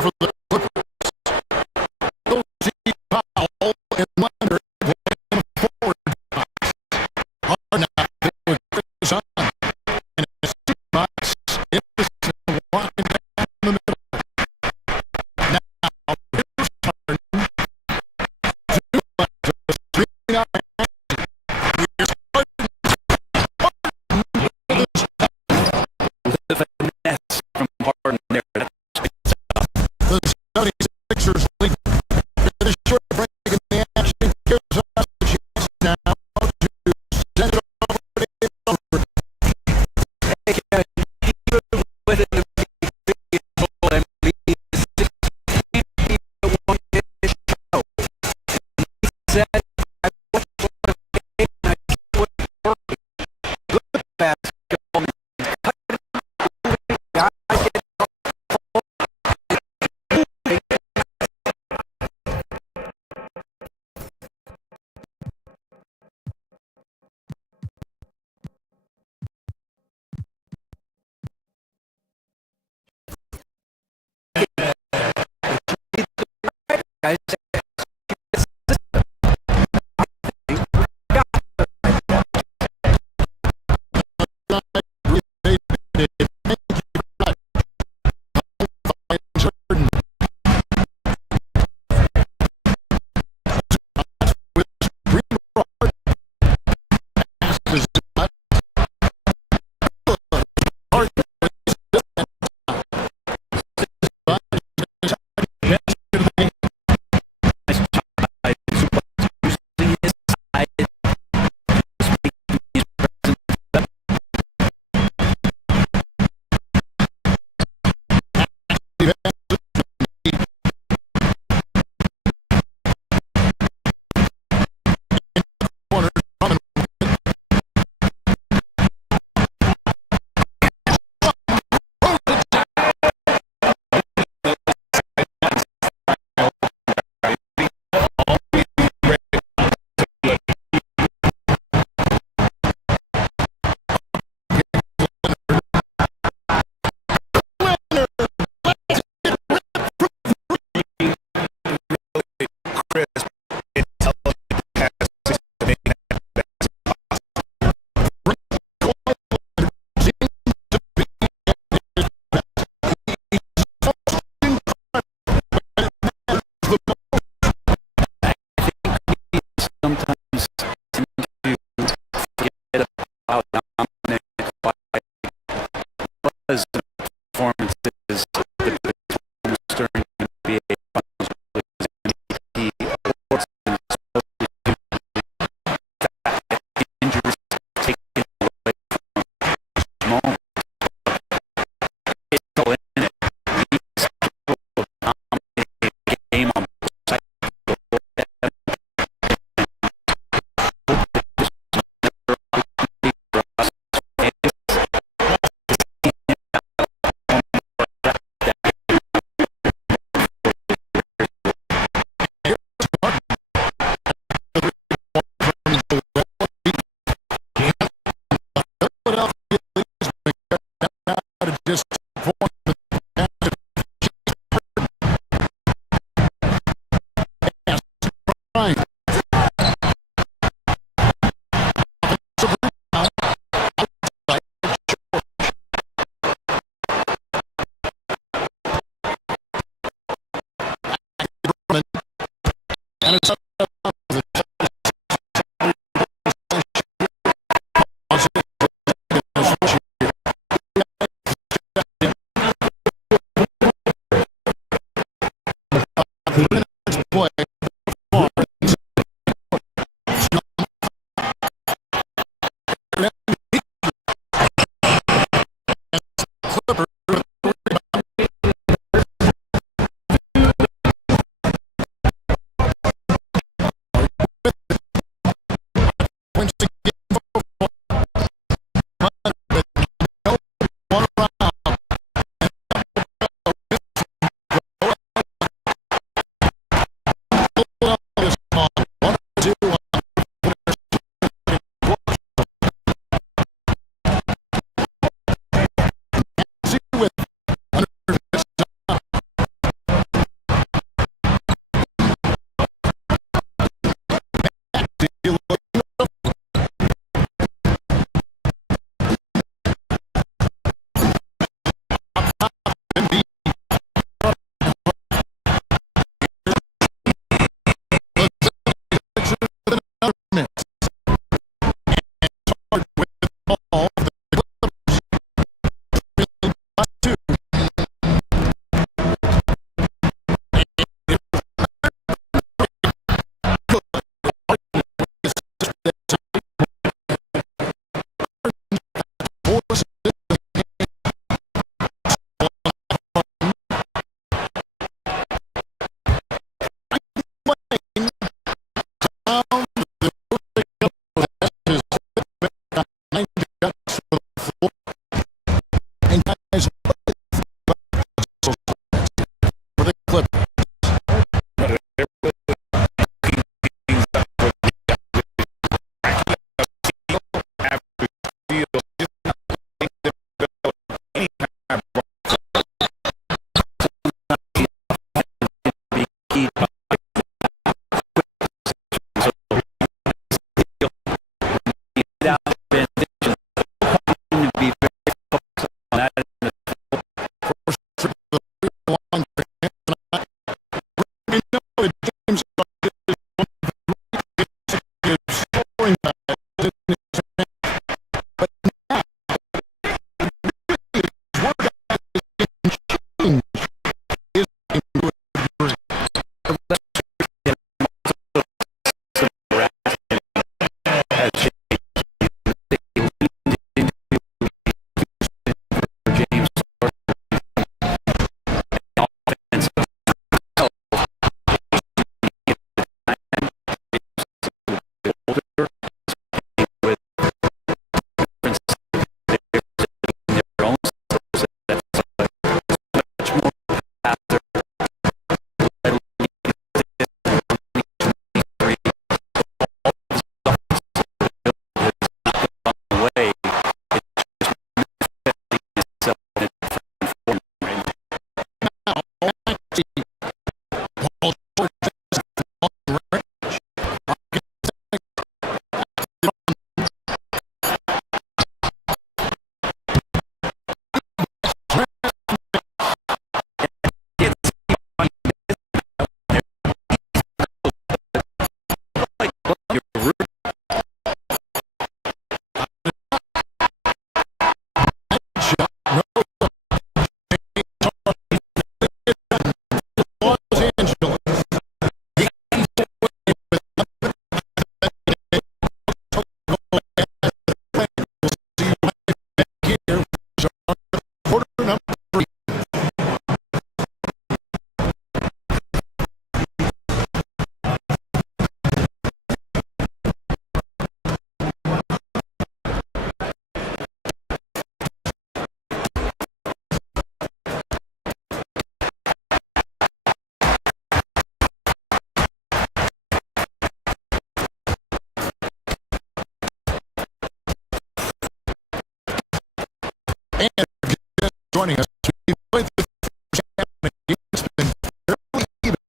for the Clippers. O.G. Powell and Leonard playing forward. Hard now with Chris on. And it's 2 box. Anderson walking down the middle. Now, here's turn. 2 left. 3 out. Here's With a finesse from Harden there. the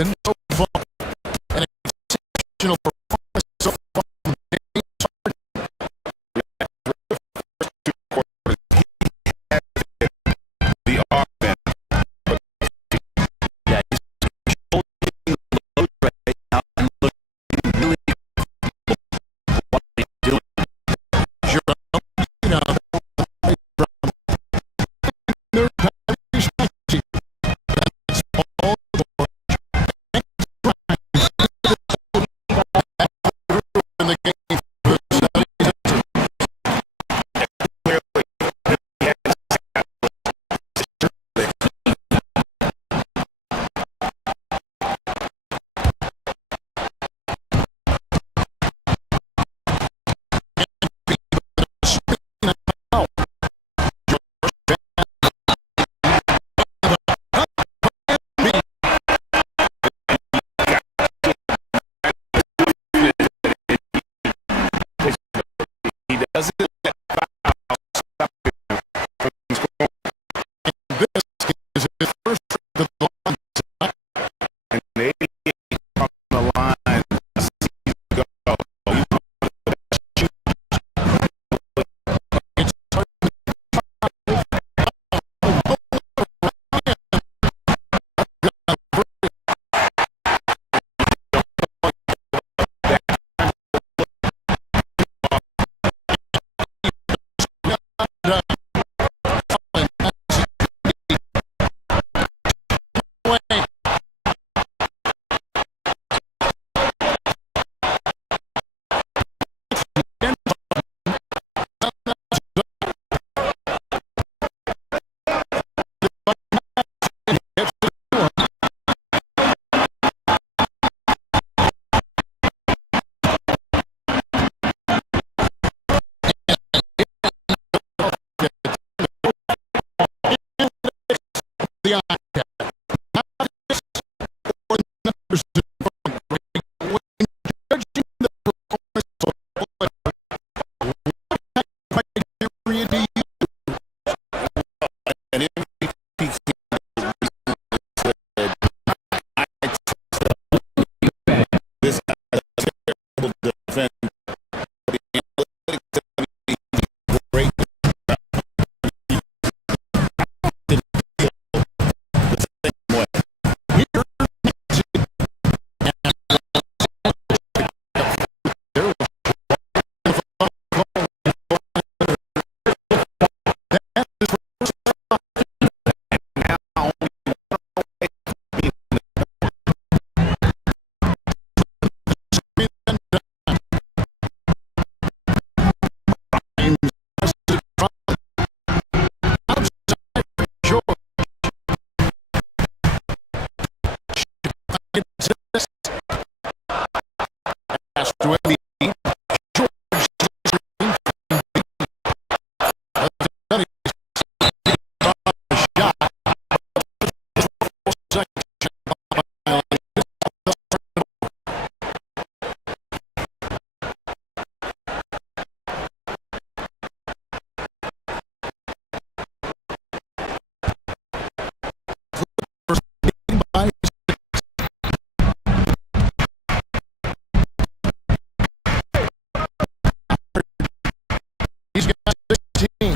been so far. An exceptional performance so far from James Harden. The offense. Yeah, he's holding the load right now and looking really what he's doing. Jerome, you know, in the game. He does it. This is his first trip to the line tonight. And 88 on the line. Go. It's hard the eye. He's got 16.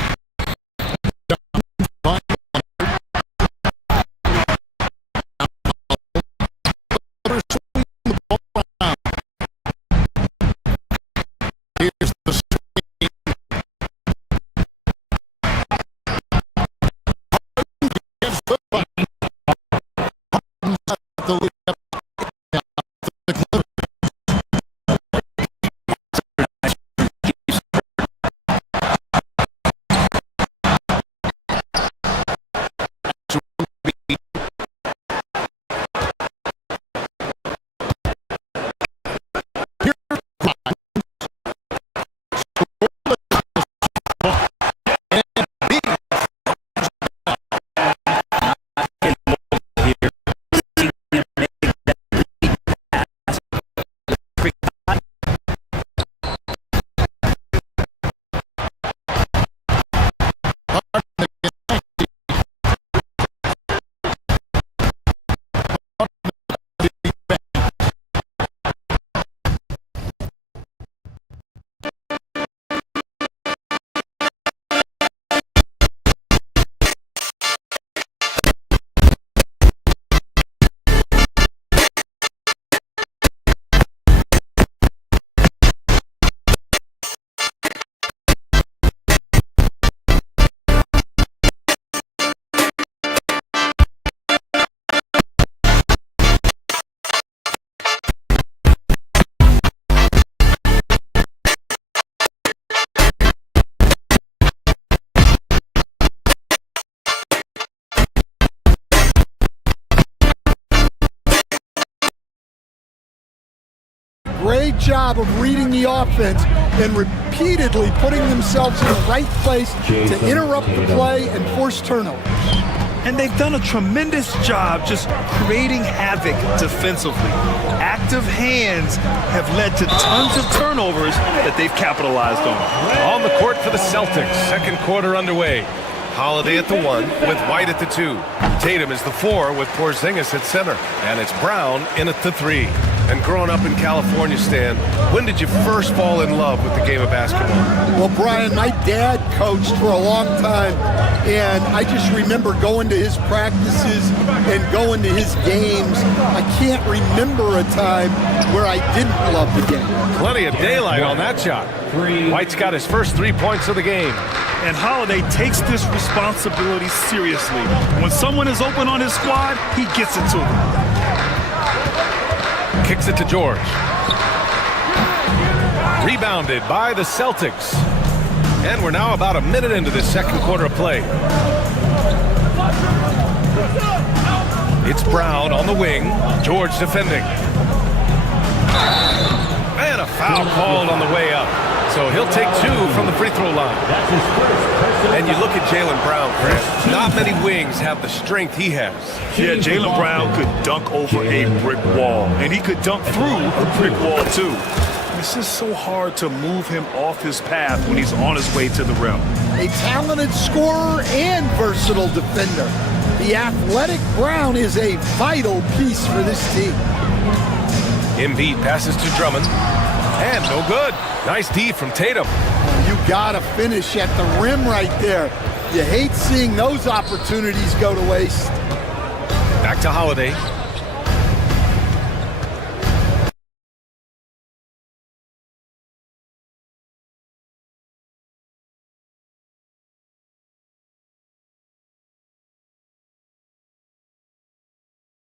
Here's the swing. Gets the button. The lead up. The clip. great job of reading the offense and repeatedly putting themselves in the right place to interrupt the play and force turnovers. And they've done a tremendous job just creating havoc defensively. Active hands have led to tons of turnovers that they've capitalized on. On the court for the Celtics, second quarter underway. Holiday at the 1 with White at the 2. Tatum is the 4 with Porzingis at center. And it's Brown in at the 3. And growing up in California, Stan, when did you first fall in love with the game of basketball? Well, Brian, my dad coached for a long time, and I just remember going to his practices and going to his games. I can't remember a time where I didn't love the game. Plenty of daylight on that shot. White's got his first 3 points of the game. And Holiday takes this responsibility seriously. When someone is open on his squad, he gets it to them. Kicks it to George. Rebounded by the Celtics. And we're now about a minute into this second quarter of play. It's Brown on the wing. George defending. And a foul called on the way up. So he'll take 2 from the free throw line. And you look at Jaylen Brown, Grant. Not many wings have the strength he has. Yeah, Jaylen Brown could dunk over a brick wall. And he could dunk through a brick wall, too. It's just so hard to move him off his path when he's on his way to the rim. A talented scorer and versatile defender. The athletic Brown is a vital piece for this team. Embiid passes to Drummond. And no good. Nice D from Tatum. You gotta finish at the rim right there. You hate seeing those opportunities go to waste. Back to Holiday.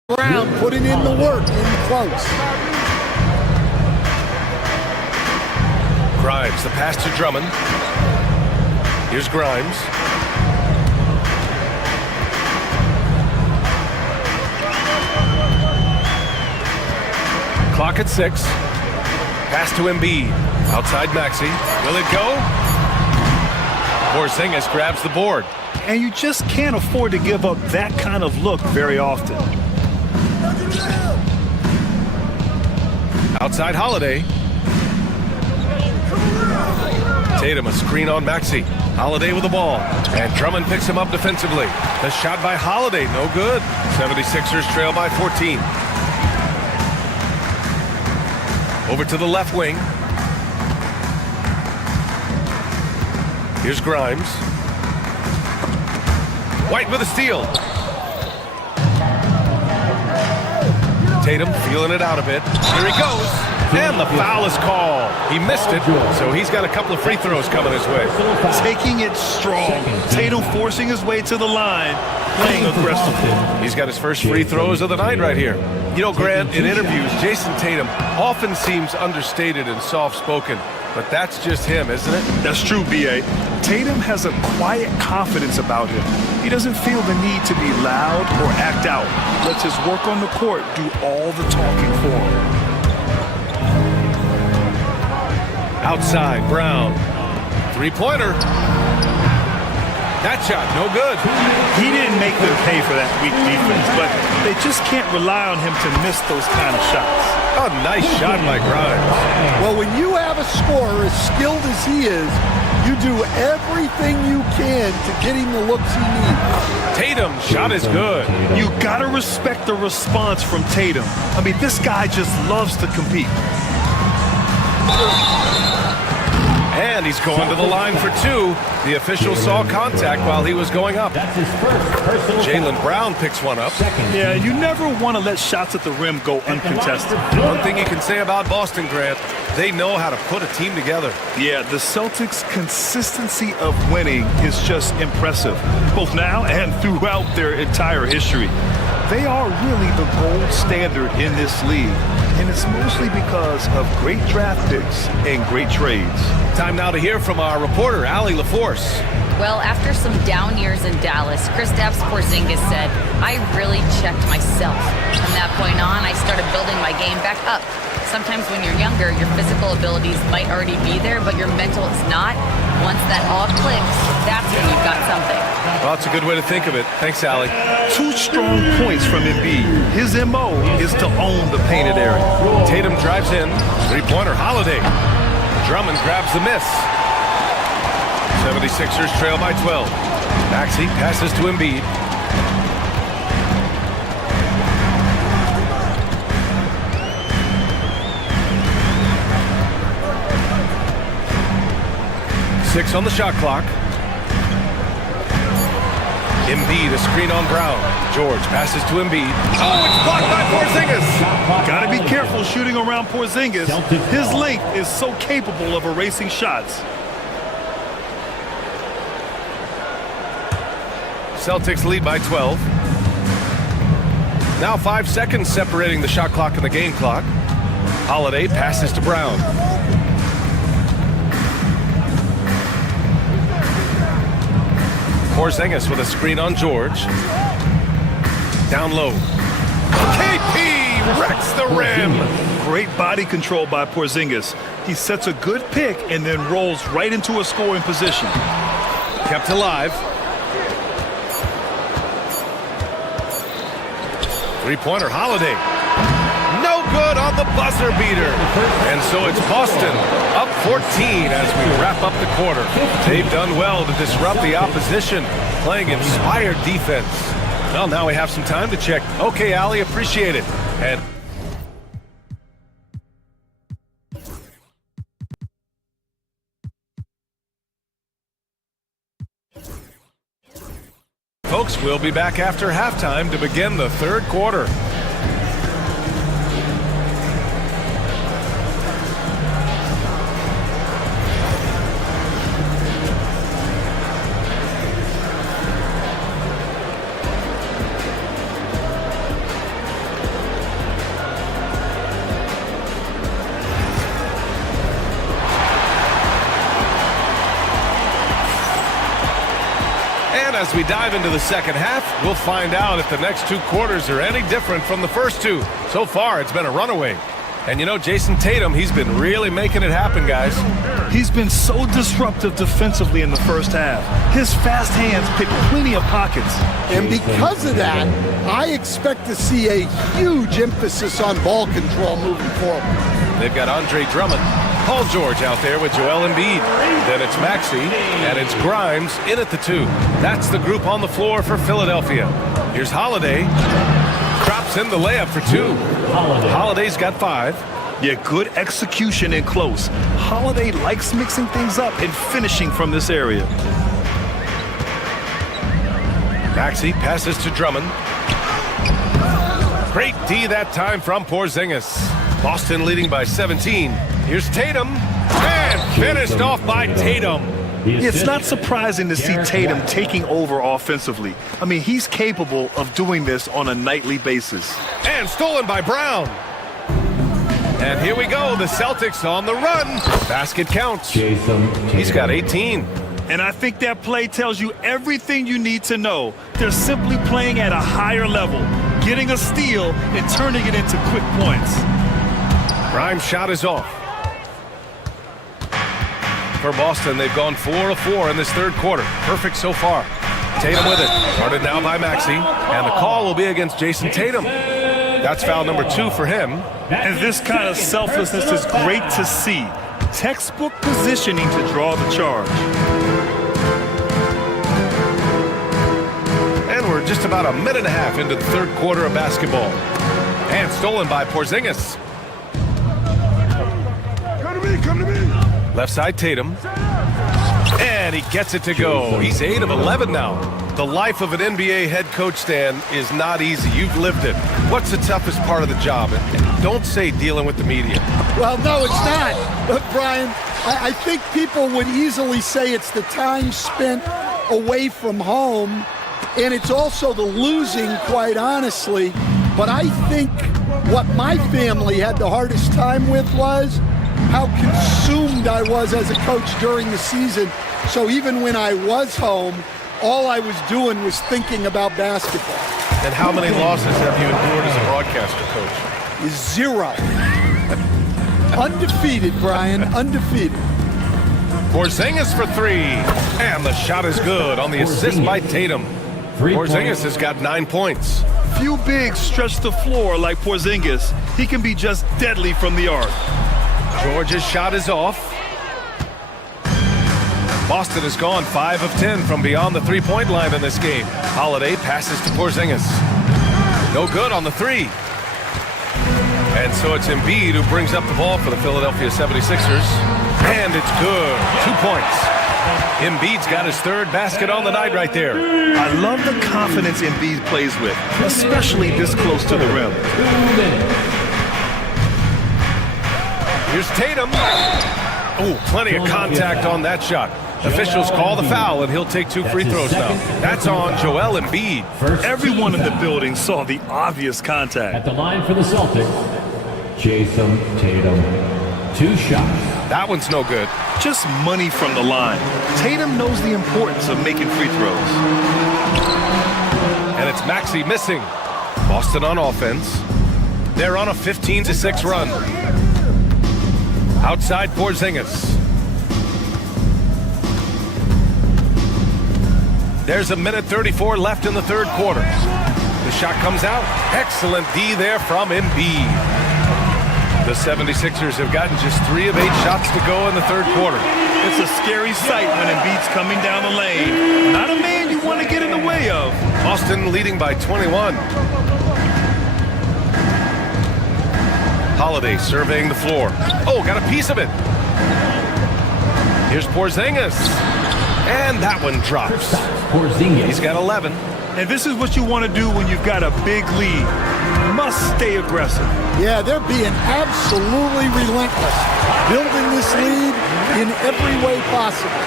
Brown putting in the work in close. Grimes, the pass to Drummond. Here's Grimes. Clock at 6. Pass to Embiid. Outside Maxey. Will it go? Porzingis grabs the board. And you just can't afford to give up that kind of look very often. Outside Holiday. Tatum a screen on Maxey. Holiday with the ball. And Drummond picks him up defensively. The shot by Holiday, no good. 76ers trail by 14. Over to the left wing. Here's Grimes. White with a steal. Tatum feeling it out a bit. Here he goes. And the foul is called. He missed it, so he's got a couple of free throws coming his way. Taking it strong. Tatum forcing his way to the line, playing aggressively. He's got his first free throws of the night right here. You know, Grant, in interviews, Jason Tatum often seems understated and soft-spoken, but that's just him, isn't it? That's true, B.A. Tatum has a quiet confidence about him. He doesn't feel the need to be loud or act out. Lets his work on the court do all the talking for him. Outside, Brown. Three-pointer. That shot, no good. He didn't make them pay for that weak defense, but they just can't rely on him to miss those kind of shots. Oh, nice shot by Grimes. Well, when you have a scorer as skilled as he is, you do everything you can to get him the looks he needs. Tatum's shot is good. You gotta respect the response from Tatum. I mean, this guy just loves to compete. And he's going to the line for 2. The official saw contact while he was going up. Jaylen Brown picks one up. Yeah, you never want to let shots at the rim go uncontested. One thing you can say about Boston, Grant, they know how to put a team together. Yeah, the Celtics' consistency of winning is just impressive, both now and throughout their entire history. They are really the gold standard in this league, and it's mostly because of great draft picks and great trades. Time now to hear from our reporter, Allie LaForce. Well, after some down years in Dallas, Kristaps Porzingis said, I really checked myself. From that point on, I started building my game back up. Sometimes when you're younger, your physical abilities might already be there, but your mental is not. Once that all clicks, that's when you've got something. Well, that's a good way to think of it. Thanks, Allie. 2 strong points from Embiid. His MO is to own the painted area. Tatum drives in. Three-pointer, Holiday. Drummond grabs the miss. 76ers trail by 12. Maxey passes to Embiid. Six on the shot clock. Embiid, a screen on Brown. George passes to Embiid. Oh, it's blocked by Porzingis. Gotta be careful shooting around Porzingis. His length is so capable of erasing shots. Celtics lead by 12. Now 5 seconds separating the shot clock and the game clock. Holiday passes to Brown. Porzingis with a screen on George. Down low. KP wrecks the rim. Great body control by Porzingis. He sets a good pick and then rolls right into a scoring position. Kept alive. Three-pointer, Holiday. No good on the buzzer beater. And so it's Boston up 14 as we wrap up the quarter. They've done well to disrupt the opposition, playing inspired defense. Well, now we have some time to check. Okay, Allie, appreciate it. And folks, we'll be back after halftime to begin the third quarter. As we dive into the second half, we'll find out if the next 2 quarters are any different from the first 2. So far, it's been a runaway. And you know, Jason Tatum, he's been really making it happen, guys. He's been so disruptive defensively in the first half. His fast hands pick plenty of pockets. And because of that, I expect to see a huge emphasis on ball control moving forward. They've got Andre Drummond, Paul George out there with Joel Embiid. Then it's Maxey, and it's Grimes in at the 2. That's the group on the floor for Philadelphia. Here's Holiday. Crops in the layup for 2. Holiday's got 5. Yeah, good execution in close. Holiday likes mixing things up and finishing from this area. Maxey passes to Drummond. Great D that time from Porzingis. Boston leading by 17. Here's Tatum. And finished off by Tatum. It's not surprising to see Tatum taking over offensively. I mean, he's capable of doing this on a nightly basis. And stolen by Brown. And here we go, the Celtics on the run. Basket counts. He's got 18. And I think that play tells you everything you need to know. They're simply playing at a higher level, getting a steal and turning it into quick points. Grimes' shot is off. For Boston, they've gone 4 of 4 in this third quarter. Perfect so far. Tatum with it. Guarded now by Maxey. And the call will be against Jason Tatum. That's foul number 2 for him. And this kind of selflessness is great to see. Textbook positioning to draw the charge. And we're just about a minute and a half into the third quarter of basketball. And stolen by Porzingis. Come to me. Left side Tatum. And he gets it to go. He's 8 of 11 now. The life of an NBA head coach, Stan, is not easy. You've lived it. What's the toughest part of the job? And don't say dealing with the media. Well, no, it's not. But, Brian, I think people would easily say it's the time spent away from home, and it's also the losing, quite honestly. But I think what my family had the hardest time with was how consumed I was as a coach during the season. So even when I was home, all I was doing was thinking about basketball. And how many losses have you endured as a broadcaster, Coach? 0. Undefeated, Brian, undefeated. Porzingis for 3. And the shot is good on the assist by Tatum. Porzingis has got 9 points. Few bigs stretch the floor like Porzingis. He can be just deadly from the arc. George's shot is off. Boston has gone 5 of 10 from beyond the three-point line in this game. Holiday passes to Porzingis. No good on the 3. And so it's Embiid who brings up the ball for the Philadelphia 76ers. And it's good. 2 points. Embiid's got his 3rd basket on the night right there. I love the confidence Embiid plays with, especially this close to the rim. Here's Tatum. Oh, plenty of contact on that shot. Officials call the foul, and he'll take 2 free throws now. That's on Joel Embiid. Everyone in the building saw the obvious contact. At the line for the Celtics, Jason Tatum. 2 shots. That one's no good. Just money from the line. Tatum knows the importance of making free throws. And it's Maxey missing. Boston on offense. They're on a 15-6 run. Outside Porzingis. There's 1:34 left in the 3rd quarter. The shot comes out. Excellent D there from Embiid. The 76ers have gotten just 3 of 8 shots to go in the 3rd quarter. It's a scary sight when Embiid's coming down the lane. Not a man you want to get in the way of. Boston leading by 21. Holiday surveying the floor. Oh, got a piece of it. Here's Porzingis. And that one drops. Porzingis. He's got 11. And this is what you want to do when you've got a big lead. You must stay aggressive. Yeah, they're being absolutely relentless, building this lead in every way possible.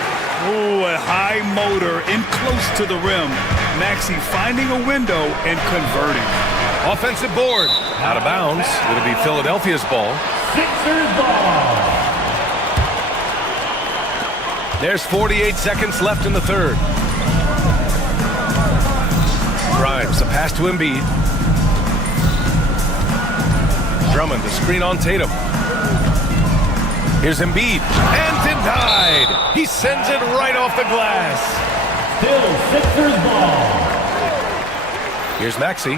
Oh, a high motor in close to the rim. Maxey finding a window and converting. Offensive board. Out of bounds. It'll be Philadelphia's ball. Sixers ball. There's 48 seconds left in the 3rd. Grimes, a pass to Embiid. Drummond, the screen on Tatum. Here's Embiid. And denied. He sends it right off the glass. Still Sixers ball. Here's Maxey.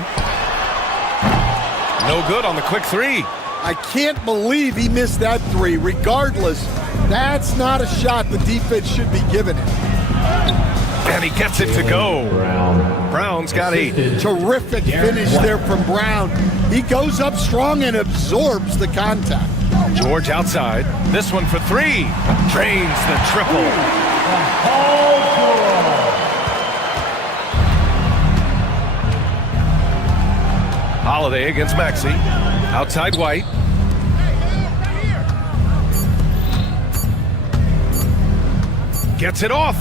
No good on the quick 3. I can't believe he missed that 3. Regardless, that's not a shot the defense should be giving him. And he gets it to go. Brown's got 8. Terrific finish there from Brown. He goes up strong and absorbs the contact. George outside. This one for 3. Drains the triple. Holiday against Maxey. Outside White. Gets it off.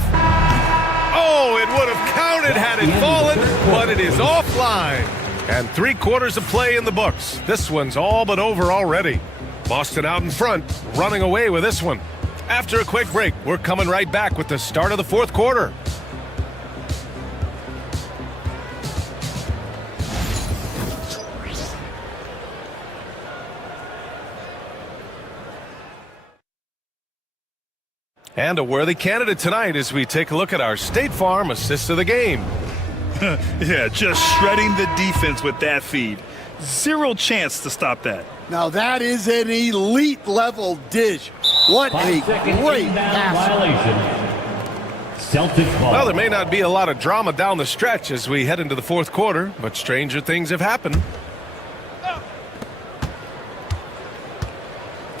Oh, it would have counted had it fallen, but it is offline. And 3/4 of play in the books. This one's all but over already. Boston out in front, running away with this one. After a quick break, we're coming right back with the start of the 4th quarter. And a worthy candidate tonight as we take a look at our State Farm assist of the game. Yeah, just shredding the defense with that feed. 0 chance to stop that. Now that is an elite level dish. What a great pass. Celtics ball. Well, there may not be a lot of drama down the stretch as we head into the 4th quarter, but stranger things have happened.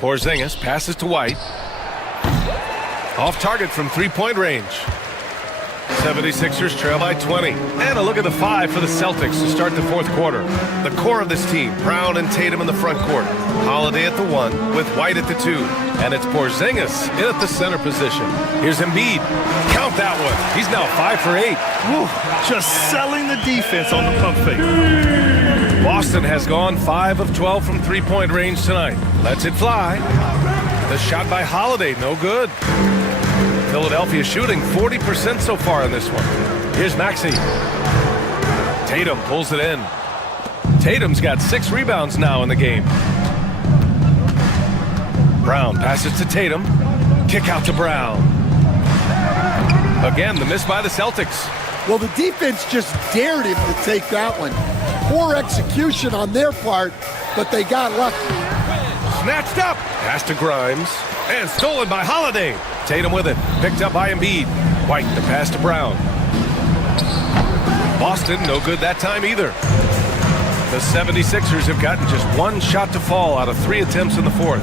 Porzingis passes to White. Off target from 3-point range. 76ers trail by 20. And a look at the 5 for the Celtics to start the 4th quarter. The core of this team, Brown and Tatum in the front court. Holiday at the 1 with White at the 2. And it's Porzingis in at the center position. Here's Embiid. Count that one. He's now 5 for 8. Whew, just selling the defense on the pump fake. Boston has gone 5 of 12 from 3-point range tonight. Lets it fly. The shot by Holiday, no good. Philadelphia shooting 40% so far in this one. Here's Maxey. Tatum pulls it in. Tatum's got 6 rebounds now in the game. Brown passes to Tatum. Kick out to Brown. Again, the miss by the Celtics. Well, the defense just dared him to take that one. Poor execution on their part, but they got lucky. Snatched up. Pass to Grimes. And stolen by Holiday. Tatum with it. Picked up by Embiid. White, the pass to Brown. Boston, no good that time either. The 76ers have gotten just 1 shot to fall out of 3 attempts in the fourth.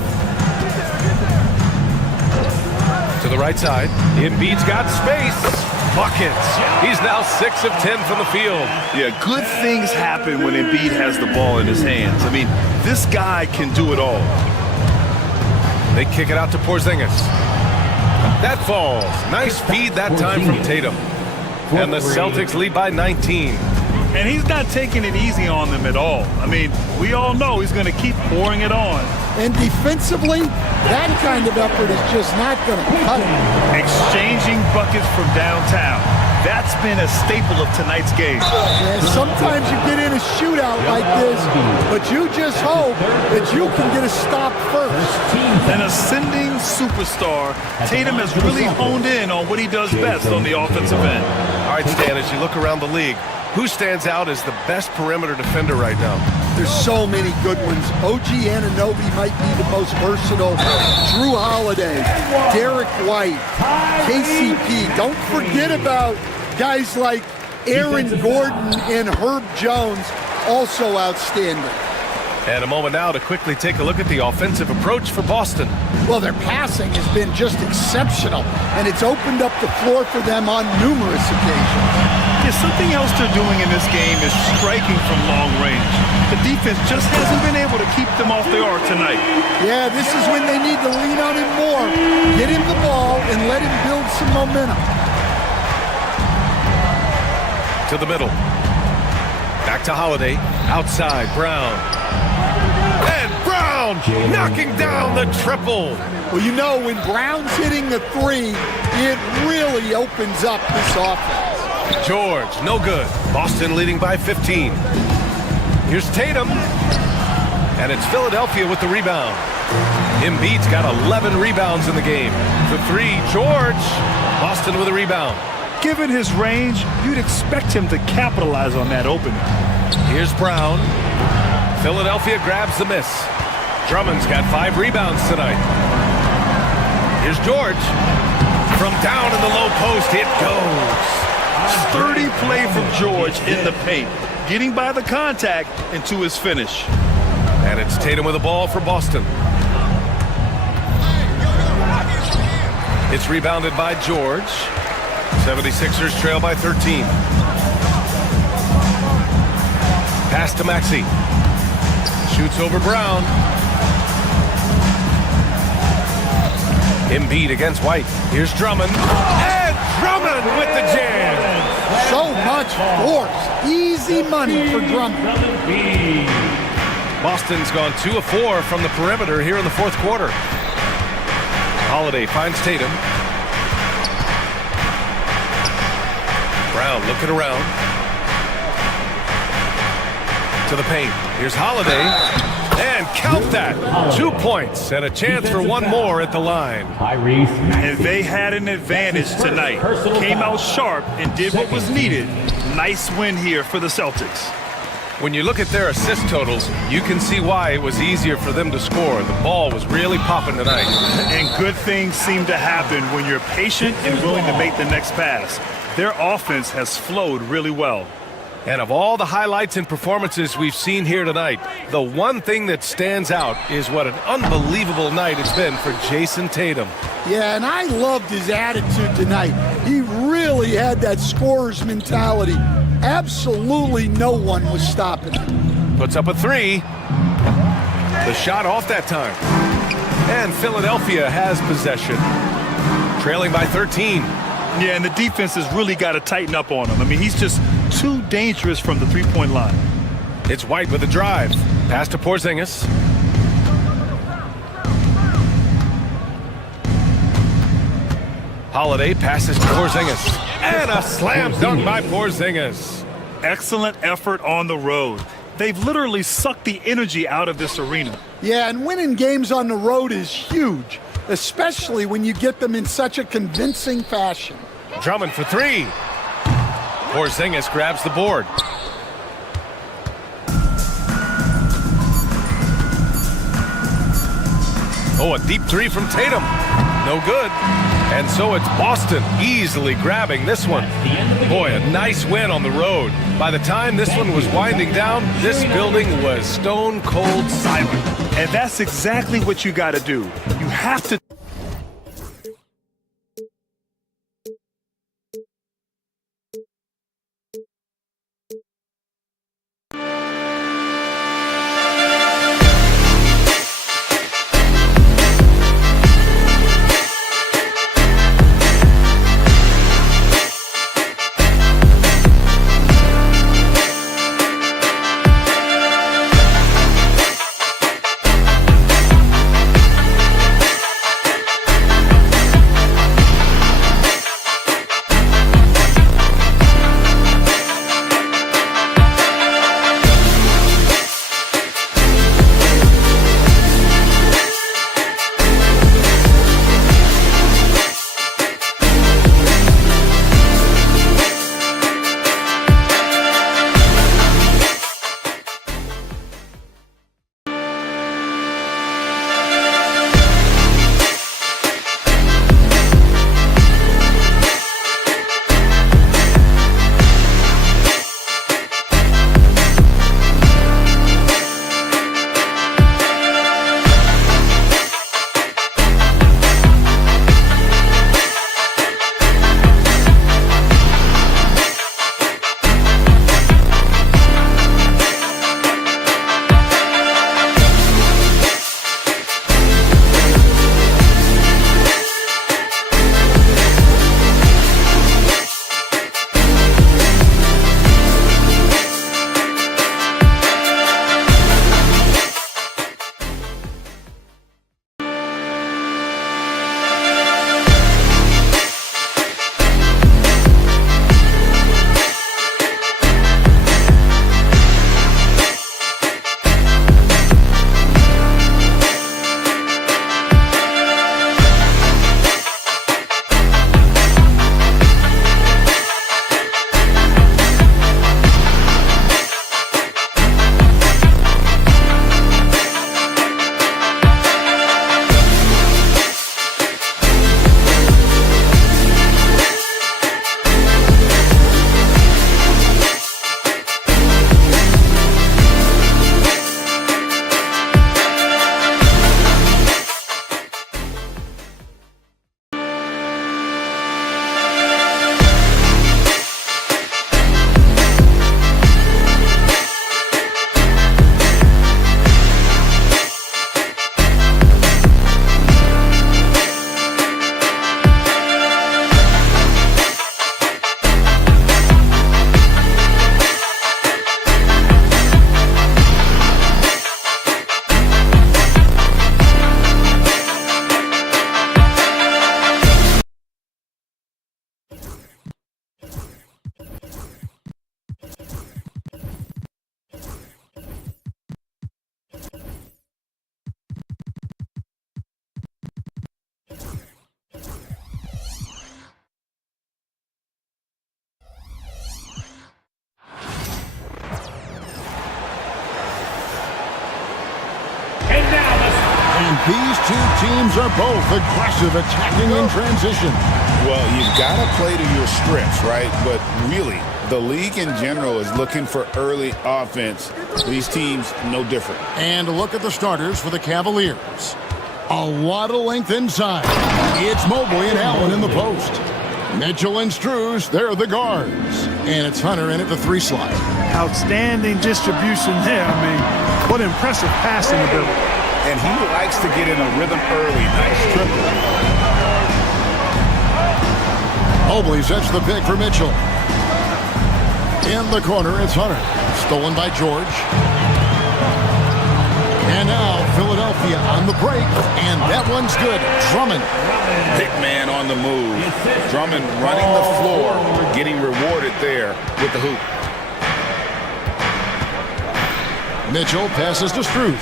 To the right side. Embiid's got space. Buckets. He's now 6 of 10 from the field. Yeah, good things happen when Embiid has the ball in his hands. I mean, this guy can do it all. They kick it out to Porzingis. That falls. Nice feed that time from Tatum. And the Celtics lead by 19. And he's not taking it easy on them at all. I mean, we all know he's going to keep pouring it on. And defensively, that kind of effort is just not going to cut it. Exchanging buckets from downtown. That's been a staple of tonight's game. Yeah, sometimes you get in a shootout like this, but you just hope that you can get a stop first. An ascending superstar, Tatum has really honed in on what he does best on the offensive end. All right, Stan, as you look around the league, who stands out as the best perimeter defender right now? There's so many good ones. OG Anunoby might be the most versatile. Drew Holiday, Derek White, KCP. Don't forget about guys like Aaron Gordon and Herb Jones, also outstanding. And a moment now to quickly take a look at the offensive approach for Boston. Well, their passing has been just exceptional, and it's opened up the floor for them on numerous occasions. Yeah, something else they're doing in this game is striking from long range. The defense just hasn't been able to keep them off the arc tonight. Yeah, this is when they need to lean on him more. Get him the ball and let him build some momentum. To the middle. Back to Holiday. Outside, Brown. And Brown knocking down the triple. Well, you know, when Brown's hitting the 3, it really opens up this offense. George, no good. Boston leading by 15. Here's Tatum. And it's Philadelphia with the rebound. Embiid's got 11 rebounds in the game. For 3, George. Boston with a rebound. Given his range, you'd expect him to capitalize on that opening. Here's Brown. Philadelphia grabs the miss. Drummond's got 5 rebounds tonight. Here's George. From down in the low post, it goes. Sturdy play from George in the paint, getting by the contact and to his finish. And it's Tatum with the ball for Boston. It's rebounded by George. 76ers trail by 13. Pass to Maxey. Shoots over Brown. Embiid against White. Here's Drummond. And Drummond with the jam. So much force. Easy money for Drummond. Boston's gone 2 of 4 from the perimeter here in the fourth quarter. Holiday finds Tatum. Brown looking around. To the paint. Here's Holiday. And count that. 2 points and a chance for 1 more at the line. And they had an advantage tonight. Came out sharp and did what was needed. Nice win here for the Celtics. When you look at their assist totals, you can see why it was easier for them to score. The ball was really popping tonight. And good things seem to happen when you're patient and willing to make the next pass. Their offense has flowed really well. And of all the highlights and performances we've seen here tonight, the one thing that stands out is what an unbelievable night it's been for Jason Tatum. Yeah, and I loved his attitude tonight. He really had that scorer's mentality. Absolutely no one was stopping him. Puts up a 3. The shot off that time. And Philadelphia has possession. Trailing by 13. Yeah, and the defense has really got to tighten up on him. I mean, he's just too dangerous from the three-point line. It's White with a drive. Pass to Porzingis. Holiday passes to Porzingis. And a slam dunk by Porzingis. Excellent effort on the road. They've literally sucked the energy out of this arena. Yeah, and winning games on the road is huge, especially when you get them in such a convincing fashion. Drummond for three. Porzingis grabs the board. Oh, a deep three from Tatum. No good. And so it's Boston easily grabbing this one. Boy, a nice win on the road. By the time this one was winding down, this building was stone cold silent. And that's exactly what you got to do. You have to. These two teams are both aggressive, attacking in transition. Well, you've got to play to your strengths, right? But really, the league in general is looking for early offense. These teams, no different. And look at the starters for the Cavaliers. A lot of length inside. It's Mobley and Allen in the post. Mitchell and Strus, they're the guards. And it's Hunter in at the three slot. Outstanding distribution there. I mean, what impressive passing ability. And he likes to get in a rhythm early. Nice triple. Mobley sets the pick for Mitchell. In the corner, it's Hunter. Stolen by George. And now Philadelphia on the break. And that one one's good. Drummond. Big man on the move. Drummond running the floor, getting rewarded there with the hoop. Mitchell passes to Strus.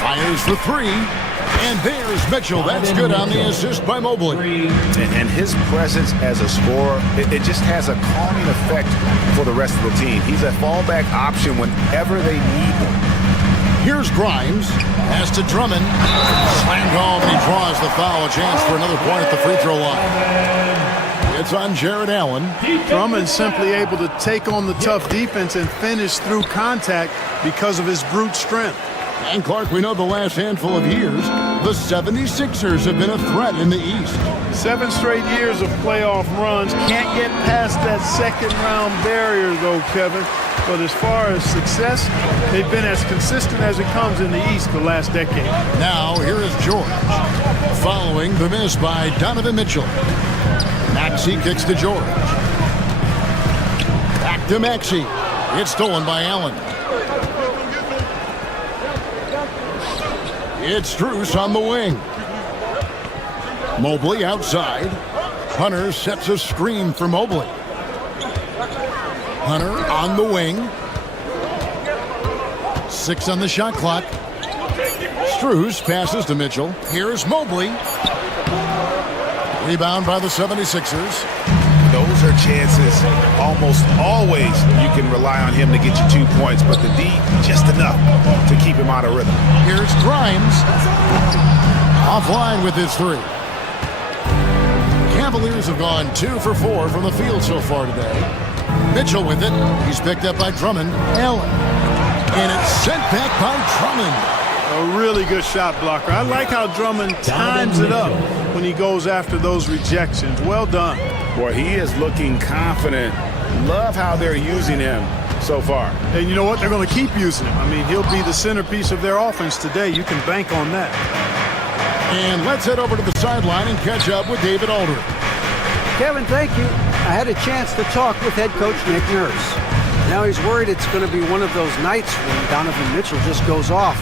Fires for three. And there's Mitchell. That's good on the assist by Mobley. And his presence as a scorer, it just has a calming effect for the rest of the team. He's a fallback option whenever they need him. Here's Grimes. Pass to Drummond. Slammed home, and he draws the foul. A chance for another point at the free throw line. It's on Jared Allen. Drummond simply able to take on the tough defense and finish through contact because of his brute strength. And Clark, we know the last handful of years, the 76ers have been a threat in the East. 7 straight years of playoff runs. Can't get past that second round barrier, though, Kevin. But as far as success, they've been as consistent as it comes in the East the last decade. Now, here is George. Following the miss by Donovan Mitchell. Maxey kicks to George. Back to Maxey. It's stolen by Allen. It's Strus on the wing. Mobley outside. Hunter sets a screen for Mobley. Hunter on the wing. 6 on the shot clock. Strus passes to Mitchell. Here's Mobley. Rebound by the 76ers. Those are chances almost always you can rely on him to get you 2 points, but the D just enough to keep him out of rhythm. Here's Grimes. Offline with his 3. Cavaliers have gone 2 for 4 from the field so far today. Mitchell with it. He's picked up by Drummond. Allen. And it's sent back by Drummond. A really good shot blocker. I like how Drummond times it up when he goes after those rejections. Well done. Boy, he is looking confident. Love how they're using him so far. And you know what? They're going to keep using him. I mean, he'll be the centerpiece of their offense today. You can bank on that. And let's head over to the sideline and catch up with David Aldridge. Kevin, thank you. I had a chance to talk with head coach Nick Nurse. Now he's worried it's going to be one of those nights when Donovan Mitchell just goes off.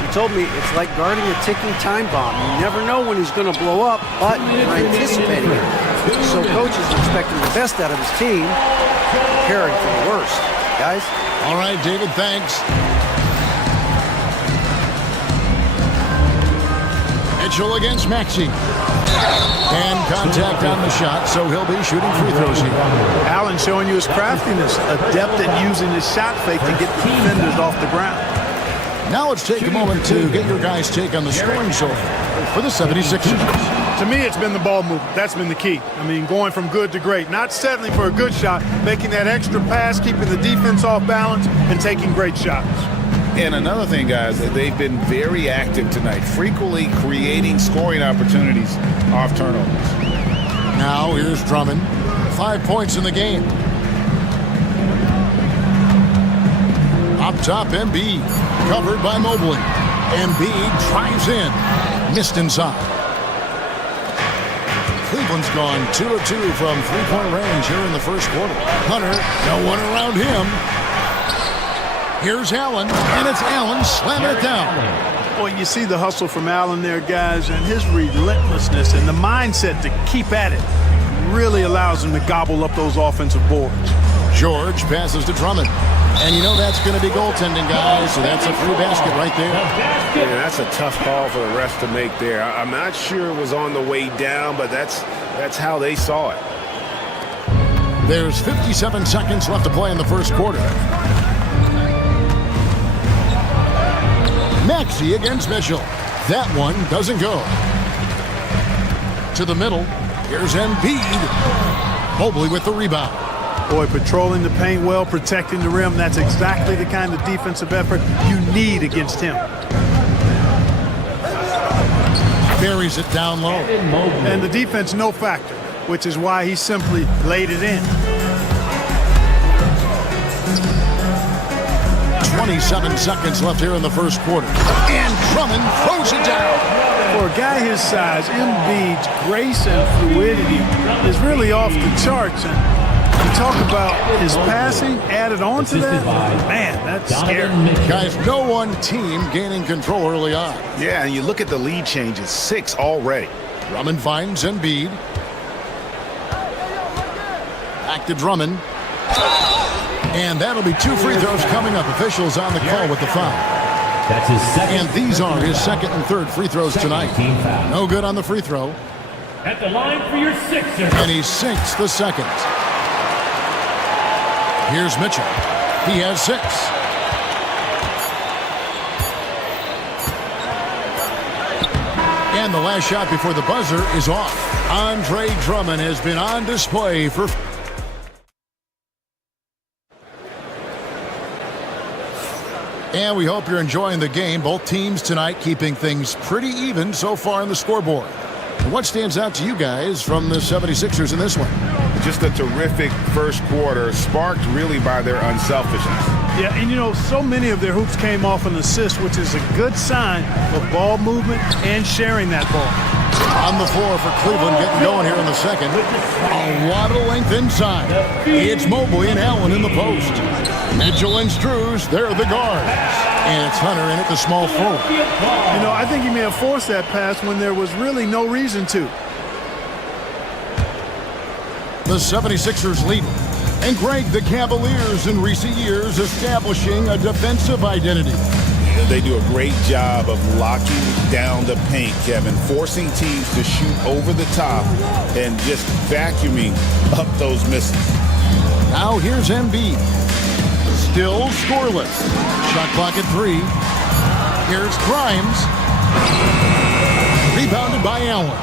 He told me it's like guarding a ticking time bomb. You never know when he's going to blow up, but you're anticipating it. So coach is expecting the best out of his team, preparing for the worst. Guys? All right, David, thanks. Mitchell against Maxey. And contact on the shot, so he'll be shooting free throws here. Allen showing you his craftiness, adept at using his shot fake to get the defenders off the ground. Now let's take a moment to get your guys' take on the scoring so far for the 76ers. To me, it's been the ball movement. That's been the key. I mean, going from good to great. Not settling for a good shot, making that extra pass, keeping the defense off balance, and taking great shots. And another thing, guys, they've been very active tonight, frequently creating scoring opportunities off turnovers. Now here's Drummond. 5 points in the game. Up top, Embiid. Covered by Mobley. Embiid drives in. Missed inside. Cleveland's gone 2 of 2 from three-point range here in the first quarter. Hunter, no one around him. Here's Allen, and it's Allen slamming it down. Boy, you see the hustle from Allen there, guys, and his relentlessness and the mindset to keep at it really allows him to gobble up those offensive boards. George passes to Drummond. And you know that's going to be goaltending, guys, so that's a free basket right there. Yeah, that's a tough call for the refs to make there. I'm not sure it was on the way down, but that's how they saw it. There's 57 seconds left to play in the first quarter. Maxey against Mitchell. That one doesn't go. To the middle. Here's Embiid. Mobley with the rebound. Boy, patrolling the paint well, protecting the rim. That's exactly the kind of defensive effort you need against him. Buries it down low. And the defense no factor, which is why he simply laid it in. 27 seconds left here in the first quarter. And Drummond throws it down. For a guy his size, Embiid's grace and fluidity is really off the charts. And You talk about his passing added on to that. Man, that's scary. Guys, no one team gaining control early on. Yeah, and you look at the lead changes, 6 already. Drummond finds Embiid. Back to Drummond. And that'll be 2 free throws coming up. Officials on the call with the foul. That's his second. And these are his second and third free throws tonight. Team foul. No good on the free throw. At the line for your sixer. And he sinks the second. Here's Mitchell. He has 6. And the last shot before the buzzer is off. Andre Drummond has been on display for... And we hope you're enjoying the game. Both teams tonight keeping things pretty even so far on the scoreboard. And what stands out to you guys from the 76ers in this one? Just a terrific first quarter, sparked really by their unselfishness. Yeah, and you know, so many of their hoops came off an assist, which is a good sign of ball movement and sharing that ball. On the floor for Cleveland, getting going here in the second. A lot of length inside. It's Mobley and Allen in the post. Mitchell and Struz, they're the guards. And it's Hunter in at the small forward. You know, I think he may have forced that pass when there was really no reason to. The 76ers lead. And Greg, the Cavaliers in recent years establishing a defensive identity. They do a great job of locking down the paint, Kevin, forcing teams to shoot over the top and just vacuuming up those misses. Now here's Embiid. Still scoreless. Shot clock at 3. Here's Grimes. Rebounded by Allen.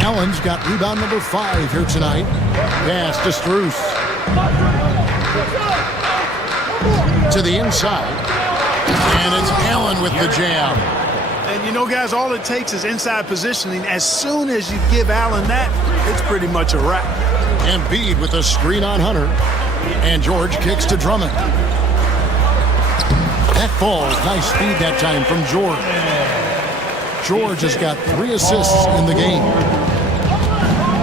Allen's got rebound number 5 here tonight. Pass to Strus. To the inside. And it's Allen with the jam. And you know, guys, all it takes is inside positioning. As soon as you give Allen that, it's pretty much a wrap. Embiid with a screen on Hunter. And George kicks to Drummond. That falls. Nice speed that time from George. George has got 3 assists in the game.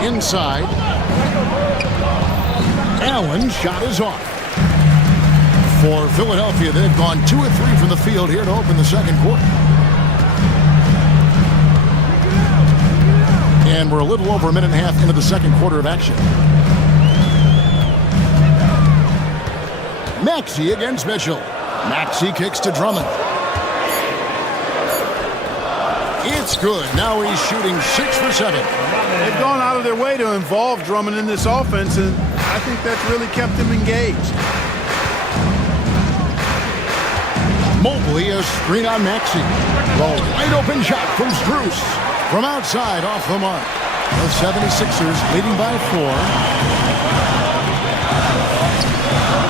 Inside. Allen's shot is off. For Philadelphia, they've gone 2 of 3 from the field here to open the second quarter. And we're a little over a minute and a half into the second quarter of action. Maxey against Mitchell. Maxey kicks to Drummond. It's good. Now he's shooting 6 for 7. They've gone out of their way to involve Drummond in this offense, and I think that's really kept him engaged. Mobley, a screen on Maxey. The wide open shot from Strus. From outside, off the mark. The 76ers leading by 4.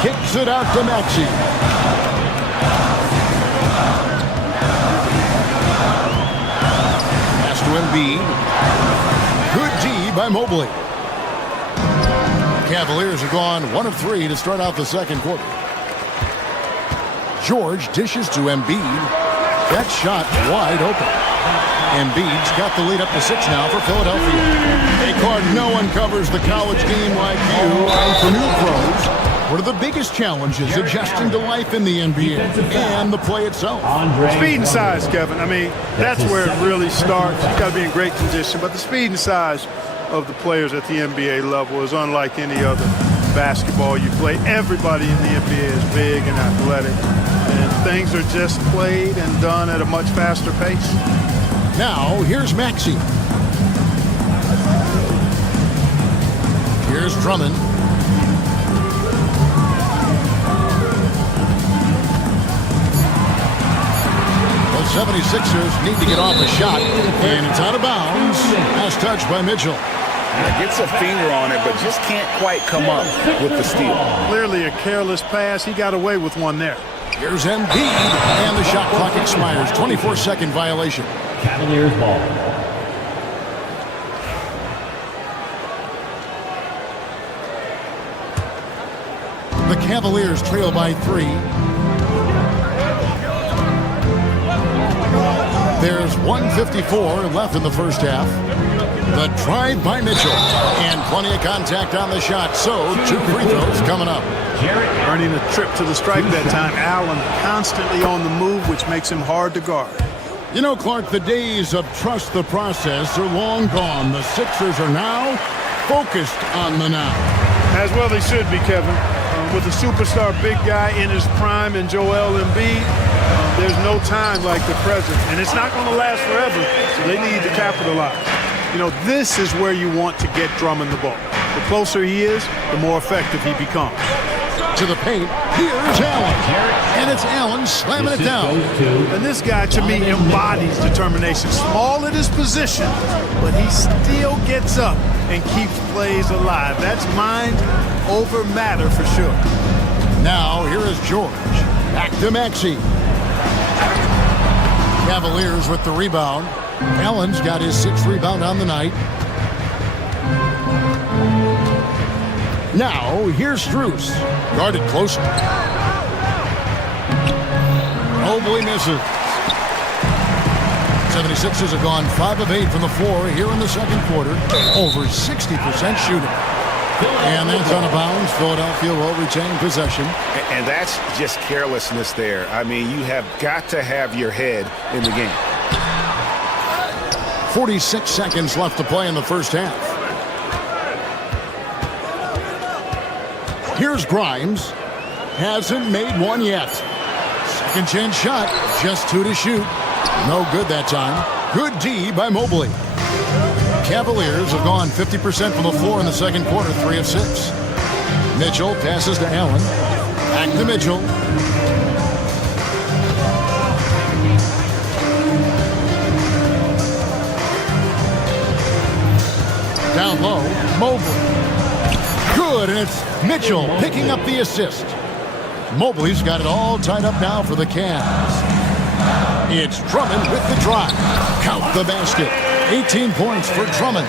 Kicks it out to Maxey. Pass to Embiid. Good D by Mobley. Cavaliers have gone 1 of 3 to start out the second quarter. George dishes to Embiid. That shot wide open. Embiid's got the lead up to 6 now for Philadelphia. Hey, Clark, no one covers the college game like you. And for new pros, what are the biggest challenges adjusting to life in the NBA and the play itself? Speed and size, Kevin. I mean, that's where it really starts. You've got to be in great condition. But the speed and size of the players at the NBA level is unlike any other basketball you play. Everybody in the NBA is big and athletic. And things are just played and done at a much faster pace. Now, here's Maxey. Here's Drummond. The 76ers need to get off a shot, and it's out of bounds. Last touch by Mitchell. Gets a finger on it, but just can't quite come up with the steal. Clearly a careless pass. He got away with one there. Here's Embiid, and the shot clock expires. 24-second violation. Cavaliers ball. The Cavaliers trail by 3. There's 1:54 left in the first half. The drive by Mitchell. And plenty of contact on the shot. So 2 free throws coming up. Earning a trip to the stripe that time. Allen constantly on the move, which makes him hard to guard. You know, Clark, the days of trust the process are long gone. The Sixers are now focused on the now. As well they should be, Kevin. With a superstar big guy in his prime and Joel Embiid, there's no time like the present. And it's not going to last forever, so they need to capitalize. You know, this is where you want to get Drummond the ball. The closer he is, the more effective he becomes. To the paint, here's Allen. And it's Allen slamming it down. And this guy, to me, embodies determination. Small at his position, but he still gets up and keeps plays alive. That's mind over matter for sure. Now, here is George. Back to Maxey. Cavaliers with the rebound. Allen's got his 6th rebound on the night. Now, here's Strus. Guarded closely. Mobley misses. 76ers have gone 5 of 8 from the floor here in the second quarter. Over 60% shooting. And that's out of bounds. Philadelphia will retain possession. And that's just carelessness there. I mean, you have got to have your head in the game. 46 seconds left to play in the first half. Here's Grimes. Hasn't made one yet. Second chance shot. Just 2 to shoot. No good that time. Good D by Mobley. Cavaliers have gone 50% from the floor in the second quarter, 3 of 6. Mitchell passes to Allen. Back to Mitchell. Down low, Mobley. Good, and it's Mitchell picking up the assist. Mobley's got it all tied up now for the Cavs. It's Drummond with the drive. Count the basket. 18 points for Drummond.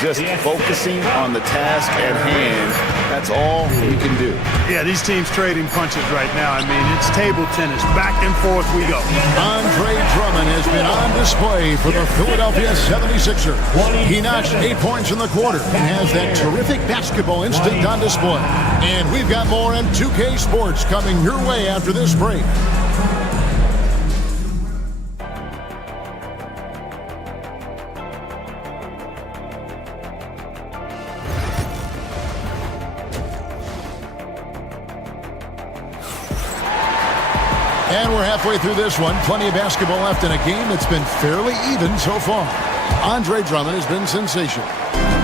Just focusing on the task at hand. That's all you can do. Yeah, these teams trading punches right now. I mean, it's table tennis. Back and forth we go. Andre Drummond has been on display for the Philadelphia 76ers. He notched 8 points in the quarter and has that terrific basketball instinct on display. And we've got more on 2K Sports coming your way after this break. And we're halfway through this one. Plenty of basketball left in a game that's been fairly even so far. Andre Drummond has been sensational.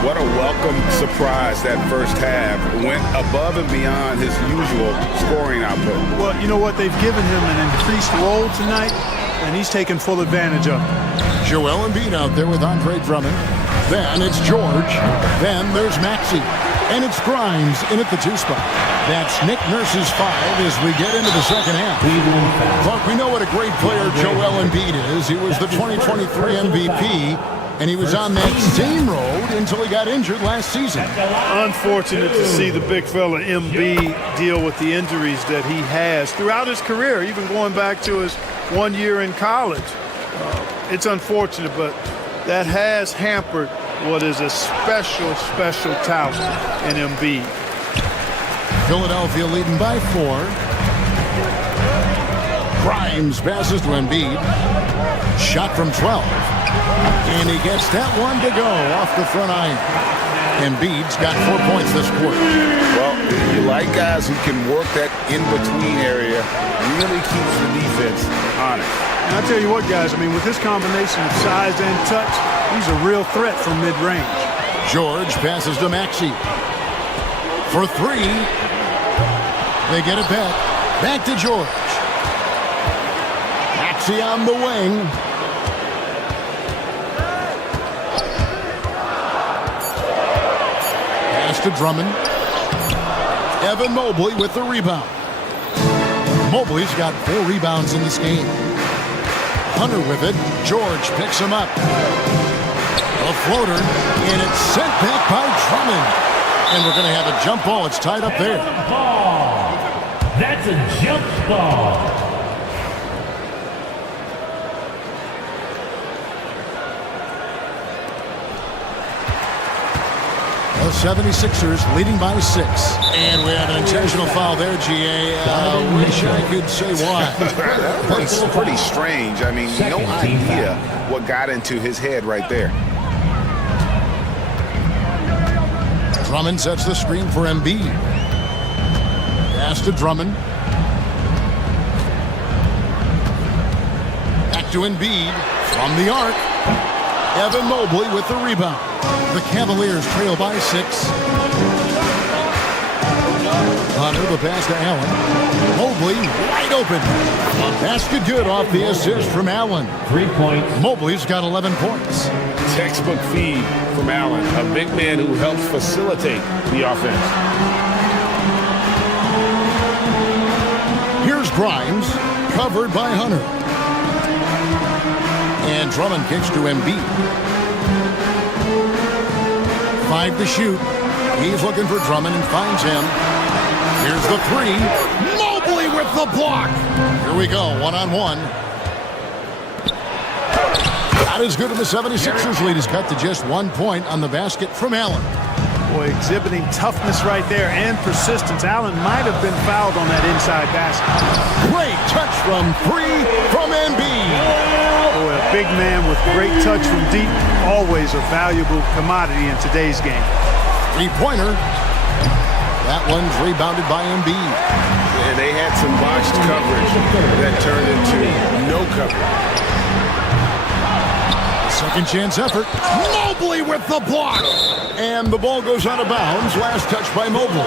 What a welcome surprise that first half. Went above and beyond his usual scoring output. Well, you know what? They've given him an increased role tonight, and he's taken full advantage of it. Joel Embiid out there with Andre Drummond. Then it's George. Then there's Maxey. And it's Grimes in at the 2 spot. That's Nick Nurse's 5 as we get into the second half. Look, we know what a great player Joel Embiid is. He was the 2023 MVP, and he was on that same road until he got injured last season. Unfortunate to see the big fella Embiid deal with the injuries that he has throughout his career, even going back to his 1 year in college. It's unfortunate, but that has hampered what is a special, special talent in Embiid. Philadelphia leading by 4. Grimes passes to Embiid. Shot from 12. And he gets that one to go off the front iron. Embiid's got 4 points this quarter. Well, you like guys who can work that in-between area, really keeps the defense honest. And I tell you what, guys, I mean, with this combination of size and touch, he's a real threat from mid-range. George passes to Maxey. For 3. They get it back. Back to George. Maxey on the wing. Pass to Drummond. Evan Mobley with the rebound. Mobley's got 4 rebounds in this game. Hunter with it. George picks him up. A floater, and it's sent back by Drummond. And we're going to have a jump ball. It's tied up there. That's a jump ball. the 76ers leading by 6. And we have an intentional foul there, GA. Wish I could say why. That's pretty strange. I mean, no idea what got into his head right there. Drummond sets the screen for Embiid. Pass to Drummond. Back to Embiid from the arc. Evan Mobley with the rebound. The Cavaliers trail by 6. Hunter, the pass to Allen. Mobley wide open. Basket good off the assist from Allen. 3 points. Mobley's got 11 points. Textbook feed from Allen, a big man who helps facilitate the offense. Here's Grimes, covered by Hunter. And Drummond kicks to Embiid. 5 to shoot. He's looking for Drummond and finds him. Here's the 3. Mobley with the block. Here we go, one-on-one. Not as good as the 76ers lead is cut to just 1 point on the basket from Allen. Boy, exhibiting toughness right there and persistence. Allen might have been fouled on that inside basket. Great touch from 3 from Embiid. Boy, a big man with great touch from deep, always a valuable commodity in today's game. 3-pointer. That one's rebounded by Embiid. And they had some botched coverage that turned into no coverage. Second chance effort. Mobley with the block. And the ball goes out of bounds. Last touch by Mobley.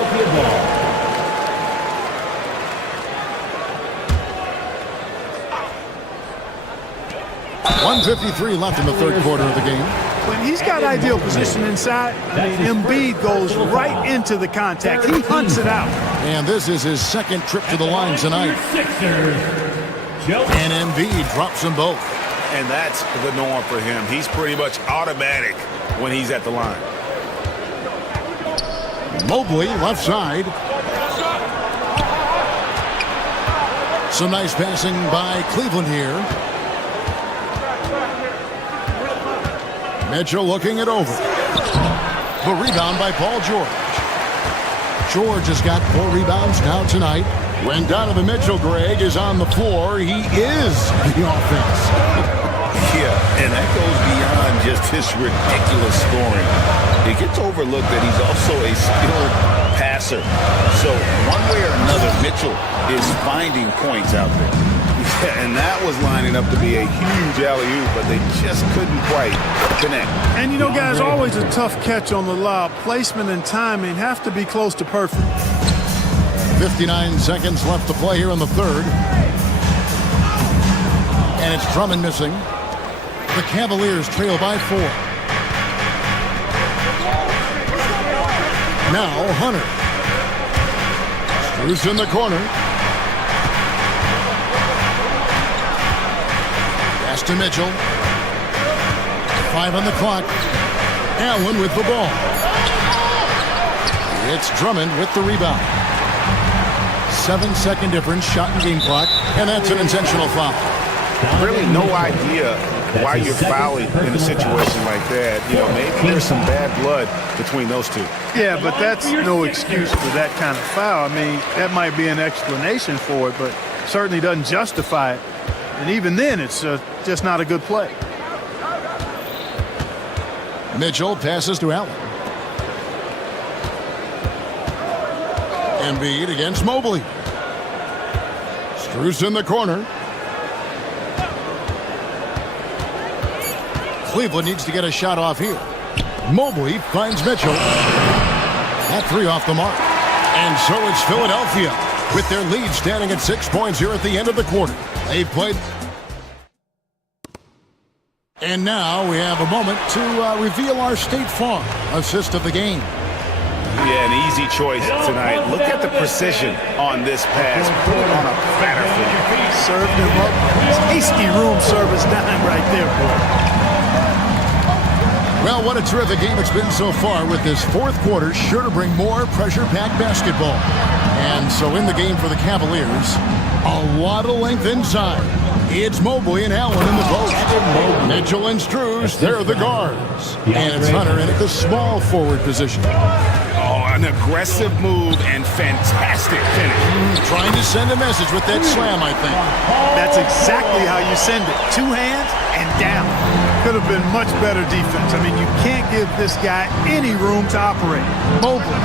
1:53 left in the third quarter of the game. When he's got ideal position inside, Embiid goes right into the contact. He hunts it out. And this is his second trip to the line tonight. And Embiid drops them both. And that's the norm for him. He's pretty much automatic when he's at the line. Mobley, left side. Some nice passing by Cleveland here. Mitchell looking it over. The rebound by Paul George. George has got 4 rebounds now tonight. When Donovan Mitchell, Greg, is on the floor, he is the offense. Yeah, and that goes beyond just his ridiculous scoring. It gets overlooked that he's also a skilled passer. So one way or another, Mitchell is finding points out there. Yeah, and that was lining up to be a huge alley-oop, but they just couldn't quite connect. And you know, guys, always a tough catch on the lob. Placement and timing have to be close to perfect. 59 seconds left to play here in the third. And it's Drummond missing. The Cavaliers trail by 4. Now Hunter. Strus in the corner. Pass to Mitchell. 5 on the clock. Allen with the ball. It's Drummond with the rebound. 7-second difference, shot and game clock, and that's an intentional foul. Really no idea why you're fouling in a situation like that. You know, maybe there's some bad blood between those two. Yeah, but that's no excuse for that kind of foul. I mean, that might be an explanation for it, but certainly doesn't justify it. And even then, it's just not a good play. Mitchell passes to Allen. Embiid against Mobley. Strus in the corner. Cleveland needs to get a shot off here. Mobley finds Mitchell. That 3 off the mark. And so it's Philadelphia with their lead standing at 6 points here at the end of the quarter. They've played. And now we have a moment to reveal our State Farm assist of the game. Yeah, an easy choice tonight. Look at the precision on this pass. Put it on a platter for you. Served him up. Tasty room service dime right there, boy. Well, what a terrific game it's been so far, with this fourth quarter sure to bring more pressure-packed basketball. And so in the game for the Cavaliers, a lot of length inside. It's Mobley and Allen in the post. Mitchell and Strus, they're the guards. And it's Hunter in at the small forward position. Oh, an aggressive move and fantastic finish. Trying to send a message with that slam, I think. That's exactly how you send it. 2 hands and down. Could have been much better defense. I mean, you can't give this guy any room to operate. Mobley.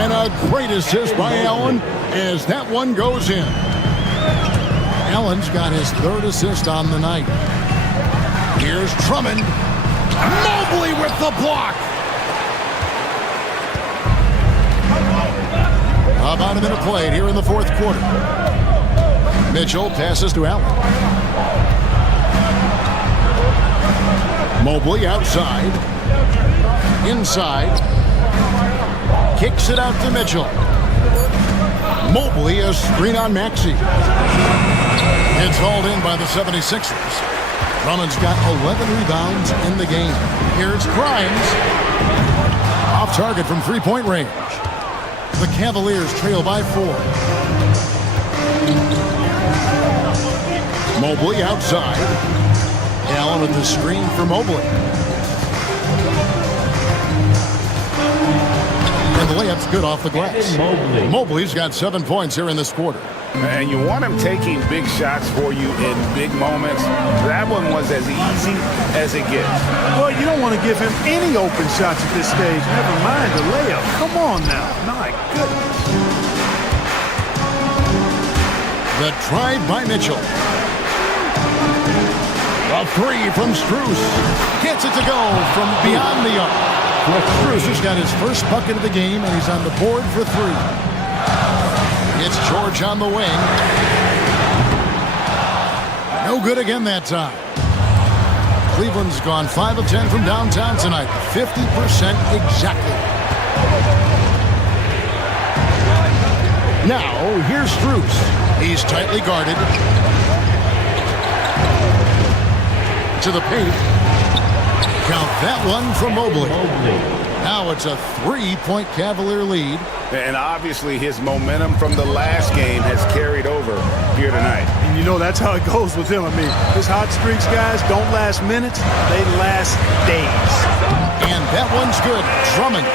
And a great assist by Allen as that one goes in. Allen's got his 3rd assist on the night. Here's Drummond. Mobley with the block. About a minute played here in the 4th quarter. Mitchell passes to Allen. Mobley outside. Inside. Kicks it out to Mitchell. Mobley, a screen on Maxey. It's hauled in by the 76ers. Drummond's got 11 rebounds in the game. Here's Grimes. Off target from 3-point range. The Cavaliers trail by 4. Mobley outside. Allen with the screen for Mobley. And the layup's good off the glass. Mobley's got 7 points here in this quarter. And you want him taking big shots for you in big moments. That one was as easy as it gets. Well, you don't want to give him any open shots at this stage. Never mind the layup. Come on now. My goodness. The drive by Mitchell. A 3 from Strus. Gets it to go from beyond the arc. Strus has got his first bucket of the game, and he's on the board for 3. It's George on the wing. No good again that time. Cleveland's gone 5 of 10 from downtown tonight. 50% exactly. Now, here's Strus. He's tightly guarded. To the paint. Count that one from Mobley. Now it's a 3-point Cavalier lead. And obviously his momentum from the last game has carried over here tonight. And you know that's how it goes with him. I mean, his hot streaks, guys, don't last minutes. They last days. And that one's good. Drummond.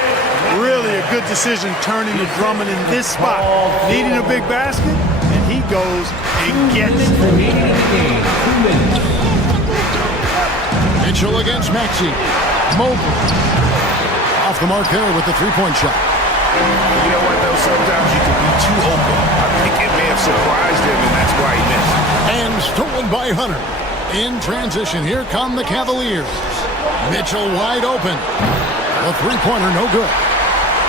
Really a good decision turning to Drummond in this spot. Needing a big basket, and he goes and gets it. Mitchell against Maxey. Mobley. Off the mark there with the 3-point shot. You know what, though? Sometimes you can be too open. I think it may have surprised him, and that's why he missed. And stolen by Hunter. In transition, here come the Cavaliers. Mitchell wide open. The 3-pointer no good.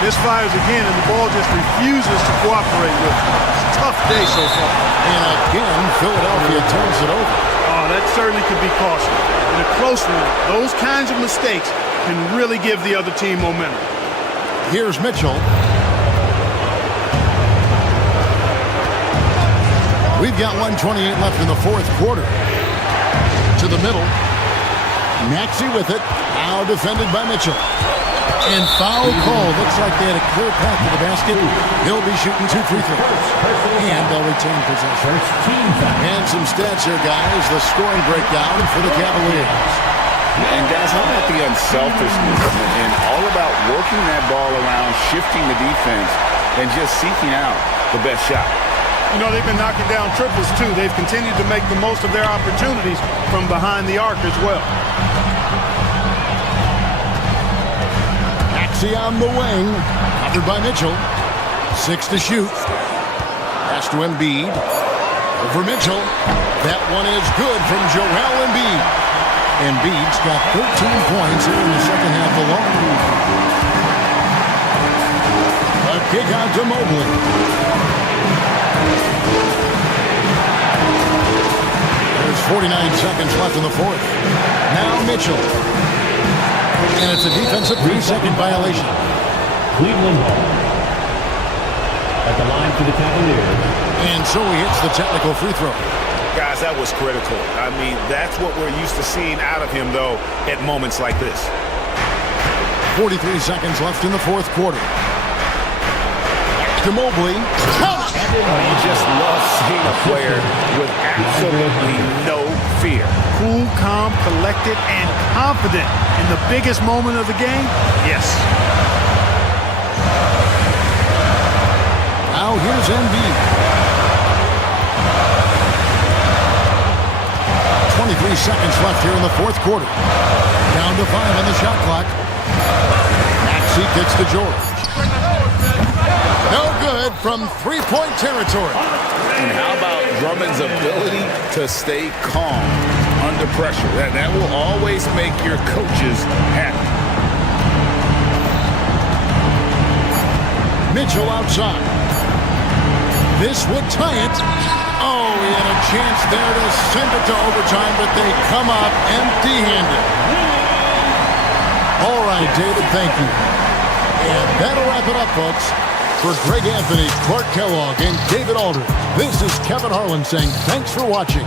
This fires again, and the ball just refuses to cooperate with him. It's a tough day so far. And again, Philadelphia turns it over. Oh, that certainly could be costly. In a close one, those kinds of mistakes can really give the other team momentum. Here's Mitchell. We've got 1:28 left in the 4th quarter. To the middle. Maxey with it. Now defended by Mitchell. And foul call. Looks like they had a clear path to the basket. He'll be shooting 2 free throws. And they'll retain possession. And some stats here, guys. The scoring breakdown for the Cavaliers. And guys, how about the unselfishness and all about working that ball around, shifting the defense, and just seeking out the best shot? You know, they've been knocking down triples, too. They've continued to make the most of their opportunities from behind the arc as well. Maxey on the wing. Covered by Mitchell. 6 to shoot. Pass to Embiid. Over Mitchell. That one is good from Joel Embiid. Embiid's got 13 points here in the second half alone. A kick out to Mobley. There's 49 seconds left in the 4th. Now Mitchell. And it's a defensive 3-second violation. Cleveland at the line for the Cavaliers. And so he hits the technical free throw. Guys, that was critical. I mean, that's what we're used to seeing out of him, though, at moments like this. 43 seconds left in the 4th quarter. To Mobley. You just love seeing a player with absolutely no fear. Cool, calm, collected, and confident in the biggest moment of the game? Yes. Now here's Embiid. 23 seconds left here in the fourth quarter. Down to 5 on the shot clock. Maxey kicks to George. No good from three-point territory. And how about Drummond's ability to stay calm under pressure? That will always make your coaches happy. Mitchell outside. This would tie it. Oh, he had a chance there to send it to overtime, but they come up empty-handed. All right, David, thank you. And that'll wrap it up, folks. For Greg Anthony, Clark Kellogg, and David Aldridge, this is Kevin Harlan saying thanks for watching.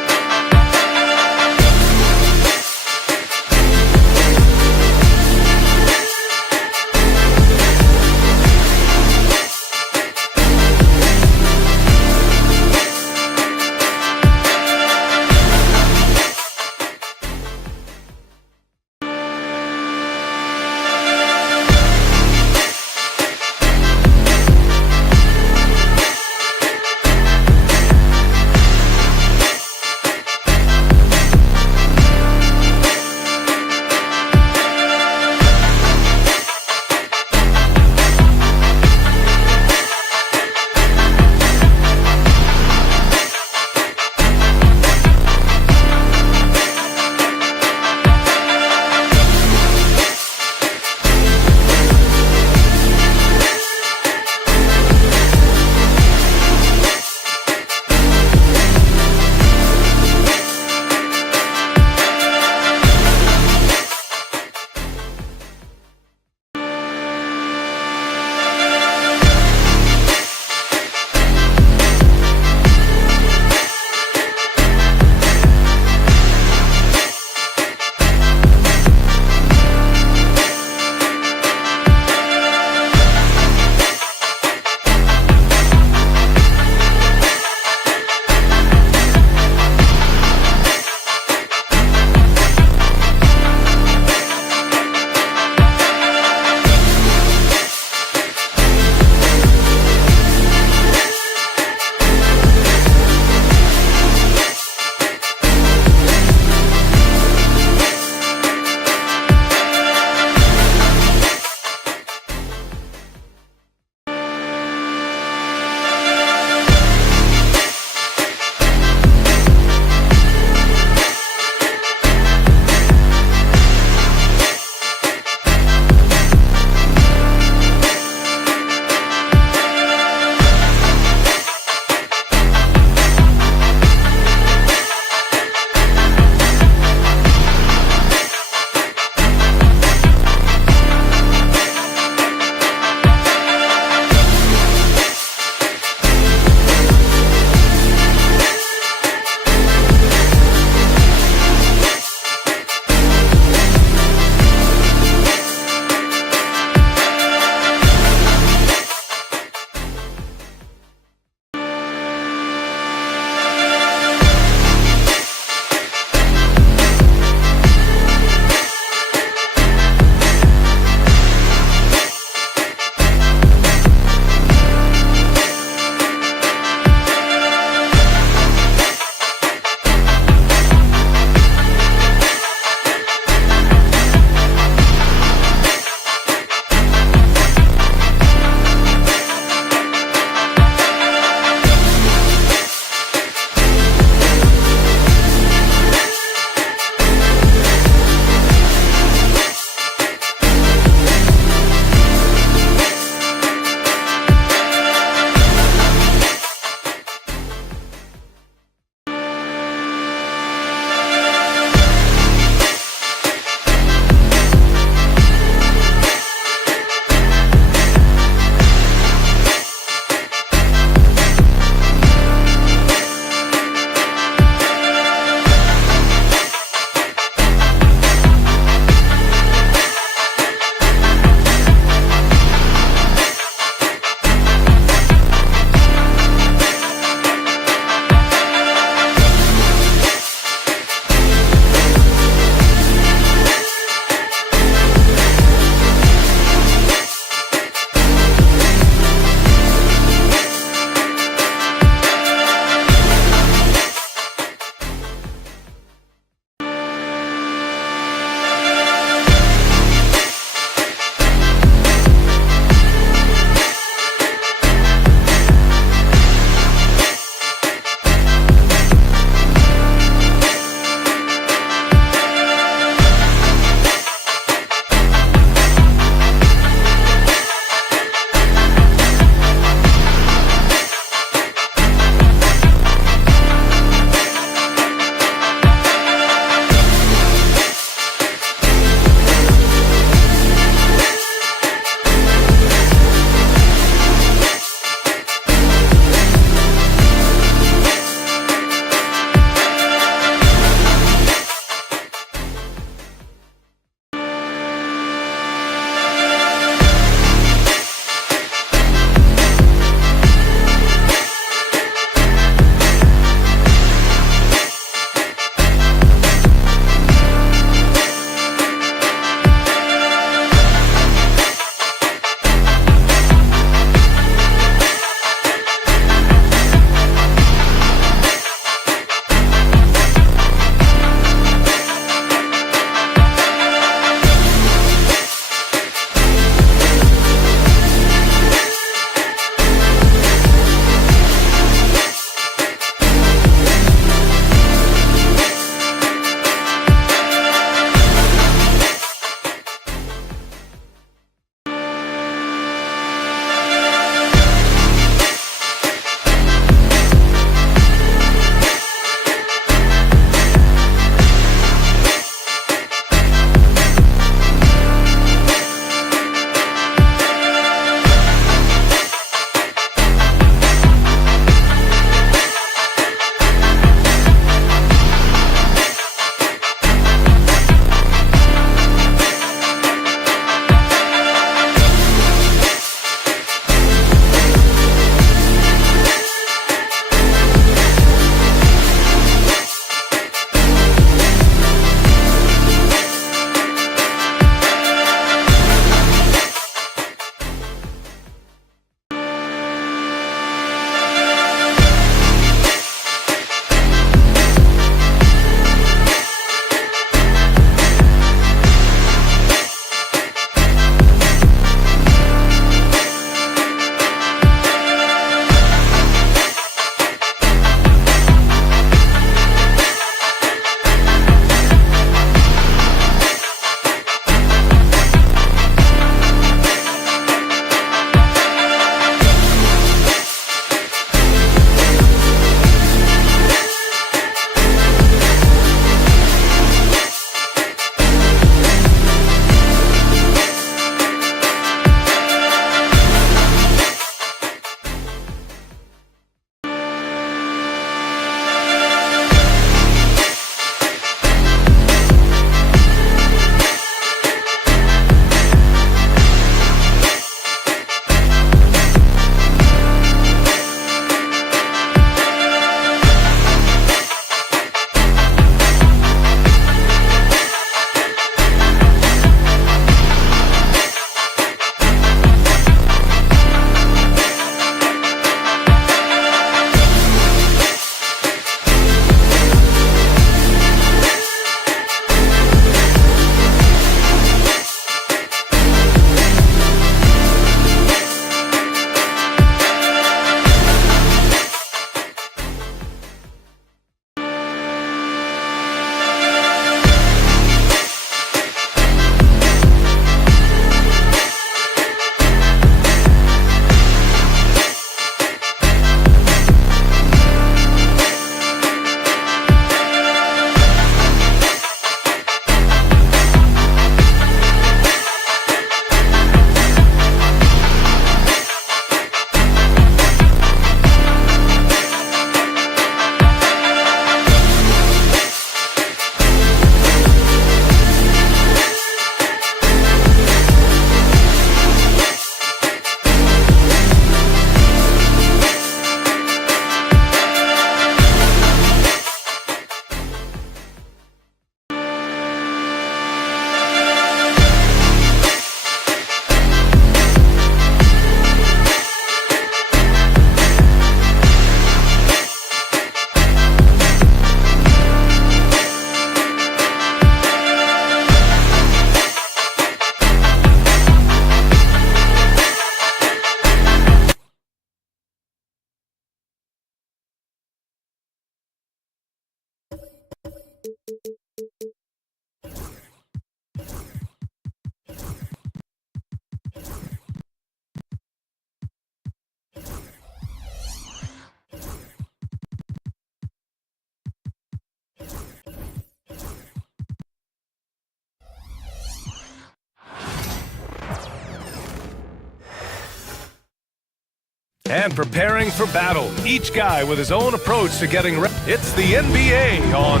and preparing for battle. Each guy with his own approach to getting ready. It's the NBA on.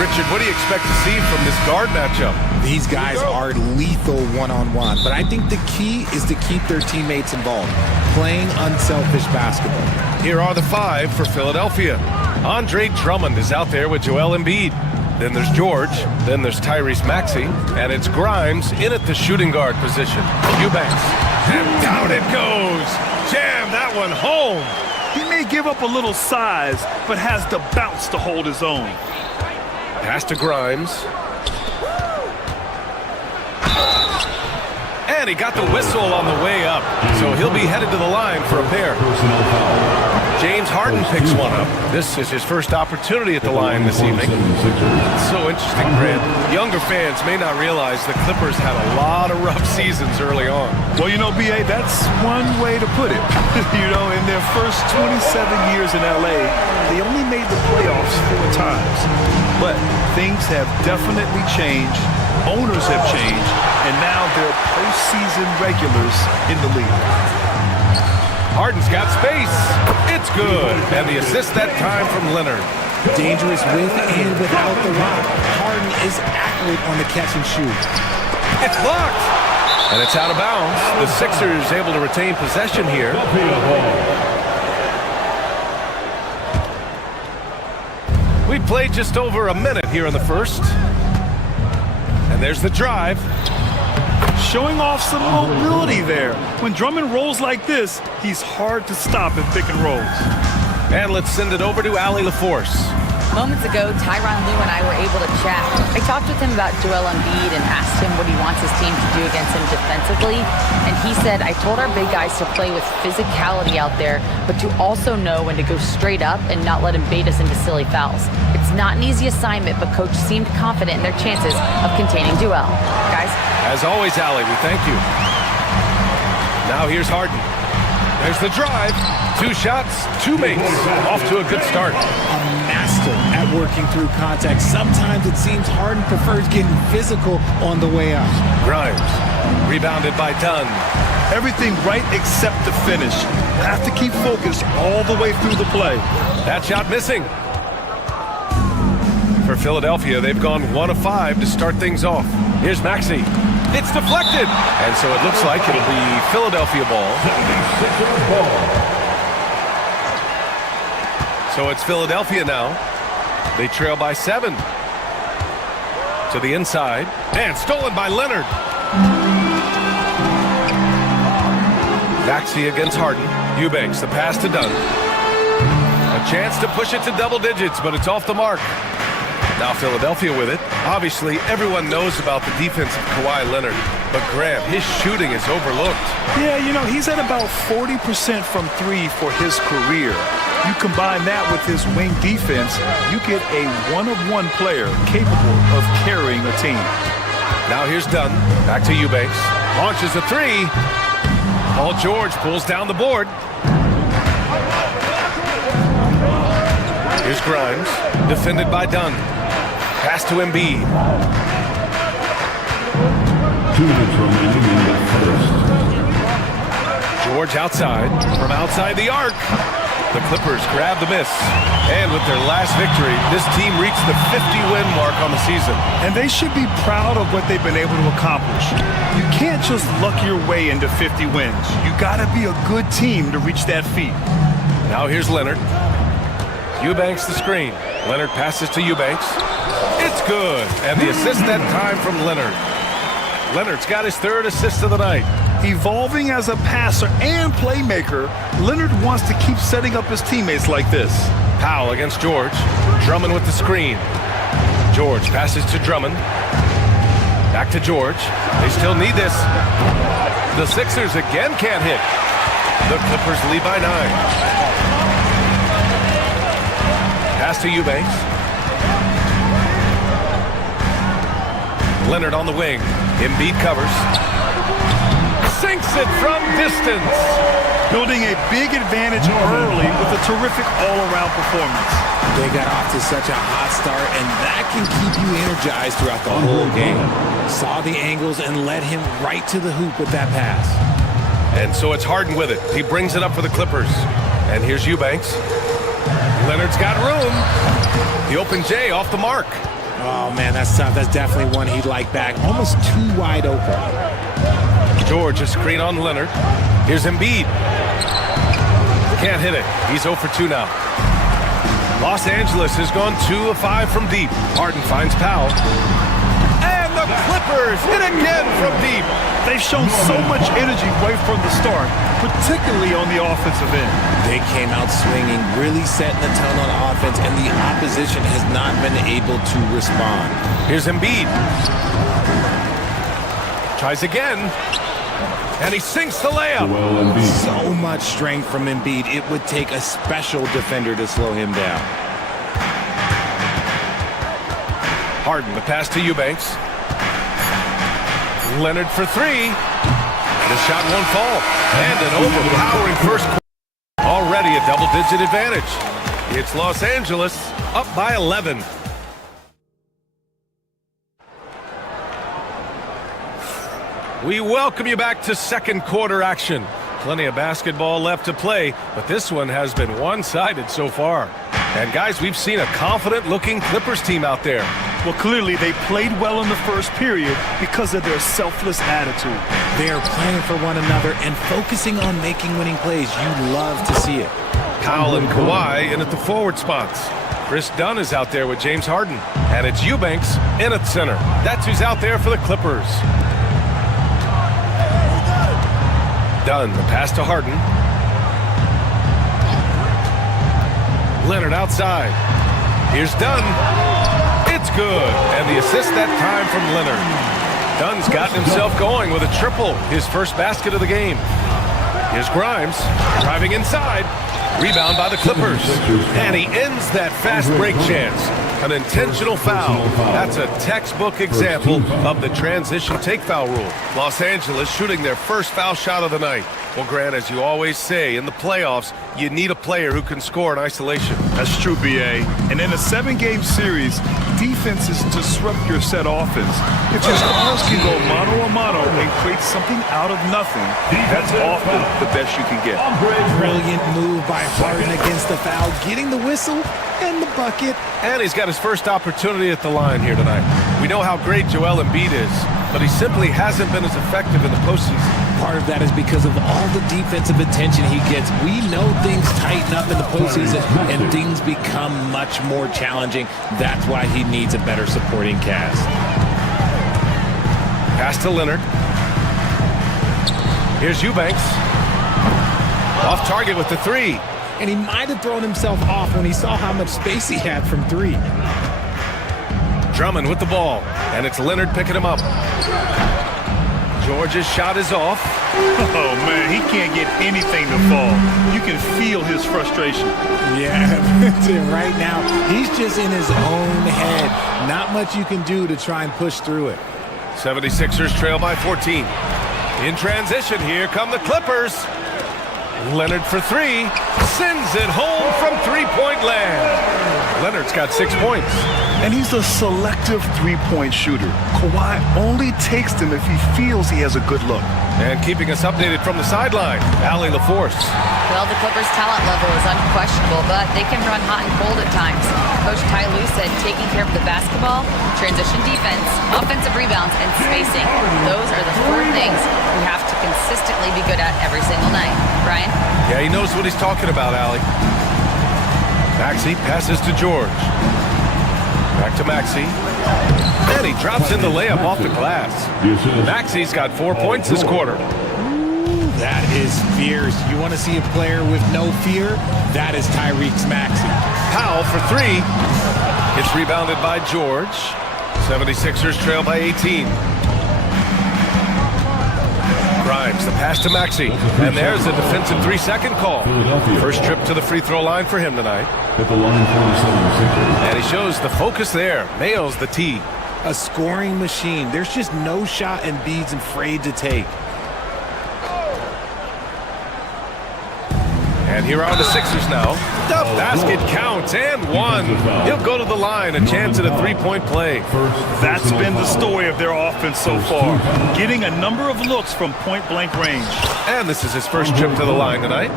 Richard, what do you expect to see from this guard matchup? These guys are lethal one-on-one, but I think the key is to keep their teammates involved, playing unselfish basketball. Here are the 5 for Philadelphia. Andre Drummond is out there with Joel Embiid. Then there's George. Then there's Tyrese Maxey. And it's Grimes in at the shooting guard position. Eubanks. And down it goes. Jam that one home. He may give up a little size, but has the bounce to hold his own. Pass to Grimes. And he got the whistle on the way up. So he'll be headed to the line for a pair. James Harden picks one up. This is his first opportunity at the line this evening. It's so interesting, Grant. Younger fans may not realize the Clippers had a lot of rough seasons early on. Well, you know, B.A., that's one way to put it. You know, in their first 27 years in L.A., they only made the playoffs 4 times. But things have definitely changed. Owners have changed. And now they're postseason regulars in the league. Harden's got space. It's good. And the assist that time from Leonard. Dangerous with and without the rock. Harden is accurate on the catch and shoot. It's blocked. And it's out of bounds. The Sixers able to retain possession here. We played just over a minute here in the first. And there's the drive. Showing off some mobility there. When Drummond rolls like this, he's hard to stop in pick and rolls. And let's send it over to Allie LaForce. Moments ago, Tyronn Lue and I were able to chat. I talked with him about Joel Embiid and asked him what he wants his team to do against him defensively. And he said, I told our big guys to play with physicality out there, but to also know when to go straight up and not let him bait us into silly fouls. It's not an easy assignment, but Coach seemed confident in their chances of containing Joel. Guys? As always, Allie, we thank you. Now here's Harden. There's the drive. 2 shots, 2 makes. Off to a good start. A master at working through contact. Sometimes it seems Harden prefers getting physical on the way up. Grimes, rebounded by Dunn. Everything right except the finish. Have to keep focused all the way through the play. That shot missing. For Philadelphia, they've gone 1 of 5 to start things off. Here's Maxey. It's deflected. And so it looks like it'll be Philadelphia ball. So it's Philadelphia now. They trail by 7. To the inside. And stolen by Leonard. Maxey against Harden. Eubanks, the pass to Dunn. A chance to push it to double digits, but it's off the mark. Now Philadelphia with it. Obviously, everyone knows about the defense of Kawhi Leonard, but Grant, his shooting is overlooked. Yeah, you know, he's at about 40% from 3 for his career. You combine that with his wing defense, you get a one-of-one player capable of carrying a team. Now here's Dunn. Back to Eubanks. Launches a 3. Paul George pulls down the board. Here's Grimes. Defended by Dunn. Pass to Embiid. 2 minutes remaining in the first. George outside. From outside the arc. The Clippers grab the miss. And with their last victory, this team reached the 50-win mark on the season. And they should be proud of what they've been able to accomplish. You can't just luck your way into 50 wins. You got to be a good team to reach that feat. Now here's Leonard. Eubanks the screen. Leonard passes to Eubanks. It's good. And the assist that time from Leonard. Leonard's got his 3rd assist of the night. Evolving as a passer and playmaker, Leonard wants to keep setting up his teammates like this. Powell against George. Drummond with the screen. George passes to Drummond. Back to George. They still need this. The Sixers again can't hit. The Clippers lead by 9. Pass to Eubanks. Leonard on the wing. Embiid covers. Sinks it from distance. Building a big advantage early with a terrific all-around performance. They got off to such a hot start, and that can keep you energized throughout the whole game. Saw the angles and led him right to the hoop with that pass. And so it's Harden with it. He brings it up for the Clippers. And here's Eubanks. Leonard's got room. The open J off the mark. Oh, man, that's tough. That's definitely one he'd like back. Almost too wide open. George, a screen on Leonard. Here's Embiid. Can't hit it. He's 0 for 2 now. Los Angeles has gone 2 of 5 from deep. Harden finds Powell. And the Clippers hit again from deep. They've shown so much energy right from the start, particularly on the offensive end. They came out swinging, really setting the tone on offense, and the opposition has not been able to respond. Here's Embiid. Tries again. And he sinks the layup. So much strength from Embiid. It would take a special defender to slow him down. Harden, the pass to Eubanks. Leonard for 3. The shot won't fall. And an overpowering first quarter. Already a double-digit advantage. It's Los Angeles up by 11. We welcome you back to second quarter action. Plenty of basketball left to play, but this one has been one-sided so far. And guys, we've seen a confident-looking Clippers team out there. Well, clearly they played well in the first period because of their selfless attitude. They are playing for one another and focusing on making winning plays. You love to see it. Powell and Kawhi in at the forward spots. Chris Dunn is out there with James Harden. And it's Eubanks in at center. That's who's out there for the Clippers. Dunn, the pass to Harden. Leonard outside. Here's Dunn. It's good. And the assist that time from Leonard. Dunn's gotten himself going with a triple, his first basket of the game. Here's Grimes, driving inside. Rebound by the Clippers. And he ends that fast break chance. An intentional foul. That's a textbook example of the transition take foul rule. Los Angeles shooting their first foul shot of the night. Well, Grant, as you always say, in the playoffs, you need a player who can score in isolation. That's true, B.A. And in a 7-game series, defense is disrupt your set offense. If your stars can go mano-a-mano and create something out of nothing, that's often the best you can get. Brilliant move by Harden against the foul, getting the whistle and the bucket. And he's got his first opportunity at the line here tonight. We know how great Joel Embiid is, but he simply hasn't been as effective in the postseason. Part of that is because of all the defensive attention he gets. We know things tighten up in the postseason and things become much more challenging. That's why he needs a better supporting cast. Pass to Leonard. Here's Eubanks. Off target with the 3. And he might have thrown himself off when he saw how much space he had from 3. Drummond with the ball. And it's Leonard picking him up. George's shot is off. Oh, man, he can't get anything to fall. You can feel his frustration. Yeah, right now, he's just in his own head. Not much you can do to try and push through it. 76ers trail by 14. In transition, here come the Clippers. Leonard for 3. Sends it home from three-point land. Leonard's got 6 points. And he's a selective three-point shooter. Kawhi only takes them if he feels he has a good look. And keeping us updated from the sideline, Allie LaForce. Well, the Clippers' talent level is unquestionable, but they can run hot and cold at times. Coach Ty Lue said taking care of the basketball, transition defense, offensive rebounds, and spacing. Those are the 4 things we have to consistently be good at every single night. Brian? Yeah, he knows what he's talking about, Allie. Maxey passes to George. Back to Maxey. And he drops in the layup off the glass. Maxey's got 4 points this quarter. Ooh, that is fierce. You want to see a player with no fear? That is Tyrese Maxey. Powell for 3. It's rebounded by George. 76ers trail by 18. Grimes, the pass to Maxey. And there's a defensive 3-second call. First trip to the free throw line for him tonight. At the line, 47 And he shows the focus there. Nails the tee. A scoring machine. There's just no shot Embiid's afraid to take. And Here are the Sixers now. The basket counts and one. He'll go to the line, a chance at a three-point play. That's been the story of their offense so far, getting a number of looks from point-blank range. And this is his first trip to the line tonight.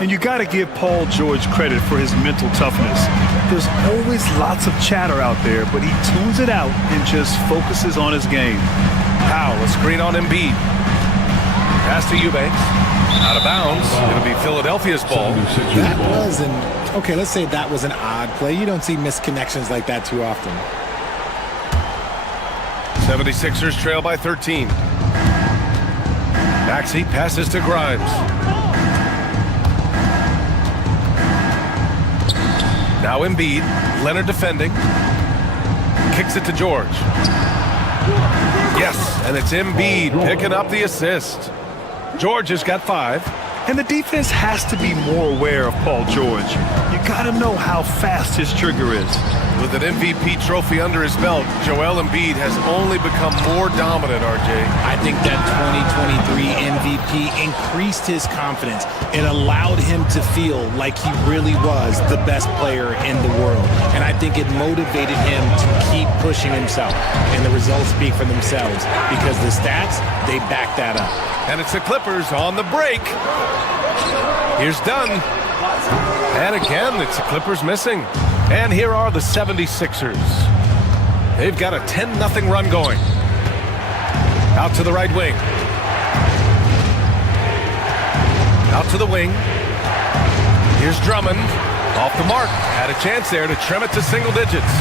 And you got to give Paul George credit for his mental toughness. There's always lots of chatter out there, but he tunes it out and just focuses on his game. Powell, a screen on Embiid. Pass to Eubanks. Out of bounds. It'll be Philadelphia's ball. That was let's say that was an odd play. You don't see missed connections like that too often. 76ers trail by 13. Maxey passes to Grimes. Now Embiid. Leonard defending. Kicks it to George. Yes, and it's Embiid picking up the assist. George has got 5. And the defense has to be more aware of Paul George. You got to know how fast his trigger is. With an MVP trophy under his belt, Joel Embiid has only become more dominant, RJ. I think that 2023 MVP increased his confidence. It allowed him to feel like he really was the best player in the world. And I think it motivated him to keep pushing himself. And the results speak for themselves because the stats, they back that up. And it's the Clippers on the break. Here's Dunn. And again, it's the Clippers missing. And here are the 76ers. They've got a 10-0 run going. Out to the right wing. Out to the wing. Here's Drummond. Off the mark. Had a chance there to trim it to single digits.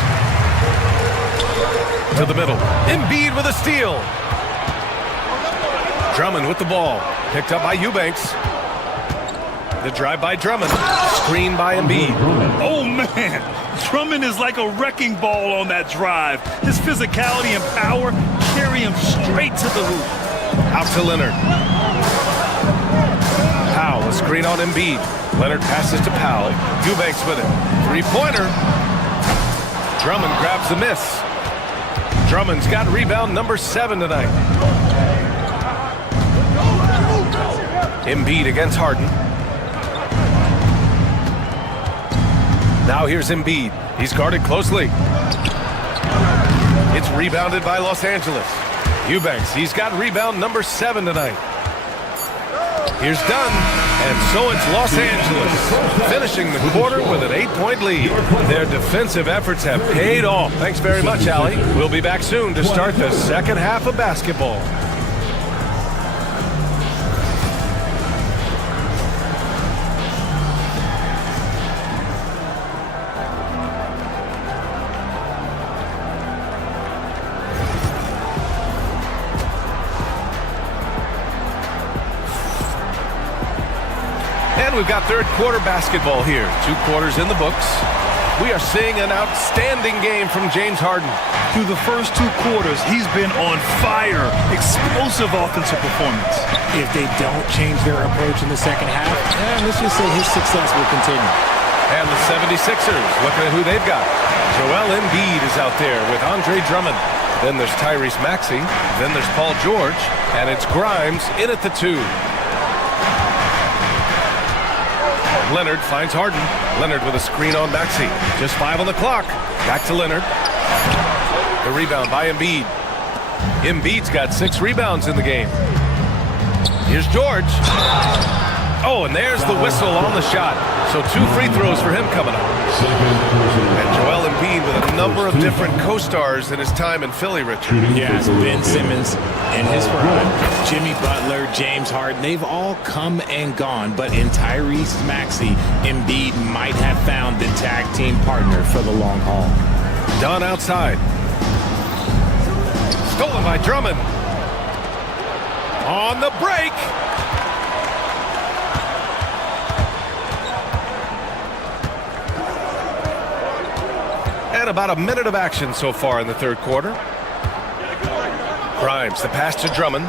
To the middle. Embiid with a steal. Drummond with the ball. Picked up by Eubanks. The drive by Drummond. Screen by Embiid. Oh, man. Drummond is like a wrecking ball on that drive. His physicality and power carry him straight to the hoop. Out to Leonard. Powell, a screen on Embiid. Leonard passes to Powell. Eubanks with it. Three-pointer. Drummond grabs the miss. Drummond's got rebound number 7 tonight. Embiid against Harden. Now here's Embiid. He's guarded closely. It's rebounded by Los Angeles. Eubanks, he's got rebound number 7 tonight. Here's Dunn. And so it's Los Angeles finishing the quarter with an 8-point lead. Their defensive efforts have paid off. Thanks very much, Allie. We'll be back soon to start the second half of basketball. And we've got third quarter basketball here. 2 quarters in the books. We are seeing an outstanding game from James Harden. Through the first 2 quarters, he's been on fire. Explosive offensive performance. If they don't change their approach in the second half, let's just say his success will continue. And the 76ers, looking at who they've got. Joel Embiid is out there with Andre Drummond. Then there's Tyrese Maxey. Then there's Paul George. And it's Grimes in at the 2. Leonard finds Harden. Leonard with a screen on Maxey. Just 5 on the clock. Back to Leonard. The rebound by Embiid. Embiid's got 6 rebounds in the game. Here's George. Oh, and there's the whistle on the shot. So 2 free throws for him coming up. And Joel Embiid with a number of different co-stars in his time in Philly, Richard. Yes, Ben Simmons in his prime, Jimmy Butler, James Harden, they've all come and gone. But in Tyrese Maxey, Embiid might have found the tag team partner for the long haul. Dunn outside. Stolen by Drummond. On the break. And about a minute of action so far in the third quarter. Grimes, the pass to Drummond.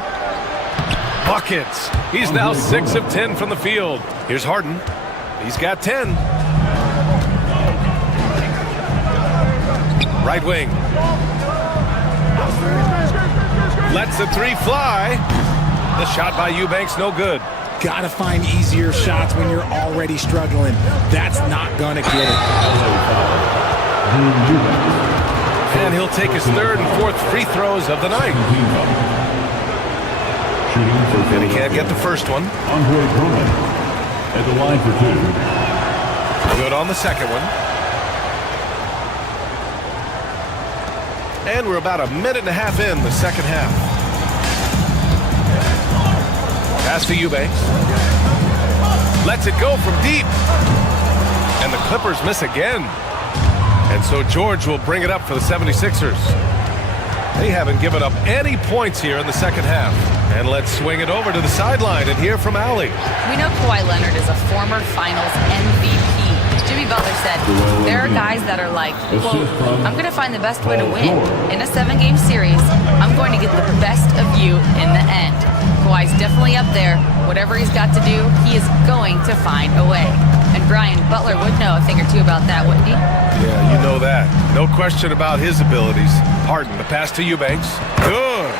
Buckets. He's now 6 of 10 from the field. Here's Harden. He's got 10. Right wing. Lets the 3 fly. The shot by Eubanks, no good. got to find easier shots when you're already struggling. That's not going to get it. And he'll take his third and fourth free throws of the night. And he can't get the first one. At the line for two. Good on the second one. And we're about a minute and a half in the second half. Pass to Eubanks. Lets it go from deep. And the Clippers miss again. And so George will bring it up for the 76ers. They haven't given up any points here in the second half. And let's swing it over to the sideline and hear from Allie. We know Kawhi Leonard is a former Finals MVP. Jimmy Butler said, there are guys that are like, quote, I'm going to find the best way to win. In a 7-game series, I'm going to get the best of you in the end. Kawhi's definitely up there. Whatever he's got to do, he is going to find a way. And Brian, Butler would know a thing or two about that, wouldn't he? Yeah, you know that. No question about his abilities. Harden, the pass to Eubanks. Good.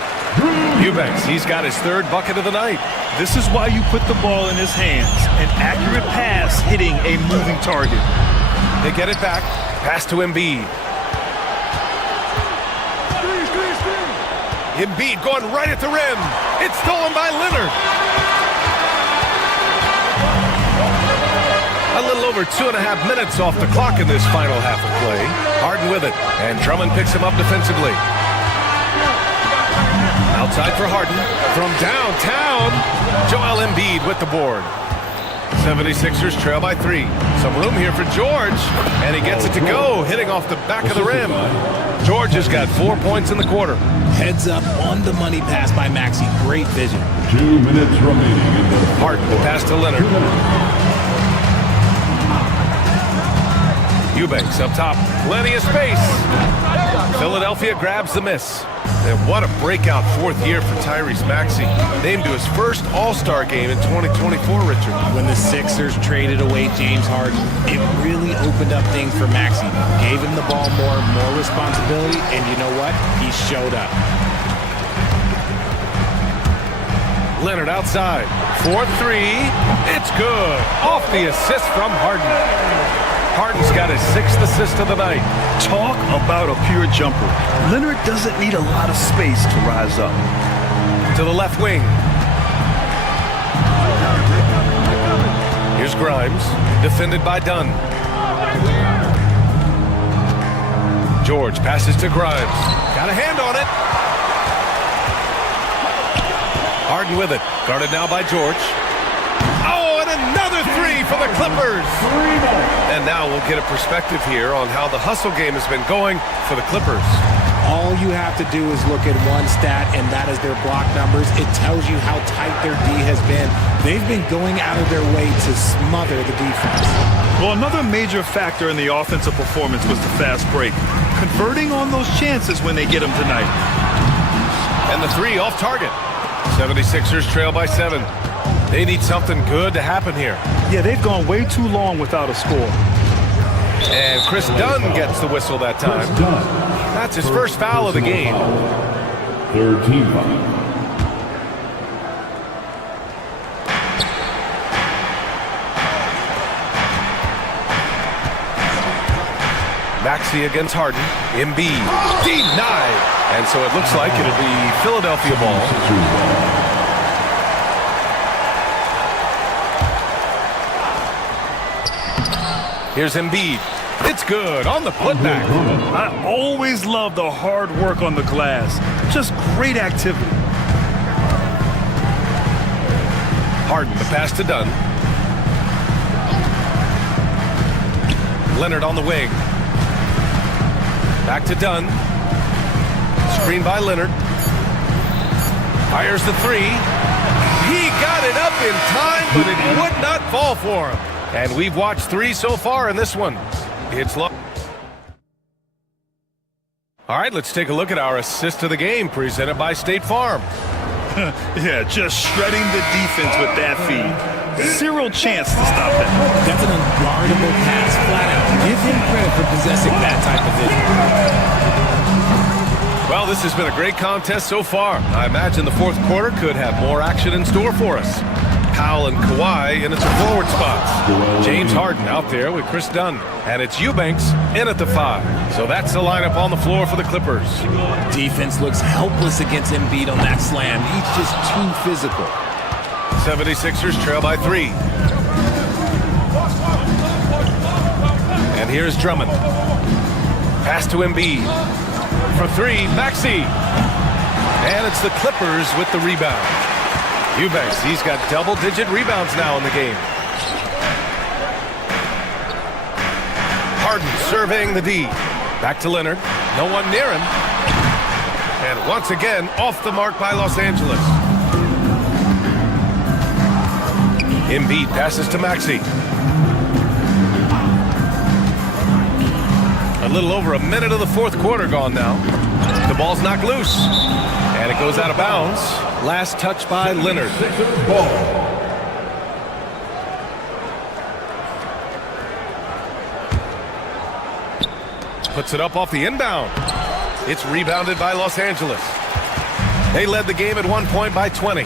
Eubanks, he's got his third bucket of the night. This is why you put the ball in his hands. An accurate pass hitting a moving target. They get it back. Pass to Embiid. Embiid going right at the rim. It's stolen by Leonard. A little over 2.5 minutes off the clock in this final half of play. Harden with it, and Drummond picks him up defensively. Outside for Harden. From downtown, Joel Embiid with the board. 76ers trail by 3. Some room here for George, and he gets it to go, hitting off the back of the rim. George has got 4 points in the quarter. Heads up on the money pass by Maxey. Great vision. 2 minutes remaining in the Harden, the pass to Leonard. Eubanks up top. Plenty of space. Philadelphia grabs the miss. And what a breakout fourth year for Tyrese Maxey. Named to his first All-Star game in 2024, Richard. When the Sixers traded away James Harden, it really opened up things for Maxey. Gave him the ball more responsibility, and you know what? He showed up. Leonard outside. 4-3. It's good. Off the assist from Harden. Harden's got his 6th assist of the night. Talk about a pure jumper. Leonard doesn't need a lot of space to rise up. To the left wing. Here's Grimes, defended by Dunn. George passes to Grimes. Got a hand on it. Harden with it. Guarded now by George. Oh, and another 3 for the Clippers. And now we'll get a perspective here on how the hustle game has been going for the Clippers. All you have to do is look at one stat, and that is their block numbers. It tells you how tight their D has been. They've been going out of their way to smother the defense. Well, another major factor in the offensive performance was the fast break. Converting on those chances when they get them tonight. And the 3 off target. 76ers trail by 7. They need something good to happen here. Yeah, they've gone way too long without a score. And Chris Dunn gets the whistle that time. That's his first foul of the game. third team foul. Maxey against Harden. Embiid denied. And so it looks like it'll be Philadelphia ball. Here's Embiid. It's good on the putback. I always love the hard work on the glass. Just great activity. Harden, the pass to Dunn. Leonard on the wing. Back to Dunn. Screen by Leonard. Fires the 3. He got it up in time, but it would not fall for him. And we've watched 3 so far in this one. It's low. All right, let's take a look at our assist of the game presented by State Farm. Yeah, just shredding the defense with that feed. Zero chance to stop that. That's an unguardable pass, flat out. Give him credit for possessing that type of vision. Well, this has been a great contest so far. I imagine the fourth quarter could have more action in store for us. Powell and Kawhi in at the forward spots. James Harden out there with Chris Dunn. And it's Eubanks in at the 5. So that's the lineup on the floor for the Clippers. Defense looks helpless against Embiid on that slam. He's just too physical. 76ers trail by 3. And here's Drummond. Pass to Embiid. For 3, Maxey. And it's the Clippers with the rebound. Eubanks, he's got double-digit rebounds now in the game. Harden surveying the D. Back to Leonard. No one near him. And once again, off the mark by Los Angeles. Embiid passes to Maxey. A little over a minute of the fourth quarter gone now. The ball's knocked loose. And it goes out of bounds. Last touch by Leonard. Puts it up off the inbound. It's rebounded by Los Angeles. They led the game at one point by 20.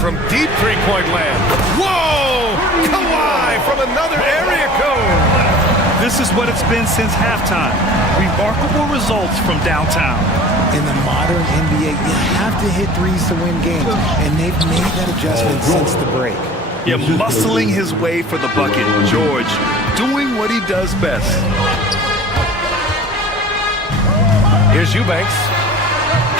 From deep three-point land. Whoa! Kawhi from another area code. This is what it's been since halftime. Remarkable results from downtown. In the modern NBA, you have to hit threes to win games, and they've made that adjustment since the break. Yeah, muscling his way for the bucket. George doing what he does best. Here's Eubanks.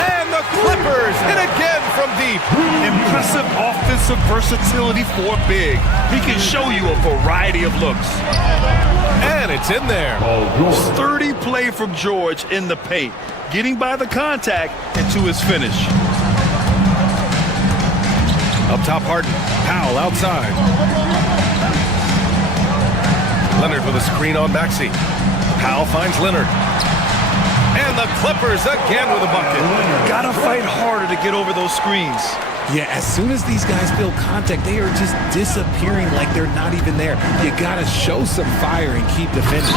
And the Clippers hit again from deep. Impressive offensive versatility for big. He can show you a variety of looks. And it's in there. Sturdy play from George in the paint, getting by the contact and to his finish. Up top, Harden. Powell outside. Leonard with a screen on Maxey. Powell finds Leonard. And the Clippers again with a bucket. Gotta fight harder to get over those screens. Yeah, as soon as these guys feel contact, they are just disappearing like they're not even there. You gotta show some fire and keep defending.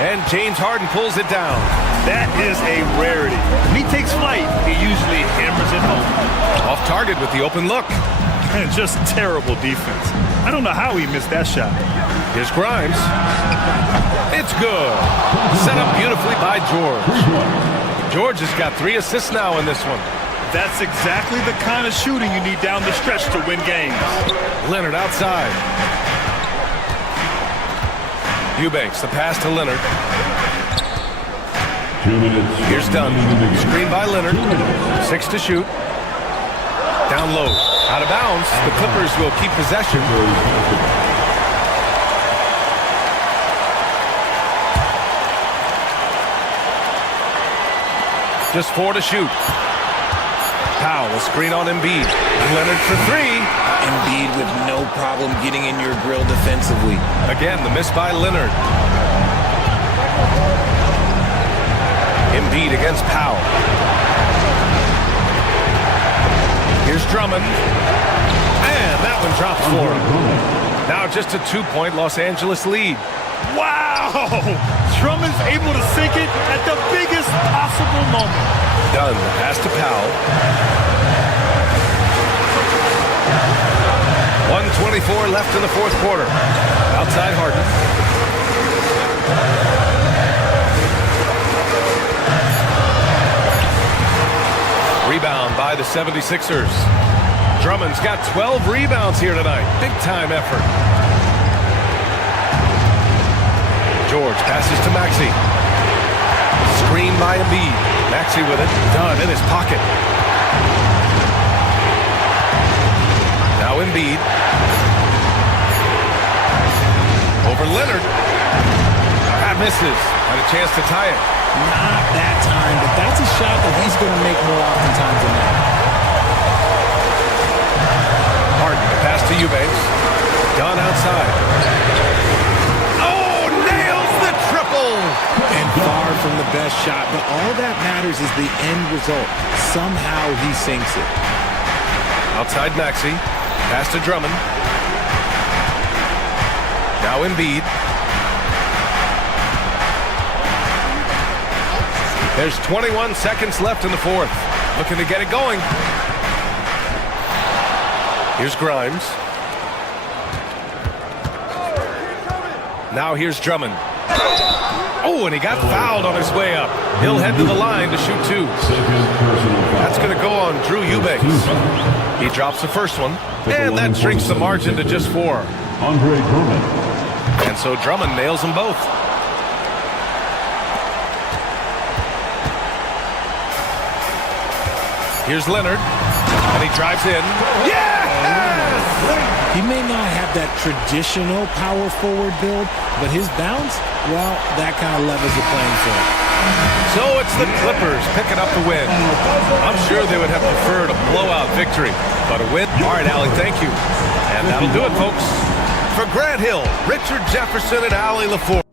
And James Harden pulls it down. That is a rarity. When he takes flight, he usually hammers it home. Off target with the open look. And just terrible defense. I don't know how he missed that shot. Here's Grimes. It's good. Set up beautifully by George. George has got 3 assists now in this one. That's exactly the kind of shooting you need down the stretch to win games. Leonard outside. Eubanks, the pass to Leonard. 2 minutes. Here's Dunn. Screen by Leonard. 6 to shoot. Down low. Out of bounds. The Clippers will keep possession. Just 4 to shoot. Powell, a screen on Embiid. Leonard for 3. Embiid with no problem getting in your grill defensively. Again, the miss by Leonard. Embiid against Powell. Here's Drummond. And that one drops for him. Now just a 2-point Los Angeles lead. Wow! Drummond's able to sink it at the biggest possible moment. Dunn, pass to Powell. 1:24 left in the fourth quarter. Outside Harden. Rebound by the 76ers. Drummond's got 12 rebounds here tonight. Big time effort. George passes to Maxey. Screen by Embiid. Maxey with it. Dunn in his pocket. Now Embiid. Over Leonard. That misses. And a chance to tie it. Not that time, but that's a shot that he's going to make more oftentimes than that. Harden, pass to Eubanks. Dunn outside. Oh, nails the triple! And far from the best shot, but all that matters is the end result. Somehow he sinks it. Outside Maxey. Pass to Drummond. Now Embiid. There's 21 seconds left in the fourth. looking to get it going. Here's Grimes. Now here's Drummond. Oh, and he got fouled on his way up. He'll head to the line to shoot two. That's going to go on Drew Eubanks. He drops the first one, and that shrinks the margin to just 4. Andre Drummond. And so Drummond nails them both. Here's Leonard, and he drives in. Yes! He may not have that traditional power forward build, but his bounce, well, that kind of levels the playing field. So it's the Clippers picking up the win. I'm sure they would have preferred a blowout victory, but a win. All right, Allie, thank you. And that'll do it, folks. For Grant Hill, Richard Jefferson, and Allie LaFour.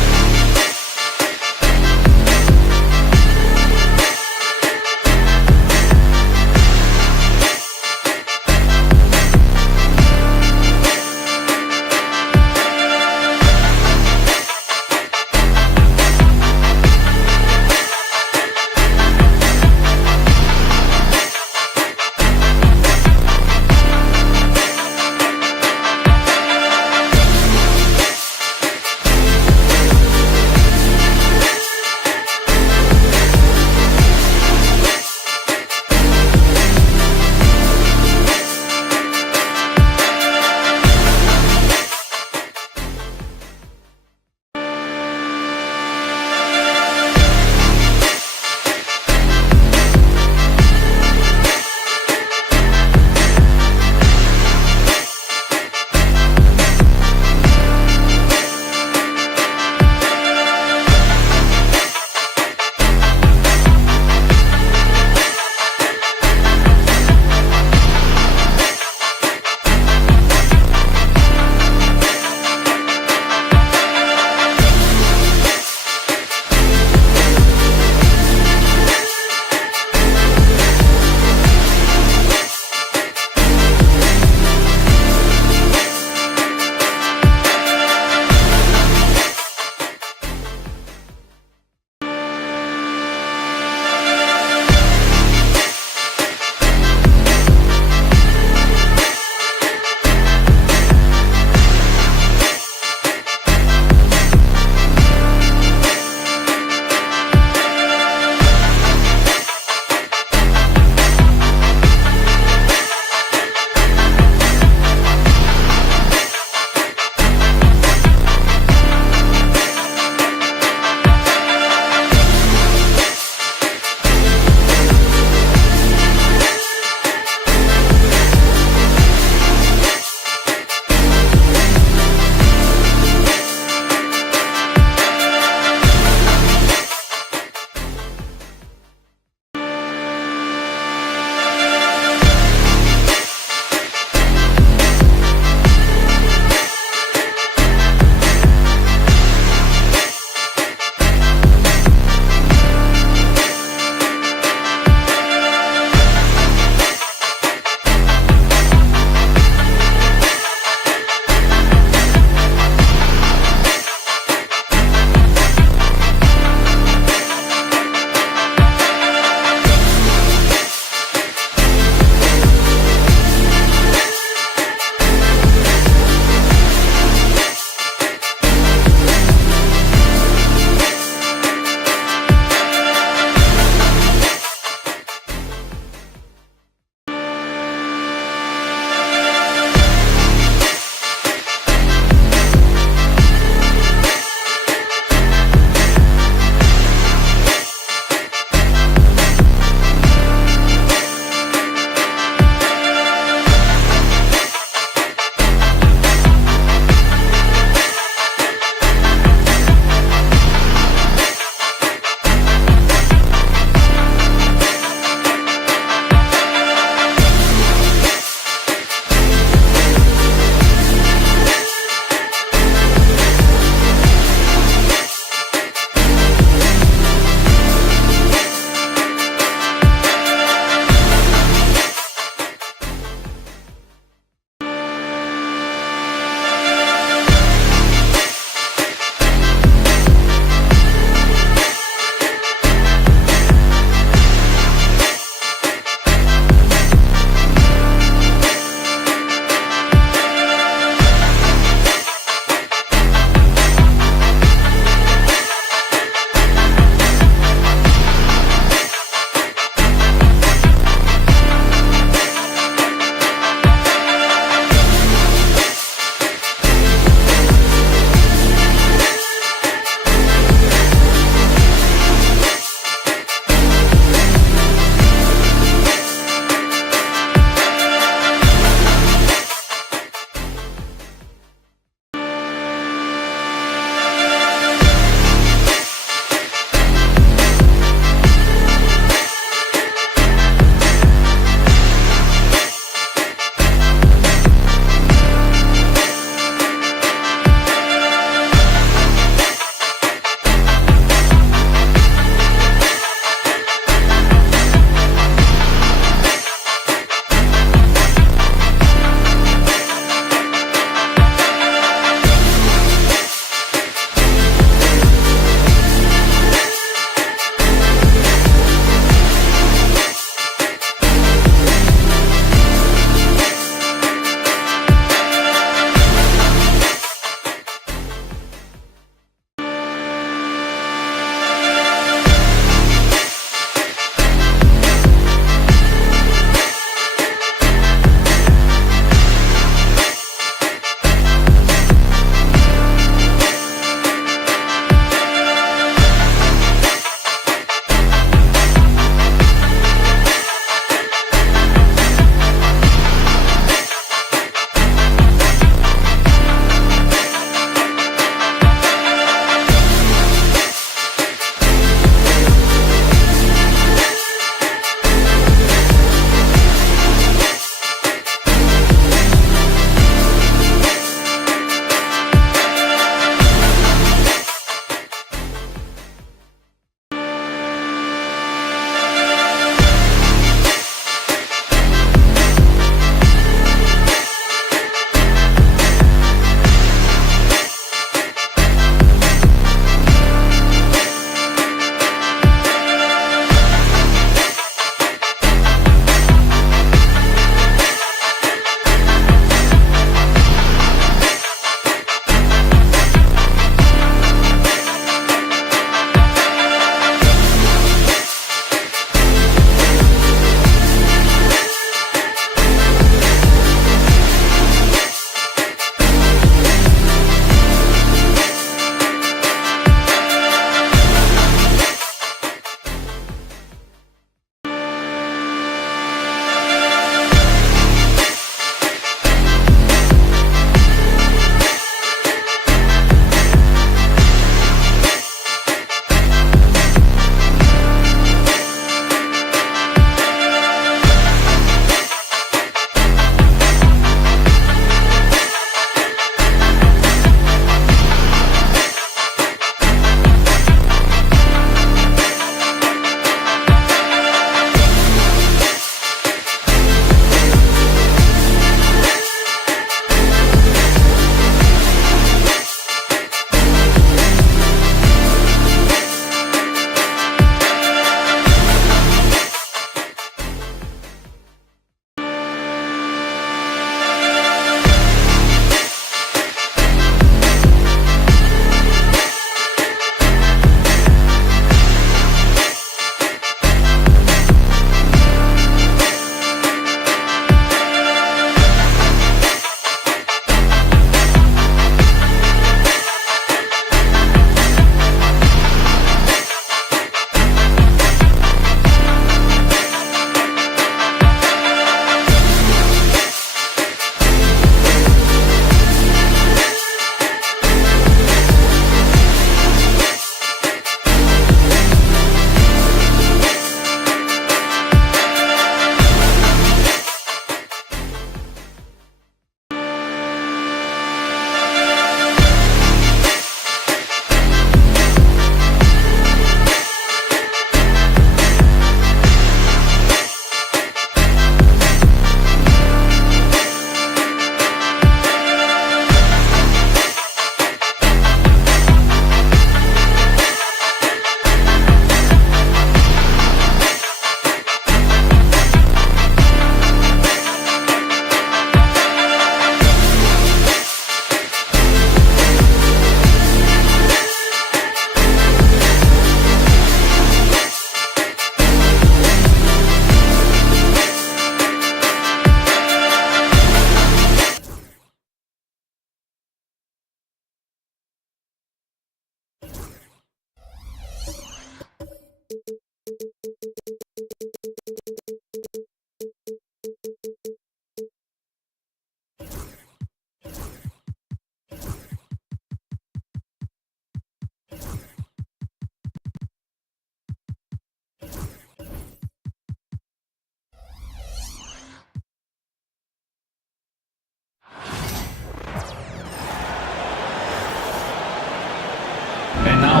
Now.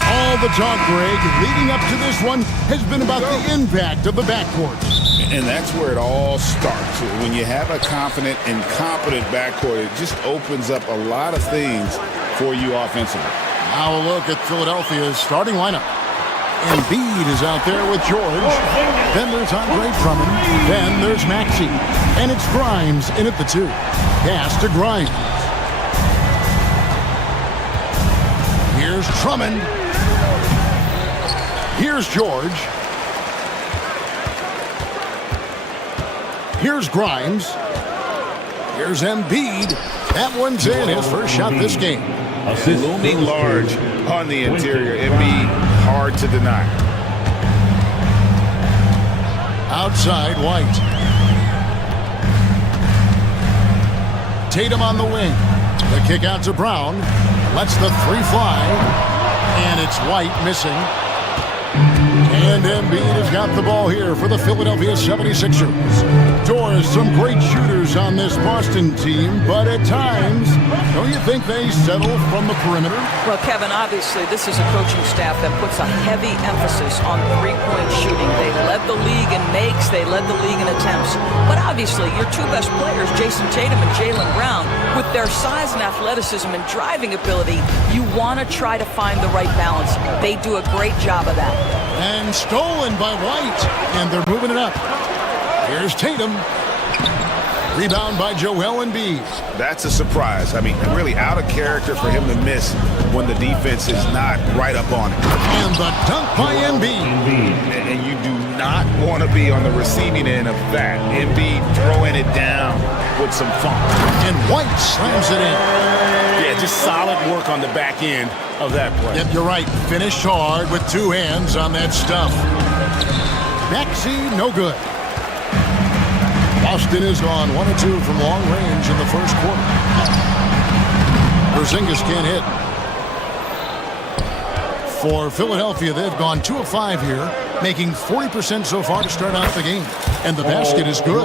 All the talk, Greg, leading up to this one has been about the impact of the backcourt. And that's where it all starts. When you have a confident and competent backcourt, it just opens up a lot of things for you offensively. Now a look at Philadelphia's starting lineup. Embiid is out there with George. Then there's Andre Drummond. Then there's Maxey. And it's Grimes in at the 2. Pass to Grimes. Here's Drummond. Here's George. Here's Grimes. Here's Embiid. That one's in, his first shot this game. Looming large on the interior. Embiid, hard to deny. Outside, White. Tatum on the wing. The kick out to Brown. Lets the 3 fly. And it's White missing. And Embiid has got the ball here for the Philadelphia 76ers. Doris, some great shooters on this Boston team, but at times, don't you think they settle from the perimeter? Well, Kevin, obviously this is a coaching staff that puts a heavy emphasis on three-point shooting. They led the league in makes, they led the league in attempts. But obviously, your two best players, Jason Tatum and Jaylen Brown, with their size and athleticism and driving ability, you want to try to find the right balance. They do a great job of that. And stolen by White, and they're moving it up. Here's Tatum. Rebound by Joel Embiid. That's a surprise. I mean, really out of character for him to miss when the defense is not right up on it. And the dunk by Embiid. And you do not want to be on the receiving end of that. Embiid throwing it down with some funk. And White slams it in. Yeah, just solid work on the back end of that play. Yep, you're right. Finished hard with 2 hands on that stuff. Maxey, no good. Boston is on 1 of 2 from long range in the first quarter. Porzingis can't hit. For Philadelphia, they've gone 2 of 5 here, making 40% so far to start out the game. And the basket is good.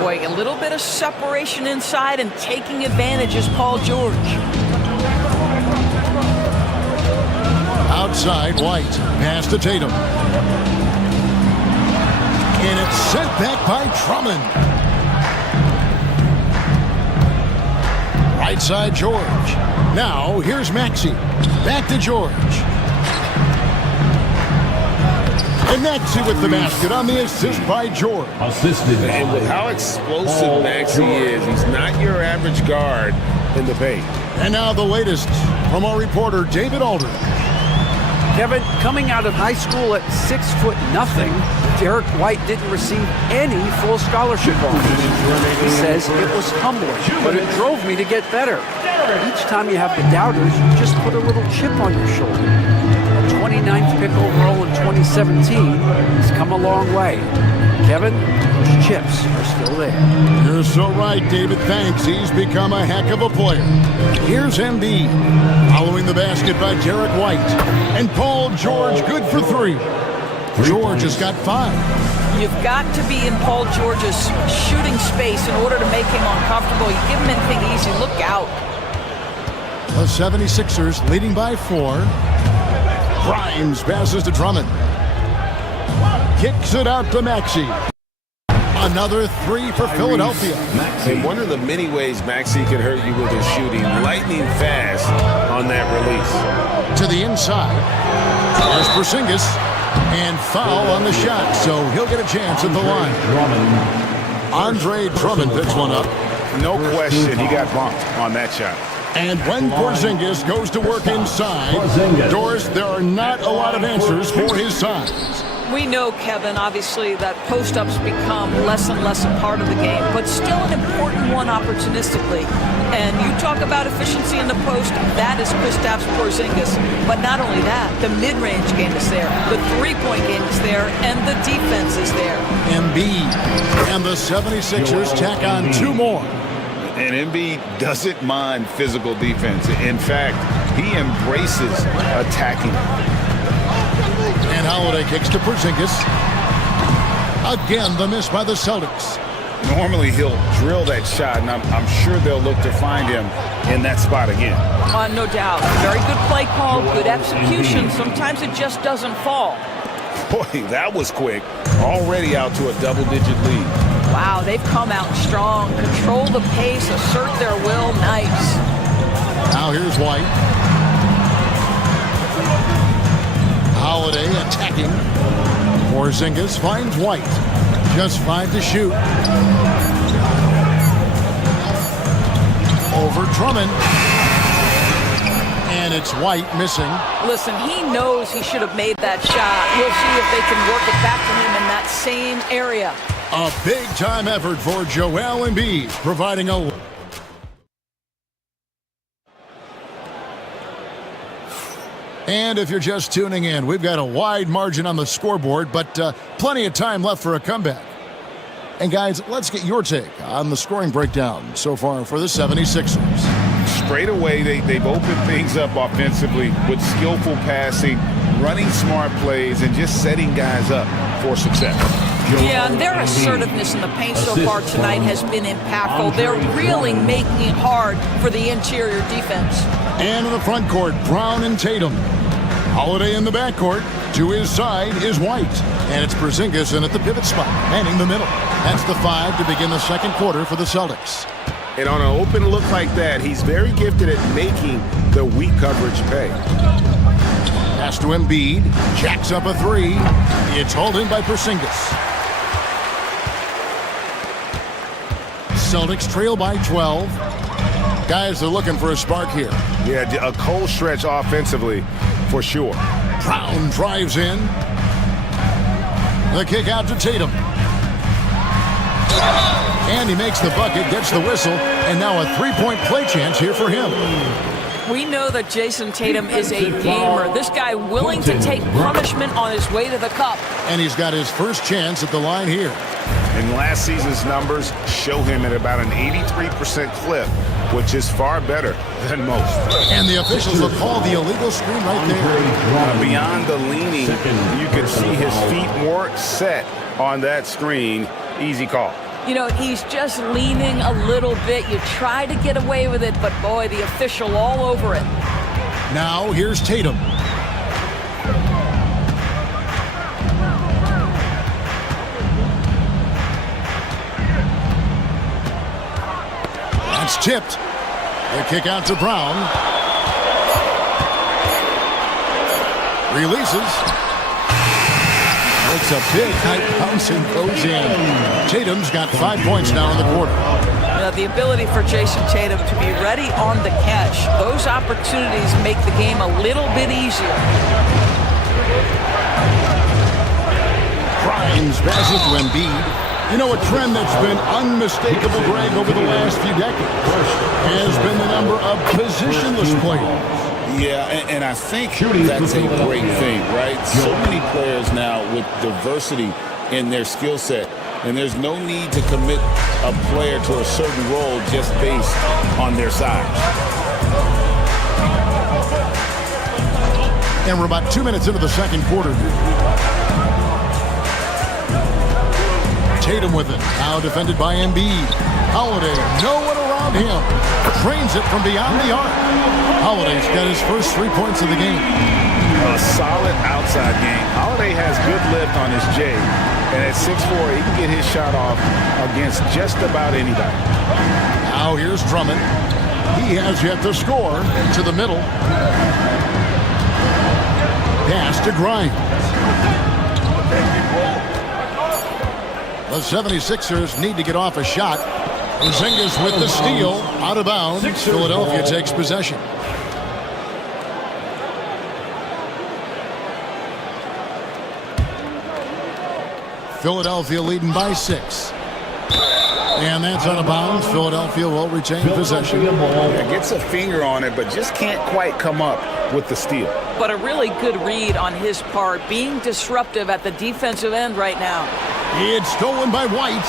Boy, a little bit of separation inside and taking advantage is Paul George. Outside, White. Pass to Tatum. And it's sent back by Drummond. Right side, George. Now, here's Maxey. Back to George. And Maxey with the basket on the assist by George. Assisted And with how explosive Maxey is, he's not your average guard in the paint. And now the latest from our reporter, David Aldridge. Kevin, coming out of high school at 6'0", Derek White didn't receive any full scholarship offers. He says it was humbling, but it drove me to get better. Each time you have the doubters, you just put a little chip on your shoulder. A 29th pick overall in 2017 has come a long way. Kevin, those chips are still there. You're so right, David. Thanks. He's become a heck of a player. Here's Embiid. Following the basket by Derek White. And Paul George good for 3. George has got 5. You've got to be in Paul George's shooting space in order to make him uncomfortable. You give him anything easy, look out. The 76ers leading by 4. Grimes passes to Drummond. Kicks it out to Maxey. Another 3 for Philadelphia. And one of the many ways Maxey can hurt you with his shooting, lightning fast on that release. To the inside. There's Porzingis. And foul on the shot, so he'll get a chance at the line. Andre Drummond picks one up. No question, he got bumped on that shot. And when Porzingis goes to work inside, Doris, there are not a lot of answers for his size. We know, Kevin, obviously, that post-ups become less and less a part of the game, but still an important one opportunistically. And you talk about efficiency in the post, that is Kristaps Porzingis. But not only that, the mid-range game is there, the three-point game is there, and the defense is there. Embiid and the 76ers tack on 2 more. And Embiid doesn't mind physical defense. In fact, he embraces attacking. And Holiday kicks to Porzingis. Again, the miss by the Celtics. Normally he'll drill that shot, and I'm sure they'll look to find him in that spot again. No doubt. Very good play call, good execution. Sometimes it just doesn't fall. Boy, that was quick. Already out to a double-digit lead. Wow, they've come out strong. Control the pace, assert their will. Nice. Now here's White. Holiday attacking. Porzingis finds White. Just 5 to shoot. Over Drummond. And it's White missing. Listen, he knows he should have made that shot. We'll see if they can work it back to him in that same area. A big-time effort for Joel Embiid, providing a... And if you're just tuning in, we've got a wide margin on the scoreboard, but plenty of time left for a comeback. And guys, let's get your take on the scoring breakdown so far for the 76ers. Straight away, they've opened things up offensively with skillful passing, running smart plays, and just setting guys up for success. Yeah, and their assertiveness in the paint so far tonight has been impactful. They're really making it hard for the interior defense. And in the front court, Brown and Tatum. Holiday in the backcourt. To his side is White. And it's Porzingis in at the pivot spot, manning the middle. That's the 5 to begin the second quarter for the Celtics. And on an open look like that, he's very gifted at making the weak coverage pay. Pass to Embiid. Jacks up a 3. It's hauled in by Porzingis. Celtics trail by 12. Guys are looking for a spark here. Yeah, a cold stretch offensively for sure. Brown drives in. The kick out to Tatum. And he makes the bucket, gets the whistle, and now a three-point play chance here for him. We know that Jason Tatum is a gamer. This guy willing to take punishment on his way to the cup. And he's got his first chance at the line here. And last season's numbers show him at about an 83% clip, which is far better than most. And the officials will call the illegal screen right there. Beyond the leaning, you could see his feet more set on that screen. Easy call. You know, he's just leaning a little bit. You try to get away with it, but boy, the official all over it. Now here's Tatum. That's tipped. The kick out to Brown. Releases. It's a big height bounce and goes in. Tatum's got 5 points now in the quarter. The ability for Jason Tatum to be ready on the catch. Those opportunities make the game a little bit easier. Grimes passes to Embiid. You know, a trend that's been unmistakable, Greg, over the last few decades has been the number of positionless players. Yeah, and I think that's a great thing, right? So many players now with diversity in their skill set, and there's no need to commit a player to a certain role just based on their size. And we're about 2 minutes into the second quarter. Tatum with it. Now defended by Embiid. Holiday, no one around him. Trains it from beyond the arc. Holiday's got his first 3 points of the game. A solid outside game. Holiday has good lift on his J. And at 6'4", he can get his shot off against just about anybody. Now here's Drummond. He has yet to score. To the middle. Pass to Grimes. The 76ers need to get off a shot. Porzingis with the steal. Out of bounds. Philadelphia takes possession. Philadelphia leading by 6. And that's out of bounds. Philadelphia will retain possession. Yeah, gets a finger on it, but just can't quite come up with the steal. But a really good read on his part, being disruptive at the defensive end right now. It's stolen by White.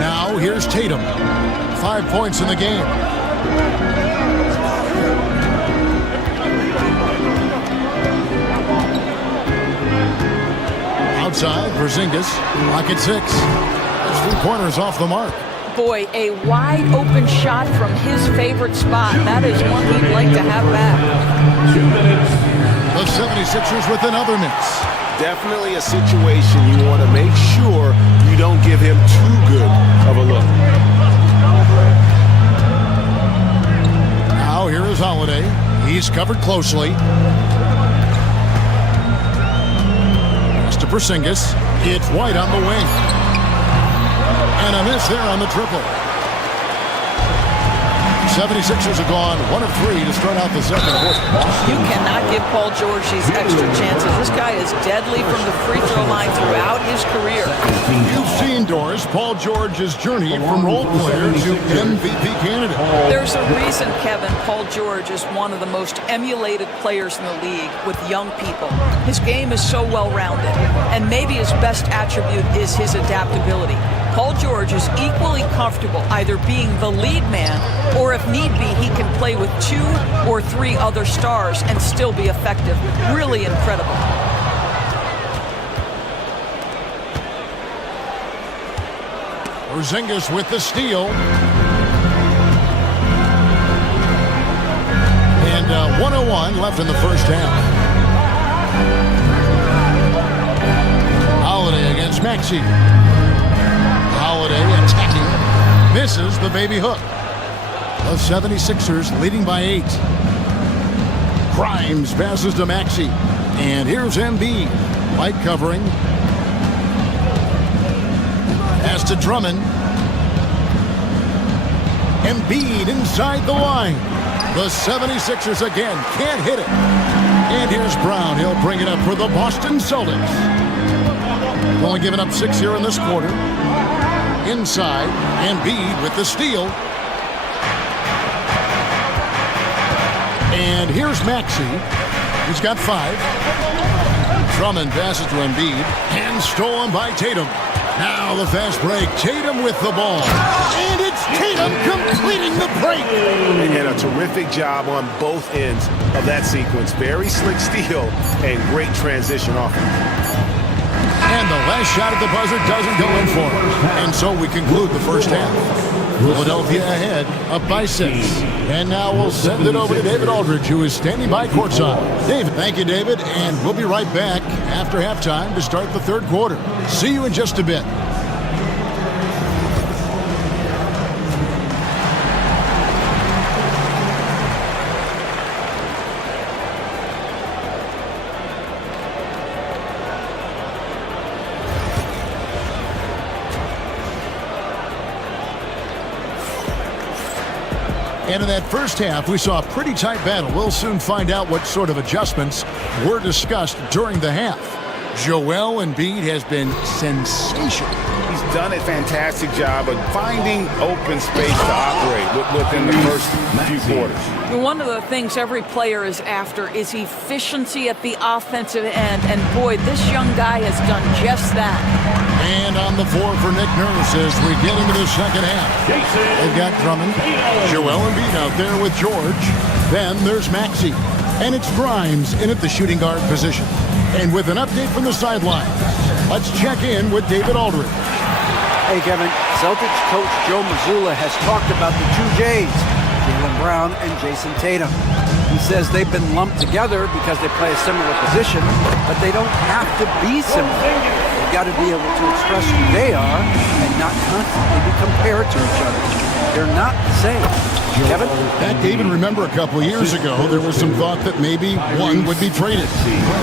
Now here's Tatum. 5 points in the game. outside. Porzingis, lock at 6. That's 3 pointers off the mark. Boy, a wide open shot from his favorite spot. That is one he'd like to have back. 2 minutes. The 76ers with another miss. Definitely a situation you want to make sure you don't give him too good of a look. Now here is Holiday. He's covered closely. Pass to Porzingis. It's White on the wing. And a miss there on the triple. 76ers have gone 1 of 3 to start out the second quarter. You cannot give Paul George these extra chances. This guy is deadly from the free throw line throughout his career. You've seen, Doris, Paul George's journey from role player to MVP candidate. There's a reason, Kevin, Paul George is one of the most emulated players in the league with young people. His game is so well-rounded, and maybe his best attribute is his adaptability. Paul George is equally comfortable either being the lead man or, if need be, he can play with 2 or 3 other stars and still be effective. Really incredible. Porzingis with the steal. And 1:01 left in the first half. Holiday against Maxey. Holiday attacking. Misses the baby hook. The 76ers leading by 8. Grimes passes to Maxey. And here's Embiid. Light covering. Pass to Drummond. Embiid inside the line. The 76ers again can't hit it. And here's Brown. He'll bring it up for the Boston Celtics. Only given up 6 here in this quarter. Inside, Embiid with the steal. And here's Maxey. He's got 5. Drummond passes to Embiid. And stolen by Tatum. Now the fast break. Tatum with the ball. And it's Tatum completing the break. And a terrific job on both ends of that sequence. Very slick steal and great transition offense. And the last shot at the buzzer doesn't go in for him. And so we conclude the first half. Philadelphia ahead, up by 6. And now we'll send it over to David Aldridge, who is standing by courtside. David, thank you, David. And we'll be right back after halftime to start the third quarter. See you in just a bit. And in that first half, we saw a pretty tight battle. We'll soon find out what sort of adjustments were discussed during the half. Joel Embiid has been sensational. He's done a fantastic job of finding open space to operate within the first few quarters. One of the things every player is after is efficiency at the offensive end. And boy, this young guy has done just that. And on the floor for Nick Nurse as we get into the second half. They've got Drummond, Joel Embiid out there with George. Then there's Maxey. And it's Grimes in at the shooting guard position. And with an update from the sideline, let's check in with David Aldridge. Hey, Kevin. Celtics coach Joe Mazzulla has talked about the 2 J's, Jaylen Brown and Jason Tatum. He says they've been lumped together because they play a similar position, but they don't have to be similar. They've got to be able to express who they are and not constantly be compared to each other. They're not the same. Kevin? Back to even remember a couple of years ago, there was some thought that maybe one would be traded.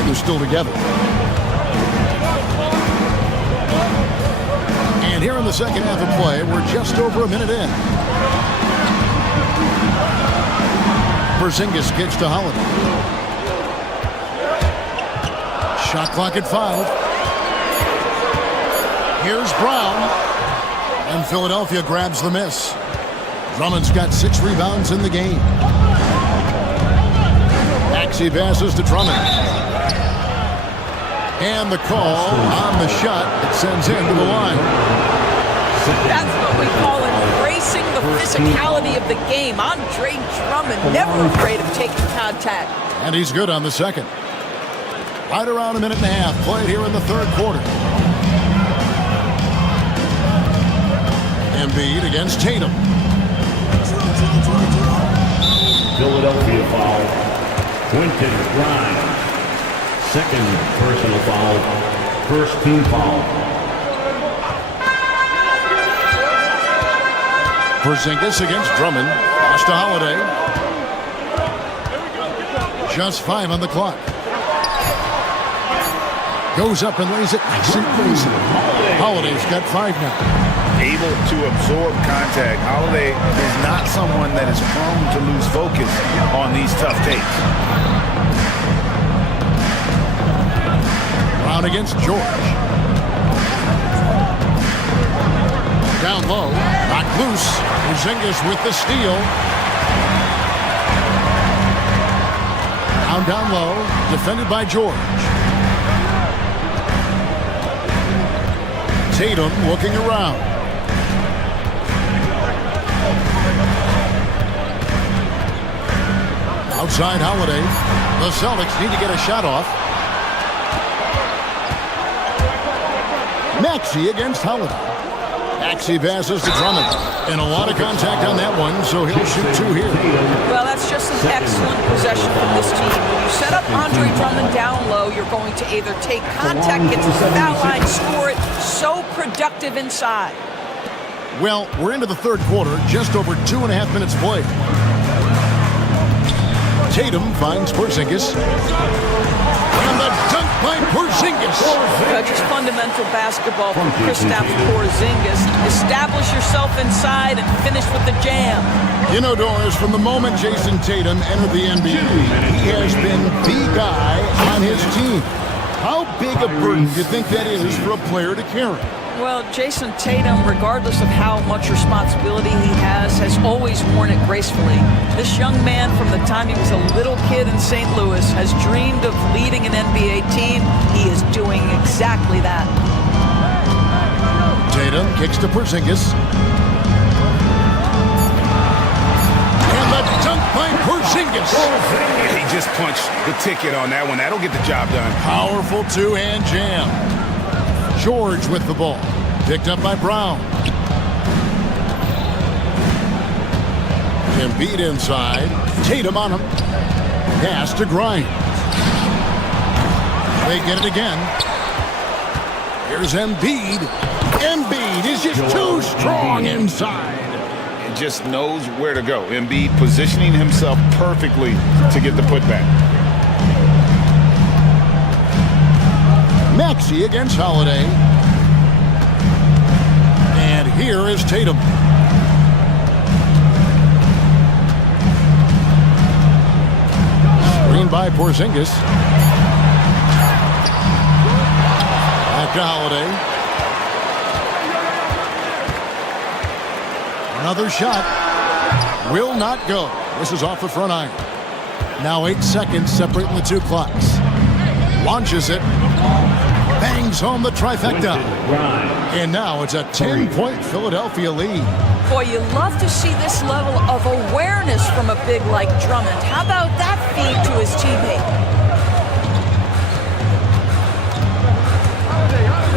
They're still together. And here in the second half of play, we're just over a minute in. Porzingis gets to Holiday. Shot clock at 5. Here's Brown. And Philadelphia grabs the miss. Drummond's got 6 rebounds in the game. Maxey passes to Drummond. And the call on the shot that sends him to the line. That's what we call embracing the physicality of the game. Andre Drummond, never afraid of taking contact. And he's good on the second. Right around a minute and a half played here in the third quarter. Embiid against Tatum. Philadelphia foul. Quentin Grimes. Second personal foul. First team foul. Porzingis against Drummond. Pass to Holiday. Just 5 on the clock. Goes up and lays it nice and easy. Holiday's got 5 now. Able to absorb contact. Holiday is not someone that is prone to lose focus on these tough takes. Brown against George. Down low, knocked loose. Porzingis with the steal. Down low, defended by George. Tatum looking around. Outside Holiday. The Celtics need to get a shot off. Maxey against Holiday. Maxey passes to Drummond. And a lot of contact on that one, so he'll shoot 2 here. Well, that's just an excellent possession from this team. When you set up Andre Drummond down low, you're going to either take contact, get to the foul line, score it. So productive inside. Well, we're into the third quarter, just over 2.5 minutes played. Tatum finds Porzingis. And the dunk by Porzingis. Just fundamental basketball from Kristaps Porzingis. Establish yourself inside and finish with the jam. You know, Doris, from the moment Jason Tatum entered the NBA, he has been the guy on his team. How big a burden do you think that is for a player to carry? Well, Jason Tatum, regardless of how much responsibility he has always worn it gracefully. This young man, from the time he was a little kid in St. Louis, has dreamed of leading an NBA team. He is doing exactly that. Tatum kicks to Porzingis. And the dunk by Porzingis. He just punched the ticket on that one. That'll get the job done. Powerful two-hand jam. George with the ball. Picked up by Brown. Embiid inside. Tatum on him. Pass to Grimes. They get it again. Here's Embiid. Embiid is just too strong inside. He just knows where to go. Embiid positioning himself perfectly to get the putback. Maxey against Holiday. And here is Tatum. Screen by Porzingis. Back to Holiday. Another shot. Will not go. This is off the front iron. Now 8 seconds separating the 2 clocks. Launches it. Bangs home the trifecta. And now it's a 10-point Philadelphia lead. Boy, you love to see this level of awareness from a big like Drummond. How about that feed to his teammate?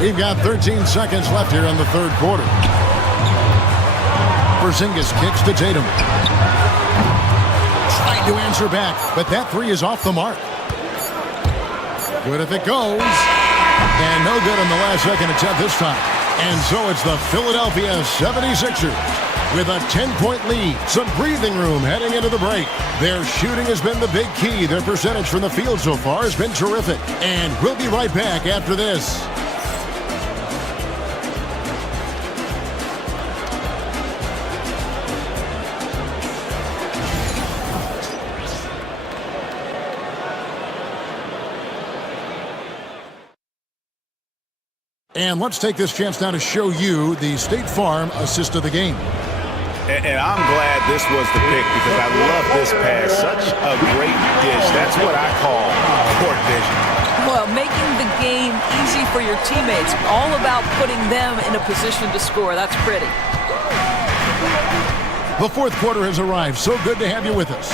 We've got 13 seconds left here in the third quarter. Porzingis kicks to Tatum. Trying to answer back, but that 3 is off the mark. Good if it goes. And no good in the last second attempt this time. And so it's the Philadelphia 76ers with a 10-point lead. Some breathing room heading into the break. Their shooting has been the big key. Their percentage from the field so far has been terrific. And we'll be right back after this. And let's take this chance now to show you the State Farm assist of the game. And I'm glad this was the pick because I love this pass. Such a great dish. That's what I call court vision. Well, making the game easy for your teammates. All about putting them in a position to score. That's pretty. The fourth quarter has arrived. So good to have you with us.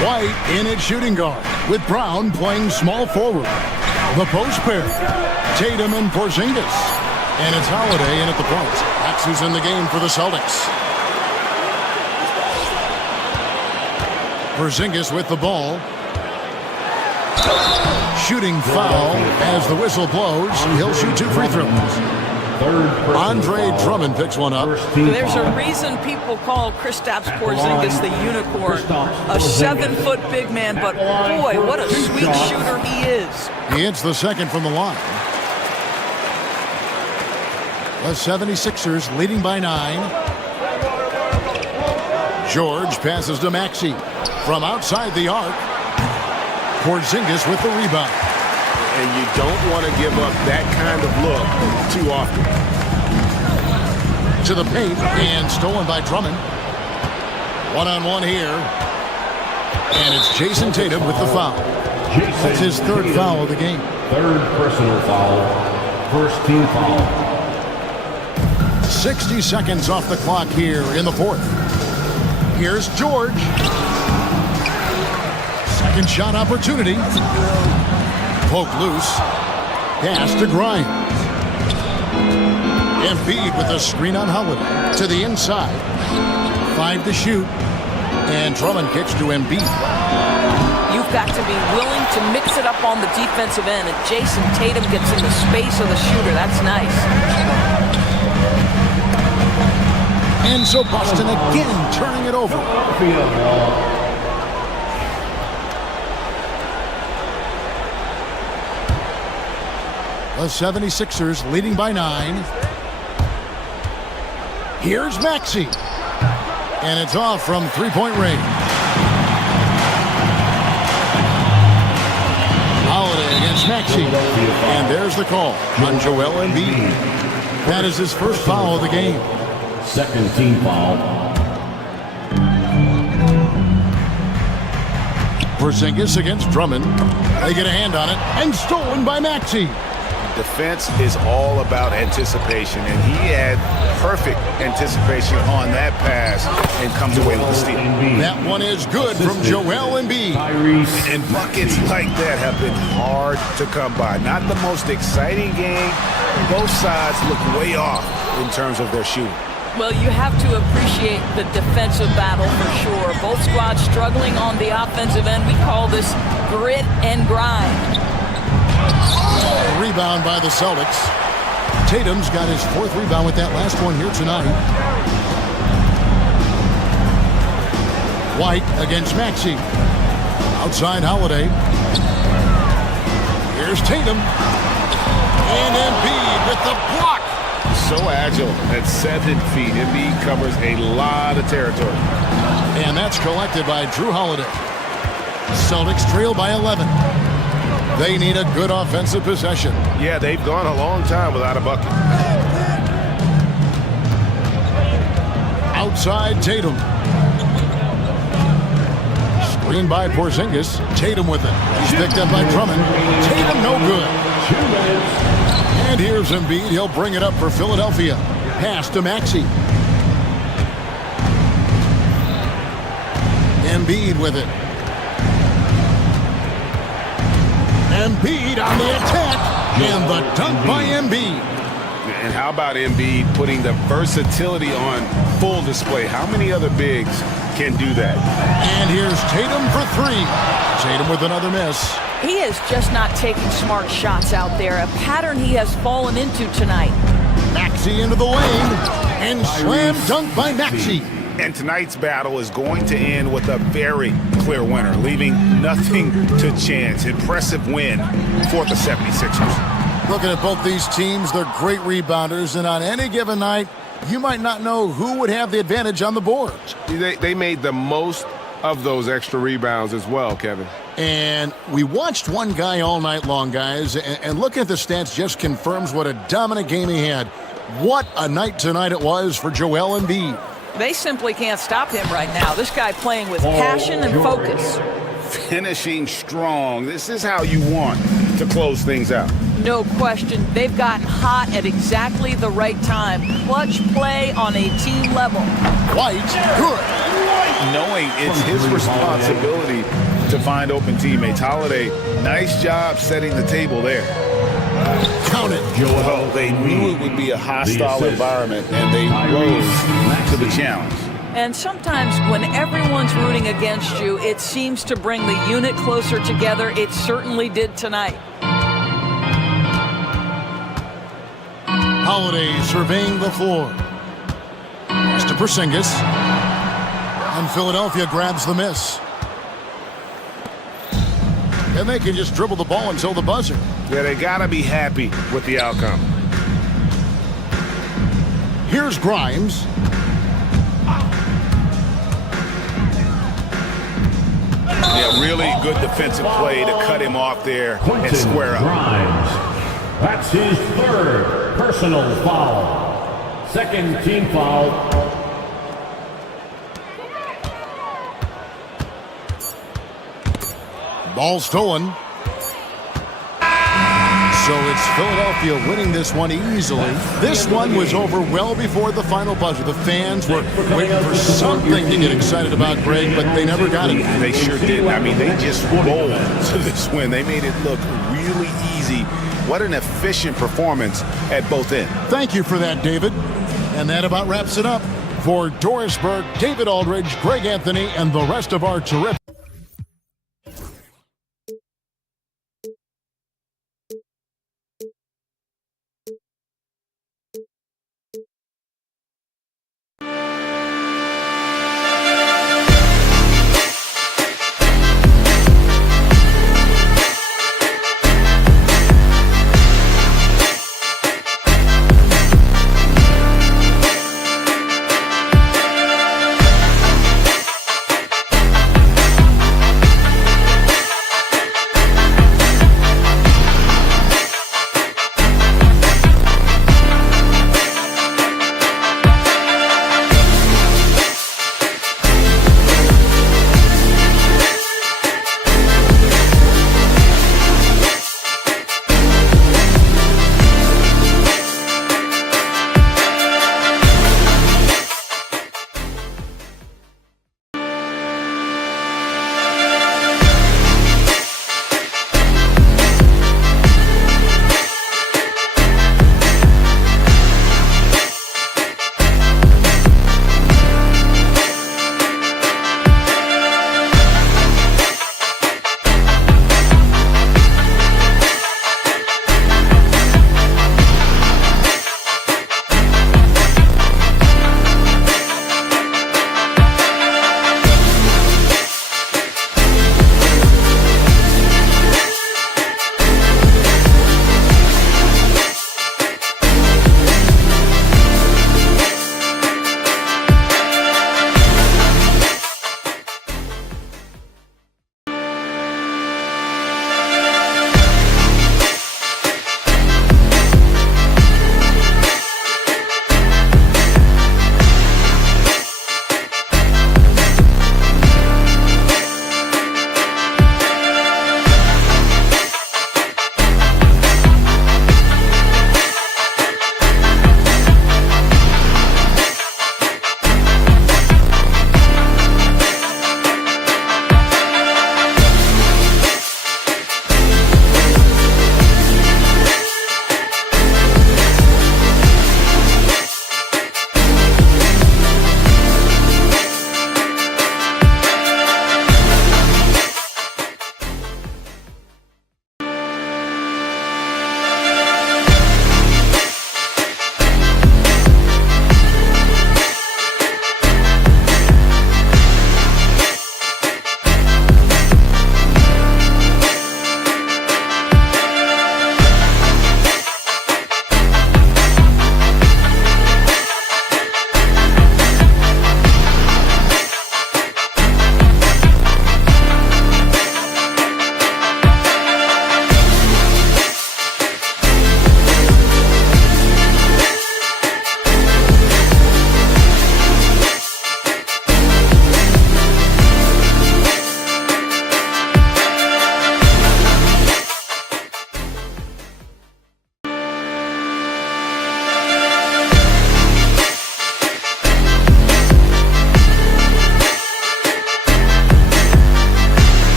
White in at shooting guard with Brown playing small forward. The post pair. Tatum and Porzingis. And it's Holiday in at the post. That's who's in the game for the Celtics. Porzingis with the ball. Shooting foul as the whistle blows. He'll shoot 2 free throws. Andre Drummond picks one up. There's a reason people call Kristaps Porzingis the unicorn. A 7-foot big man, but boy, what a sweet shooter he is. He hits the second from the line. The 76ers leading by 9. George passes to Maxey. From outside the arc, Porzingis with the rebound. And you don't want to give up that kind of look too often. To the paint, and stolen by Drummond. One-on-one here. And it's Jason Tatum with the foul. That's his 3rd foul of the game. 3rd personal foul. 1st team foul. 60 seconds off the clock here in the 4th. Here's George. Second shot opportunity. Poke loose. Pass to Grimes. Embiid with a screen on Holiday. To the inside. 5 to shoot. And Drummond kicks to Embiid. You've got to be willing to mix it up on the defensive end. And Jason Tatum gets in the space of the shooter. That's nice. And so Boston again turning it over. The 76ers leading by 9. Here's Maxey. And it's off from 3-point range. Holiday against Maxey. And there's the call on Joel Embiid. That is his 1st foul of the game. 2nd team foul. Porzingis against Drummond. They get a hand on it. And stolen by Maxey. Defense is all about anticipation, and he had perfect anticipation on that pass and comes away with the steal. That one is good from Joel Embiid. And buckets like that have been hard to come by. Not the most exciting game. Both sides look way off in terms of their shooting. Well, you have to appreciate the defensive battle for sure. Both squads struggling on the offensive end. We call this grit and grind. Rebound by the Celtics. Tatum's got his 4th rebound with that last one here tonight. White against Maxey. Outside Holiday. Here's Tatum. And Embiid with the block. So agile at 7 feet. Embiid covers a lot of territory. And that's collected by Drew Holiday. Celtics trail by 11. They need a good offensive possession. Yeah, they've gone a long time without a bucket. Outside Tatum. Screen by Porzingis. Tatum with it. He's picked up by Drummond. Tatum no good. And here's Embiid. He'll bring it up for Philadelphia. Pass to Maxey. Embiid with it. Embiid on the attack, and the dunk by Embiid. And how about Embiid putting the versatility on full display? How many other bigs can do that? And here's Tatum for 3. Tatum with another miss. He is just not taking smart shots out there, a pattern he has fallen into tonight. Maxey into the lane, and slam dunk by Maxey. And tonight's battle is going to end with a very clear winner, leaving nothing to chance. Impressive win for the 76ers. Looking at both these teams, they're great rebounders, and on any given night, you might not know who would have the advantage on the boards. They made the most of those extra rebounds as well, Kevin. And we watched one guy all night long, guys, and looking at the stats just confirms what a dominant game he had. What a night tonight it was for Joel Embiid. They simply can't stop him right now. This guy playing with passion and focus. Finishing strong. This is how you want to close things out. No question. They've gotten hot at exactly the right time. Clutch play on a team level. White, good. Knowing it's his responsibility to find open teammates. Holiday, nice job setting the table there. Count it. Well, they knew it would be a hostile environment, and they rose to the challenge. And sometimes when everyone's rooting against you, it seems to bring the unit closer together. It certainly did tonight. Holiday surveying the floor. Pass to Porzingis. And Philadelphia grabs the miss. And they can just dribble the ball until the buzzer. Yeah, they got to be happy with the outcome. Here's Grimes. Yeah, really good defensive play to cut him off there and square up. Grimes. That's his third personal foul. Second team foul. Ball stolen. So it's Philadelphia winning this one easily. This one was over well before the final buzzer. The fans were waiting for something to get excited about, Greg, but they never got it. They sure did. I mean, they just rolled to this win. They made it look really easy. What an efficient performance at both ends. Thank you for that, David. And that about wraps it up. For Doris Burke, David Aldridge, Greg Anthony, and the rest of our terrific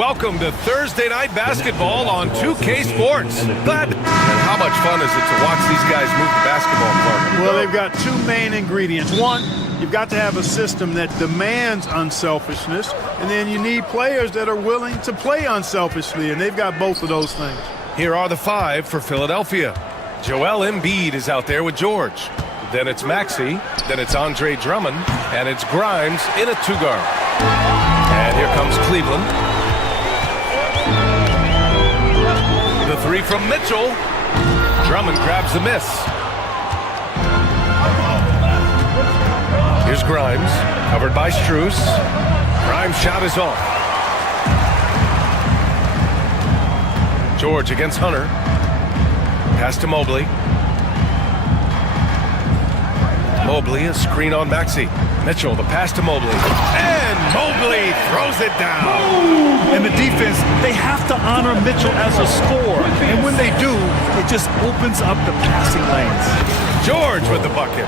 Welcome to Thursday Night Basketball on 2K Sports. And how much fun is it to watch these guys move the basketball court? Well, they've got two main ingredients. One, you've got to have a system that demands unselfishness, and then you need players that are willing to play unselfishly, and they've got both of those things. Here are the 5 for Philadelphia. Joel Embiid is out there with George. Then it's Maxey, then it's Andre Drummond, and it's Grimes in a 2-guard. And here comes Cleveland. The 3 from Mitchell. Drummond grabs the miss. Here's Grimes, covered by Strus. Grimes' shot is off. George against Hunter. Pass to Mobley. Mobley, a screen on Maxey. Mitchell, the pass to Mobley. And Mobley throws it down. And the defense, they have to honor Mitchell as a scorer. And when they do, it just opens up the passing lanes. George with the bucket.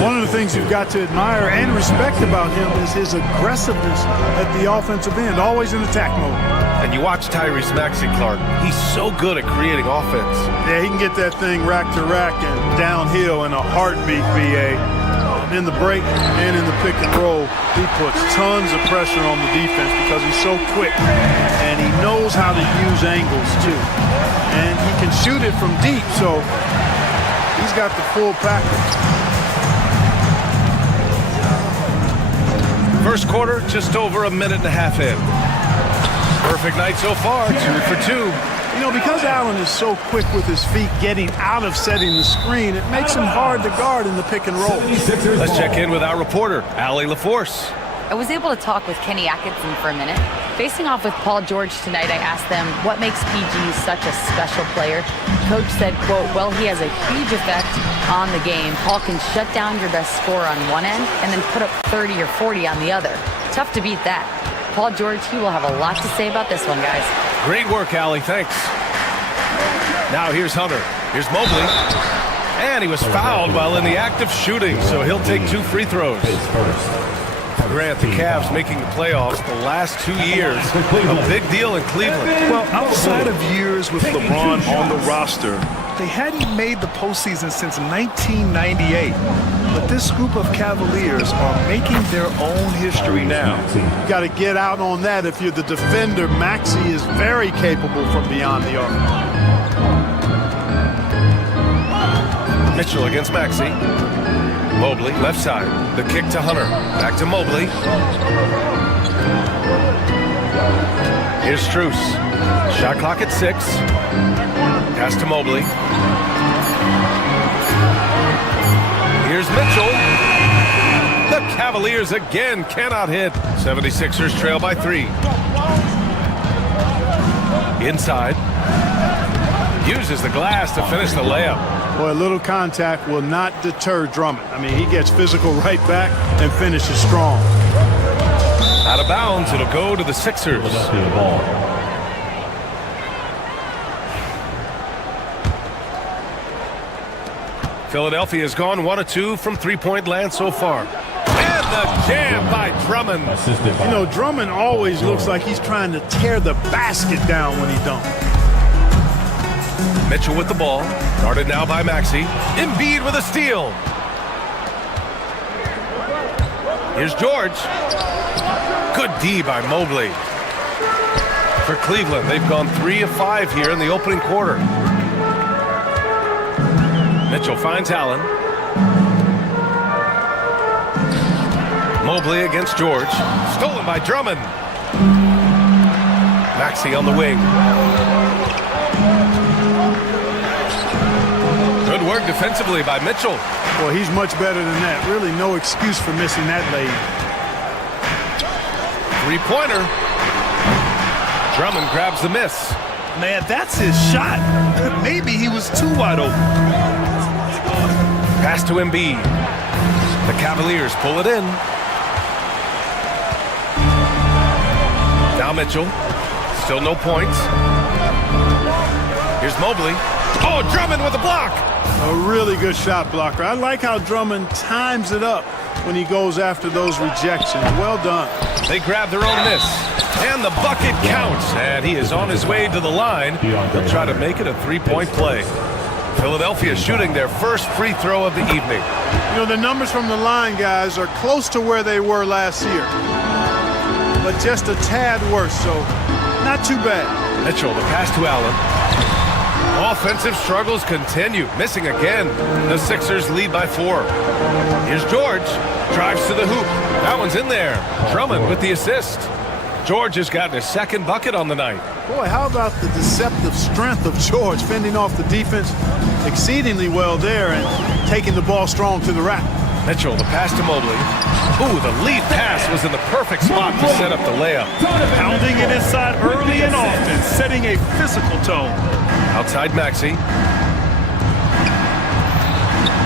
One of the things you've got to admire and respect about him is his aggressiveness at the offensive end, always in attack mode. And you watch Tyrese Maxey, Clark. He's so good at creating offense. Yeah, he can get that thing rack to rack and downhill in a heartbeat, BA. In the break and in the pick and roll, he puts tons of pressure on the defense because he's so quick. And he knows how to use angles, too. And he can shoot it from deep, so he's got the full package. First quarter, just over a minute and a half in. Perfect night so far, 2 for 2. You know, because Allen is so quick with his feet getting out of setting the screen, it makes him hard to guard in the pick and roll. Let's check in with our reporter, Allie LaForce. I was able to talk with Kenny Atkinson for a minute. Facing off with Paul George tonight, I asked them what makes PG such a special player. Coach said, quote, well, he has a huge effect on the game. Paul can shut down your best scorer on one end and then put up 30 or 40 on the other. Tough to beat that. Paul George, he will have a lot to say about this one, guys. Great work, Allie. Thanks. Now here's Hunter. Here's Mobley. And he was fouled while in the act of shooting, so he'll take 2 free throws. Grant, the Cavs making the playoffs the last 2 years. A big deal in Cleveland. Well, outside of years with LeBron on the roster, they hadn't made the postseason since 1998. But this group of Cavaliers are making their own history now. You got to get out on that if you're the defender. Maxey is very capable from beyond the arc. Mitchell against Maxey. Mobley, left side. The kick to Hunter. Back to Mobley. Here's Strus. Shot clock at 6. Pass to Mobley. Here's Mitchell. The Cavaliers again cannot hit. 76ers trail by 3. Inside. Uses the glass to finish the layup. Boy, a little contact will not deter Drummond. I mean, he gets physical right back and finishes strong. Out of bounds, it'll go to the Sixers. Philadelphia has gone 1 of 2 from three-point land so far. And the jam by Drummond. You know, Drummond always looks like he's trying to tear the basket down when he dunks. Mitchell with the ball. Guarded now by Maxey. Embiid with a steal. Here's George. Good D by Mobley. For Cleveland, they've gone 3 of 5 here in the opening quarter. Mitchell finds Allen. Mobley against George. Stolen by Drummond. Maxey on the wing. Good work defensively by Mitchell. Well, he's much better than that. Really no excuse for missing that lane. Three-pointer. Drummond grabs the miss. Man, that's his shot. Maybe he was too wide open. Pass to Embiid. The Cavaliers pull it in. Now Mitchell. Still no points. Here's Mobley. Oh, Drummond with a block. A really good shot blocker. I like how Drummond times it up when he goes after those rejections. Well done. They grab their own miss. And the bucket counts. And he is on his way to the line. They'll try to make it a three-point play. Philadelphia shooting their first free throw of the evening. You know, the numbers from the line, guys, are close to where they were last year. But just a tad worse, so not too bad. Mitchell, the pass to Allen. Offensive struggles continue. Missing again. The Sixers lead by 4. Here's George. Drives to the hoop. That one's in there. Drummond with the assist. George has gotten his second bucket on the night. Boy, how about the deceptive strength of George fending off the defense exceedingly well there and taking the ball strong to the rack. Mitchell, the pass to Mobley. Ooh, the lead pass was in the perfect spot to set up the layup. Pounding it inside early and often, setting a physical tone. Outside Maxey.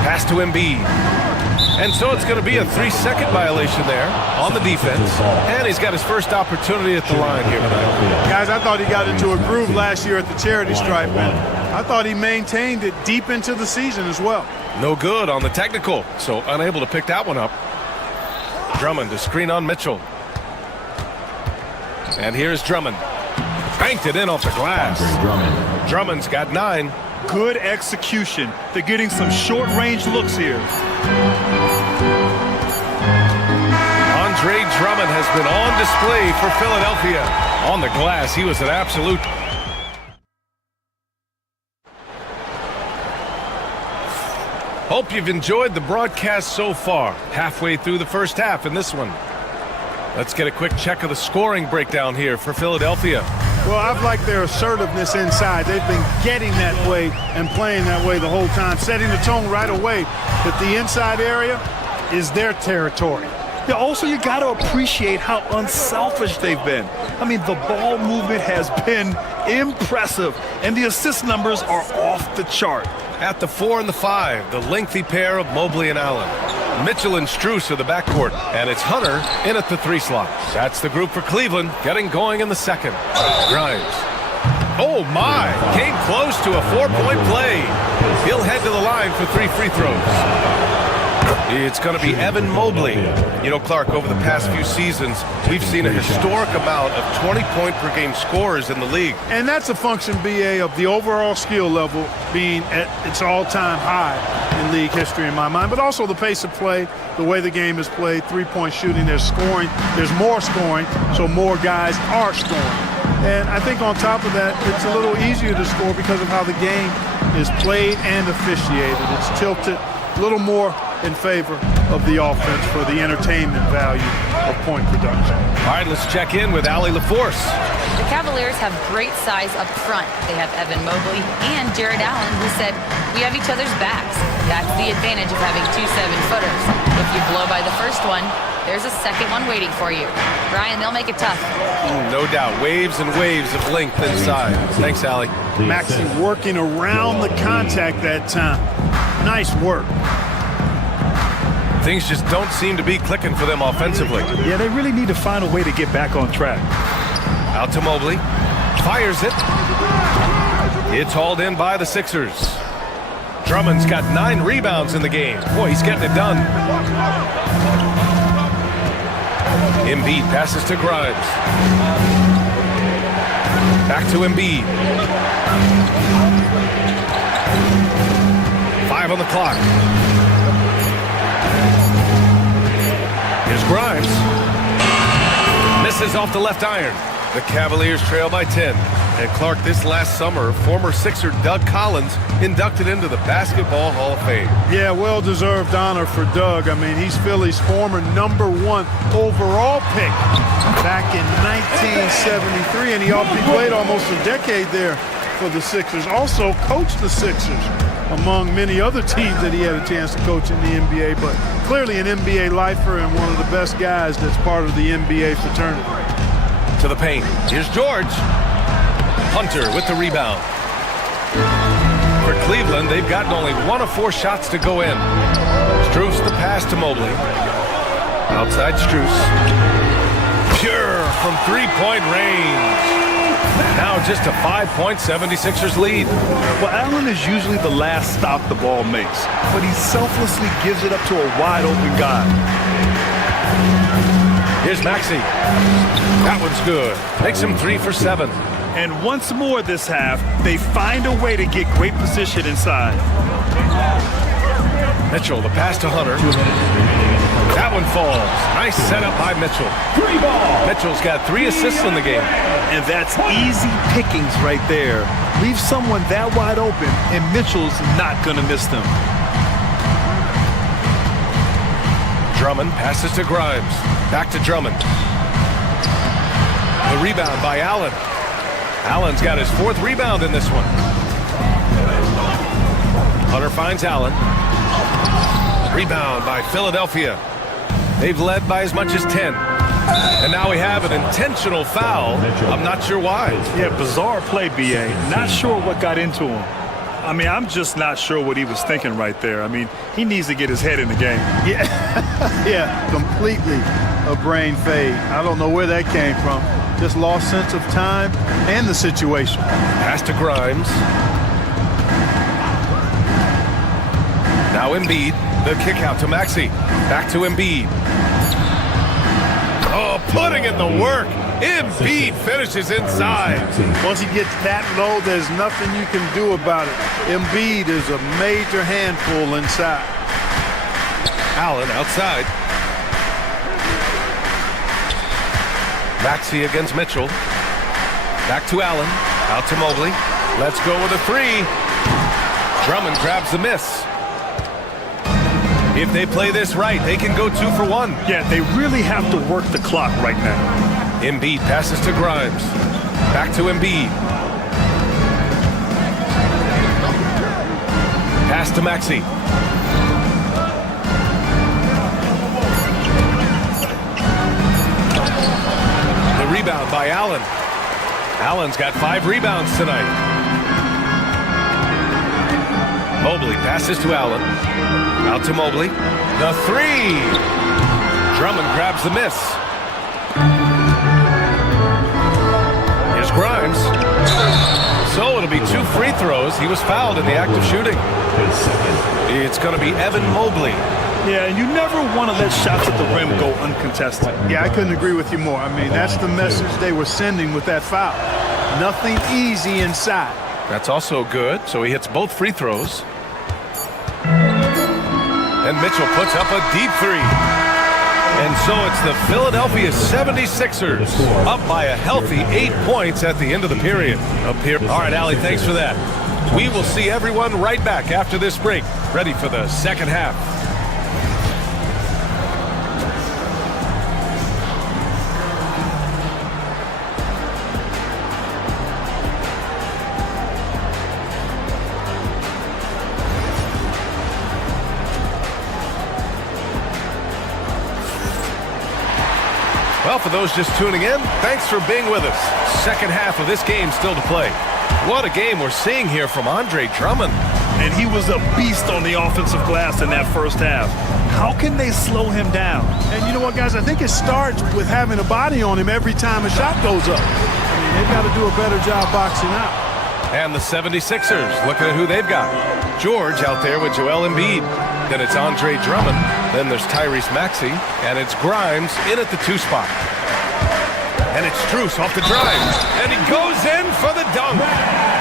Pass to Embiid. And so it's going to be a 3-second violation there on the defense. And he's got his first opportunity at the line here tonight. Guys, I thought he got into a groove last year at the charity stripe, and I thought he maintained it deep into the season as well. No good on the technical, so unable to pick that one up. Drummond to screen on Mitchell. And here's Drummond. Banked it in off the glass. Drummond's got 9. Good execution. They're getting some short-range looks here. Andre Drummond has been on display for Philadelphia. On the glass, he was an absolute... Hope you've enjoyed the broadcast so far. Halfway through the first half in this one. Let's get a quick check of the scoring breakdown here for Philadelphia. Well, I've liked their assertiveness inside. They've been getting that way and playing that way the whole time, setting the tone right away that the inside area is their territory. Yeah, also, you got to appreciate how unselfish they've been. I mean, the ball movement has been impressive, and the assist numbers are off the chart. At the 4 and the 5, the lengthy pair of Mobley and Allen. Mitchell and Strus are the backcourt, and it's Hunter in at the 3 slot. That's the group for Cleveland, getting going in the second. Grimes. Oh, my! Came close to a 4-point play. He'll head to the line for 3 free throws. It's going to be Evan Mobley. You know, Clark, over the past few seasons, we've seen a historic amount of 20-point-per-game scorers in the league. And that's a function, BA, of the overall skill level being at its all-time high in league history in my mind, but also the pace of play, the way the game is played, three-point shooting, there's scoring, there's more scoring, so more guys are scoring. And I think on top of that, it's a little easier to score because of how the game is played and officiated. It's tilted a little more in favor of the offense for the entertainment value of point production. All right, let's check in with Allie LaForce. The Cavaliers have great size up front. They have Evan Mobley and Jared Allen, who said, "We have each other's backs." That's the advantage of having 2 7-footers. If you blow by the first one, there's a second one waiting for you. Brian, they'll make it tough. No doubt. Waves and waves of length inside. Thanks, Allie. Maxey working around the contact that time. Nice work. Things just don't seem to be clicking for them offensively. Yeah, they really need to find a way to get back on track. Out to Mobley. Fires it. It's hauled in by the Sixers. Drummond's got 9 rebounds in the game. Boy, he's getting it done. Embiid passes to Grimes. Back to Embiid. 5 on the clock. Here's Grimes. Misses off the left iron. The Cavaliers trail by 10. And Clark, this last summer, former Sixer Doug Collins inducted into the Basketball Hall of Fame. Yeah, well-deserved honor for Doug. I mean, he's Philly's former #1 overall pick back in 1973, and he played almost a decade there for the Sixers. Also coached the Sixers, among many other teams that he had a chance to coach in the NBA, but clearly an NBA lifer and one of the best guys that's part of the NBA fraternity. To the paint. Here's George. Hunter with the rebound. For Cleveland, they've gotten only 1 of 4 shots to go in. Strus the pass to Mobley. Outside Strus. Pure from 3-point range. Now just a 5-point 76ers lead. Well, Allen is usually the last stop the ball makes, but he selflessly gives it up to a wide-open guy. Here's Maxey. That one's good. Makes him 3 for 7. And once more this half, they find a way to get great position inside. Mitchell, the pass to Hunter. That one falls. Nice setup by Mitchell. Mitchell's got 3 assists in the game. And that's easy pickings right there. Leave someone that wide open, and Mitchell's not going to miss them. Drummond passes to Grimes. Back to Drummond. The rebound by Allen. Allen's got his 4th rebound in this one. Hunter finds Allen. Rebound by Philadelphia. They've led by as much as 10. And now we have an intentional foul. I'm not sure why. Yeah, bizarre play, B.A. Not sure what got into him. I mean, I'm just not sure what he was thinking right there. I mean, he needs to get his head in the game. Yeah, yeah, completely a brain fade. I don't know where that came from. Just lost sense of time and the situation. Pass to Grimes. Now Embiid. The kick out to Maxey. Back to Embiid. Oh, putting in the work. Embiid finishes inside. Once he gets that low, there's nothing you can do about it. Embiid is a major handful inside. Allen outside. Maxey against Mitchell. Back to Allen. Out to Mobley. Let's go with a 3. Drummond grabs the miss. If they play this right, they can go 2 for 1. Yeah, they really have to work the clock right now. Embiid passes to Grimes. Back to Embiid. Pass to Maxey. The rebound by Allen. Allen's got 5 rebounds tonight. Mobley passes to Allen. Out to Mobley. The 3. Drummond grabs the miss. Here's Grimes. So it'll be 2 free throws. He was fouled in the act of shooting. It's going to be Evan Mobley. Yeah, and you never want to let shots at the rim go uncontested. Yeah, I couldn't agree with you more. I mean, that's the message they were sending with that foul. Nothing easy inside. That's also good. So he hits both free throws. And Mitchell puts up a deep 3. And so it's the Philadelphia 76ers up by a healthy 8 points at the end of the period. All right, Allie, thanks for that. We will see everyone right back after this break, ready for the second half. Well, for those just tuning in, thanks for being with us. Second half of this game still to play. What a game we're seeing here from Andre Drummond. And he was a beast on the offensive glass in that first half. How can they slow him down? And you know what, guys? I think it starts with having a body on him every time a shot goes up. I mean, they've got to do a better job boxing out. And the 76ers, looking at who they've got. George out there with Joel Embiid. Then it's Andre Drummond. Then there's Tyrese Maxey. And it's Grimes in at the 2 spot. And it's Strus off the drive. And he goes in for the dunk.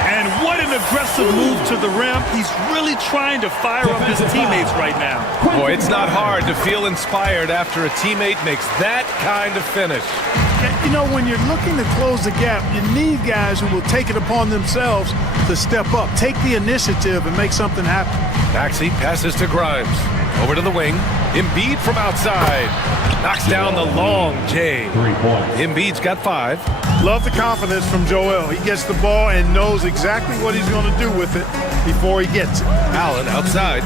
And what an aggressive move to the rim. He's really trying to fire up his teammates right now. Boy, it's not hard to feel inspired after a teammate makes that kind of finish. You know, when you're looking to close the gap, you need guys who will take it upon themselves to step up, take the initiative, and make something happen. Maxey passes to Grimes. Over to the wing. Embiid from outside. Knocks down the long J. 3 points. Embiid's got 5. Love the confidence from Joel. He gets the ball and knows exactly what he's going to do with it before he gets it. Allen outside.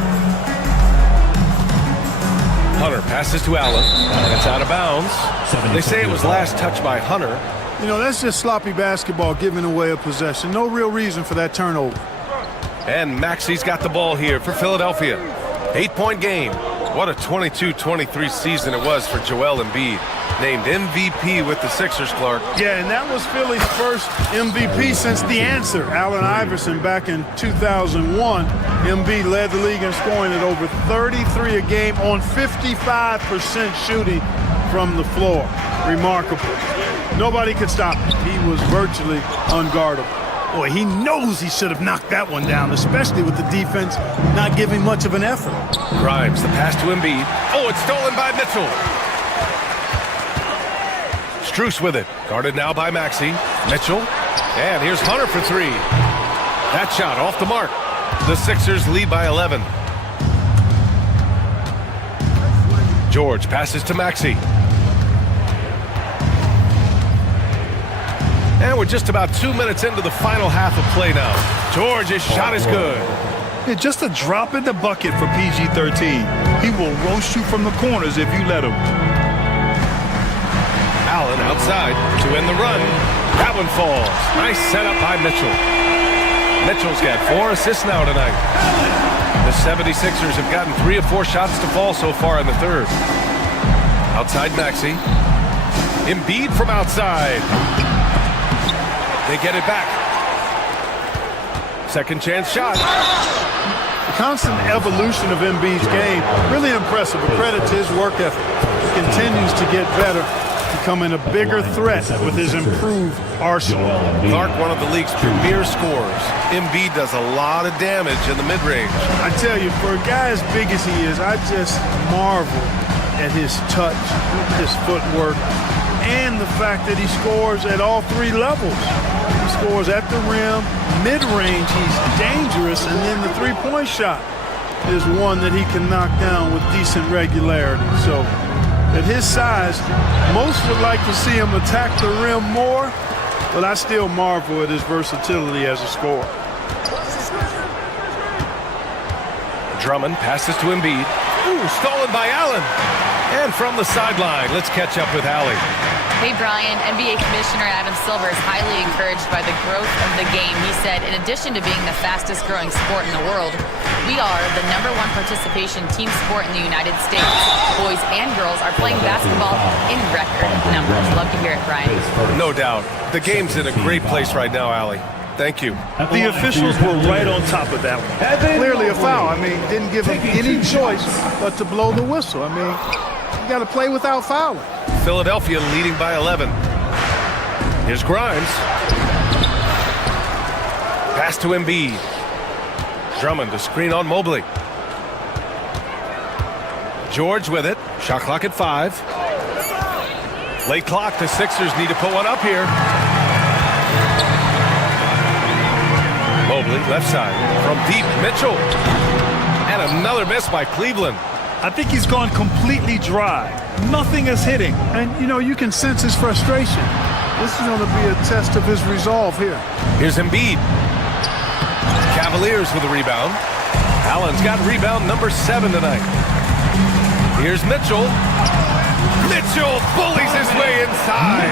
Hunter passes to Allen. And it's out of bounds. They say it was last touched by Hunter. You know, that's just sloppy basketball, giving away a possession. No real reason for that turnover. And Maxey's got the ball here for Philadelphia. 8-point game. What a 22-23 season it was for Joel Embiid. named MVP with the Sixers, Clark. Yeah, and that was Philly's first MVP since the answer. Allen Iverson back in 2001. Embiid led the league in scoring at over 33 a game on 55% shooting from the floor. Remarkable. Nobody could stop him. He was virtually unguardable. Boy, he knows he should have knocked that one down, especially with the defense not giving much of an effort. Grimes, the pass to Embiid. Oh, it's stolen by Mitchell. Strus with it. Guarded now by Maxey. Mitchell. And here's Hunter for three. That shot off the mark. The Sixers lead by 11. George passes to Maxey. And we're just about 2 minutes into the final half of play now. George's shot is good. Yeah, just a drop in the bucket for PG-13. He will roast you from the corners if you let him. Allen outside to end the run. That one falls. Nice setup by Mitchell. Mitchell's got 4 assists now tonight. The 76ers have gotten 3 of 4 shots to fall so far in the third. Outside Maxey. Embiid from outside. They get it back. Second chance shot. The constant evolution of Embiid's game, really impressive. A credit to his work ethic. He continues to get better, becoming a bigger threat with his improved arsenal. Clark, one of the league's premier scorers. Embiid does a lot of damage in the mid-range. I tell you, for a guy as big as he is, I just marvel at his touch, his footwork, and the fact that he scores at all 3 levels. He scores at the rim, mid-range, he's dangerous, and then the three-point shot is one that he can knock down with decent regularity. So at his size, most would like to see him attack the rim more, but I still marvel at his versatility as a scorer. Drummond passes to Embiid. Ooh, stolen by Allen. And from the sideline, let's catch up with Allie. Hey, Brian, NBA Commissioner Adam Silver is highly encouraged by the growth of the game. He said, in addition to being the fastest growing sport in the world, we are the #1 participation team sport in the United States. Boys and girls are playing basketball in record numbers. Love to hear it, Brian. No doubt. The game's in a great place right now, Allie. Thank you. The officials were right on top of that one. Clearly a foul. I mean, didn't give him any choice but to blow the whistle. I mean, you got to play without fouling. Philadelphia leading by 11. Here's Grimes. Pass to Embiid. Drummond to screen on Mobley. George with it. Shot clock at 5. Late clock. The Sixers need to put one up here. Mobley, left side. From deep, Mitchell. And another miss by Cleveland. I think he's gone completely dry. Nothing is hitting. And, you know, you can sense his frustration. This is going to be a test of his resolve here. Here's Embiid. Cavaliers with a rebound. Allen's got rebound number 7 tonight. Here's Mitchell. Mitchell bullies his way inside.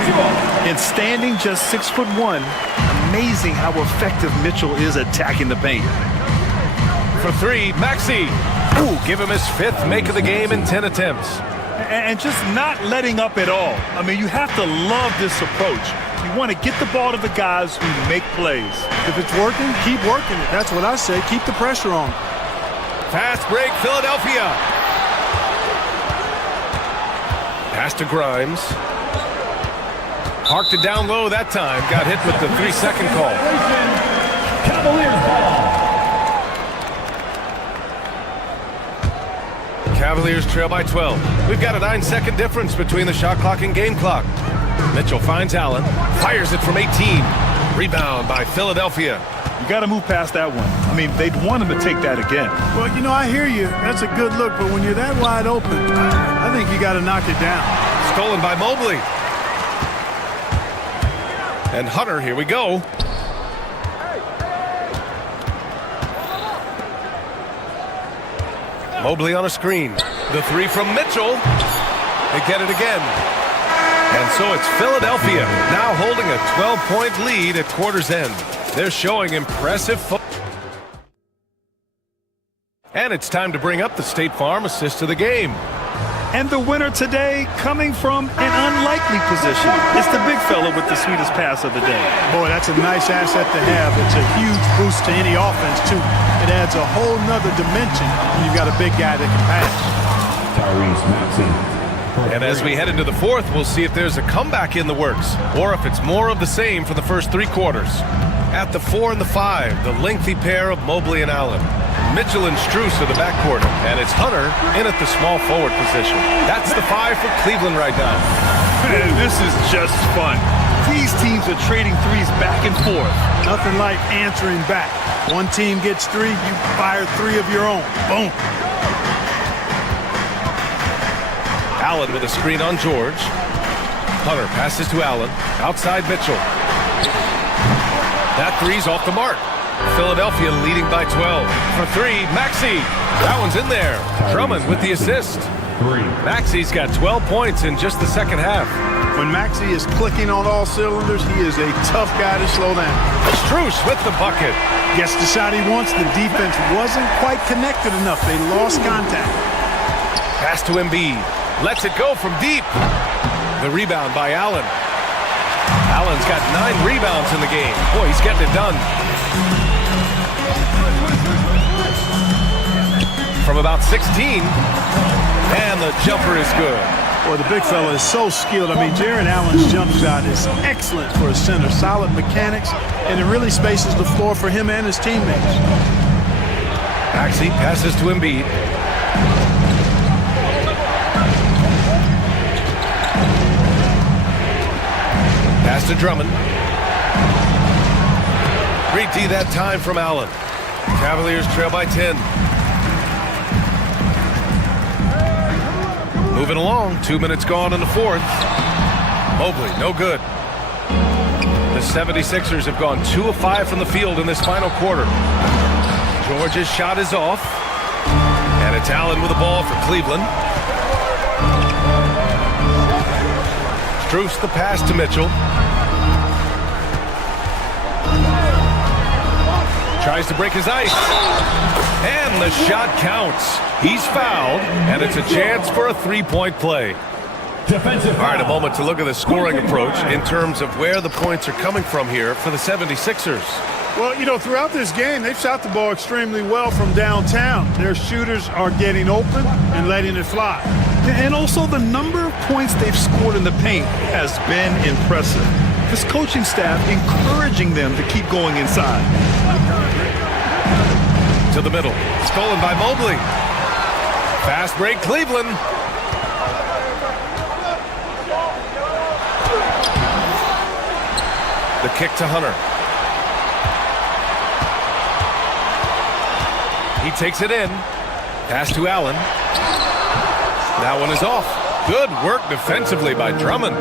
And standing just 6'1", amazing how effective Mitchell is attacking the paint. For 3, Maxey. Ooh, give him his 5th make of the game in 10 attempts. And just not letting up at all. I mean, you have to love this approach. You want to get the ball to the guys who make plays. If it's working, keep working it. That's what I say. Keep the pressure on. Fast break, Philadelphia. Pass to Grimes. Parked it down low that time. Got hit with the 3-second call. Cavaliers ball. Cavaliers trail by 12. We've got a 9-second difference between the shot clock and game clock. Mitchell finds Allen. Fires it from 18. Rebound by Philadelphia. You got to move past that one. I mean, they'd want him to take that again. Well, you know, I hear you. That's a good look. But when you're that wide open, I think you got to knock it down. Stolen by Mobley. And Hunter, here we go. Mobley on a screen. The 3 from Mitchell. They get it again. And so it's Philadelphia now holding a 12-point lead at quarter's end. They're showing impressive football. And it's time to bring up the State Farm assist of the game. And the winner today coming from an unlikely position. It's the big fella with the sweetest pass of the day. Boy, that's a nice asset to have. It's a huge boost to any offense, too. It adds a whole nother dimension when you've got a big guy that can pass. And as we head into the fourth, we'll see if there's a comeback in the works or if it's more of the same for the first 3 quarters. At the 4 and the 5, the lengthy pair of Mobley and Allen. Mitchell and Strus are the backcourt, and it's Hunter in at the small forward position. That's the 5 for Cleveland right now. Man, this is just fun. These teams are trading threes back and forth. Nothing like answering back. One team gets 3, you fire 3 of your own. Boom. Allen with a screen on George. Hunter passes to Allen. Outside Mitchell. That 3's off the mark. Philadelphia leading by 12. For 3, Maxey. That one's in there. Drummond with the assist. Maxey's got 12 points in just the second half. When Maxey is clicking on all cylinders, he is a tough guy to slow down. Strus with the bucket. Gets the shot he wants. The defense wasn't quite connected enough. They lost contact. Pass to Embiid. Lets it go from deep. The rebound by Allen. Allen's got 9 rebounds in the game. Boy, he's getting it done. From about 16. And the jumper is good. Boy, the big fella is so skilled. I mean, Jared Allen's jump shot is excellent for a center. Solid mechanics, and it really spaces the floor for him and his teammates. Maxey passes to Embiid. Pass to Drummond. Great D that time from Allen. Cavaliers trail by 10. Moving along, 2 minutes gone in the fourth. Mobley, no good. The 76ers have gone 2 of 5 from the field in this final quarter. George's shot is off. And it's Allen with the ball for Cleveland. Strus the pass to Mitchell. Tries to break his ice. And the shot counts. He's fouled, and it's a chance for a 3-point play. All right, a moment to look at the scoring approach in terms of where the points are coming from here for the 76ers. Well, you know, throughout this game, they've shot the ball extremely well from downtown. Their shooters are getting open and letting it fly. And also the number of points they've scored in the paint has been impressive. This coaching staff encouraging them to keep going inside. To the middle. Stolen by Mobley. Fast break, Cleveland. The kick to Hunter. He takes it in. Pass to Allen. That one is off. Good work defensively by Drummond.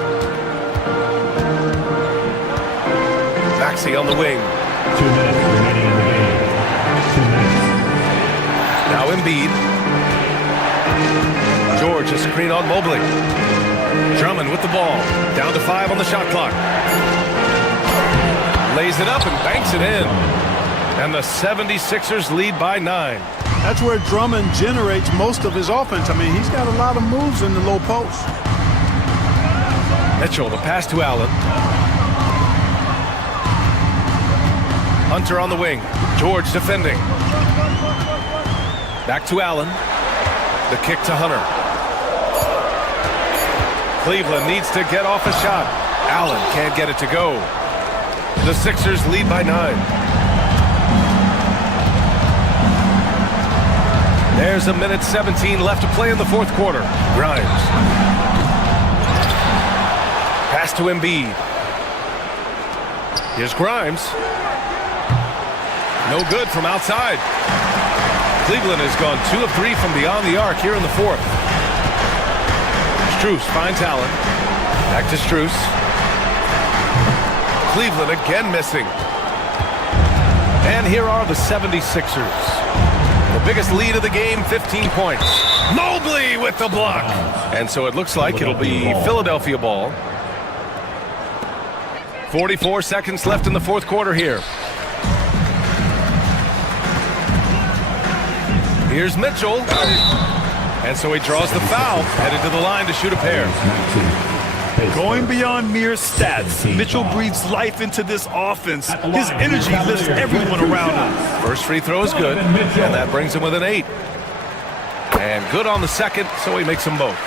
Maxey on the wing. 2 minutes remaining in the game. 2 minutes. Now Embiid. George a screen on Mobley. Drummond with the ball. Down to 5 on the shot clock. Lays it up and banks it in. And the 76ers lead by 9. That's where Drummond generates most of his offense. I mean, he's got a lot of moves in the low post. Mitchell, the pass to Allen. Hunter on the wing. George defending. Back to Allen. The kick to Hunter. Cleveland needs to get off a shot. Allen can't get it to go. The Sixers lead by 9. There's 1:17 left to play in the fourth quarter. Grimes. Pass to Embiid. Here's Grimes. No good from outside. Cleveland has gone 2 of 3 from beyond the arc here in the fourth. Strus finds Allen. Back to Strus. Cleveland again missing. And here are the 76ers. The biggest lead of the game, 15 points. Mobley with the block. And so it looks like it'll be Philadelphia ball. 44 seconds left in the fourth quarter here. Here's Mitchell. And so he draws the foul, headed to the line to shoot a pair. Going beyond mere stats, Mitchell breathes life into this offense. His energy lifts everyone around him. First free throw is good, and that brings him with an 8. And good on the second, so he makes them both.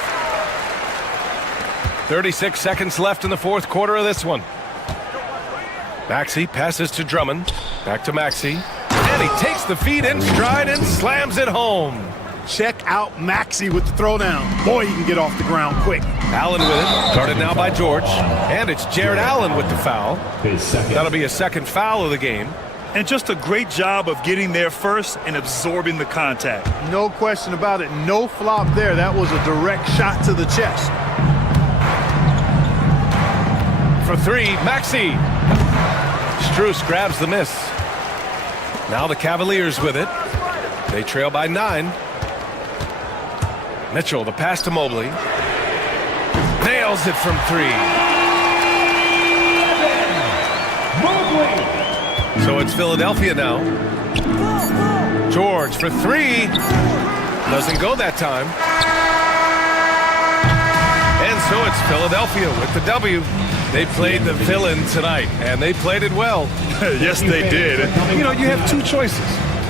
36 seconds left in the fourth quarter of this one. Maxey passes to Drummond. Back to Maxey. And he takes the feed in stride and slams it home. Check out Maxey with the throwdown. Boy, he can get off the ground quick. Allen with it. Guarded now by George. And it's Jared Allen with the foul. That'll be a second foul of the game. And just a great job of getting there first and absorbing the contact. No question about it. No flop there. That was a direct shot to the chest. For three, Maxey. Strus grabs the miss. Now the Cavaliers with it. They trail by 9. Mitchell, the pass to Mobley. Nails it from 3. So it's Philadelphia now. George for 3. Doesn't go that time. And so it's Philadelphia with the W. They played the villain tonight, and they played it well. Yes, they did. You know, you have two choices.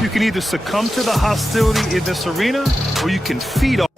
You can either succumb to the hostility in this arena, or you can feed off.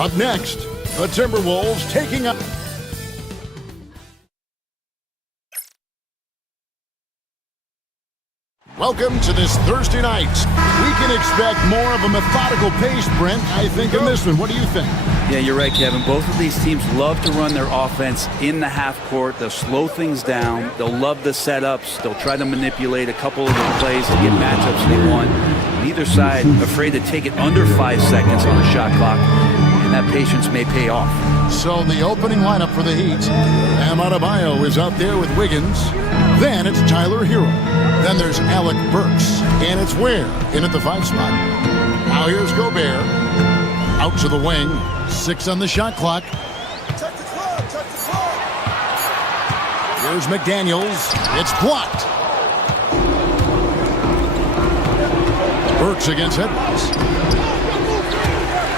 Up next, the Timberwolves taking up. Welcome to this Thursday night. We can expect more of a methodical pace, Brent, I think, in this one. What do you think? Yeah, you're right, Kevin. Both of these teams love to run their offense in the half court. They'll slow things down. They'll love the setups. They'll try to manipulate a couple of the plays to get matchups they want. Neither side afraid to take it under 5 seconds on the shot clock, and that patience may pay off. So the opening lineup for the Heat. Bam Adebayo is out there with Wiggins. Then it's Tyler Hero. Then there's Alec Burks. And it's Ware in at the 5 spot. Now here's Gobert. Out to the wing. 6 on the shot clock. Here's McDaniels. It's blocked. Burks against Edwards.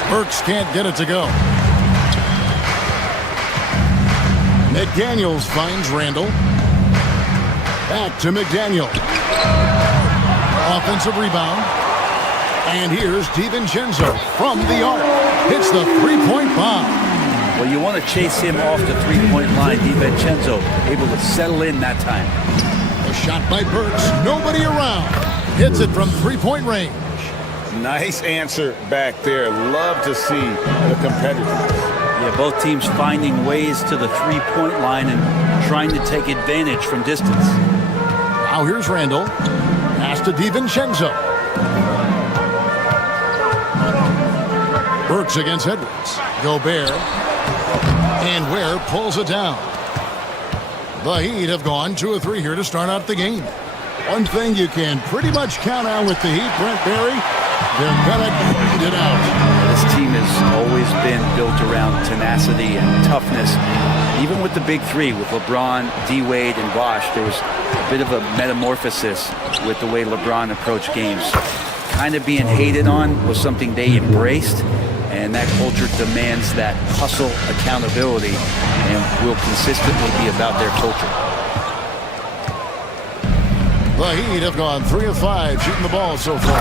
Burks can't get it to go. McDaniels finds Randall. Back to McDaniel. Offensive rebound. And here's DiVincenzo from the arc. Hits the three-point bomb. Well, you want to chase him off the three-point line. DiVincenzo able to settle in that time. A shot by Burks. Nobody around. Hits it from three-point range. Nice answer back there. Love to see the competitors. Yeah, both teams finding ways to the three-point line and trying to take advantage from distance. Now here's Randall. Pass to DiVincenzo. Burks against Edwards. Gobert. And Ware pulls it down. The Heat have gone 2 of 3 here to start out the game. One thing you can pretty much count on with the Heat, Brent Barry, they're gonna grind it out. This team has always been built around tenacity and toughness. Even with the big three, with LeBron, D-Wade, and Bosh, there was a bit of a metamorphosis with the way LeBron approached games. Kind of being hated on was something they embraced, and that culture demands that hustle accountability and will consistently be about their culture. The Heat have gone 3 of 5 shooting the ball so far.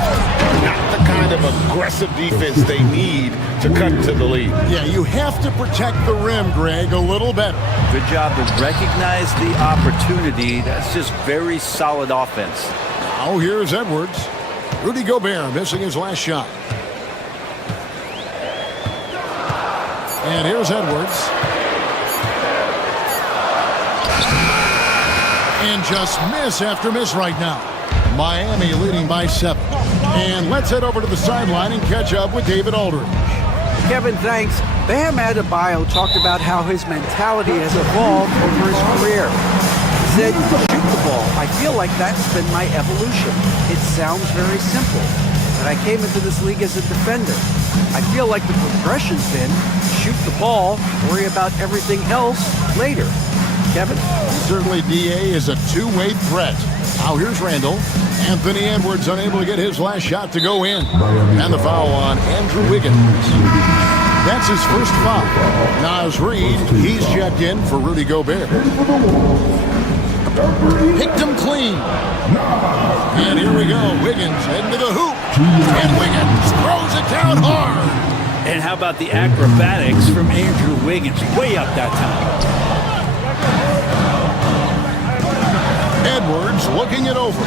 Not the kind of aggressive defense they need to cut to the lead. Yeah, you have to protect the rim, Greg, a little better. Good job to recognize the opportunity. That's just very solid offense. Now here's Edwards. Rudy Gobert missing his last shot. And here's Edwards. And just miss after miss right now. Miami leading by 7. And let's head over to the sideline and catch up with David Aldridge. Kevin, thanks. Bam Adebayo talked about how his mentality has evolved over his career. He said, shoot the ball. I feel like that's been my evolution. It sounds very simple, but I came into this league as a defender. I feel like the progression's been shoot the ball, worry about everything else later. Kevin? Certainly DA is a two-way threat. Now here's Randall. Anthony Edwards unable to get his last shot to go in. And the foul on Andrew Wiggins. That's his first foul. Naz Reid, he's checked in for Rudy Gobert. Picked him clean. And here we go. Wiggins heading to the hoop. And Wiggins throws it down hard. And how about the acrobatics from Andrew Wiggins? Way up that time. Edwards looking it over.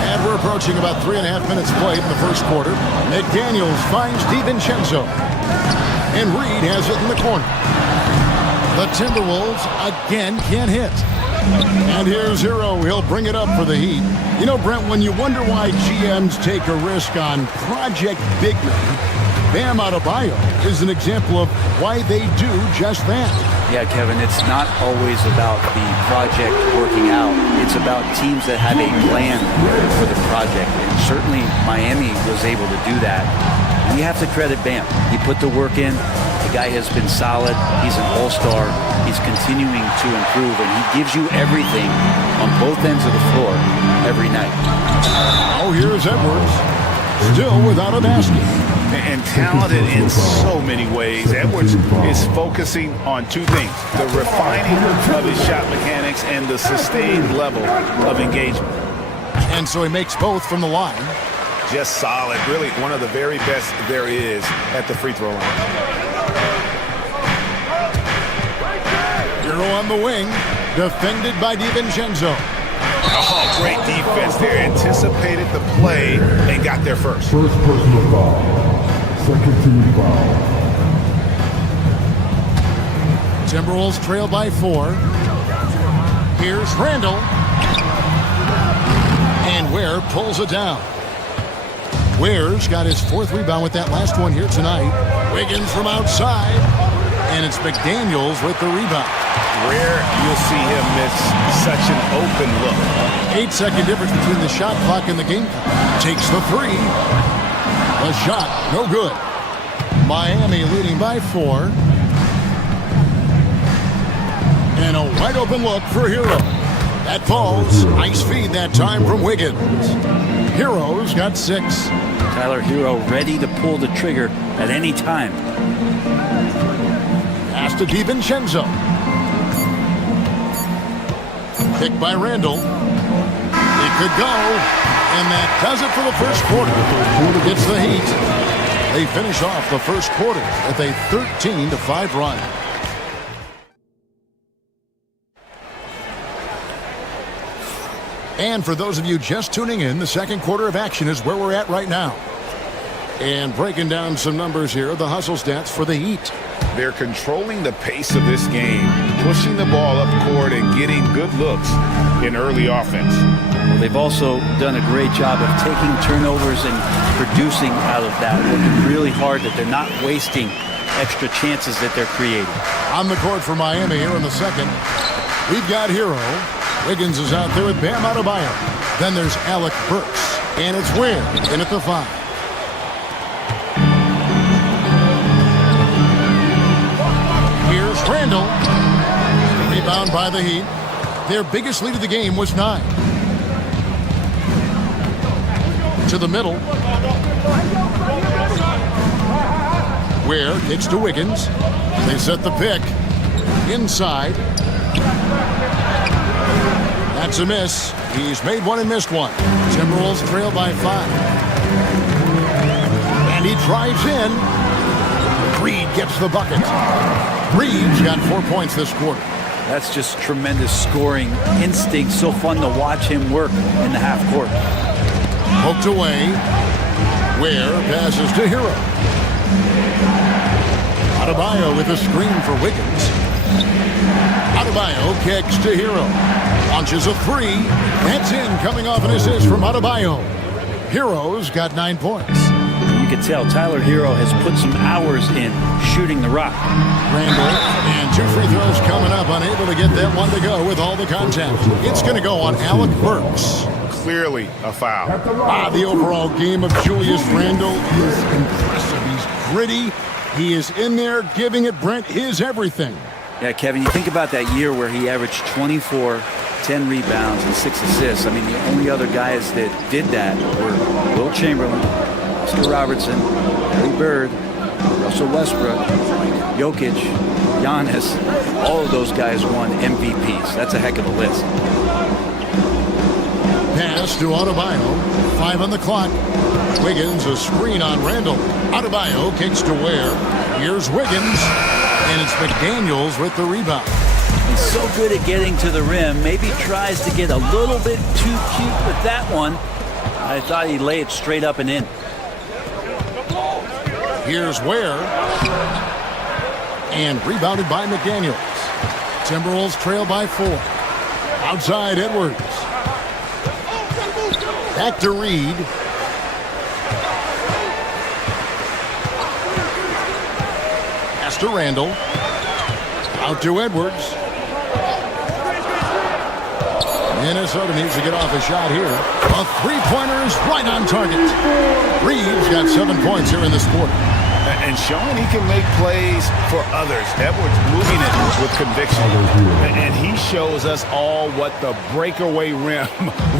And we're approaching about 3.5 minutes played in the first quarter. McDaniels finds DiVincenzo. And Reed has it in the corner. The Timberwolves again can't hit. And here's Hero. He'll bring it up for the Heat. You know, Brent, when you wonder why GMs take a risk on Project Big Men, Bam Adebayo is an example of why they do just that. Yeah, Kevin, it's not always about the project working out. It's about teams that have a plan for the project. And certainly Miami was able to do that. We have to credit Bam. He put the work in. The guy has been solid. He's an all-star. He's continuing to improve, and he gives you everything on both ends of the floor every night. Oh, here's Edwards. Still without a basket. And talented in so many ways. Edwards is focusing on two things: the refining of his shot mechanics and the sustained level of engagement. And so he makes both from the line. just solid. Really one of the very best there is at the free throw line. Hero on the wing, defended by DiVincenzo. Oh, great defense there. Anticipated the play and got there first. First personal foul. Second team foul. Timberwolves trail by 4. Here's Randall. And Ware pulls it down. Ware's got his 4th rebound with that last one here tonight. Wiggins from outside. And it's McDaniels with the rebound. Rare you'll see him miss such an open look. 8-second difference between the shot clock and the game clock. Takes the 3. A shot, no good. Miami leading by 4. And a wide open look for Hero. That falls. Nice feed that time from Wiggins. Hero's got 6. Tyler Hero ready to pull the trigger at any time. Pass to DiVincenzo. Picked by Randall. It could go. And that does it for the first quarter. It's the Heat. They finish off the first quarter with a 13-5 run. And for those of you just tuning in, the second quarter of action is where we're at right now. And breaking down some numbers here, the hustle stats for the Heat. They're controlling the pace of this game, pushing the ball up court and getting good looks in early offense. Well, they've also done a great job of taking turnovers and producing out of that, working really hard that they're not wasting extra chances that they're creating. On the court for Miami here in the second, we've got Hero. Wiggins is out there with Bam Adebayo. Then there's Alec Burks. And it's Ware in at the 5. Here's Randall. Rebound by the Heat. Their biggest lead of the game was 9. To the middle. Ware kicks to Wiggins. They set the pick. Inside. That's a miss. He's made one and missed one. Timberwolves trail by 5. And he drives in. Reed gets the bucket. Reed's got 4 points this quarter. That's just tremendous scoring instinct. So fun to watch him work in the half court. Poked away. Ware passes to Hero. Adebayo with a screen for Wiggins. Adebayo kicks to Hero. Launches a 3. That's in, coming off an assist from Adebayo. Hero's got 9 points. You can tell Tyler Hero has put some hours in shooting the rock. Randall, and 2 free throws coming up, unable to get that one to go with all the contact. It's going to go on Alec Burks. Clearly a foul. The overall game of Julius Randall is impressive. He's gritty. He is in there giving it, Brent, his everything. Yeah, Kevin, you think about that year where he averaged 24, 10 rebounds, and 6 assists. I mean, the only other guys that did that were Will Chamberlain, Oscar Robertson, Larry Bird, Russell Westbrook, Jokic, Giannis. All of those guys won MVPs. That's a heck of a list. Pass to Adebayo. 5 on the clock. Wiggins, a screen on Randall. Adebayo kicks to Ware. Here's Wiggins. And it's McDaniels with the rebound. He's so good at getting to the rim. Maybe tries to get a little bit too cute with that one. I thought he'd lay it straight up and in. Here's Ware. And rebounded by McDaniels. Timberwolves trail by 4. Outside Edwards. Back to Reed. Pass to Randall. Out to Edwards. Minnesota needs to get off a shot here. A 3-pointer is right on target. Reed's got 7 points here in this quarter. And showing he can make plays for others. Edwards moving it with conviction. And he shows us all what the breakaway rim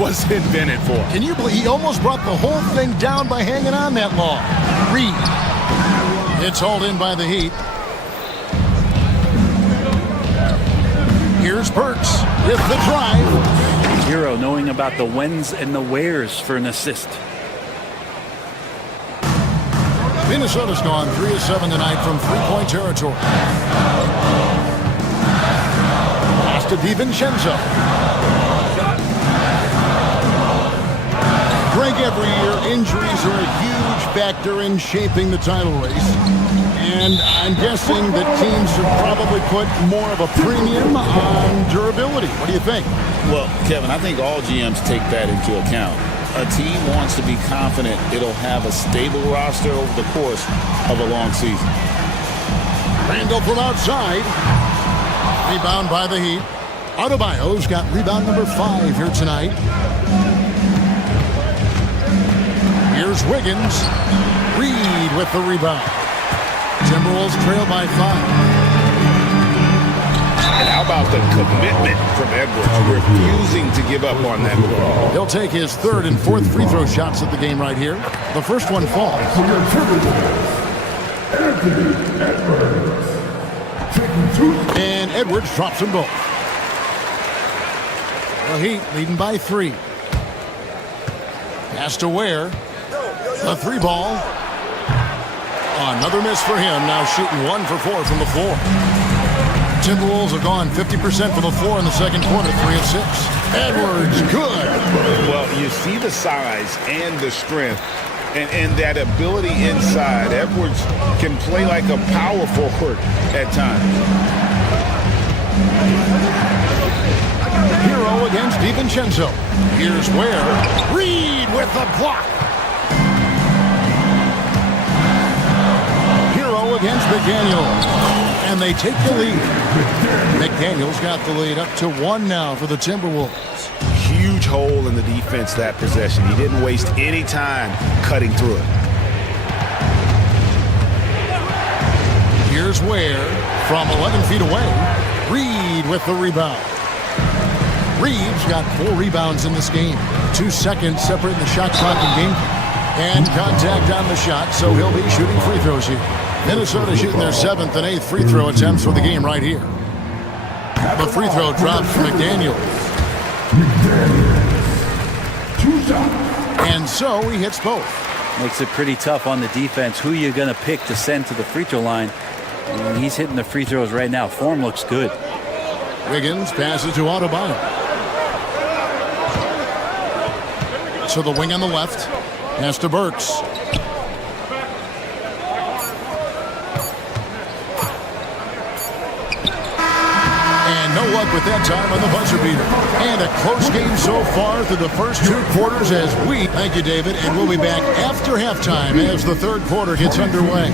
was invented for. Can you believe he almost brought the whole thing down by hanging on that long? Reed. It's hauled in by the Heat. Here's Burks with the drive. Hero knowing about the whens and the wheres for an assist. Minnesota's gone 3 of 7 tonight from three-point territory. Pass to DiVincenzo. Greg, every year, injuries are a huge factor in shaping the title race. And I'm guessing that teams have probably put more of a premium on durability. What do you think? Well, Kevin, I think all GMs take that into account. A team wants to be confident it'll have a stable roster over the course of a long season. Randall from outside. Rebound by the Heat. Adebayo's got rebound number 5 here tonight. Here's Wiggins. Reed with the rebound. Timberwolves trail by 5. And how about the commitment from Edwards, refusing to give up on that ball. He'll take his 3rd and 4th free throw shots of the game right here. The first one falls. And Edwards drops them both. The Heat leading by 3. Pass to Ware. The 3 ball. Another miss for him. Now shooting 1 for 4 from the floor. Timberwolves have gone 50% from the floor in the second quarter, 3 of 6. Edwards, good. Well, you see the size and the strength and that ability inside. Edwards can play like a power forward at times. Hero against DiVincenzo. Here's Ware. Reed with the block. Hero against McDaniel. And they take the lead. McDaniel's got the lead up to 1 now for the Timberwolves. Huge hole in the defense that possession. He didn't waste any time cutting through it. Here's Ware from 11 feet away. Reed with the rebound. Reed's got 4 rebounds in this game. 2 seconds separating the shot clock and game. And contact on the shot, so he'll be shooting free throws here. Minnesota shooting their 7th and 8th free throw attempts for the game right here. The free throw drops for McDaniel. And so he hits both. Makes it pretty tough on the defense. Who you're going to pick to send to the free throw line. And he's hitting the free throws right now. Form looks good. Wiggins passes to Adebayo. To the wing on the left. Pass to Burks. No luck with that time on the buzzer beater. And a close game so far through the first 2 quarters as we... Thank you, David. And we'll be back after halftime as the 3rd quarter gets underway.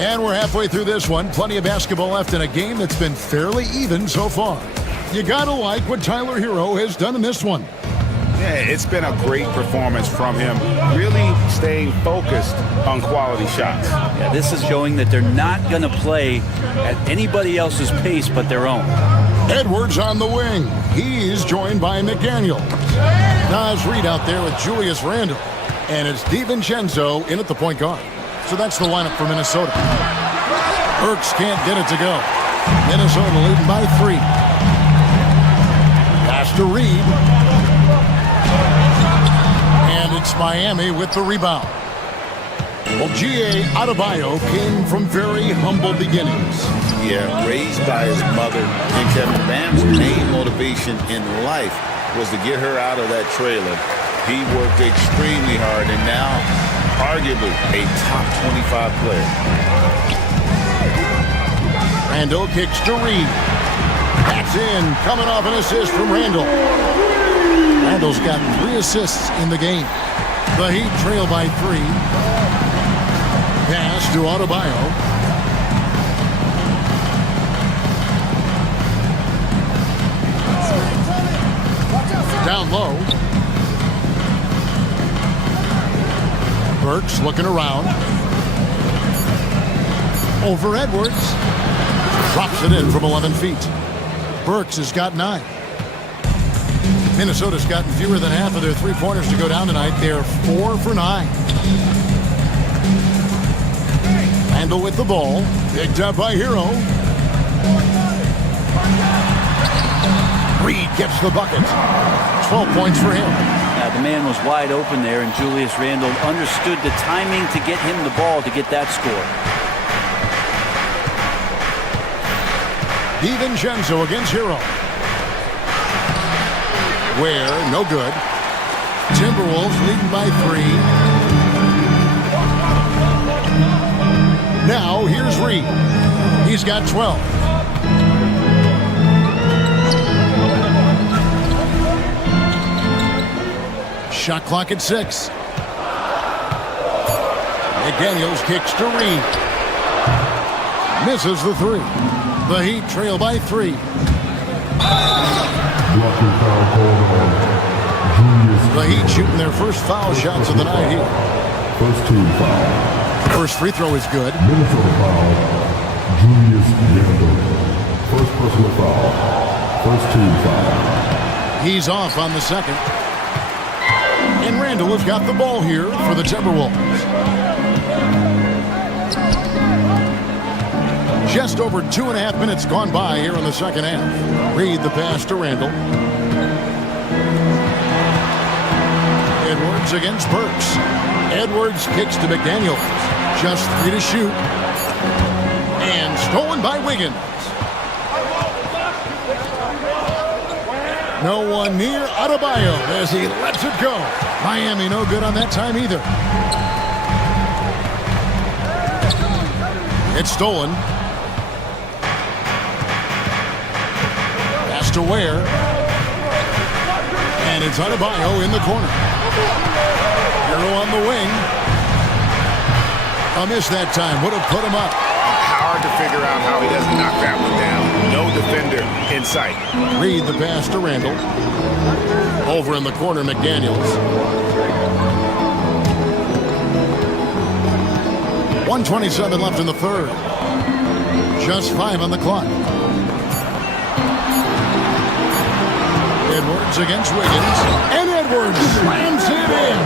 And we're halfway through this one. Plenty of basketball left in a game that's been fairly even so far. You gotta like what Tyler Hero has done in this one. Yeah, it's been a great performance from him. Really staying focused on quality shots. Yeah, this is showing that they're not going to play at anybody else's pace but their own. Edwards on the wing. He's joined by McDaniel. Nas Reed out there with Julius Randle. And it's DiVincenzo in at the point guard. So that's the lineup for Minnesota. Burks can't get it to go. Minnesota leading by 3. Pass to Reed. And it's Miami with the rebound. Well, G.A. Adebayo came from very humble beginnings. Yeah, raised by his mother. And Kevin Bam's main motivation in life was to get her out of that trailer. He worked extremely hard, and now arguably a top 25 player. Randall kicks to Reed. That's in, coming off an assist from Randall. Randall's got 3 assists in the game. The Heat trail by 3. Pass to Adebayo. Down low. Burks looking around. Over Edwards. Drops it in from 11 feet. Burks has got 9. Minnesota's gotten fewer than half of their three-pointers to go down tonight. They're 4 for 9. Randall with the ball. Picked up by Hero. Reed gets the bucket. 12 points for him. The man was wide open there, and Julius Randle understood the timing to get him the ball to get that score. DiVincenzo against Hero. Ware, no good. Timberwolves leading by 3. Now, here's Reed. He's got 12. Shot clock at 6. McDaniels kicks to Reed. Misses the 3. The Heat trail by 3. The Heat shooting their first foul shots of the night here. First team foul. First free throw is good. Minnesota foul. Julius Randle. First personal foul. First team foul. He's off on the second. And Randle has got the ball here for the Timberwolves. Just over 2.5 minutes gone by here in the second half. Reed the pass to Randle. Edwards against Burks. Edwards kicks to McDaniels. Just 3 to shoot. And stolen by Wiggins. No one near Adebayo as he lets it go. Miami no good on that time either. It's stolen. Pass to Ware. And it's Adebayo in the corner. Hero on the wing. A miss that time. Would have put him up. Hard to figure out how he doesn't knock that one down. No defender in sight. Reed the pass to Randle. Over in the corner, McDaniels. 1:27 left in the third. Just 5 on the clock. Edwards against Wiggins. And Edwards slams it in.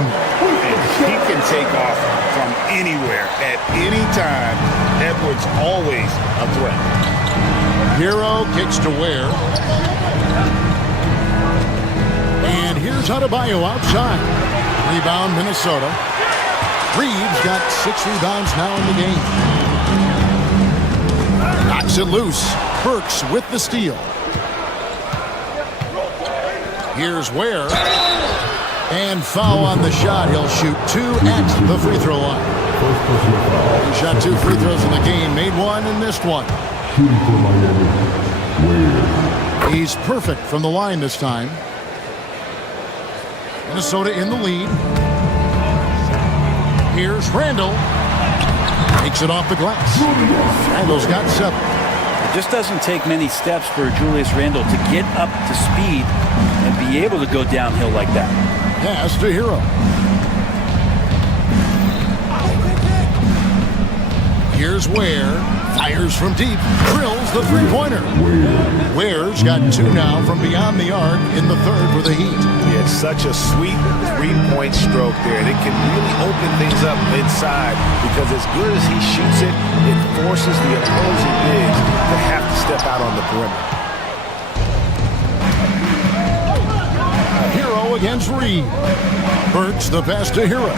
He can take off from anywhere at any time. Edwards always a threat. Hero kicks to Ware. And here's Adebayo outside. Rebound Minnesota. Reeves got 6 rebounds now in the game. Knocks it loose. Burks with the steal. Here's Ware. And foul on the shot. He'll shoot 2 at the free throw line. He shot 2 free throws in the game. Made 1 and missed 1. He's perfect from the line this time. Minnesota in the lead. Here's Randle. Takes it off the glass. Randle's got 7. It just doesn't take many steps for Julius Randle to get up to speed and be able to go downhill like that. Pass to Hero. Here's Ware. Fires from deep. Drills the three-pointer. Ware's got 2 now from beyond the arc in the third for the Heat. It's such a sweet three-point stroke there. And it can really open things up inside because as good as he shoots it, it forces the opposing bigs to have to step out on the perimeter. Hero against Reed. Burks the pass to Hero.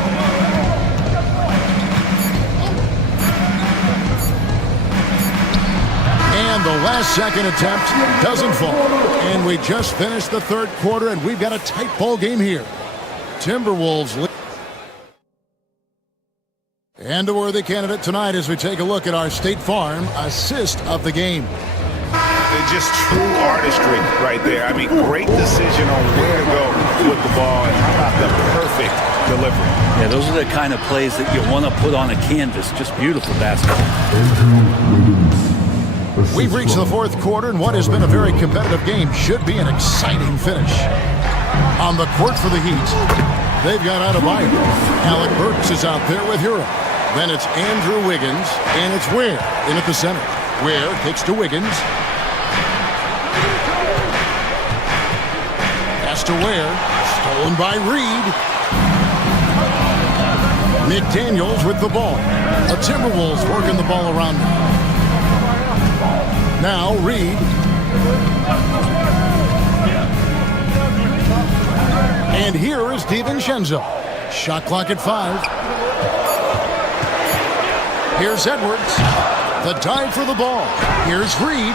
And the last second attempt doesn't fall. And we just finished the third quarter, and we've got a tight ball game here. Timberwolves lead. And a worthy candidate tonight as we take a look at our State Farm assist of the game. Just true artistry right there. I mean, great decision on where to go with the ball, and how about the perfect delivery. Yeah, those are the kind of plays that you want to put on a canvas. Just beautiful basketball. We've reached the fourth quarter, and what has been a very competitive game should be an exciting finish. On the court for the Heat, they've got Adebayo. Alec Burks is out there with Hero. Then it's Andrew Wiggins, and it's Ware in at the center. Ware kicks to Wiggins. Pass to Ware. Stolen by Reed. McDaniels with the ball. The Timberwolves working the ball around now. Now Reed. And here is DiVincenzo. Shot clock at 5. Here's Edwards. The dive for the ball. Here's Reed.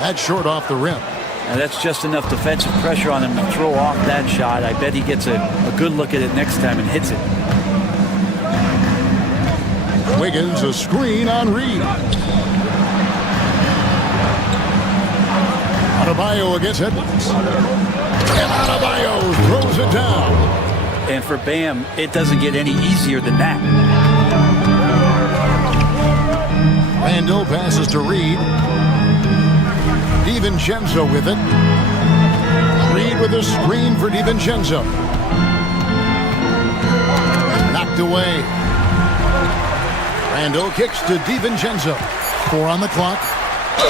That's short off the rim. And that's just enough defensive pressure on him to throw off that shot. I bet he gets a good look at it next time and hits it. Wiggins, a screen on Reed. Adebayo against Edwards. And Adebayo throws it down. And for Bam, it doesn't get any easier than that. Randall passes to Reed. DiVincenzo with it. Reed with a screen for DiVincenzo. Knocked away. Randall kicks to DiVincenzo. 4 on the clock.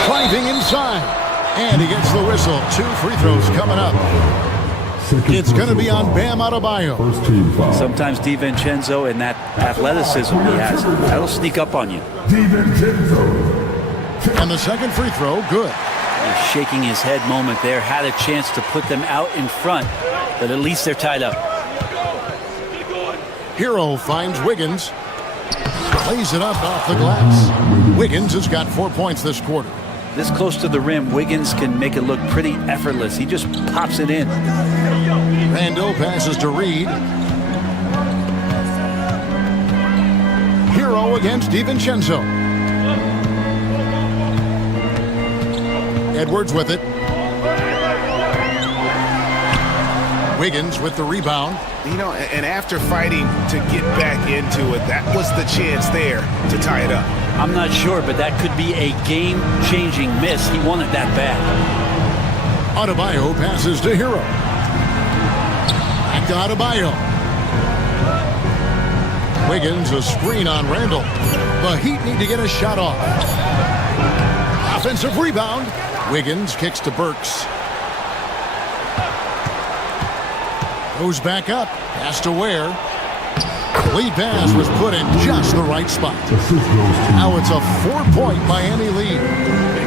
Driving inside. And he gets the whistle. 2 free throws coming up. It's going to be on Bam Adebayo. Sometimes DiVincenzo and that athleticism he has, that'll sneak up on you. And the second free throw, good. He's shaking his head moment there. Had a chance to put them out in front, but at least they're tied up. Hero finds Wiggins. Plays it up off the glass. Wiggins has got 4 points this quarter. This close to the rim, Wiggins can make it look pretty effortless. He just pops it in. Randall passes to Reed. Hero against DiVincenzo. Edwards with it. Wiggins with the rebound. You know, and after fighting to get back into it, that was the chance there to tie it up. I'm not sure, but that could be a game-changing miss. He wanted that bad. Adebayo passes to Hero. Back to Adebayo. Wiggins, a screen on Randall. The Heat need to get a shot off. Offensive rebound. Wiggins kicks to Burks. Goes back up. Pass to Ware. Lead pass was put in just the right spot. Now it's a 4-point Miami lead.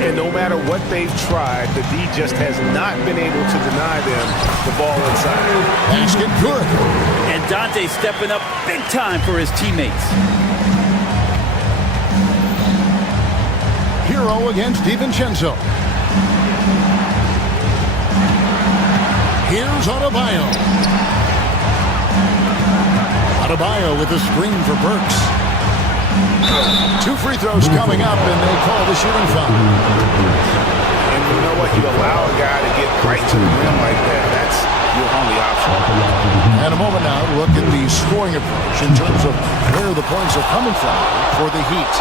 And no matter what they've tried, the D just has not been able to deny them the ball inside. Basket good. And Dante stepping up big time for his teammates. Hero against DiVincenzo. Here's Adebayo. Adebayo with the screen for Burks. 2 free throws coming up, and they call the shooting foul. And you know what? You allow a guy to get right to the rim like that. That's your only option. And a moment now to look at the scoring approach in terms of where the points are coming from for the Heat.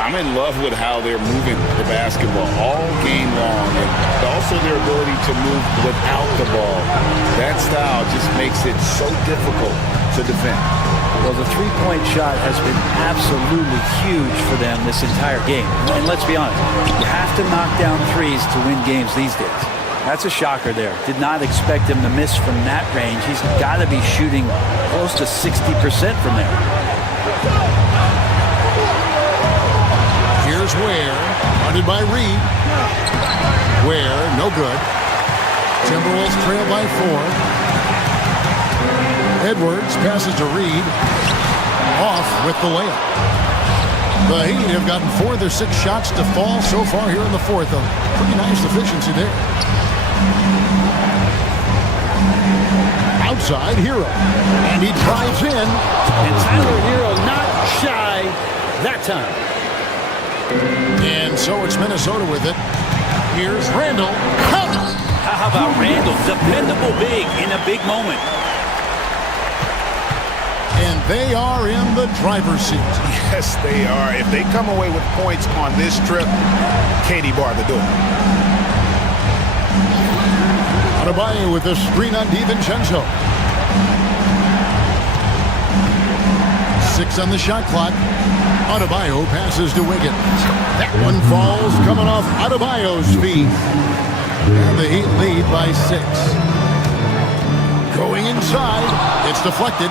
I'm in love with how they're moving the basketball all game long, and also their ability to move without the ball. That style just makes it so difficult to defend. Well, the three-point shot has been absolutely huge for them this entire game. And let's be honest, you have to knock down threes to win games these days. That's a shocker there. Did not expect him to miss from that range. He's got to be shooting close to 60% from there. Here's Ware, guarded by Reed. Ware, no good. Timberwolves trail by 4. Edwards passes to Reed. Off with the layup. The Heat have gotten 4 of their 6 shots to fall so far here in the 4th. A pretty nice efficiency there. Outside, Hero. And he drives in. And Tyler Hero not shy that time. And so it's Minnesota with it. Here's Randall. How about Randall? Dependable big in a big moment. And they are in the driver's seat. Yes, they are. If they come away with points on this trip, Katie bar the door. Adebayo with a screen on DiVincenzo. 6 on the shot clock. Adebayo passes to Wiggins. That one falls coming off Adebayo's feet. And the Heat lead by 6. Going inside. It's deflected.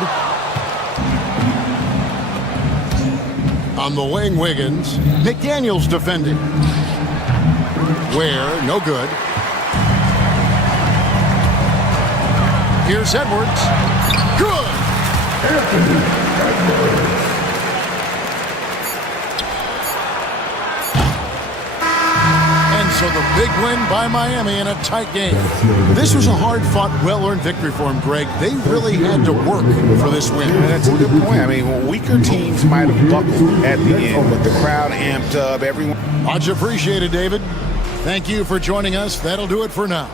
On the wing, Wiggins. McDaniels defending. Ware, no good. Here's Edwards. Good! And so the big win by Miami in a tight game. This was a hard-fought, well-earned victory for him, Greg. They really had to work for this win. That's a good point. I mean, weaker teams might have buckled at the end, but the crowd amped up. Everyone. Much appreciated, David. Thank you for joining us. That'll do it for now.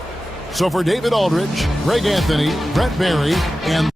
So for David Aldridge, Greg Anthony, Brett Barry, and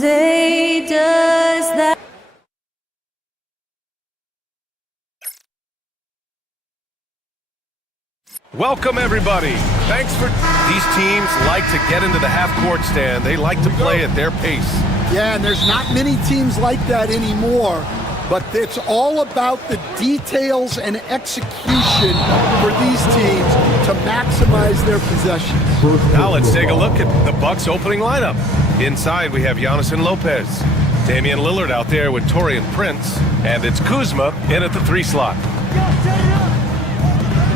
say does that. Welcome, everybody. Thanks for... These teams like to get into the half-court stand. They like to play at their pace. Yeah, and there's not many teams like that anymore. But it's all about the details and execution for these teams to maximize their possessions. Now let's take a look at the Bucks' opening lineup. Inside, we have Giannis and Lopez. Damian Lillard out there with Taurean Prince. And it's Kuzma in at the 3 slot.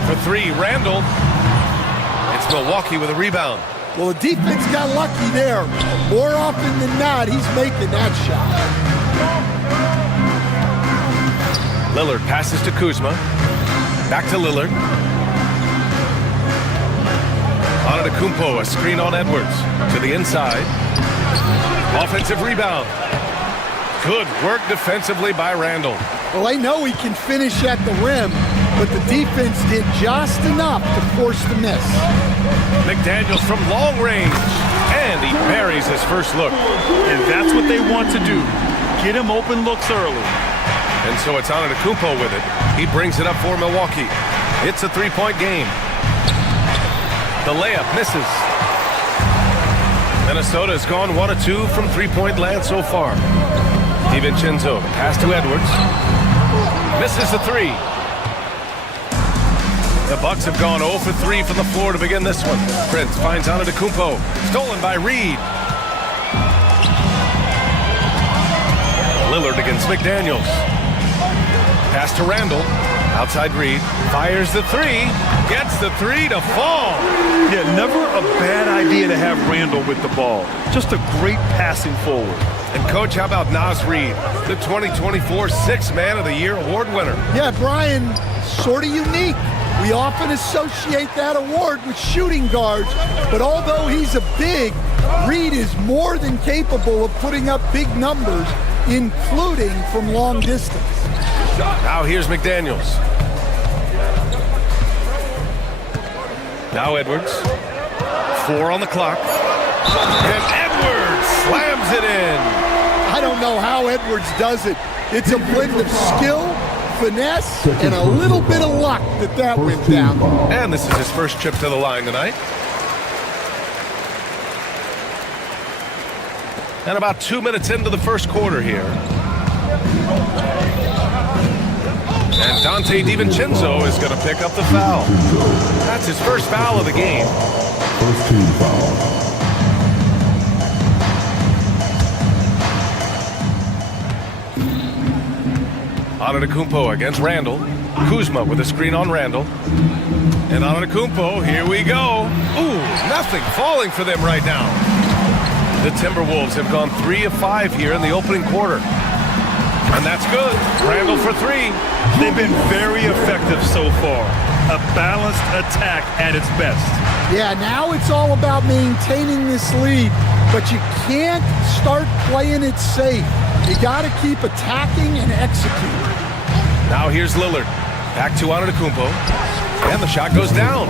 For 3, Randall. It's Milwaukee with a rebound. Well, the defense got lucky there. More often than not, he's making that shot. Lillard passes to Kuzma. Back to Lillard. Antetokounmpo, a screen on Edwards. To the inside. Offensive rebound. Good work defensively by Randall. Well, I know he can finish at the rim, but the defense did just enough to force the miss. McDaniels from long range. And he buries his first look. And that's what they want to do. Get him open looks early. And so it's Antetokounmpo with it. He brings it up for Milwaukee. It's a 3-point game. The layup misses. Minnesota has gone 1 of 2 from 3-point land so far. DiVincenzo, pass to Edwards. Misses the 3. The Bucks have gone 0 for 3 from the floor to begin this one. Prince finds Antetokounmpo. Stolen by Reed. Lillard against McDaniels. Pass to Randall. Outside Reed. Fires the 3. Gets the 3 to fall. Yeah, never a bad idea to have Randall with the ball. Just a great passing forward. And, Coach, how about Naz Reid, the 2024 Sixth Man of the Year award winner? Yeah, Brian, sort of unique. We often associate that award with shooting guards, but although he's a big, Reid is more than capable of putting up big numbers, including from long distance. Now here's McDaniels. Now Edwards. 4 on the clock. And Edwards slams it in. I don't know how Edwards does it. It's a blend of skill, finesse, and a little bit of luck that went down. And this is his first trip to the line tonight. And about 2 minutes into the first quarter here. And Dante DiVincenzo is going to pick up the foul. That's his first foul of the game. First team foul. Antetokounmpo against Randall. Kuzma with a screen on Randall. And Antetokounmpo, here we go. Ooh, nothing falling for them right now. The Timberwolves have gone 3 of 5 here in the opening quarter. And that's good. Randall for 3. They've been very effective so far. A balanced attack at its best. Yeah, now it's all about maintaining this lead, but you can't start playing it safe. You got to keep attacking and executing. Now here's Lillard. Back to Antetokounmpo. And the shot goes down.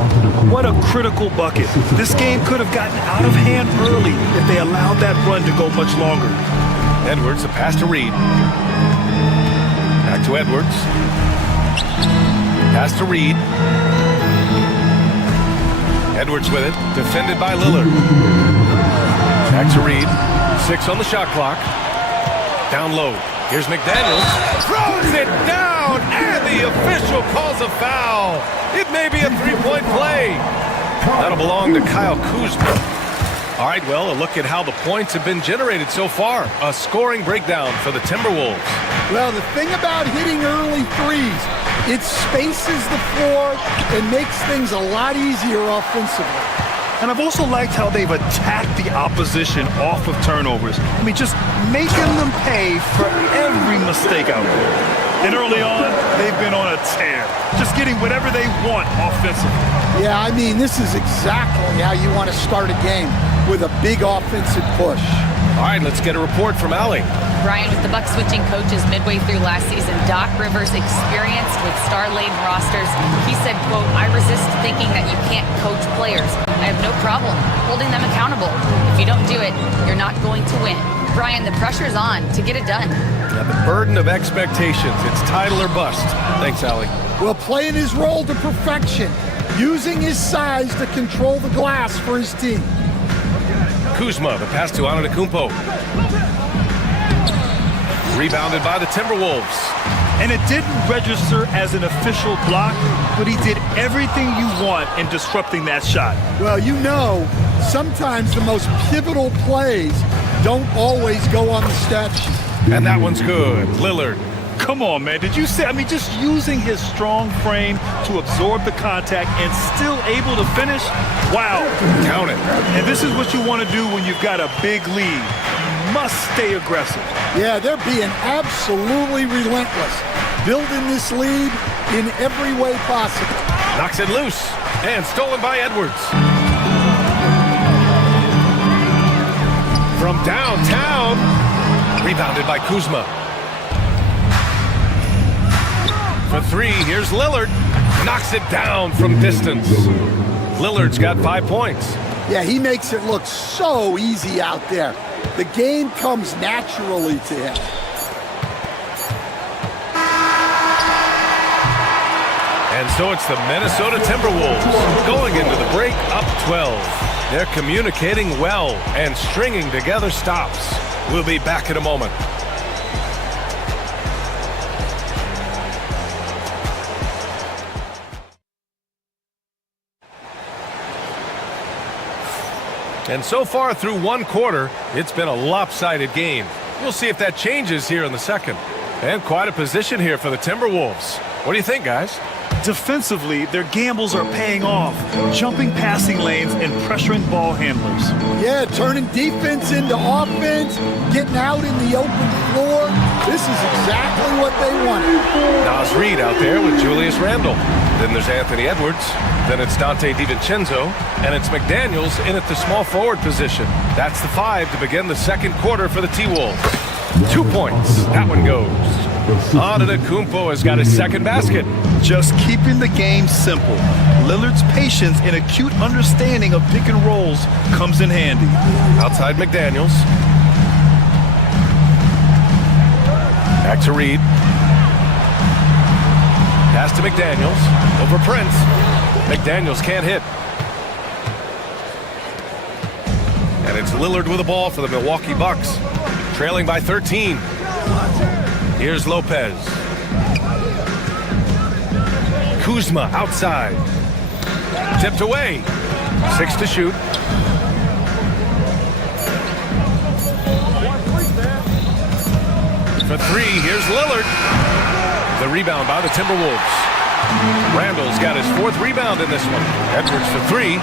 What a critical bucket. This game could have gotten out of hand early if they allowed that run to go much longer. Edwards, a pass to Reed. Back to Edwards. Pass to Reed. Edwards with it. Defended by Lillard. Back to Reed. 6 on the shot clock. Down low. Here's McDaniels. Throws it down. And the official calls a foul. It may be a 3-point play. That'll belong to Kyle Kuzma. All right, well, a look at how the points have been generated so far. A scoring breakdown for the Timberwolves. Well, the thing about hitting early threes, it spaces the floor and makes things a lot easier offensively. And I've also liked how they've attacked the opposition off of turnovers. I mean, just making them pay for every mistake out there. And early on, they've been on a tear, just getting whatever they want offensively. Yeah, I mean, this is exactly how you want to start a game, with a big offensive push. All right, let's get a report from Allie. Brian, with the Bucks switching coaches midway through last season, Doc Rivers experienced with star-laden rosters. He said, quote, "I resist thinking that you can't coach players. I have no problem, holding them accountable. If you don't do it, you're not going to win. Brian, the pressure's on to get it done. Yeah, the burden of expectations. It's title or bust. Thanks, Allie. Well, playing his role to perfection, using his size to control the glass for his team. Kuzma, the pass to Antetokounmpo. Rebounded by the Timberwolves. And it didn't register as an official block, but he did everything you want in disrupting that shot. Well, you know, sometimes the most pivotal plays don't always go on the stat sheet. And that one's good. Lillard. Come on, man. Did you see? I mean, just using his strong frame to absorb the contact and still able to finish? Wow. Count it. And this is what you want to do when you've got a big lead. Must stay aggressive. Yeah, they're being absolutely relentless, building this lead in every way possible. Knocks it loose and stolen by Edwards. From downtown, rebounded by Kuzma. For three, here's Lillard. Knocks it down from distance. Lillard's got 5 points. Yeah, he makes it look so easy out there. The game comes naturally to him. And so it's the Minnesota Timberwolves going into the break up 12. They're communicating well and stringing together stops. We'll be back in a moment. And so far through one quarter, it's been a lopsided game. We'll see if that changes here in the second. And quite a position here for the Timberwolves. What do you think, guys? Defensively, their gambles are paying off, jumping passing lanes and pressuring ball handlers. Yeah, turning defense into offense, getting out in the open floor. This is exactly what they wanted. Nas Reed out there with Julius Randle. Then there's Anthony Edwards. Then it's Dante DiVincenzo. And it's McDaniels in at the small forward position. That's the 5 to begin the second quarter for the T-Wolves. 2 points. That one goes. Antetokounmpo has got his second basket. Just keeping the game simple. Lillard's patience and acute understanding of pick and rolls comes in handy. Outside McDaniels. Back to Reed. Pass to McDaniels. Over Prince. McDaniels can't hit. And it's Lillard with the ball for the Milwaukee Bucks. Trailing by 13. Here's Lopez. Kuzma outside. Tipped away. 6 to shoot. For 3, here's Lillard. The rebound by the Timberwolves. Randall's got his 4th rebound in this one. Edwards for 3.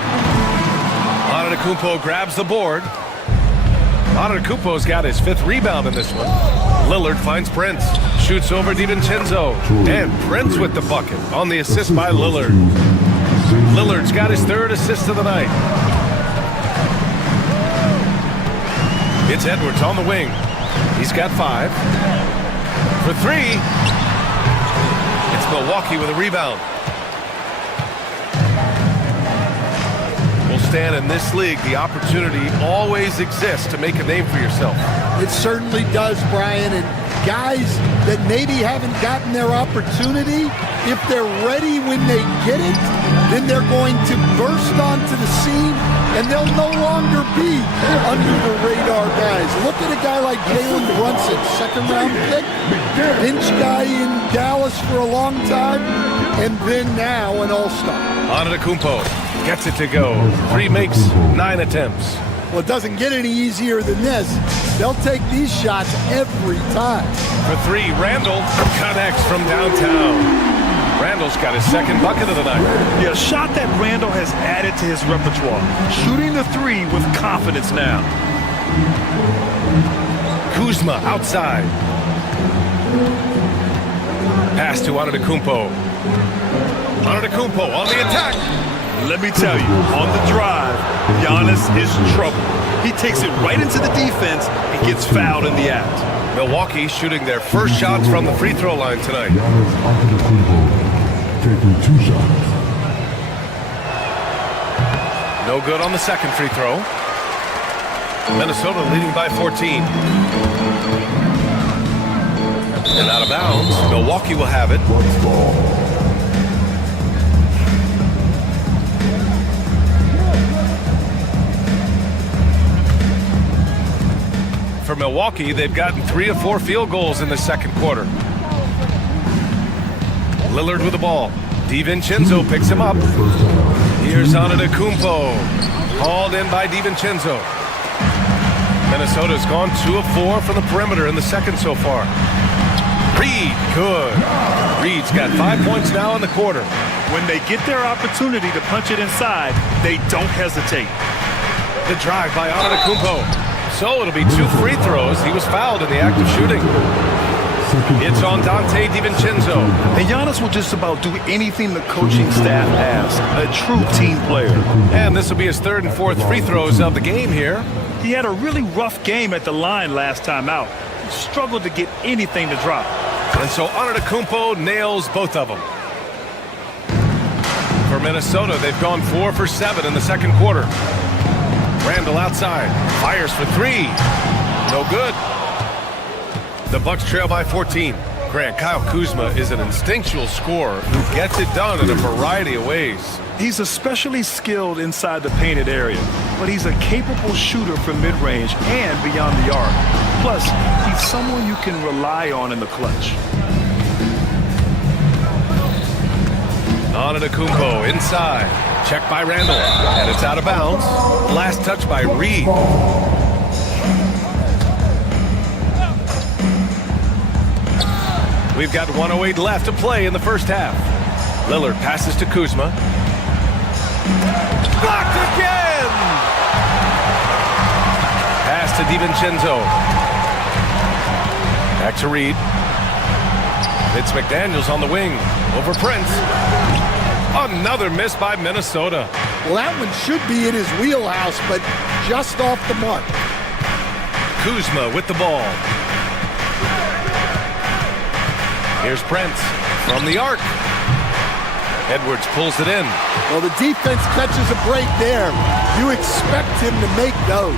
Antetokounmpo grabs the board. Antetokounmpo's got his 5th rebound in this one. Lillard finds Prince. Shoots over DiVincenzo. And Prince with the bucket on the assist by Lillard. Lillard's got his 3rd assist of the night. It's Edwards on the wing. He's got 5. For 3. It's Milwaukee with a rebound. Well, Stan, in this league, the opportunity always exists to make a name for yourself. It certainly does, Brian. And guys that maybe haven't gotten their opportunity, if they're ready when they get it, then they're going to burst onto the scene and they'll no longer be under the radar guys. Look at a guy like Jalen Brunson, 2nd round pick, bench guy in Dallas for a long time, and then now an all-star. Antetokounmpo gets it to go. 3 makes, 9 attempts. Well, it doesn't get any easier than this. They'll take these shots every time. For 3, Randall connects from downtown. Randall's got his 2nd bucket of the night. Yeah, a shot that Randall has added to his repertoire. Shooting the 3 with confidence now. Kuzma outside. Pass to Antetokounmpo. Antetokounmpo on the attack. Let me tell you, on the drive, Giannis is trouble. He takes it right into the defense and gets fouled in the act. Milwaukee shooting their first shots from the free throw line tonight. Taking 2 shots. No No good on the second free throw. Minnesota leading by 14. And out of bounds. Milwaukee will have it. For Milwaukee, they've gotten 3 of 4 field goals in the second quarter. Lillard with the ball. DiVincenzo picks him up. Here's Antetokounmpo. Hauled in by DiVincenzo. Minnesota's gone 2 of 4 from the perimeter in the second so far. Reed, good. Reed's got 5 points now in the quarter. When they get their opportunity to punch it inside, they don't hesitate. The drive by Antetokounmpo. So it'll be 2 free throws. He was fouled in the act of shooting. It's on Dante DiVincenzo. And Giannis will just about do anything the coaching staff asks. A true team player. And this will be his 3rd and 4th free throws of the game here. He had a really rough game at the line last time out. He struggled to get anything to drop. And so Antetokounmpo nails both of them. For Minnesota, they've gone 4 for 7 in the second quarter. Randall outside. Fires for 3. No good. The Bucks trail by 14. Grant, Kyle Kuzma is an instinctual scorer who gets it done in a variety of ways. He's especially skilled inside the painted area, but he's a capable shooter from mid-range and beyond the arc. Plus, he's someone you can rely on in the clutch. Antetokounmpo inside. Checked by Randall. And it's out of bounds. Last touch by Reed. We've got 1:08 left to play in the first half. Lillard passes to Kuzma. Blocked again! Pass to DiVincenzo. Back to Reed. It's McDaniels on the wing. Over Prince. Another miss by Minnesota. Well, that one should be in his wheelhouse, but just off the mark. Kuzma with the ball. Here's Prince from the arc. Edwards pulls it in. Well, the defense catches a break there. You expect him to make those.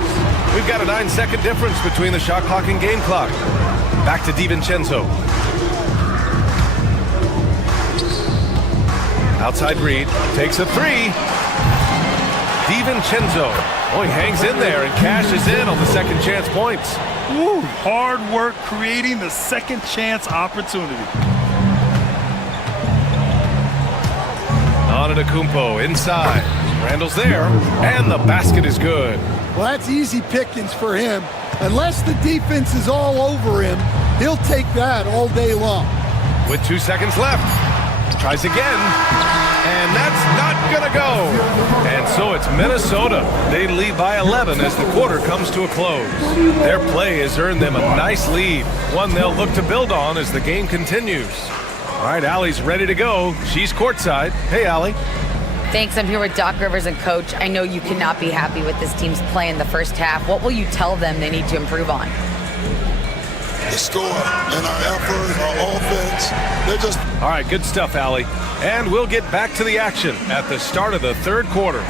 We've got a 9-second difference between the shot clock and game clock. Back to DiVincenzo. Outside Reed. Takes a 3. DiVincenzo. Oh, he hangs in there and cashes in on the second chance points. Woo, hard work creating the second chance opportunity. Antetokounmpo inside. Randall's there, and the basket is good. Well, that's easy pickings for him. Unless the defense is all over him, he'll take that all day long. With 2 seconds left. Tries again, and that's not gonna go. And so it's Minnesota. They lead by 11 as the quarter comes to a close. Their play has earned them a nice lead, one they'll look to build on as the game continues. All right, Allie's ready to go. She's courtside. Hey, Allie. Thanks. I'm here with Doc Rivers and Coach. I know you cannot be happy with this team's play in the first half. What will you tell them they need to improve on? The score and our effort, our offense, they're just... All right, good stuff, Allie. And we'll get back to the action at the start of the third quarter.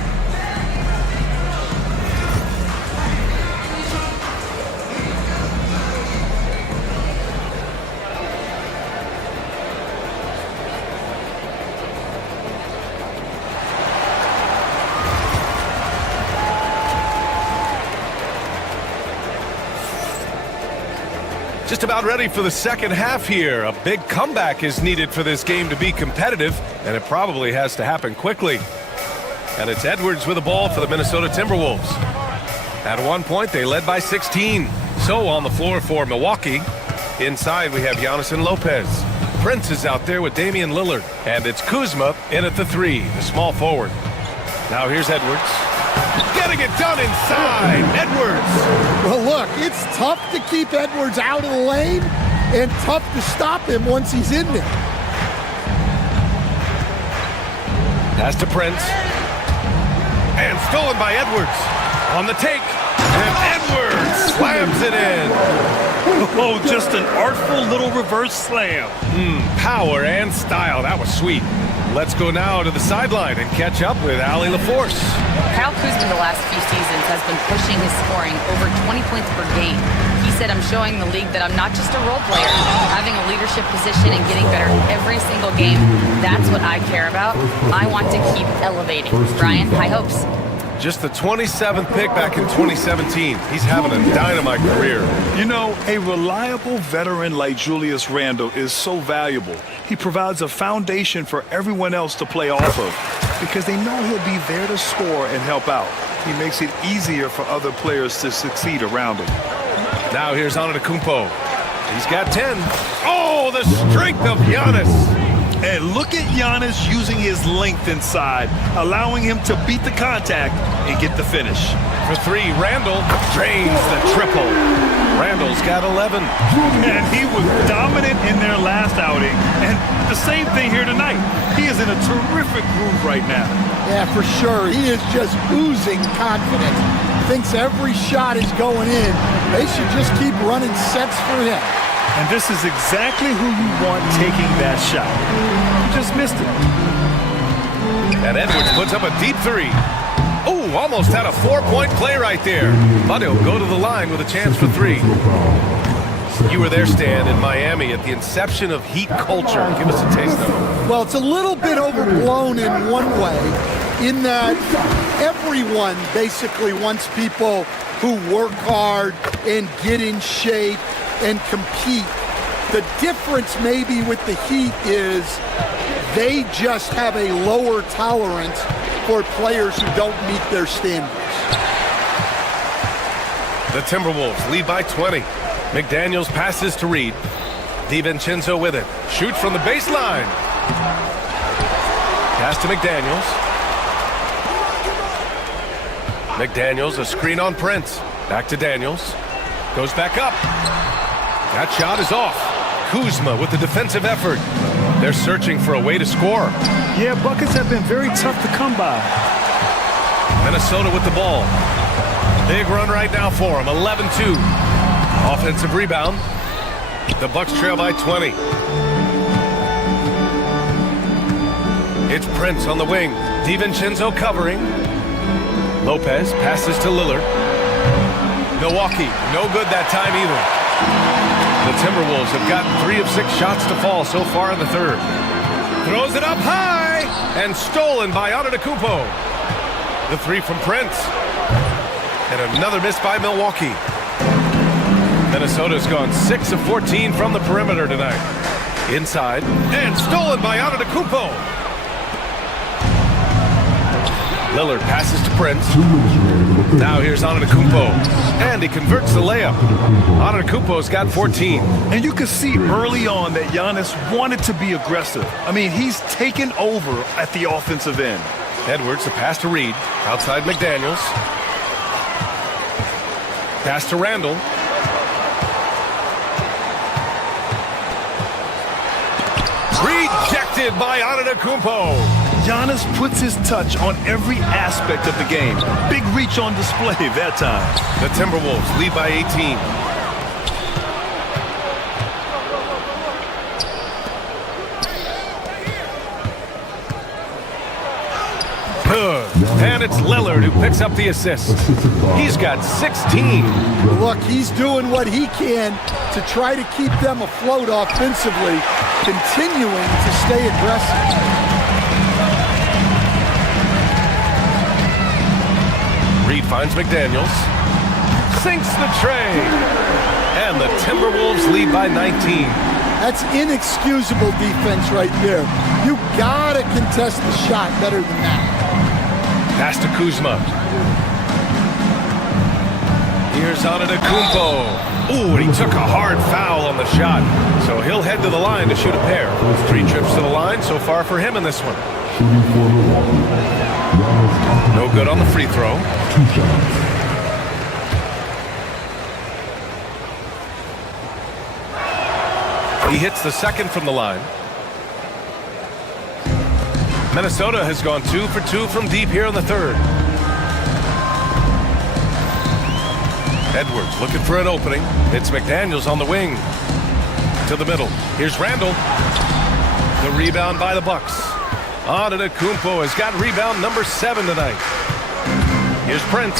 Just about ready for the second half here. A big comeback is needed for this game to be competitive, and it probably has to happen quickly. And it's Edwards with the ball for the Minnesota Timberwolves. At one point, they led by 16. So on the floor for Milwaukee. Inside, we have Giannis and Lopez. Prince is out there with Damian Lillard. And it's Kuzma in at the 3, the small forward. Now here's Edwards. Getting it done inside. Edwards. Well, look, it's tough to keep Edwards out of the lane and tough to stop him once he's in there. Pass to Prince. And stolen by Edwards. On the take. And Edwards slams it in. Oh, just an artful little reverse slam. Power and style. That was sweet. Let's go now to the sideline and catch up with Allie LaForce. Kyle Kuzma the last few seasons has been pushing his scoring over 20 points per game. He said, I'm showing the league that I'm not just a role player. Having a leadership position and getting better every single game, that's what I care about. I want to keep elevating. Brian, high hopes. Just the 27th pick back in 2017. He's having a dynamite career. You know, a reliable veteran like Julius Randle is so valuable. He provides a foundation for everyone else to play off of because they know he'll be there to score and help out. He makes it easier for other players to succeed around him. Now here's Antetokounmpo. He's got 10. Oh, the strength of Giannis. And look at Giannis using his length inside, allowing him to beat the contact and get the finish. For three, Randle drains the triple. Randle's got 11. And he was dominant in their last outing. And the same thing here tonight. He is in a terrific groove right now. Yeah, for sure. He is just oozing confidence. Thinks every shot is going in. They should just keep running sets for him. And this is exactly who you want taking that shot. You just missed it. And Edwards puts up a deep three. Oh, almost had a 4-point play right there. But he'll go to the line with a chance for three. You were there, Stan, in Miami at the inception of Heat culture. Give us a taste of it. Well, it's a little bit overblown in one way, in that everyone basically wants people who work hard and get in shape and compete. The difference maybe with the Heat is they just have a lower tolerance for players who don't meet their standards. The Timberwolves lead by 20. McDaniels passes to Reed. DiVincenzo with it. Shoots from the baseline. Pass to McDaniels. McDaniels, a screen on Prince. Back to Daniels. Goes back up. That shot is off. Kuzma with the defensive effort. They're searching for a way to score. Yeah, buckets have been very tough to come by. Minnesota with the ball. Big run right now for them. 11-2. Offensive rebound. The Bucks trail by 20. It's Prince on the wing. DiVincenzo covering. Lopez passes to Lillard. Milwaukee, no good that time either. The Timberwolves have gotten 3 of 6 shots to fall so far in the third. Throws it up high and stolen by Antetokounmpo. The three from Prince. And another miss by Milwaukee. Minnesota's gone 6 of 14 from the perimeter tonight. Inside and stolen by Antetokounmpo. Lillard passes to Prince. Now here's Antetokounmpo. And he converts the layup. Antetokounmpo's got 14. And you could see early on that Giannis wanted to be aggressive. I mean, he's taken over at the offensive end. Edwards, a pass to Reed. Outside McDaniels. Pass to Randle. Rejected by Antetokounmpo. Giannis puts his touch on every aspect of the game. Big reach on display that time. The Timberwolves lead by 18. Good. And it's Lillard who picks up the assist. He's got 16. Look, he's doing what he can to try to keep them afloat offensively, continuing to stay aggressive. Reed finds McDaniels. Sinks the tray. And the Timberwolves lead by 19. That's inexcusable defense right there. You gotta contest the shot better than that. Pass to Kuzma. Here's Antetokounmpo. Ooh, and he took a hard foul on the shot. So he'll head to the line to shoot a pair. 3 trips to the line so far for him in this one. No good on the free throw. 2 shots. He hits the second from the line. Minnesota has gone 2 for 2 from deep here in the third. Edwards looking for an opening. It's McDaniels on the wing. To the middle. Here's Randle. The rebound by the Bucks. Antetokounmpo has got rebound number 7 tonight. Here's Prince.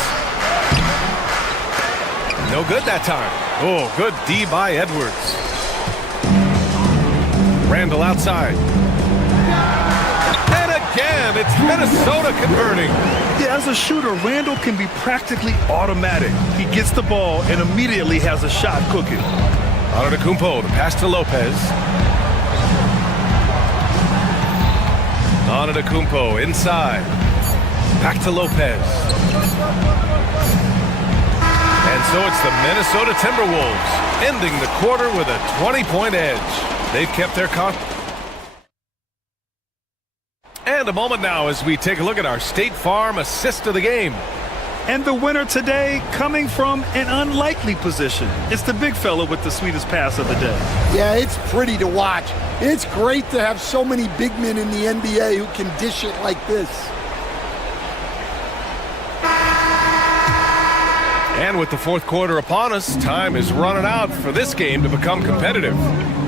No good that time. Oh, good D by Edwards. Randall outside. And again, it's Minnesota converting. Yeah, as a shooter, Randall can be practically automatic. He gets the ball and immediately has a shot cooking. Antetokounmpo, the pass to Lopez. Antetokounmpo inside. Back to Lopez. And so it's the Minnesota Timberwolves ending the quarter with a 20-point edge. They've kept their And a moment now as we take a look at our State Farm assist of the game. And the winner today coming from an unlikely position. It's the big fella with the sweetest pass of the day. Yeah, it's pretty to watch. It's great to have so many big men in the NBA who can dish it like this. And with the fourth quarter upon us, time is running out for this game to become competitive.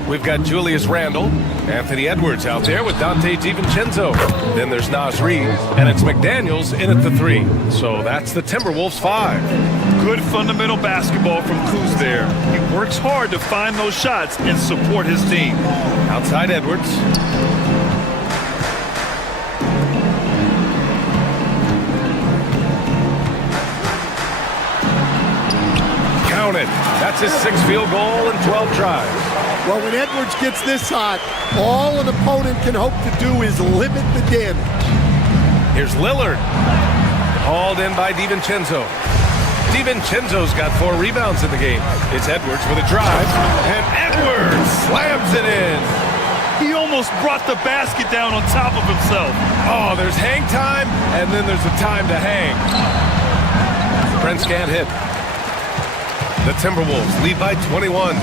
We've got Julius Randle, Anthony Edwards out there with Dante DiVincenzo. Then there's Naz Reid, and it's McDaniels in at the 3. So that's the Timberwolves 5. Good fundamental basketball from Kuz there. He works hard to find those shots and support his team. Outside Edwards. Count it. That's his 6th field goal in 12 tries. Well, when Edwards gets this hot, all an opponent can hope to do is limit the damage. Here's Lillard. Hauled in by DiVincenzo. DiVincenzo's got 4 rebounds in the game. It's Edwards with a drive, and Edwards slams it in. He almost brought the basket down on top of himself. Oh, there's hang time, and then there's a time to hang. Prince can't hit. The Timberwolves lead by 21.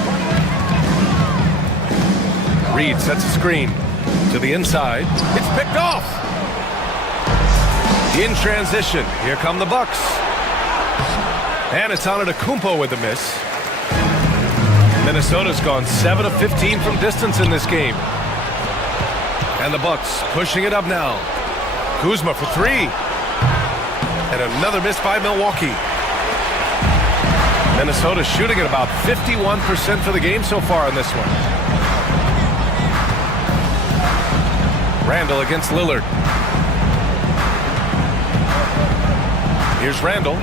Reid sets a screen to the inside. It's picked off. In transition, here come the Bucks. And it's Antetokounmpo with the miss. Minnesota's gone 7 of 15 from distance in this game. And the Bucks pushing it up now. Kuzma for 3. And another miss by Milwaukee. Minnesota shooting at about 51% for the game so far in this one. Randall against Lillard. Here's Randall.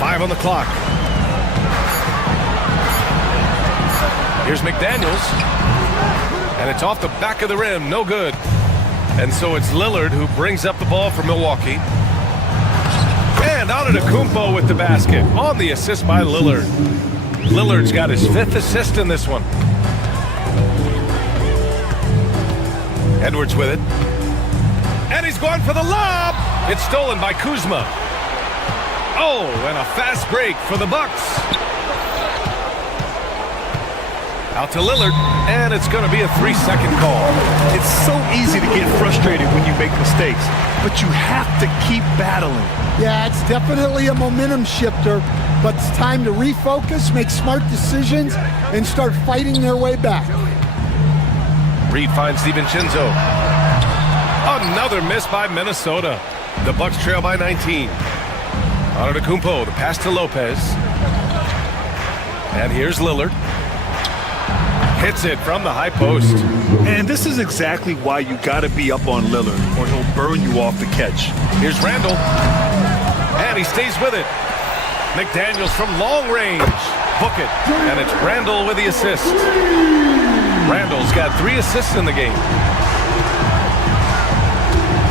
5 on the clock. Here's McDaniels. And it's off the back of the rim. No good. And so it's Lillard who brings up the ball for Milwaukee. And Antetokounmpo with the basket on the assist by Lillard. Lillard's got his 5th assist in this one. Edwards with it. And he's going for the lob. It's stolen by Kuzma. Oh, and a fast break for the Bucks. Out to Lillard, and it's going to be a 3-second call. It's so easy to get frustrated when you make mistakes, but you have to keep battling. Yeah, it's definitely a momentum shifter, but it's time to refocus, make smart decisions, and start fighting their way back. Reid finds DiVincenzo. Another miss by Minnesota. The Bucks trail by 19. Antetokounmpo, the pass to Lopez. And here's Lillard. Hits it from the high post. And this is exactly why you got to be up on Lillard, or he'll burn you off the catch. Here's Randall. And he stays with it. McDaniels from long range. Book it. And it's Randall with the assist. Randall's got 3 assists in the game.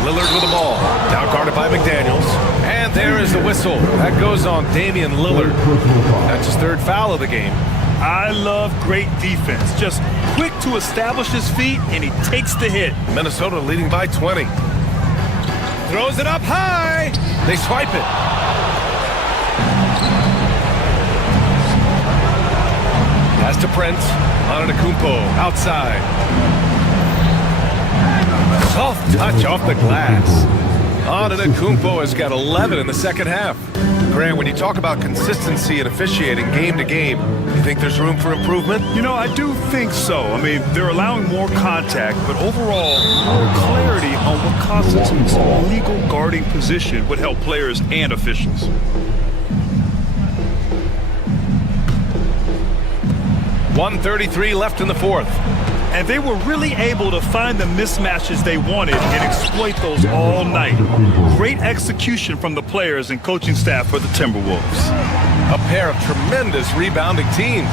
Lillard with the ball. Now guarded by McDaniels. And there is the whistle. That goes on Damian Lillard. That's his 3rd foul of the game. I love great defense. Just quick to establish his feet, and he takes the hit. Minnesota leading by 20. Throws it up high. They swipe it. Pass to Prince. Antetokounmpo outside. Soft touch off the glass. Antetokounmpo has got 11 in the second half. Grant, when you talk about consistency and officiating game to game, you think there's room for improvement? You know, I do think so. I mean, they're allowing more contact, but overall, more clarity on what constitutes a legal guarding position would help players and officials. .133 left in the fourth. And they were really able to find the mismatches they wanted and exploit those all night. Great execution from the players and coaching staff for the Timberwolves. A pair of tremendous rebounding teams.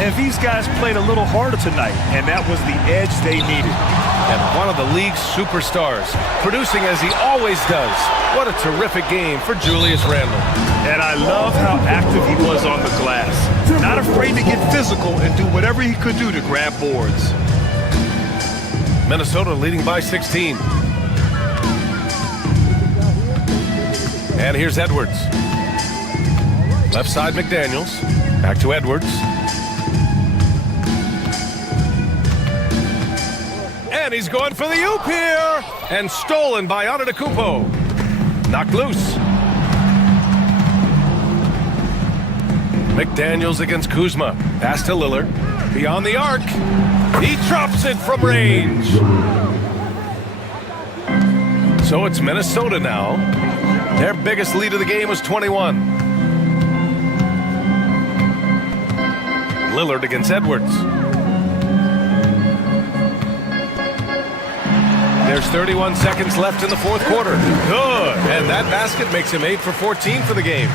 And these guys played a little harder tonight, and that was the edge they needed. And one of the league's superstars, producing as he always does. What a terrific game for Julius Randle. And I love how active he was on the glass. Not afraid to get physical and do whatever he could do to grab boards. Minnesota leading by 16. And here's Edwards. Left side McDaniels. Back to Edwards. And he's going for the oop here. And stolen by Antetokounmpo. Knocked loose. McDaniels against Kuzma. Pass to Lillard. Beyond the arc. He drops it from range. So it's Minnesota now. Their biggest lead of the game was 21. Lillard against Edwards. There's 31 seconds left in the fourth quarter. Good. And that basket makes him 8 for 14 for the game.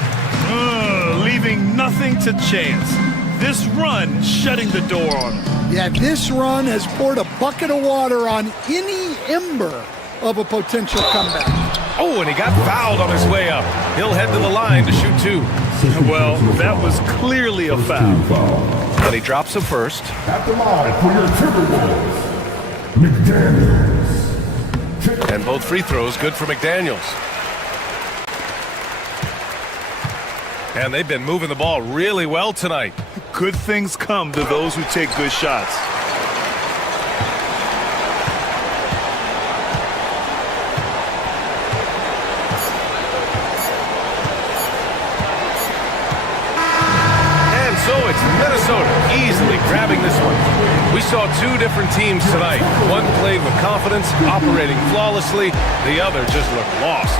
Leaving nothing to chance. This run shutting the door on him. Yeah, this run has poured a bucket of water on any ember of a potential comeback. Oh, and he got fouled on his way up. He'll head to the line to shoot 2. Well, that was clearly a foul. And he drops him first. At the line for your Timberwolves, McDaniels. And both free throws good for McDaniels. And they've been moving the ball really well tonight. Good things come to those who take good shots. And so it's Minnesota easily grabbing this one. We saw 2 different teams tonight. One played with confidence, operating flawlessly. The other just looked lost.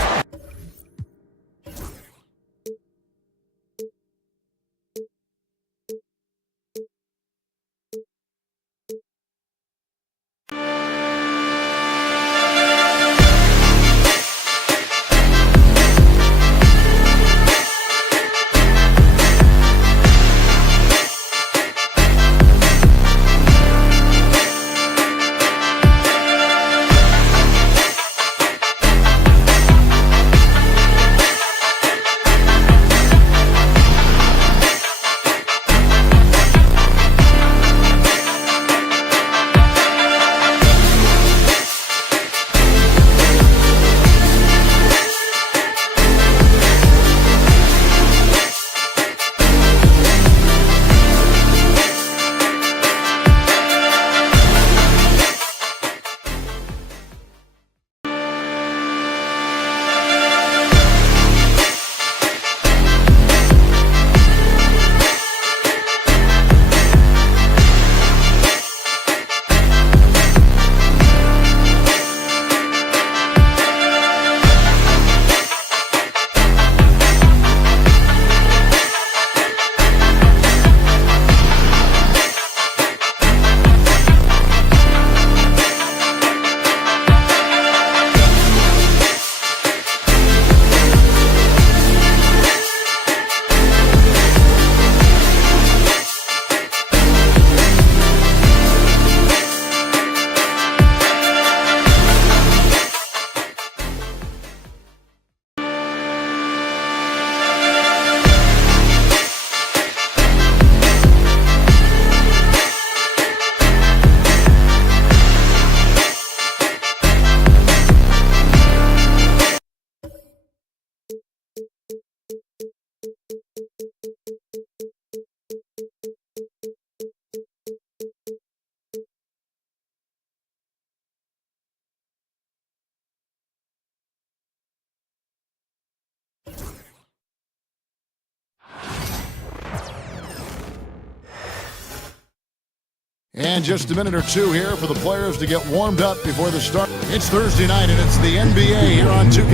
And just a minute or two here for the players to get warmed up before the start. It's Thursday night, and it's the NBA here on 2K.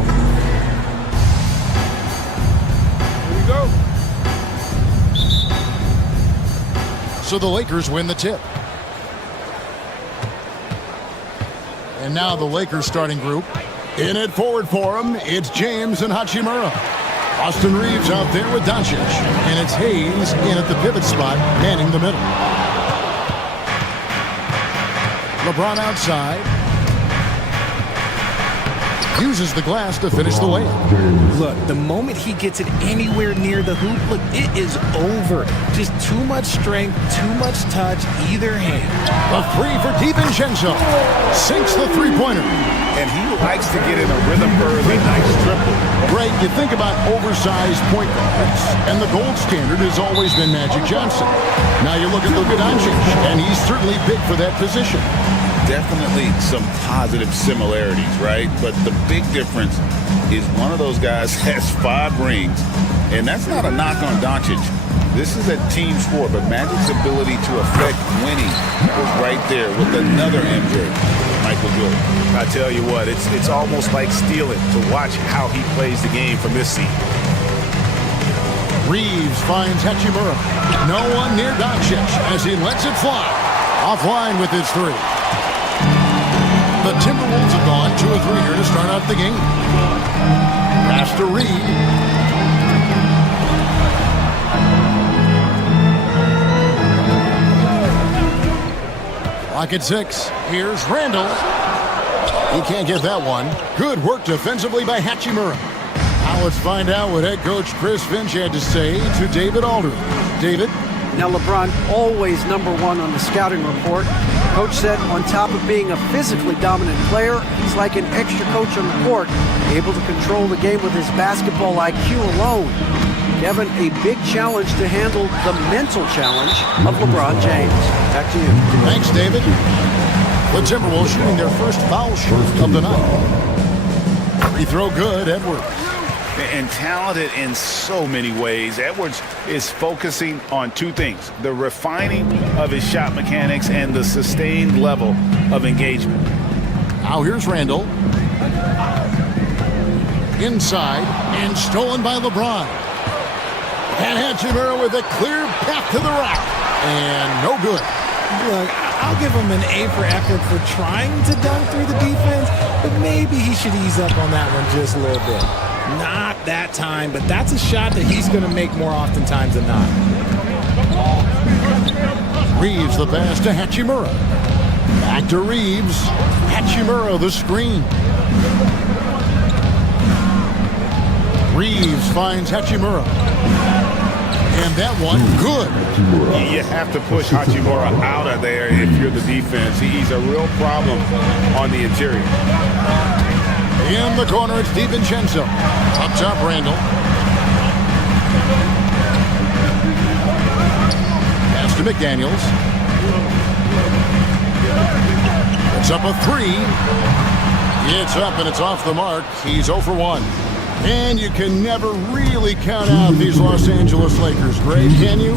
Here we go. So the Lakers win the tip. And now the Lakers starting group. In it forward for him, it's James and Hachimura. Austin Reeves out there with Doncic. And it's Hayes in at the pivot spot, manning the middle. LeBron outside. Uses the glass to finish the layup. Look, the moment he gets it anywhere near the hoop, look, it is over. Just too much strength, too much touch, either hand. A three for DiVincenzo. Sinks the three-pointer. And he likes to get in a rhythm early. Nice triple. Greg, you think about oversized point guards, and the gold standard has always been Magic Johnson. Now you look at Luka Doncic, and he's certainly big for that position. Definitely some positive similarities, right? But the big difference is one of those guys has 5 rings, and that's not a knock on Doncic. This is a team sport, but Magic's ability to affect winning was right there with another MJ, Michael Jordan. I tell you what, it's almost like stealing to watch how he plays the game from this seat. Reeves finds Hachimura. No one near Doncic as he lets it fly. Offline with his three. The Timberwolves have gone 2 or 3 here to start out the game. Pass to Reed. Clock at 6. Here's Randall. He can't get that one. Good work defensively by Hachimura. Now let's find out what head coach Chris Finch had to say to David Aldridge. David? Now LeBron always #1 on the scouting report. Coach said on top of being a physically dominant player, he's like an extra coach on the court, able to control the game with his basketball IQ alone. Kevin, a big challenge to handle the mental challenge of LeBron James. Back to you. Thanks, David. The Timberwolves shooting their first foul shot of the night. Free throw good, Edwards. And talented in so many ways. Edwards is focusing on 2 things: the refining of his shot mechanics and the sustained level of engagement. Now here's Randall. Inside and stolen by LeBron. And Hachimura with a clear path to the rack. And no good. Look, I'll give him an A for effort for trying to dunk through the defense, but maybe he should ease up on that one just a little bit. Not that time, but that's a shot that he's going to make more oftentimes than not. Reeves the pass to Hachimura. Back to Reeves. Hachimura the screen. Reeves finds Hachimura. And that one, good. You have to push Hachimura out of there if you're the defense. He's a real problem on the interior. In the corner, it's DiVincenzo. Up top, Randall. Pass to McDaniels. It's up a 3. It's up and it's off the mark. He's 0 for 1. And you can never really count out these Los Angeles Lakers, Greg, can you?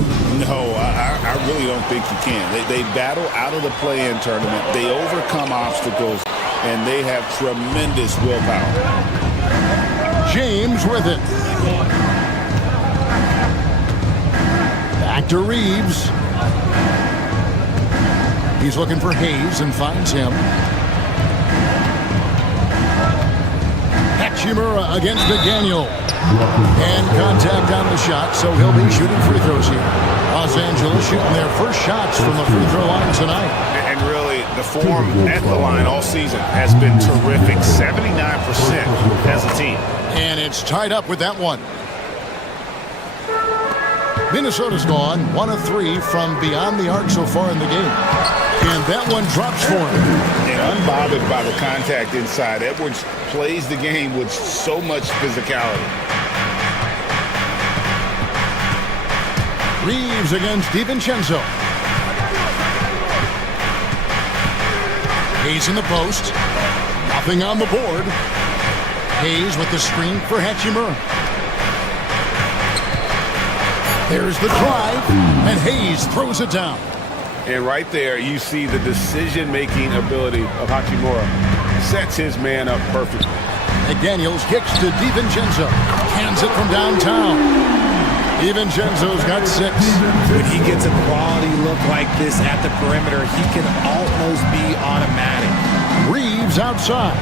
No, I really don't think you can. They battle out of the play-in tournament. They overcome obstacles, and they have tremendous willpower. James with it. Back to Reeves. He's looking for Hayes and finds him. Hachimura against McDaniel. And contact on the shot, so he'll be shooting free throws here. Los Angeles shooting their first shots from the free throw line tonight. And really, the form at the line all season has been terrific. 79% as a team. And it's tied up with that one. Minnesota's gone 1 of 3 from beyond the arc so far in the game. And that one drops for him. And unbothered by the contact inside, Edwards plays the game with so much physicality. Reeves against DiVincenzo. Hayes in the post. Nothing on the board. Hayes with the screen for Hachimura. There's the drive, and Hayes throws it down. And right there, you see the decision-making ability of Hachimura. Sets his man up perfectly. McDaniels kicks to DiVincenzo. Hands it from downtown. DiVincenzo's got 6. When he gets a quality look like this at the perimeter, he can almost be automatic. Reeves outside.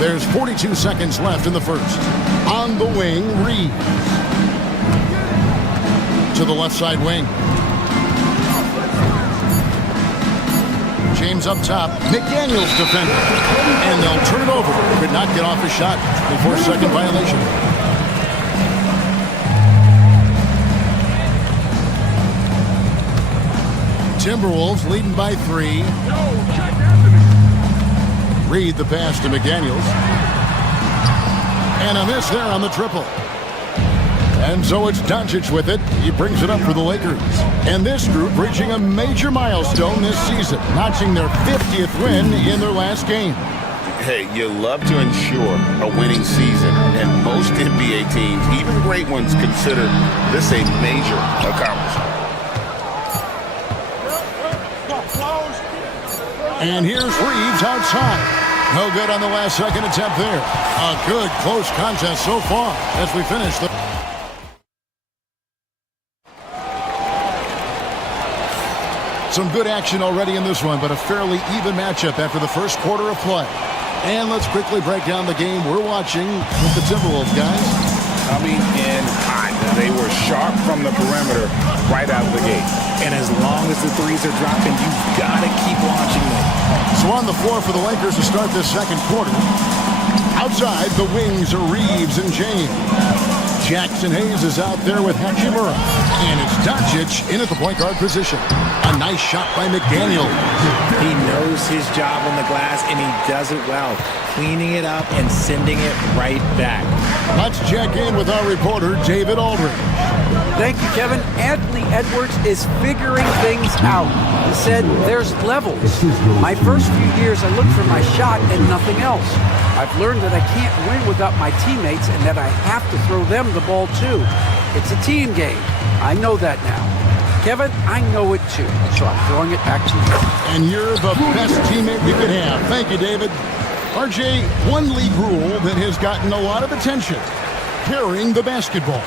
There's 42 seconds left in the first. On the wing, Reeves. To the left side wing. James up top. McDaniels defending. And they'll turn it over. Could not get off a shot. 24-second violation. Timberwolves leading by 3. Reed the pass to McDaniels. And a miss there on the triple. And so it's Doncic with it. He brings it up for the Lakers. And this group reaching a major milestone this season, notching their 50th win in their last game. Hey, you love to ensure a winning season, and most NBA teams, even great ones, consider this a major accomplishment. And here's Reeves outside. No good on the last second attempt there. A good close contest so far as we finish the... Some good action already in this one, but a fairly even matchup after the first quarter of play. And let's quickly break down the game we're watching with the Timberwolves, guys. Coming in hot. They were sharp from the perimeter right out of the gate. And as long as the threes are dropping, you've got to keep watching them. So on the floor for the Lakers to start this second quarter. Outside, the wings are Reeves and James. Jackson Hayes is out there with Hachimura. And it's Doncic in at the point guard position. A nice shot by McDaniels. He knows his job on the glass, and he does it well, cleaning it up and sending it right back. Let's check in with our reporter, David Aldridge. Thank you, Kevin. Anthony Edwards is figuring things out. He said there's levels. My first few years, I looked for my shot and nothing else. I've learned that I can't win without my teammates and that I have to throw them the ball too. It's a team game. I know that now. Kevin, I know it too, so I'm throwing it back to you. And you're the best teammate we could have. Thank you, David. RJ, one league rule that has gotten a lot of attention, carrying the basketball.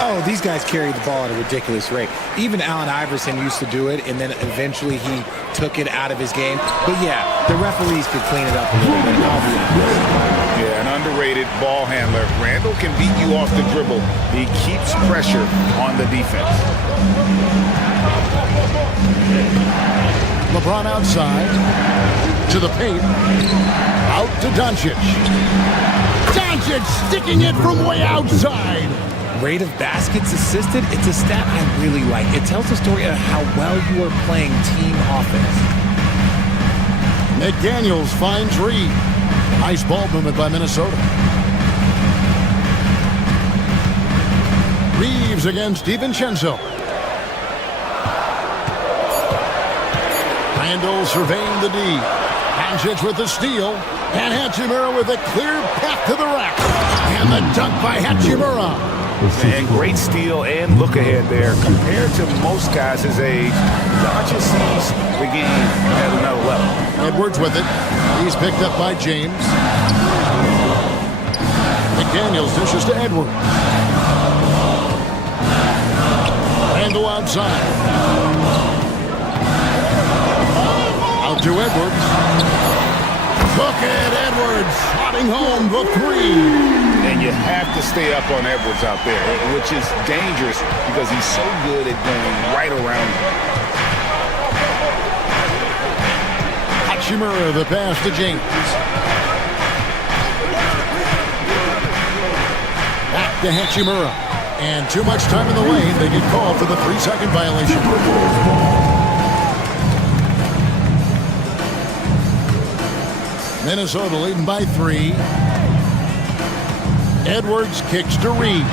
Oh, these guys carry the ball at a ridiculous rate. Even Allen Iverson used to do it, and then eventually he took it out of his game. But yeah, the referees could clean it up a little bit. I'll be honest. Yeah, an underrated ball handler. Randall can beat you off the dribble. He keeps pressure on the defense. LeBron outside to the paint. Out to Doncic. Doncic sticking it from way outside. Rate of baskets assisted, it's a stat I really like. It tells the story of how well you are playing team offense. McDaniels finds Reed. Nice ball movement by Minnesota. Reeves against DiVincenzo. Randall surveying the D. Doncic with the steal. And Hachimura with a clear path to the rack. And the dunk by Hachimura. And great steal and look ahead there. Compared to most guys his age, Doncic sees the game at another level. Edwards with it. He's picked up by James. McDaniels dishes to Edwards. Randall outside. Out to Edwards. Look at Edwards slotting home the 3. And you have to stay up on Edwards out there, which is dangerous because he's so good at going right around you. Hachimura the pass to James. Back to Hachimura. And too much time in the lane. They get called for the 3-second violation. Minnesota leading by 3. Edwards kicks to Reed.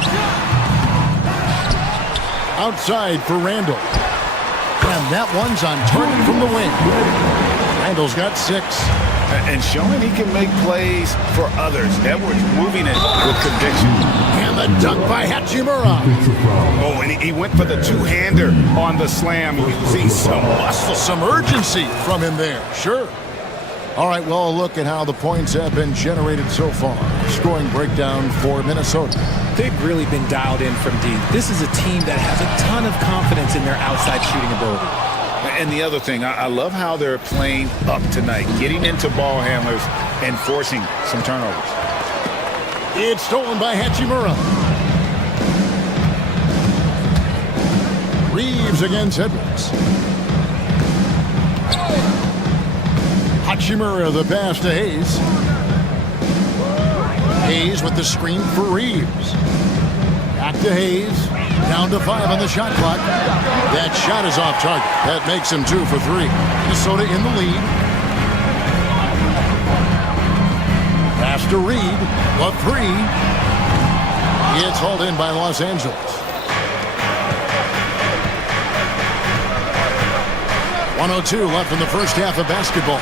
Outside for Randall. And that one's on target from the wing. Randall's got 6. And showing he can make plays for others. Edwards moving it with conviction. And the dunk by Hachimura. Oh, and he went for the two-hander on the slam, using some muscle. Some urgency from him there, sure. All right, well, a look at how the points have been generated so far. Scoring breakdown for Minnesota. They've really been dialed in from deep. This is a team that has a ton of confidence in their outside shooting ability. And the other thing, I love how they're playing up tonight, getting into ball handlers and forcing some turnovers. It's stolen by Hachimura. Reeves against Edwards. Hachimura the pass to Hayes. Hayes with the screen for Reeves. Back to Hayes. Down to 5 on the shot clock. That shot is off target. That makes him 2 for 3. Minnesota in the lead. Pass to Reed. A 3. It's hauled in by Los Angeles. 1:02 left in the first half of basketball.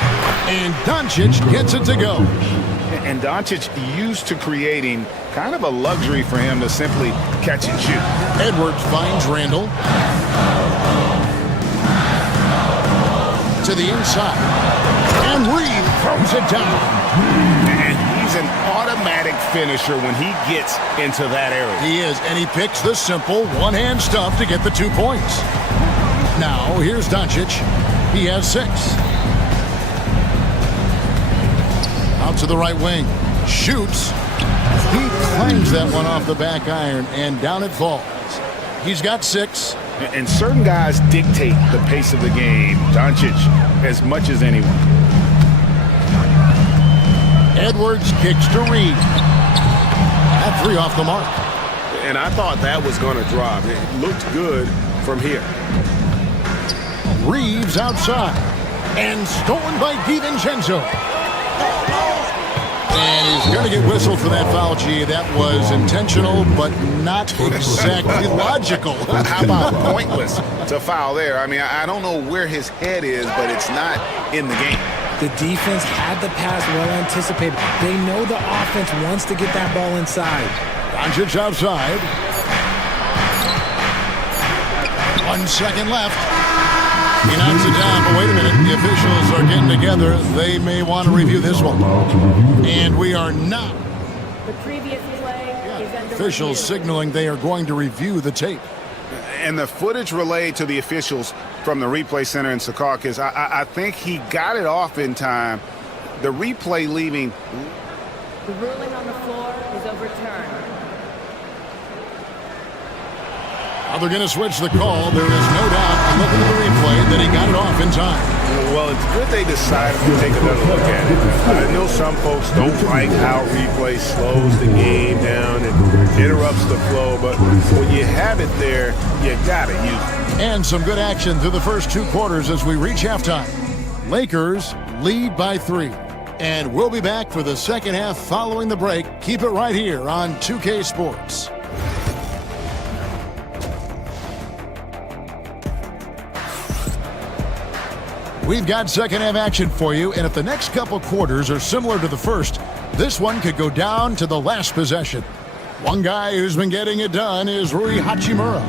And Doncic gets it to go. And Doncic used to creating kind of a luxury for him to simply catch and shoot. Edwards finds Randall. To the inside. And Reed throws it down. And he's an automatic finisher when he gets into that area. He is, and he picks the simple one-hand stuff to get the 2 points. Now, here's Doncic. He has 6. Out to the right wing. Shoots. He clangs that one off the back iron, and down it falls. He's got 6. And certain guys dictate the pace of the game. Doncic, as much as anyone. Edwards kicks to Reed. That 3 off the mark. And I thought that was going to drop. It looked good from here. Reeves outside. And stolen by DiVincenzo. And he's going to get whistled for that foul, G. That was intentional, but not exactly logical. How about pointless to foul there? I mean, I don't know where his head is, but it's not in the game. The defense had the pass well anticipated. They know the offense wants to get that ball inside. Doncic outside. 1 second left. He knocks it down, but wait a minute. The officials are getting together. They may want to review this one. And we are not. The previous play is under Officials signaling they are going to review the tape. And the footage relayed to the officials from the replay center in Secaucus, I think he got it off in time. The replay leaving. The ruling on the floor is overturned. Now they're going to switch the call. There is no doubt, looking at the replay, that he got it off in time. Well, it's good they decided to take another look at it. I know some folks don't like how replay slows the game down and interrupts the flow, but when you have it there, you got to use it. And some good action through the first 2 quarters as we reach halftime. Lakers lead by 3. And we'll be back for the second half following the break. Keep it right here on 2K Sports. We've got second half action for you, and if the next couple quarters are similar to the first, this one could go down to the last possession. One guy who's been getting it done is Rui Hachimura.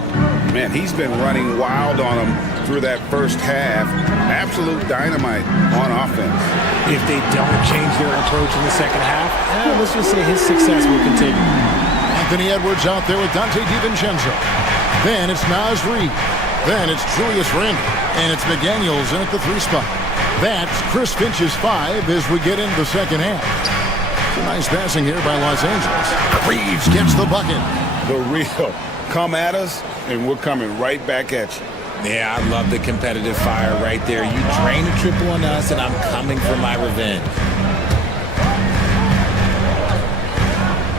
Man, he's been running wild on him through that first half. Absolute dynamite on offense. If they don't change their approach in the second half, let's just say his success will continue. Anthony Edwards out there with Dante DiVincenzo. Then it's Naz Reid. Then it's Julius Randle. And it's McDaniels in at the 3 spot. That's Chris Finch's 5 as we get into the second half. Some nice passing here by Los Angeles. Reeves gets the bucket. The real. Come at us, and we're coming right back at you. Yeah, I love the competitive fire right there. You drain a triple on us, and I'm coming for my revenge.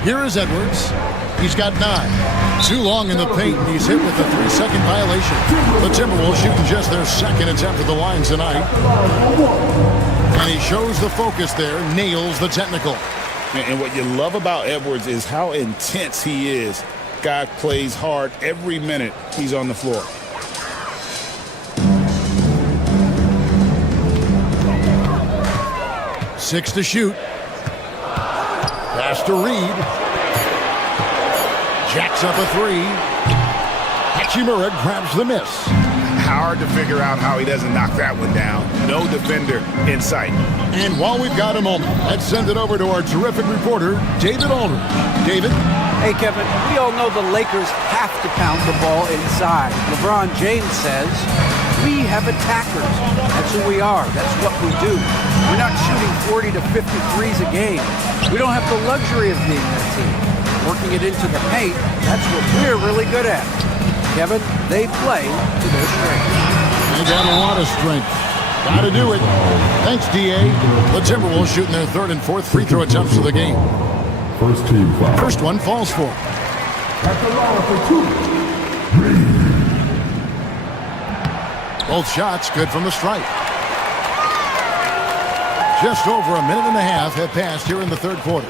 Here is Edwards. He's got 9. Too long in the paint, and he's hit with a 3-second violation. The Timberwolves shooting just their second attempt at the line tonight. And he shows the focus there, nails the technical. And what you love about Edwards is how intense he is. Guy plays hard every minute he's on the floor. 6 to shoot. Pass to Reed. Jacks up a 3. Hachimura grabs the miss. Hard to figure out how he doesn't knock that one down. No defender in sight. And while we've got a moment, let's send it over to our terrific reporter, David Aldridge. David? Hey, Kevin, we all know the Lakers have to pound the ball inside. LeBron James says, we have attackers. That's who we are. That's what we do. We're not shooting 40 to 50 threes a game. We don't have the luxury of being that team. Working it into the paint, that's what we're really good at. Kevin, they play to their strength. They got a lot of strength. Got to do it. Thanks, D.A. The Timberwolves shooting their 3rd and 4th free throw attempts of the game. First team foul. First one falls for. At the line for 2. Both shots good from the stripe. Just over a minute and a half have passed here in the 3rd quarter.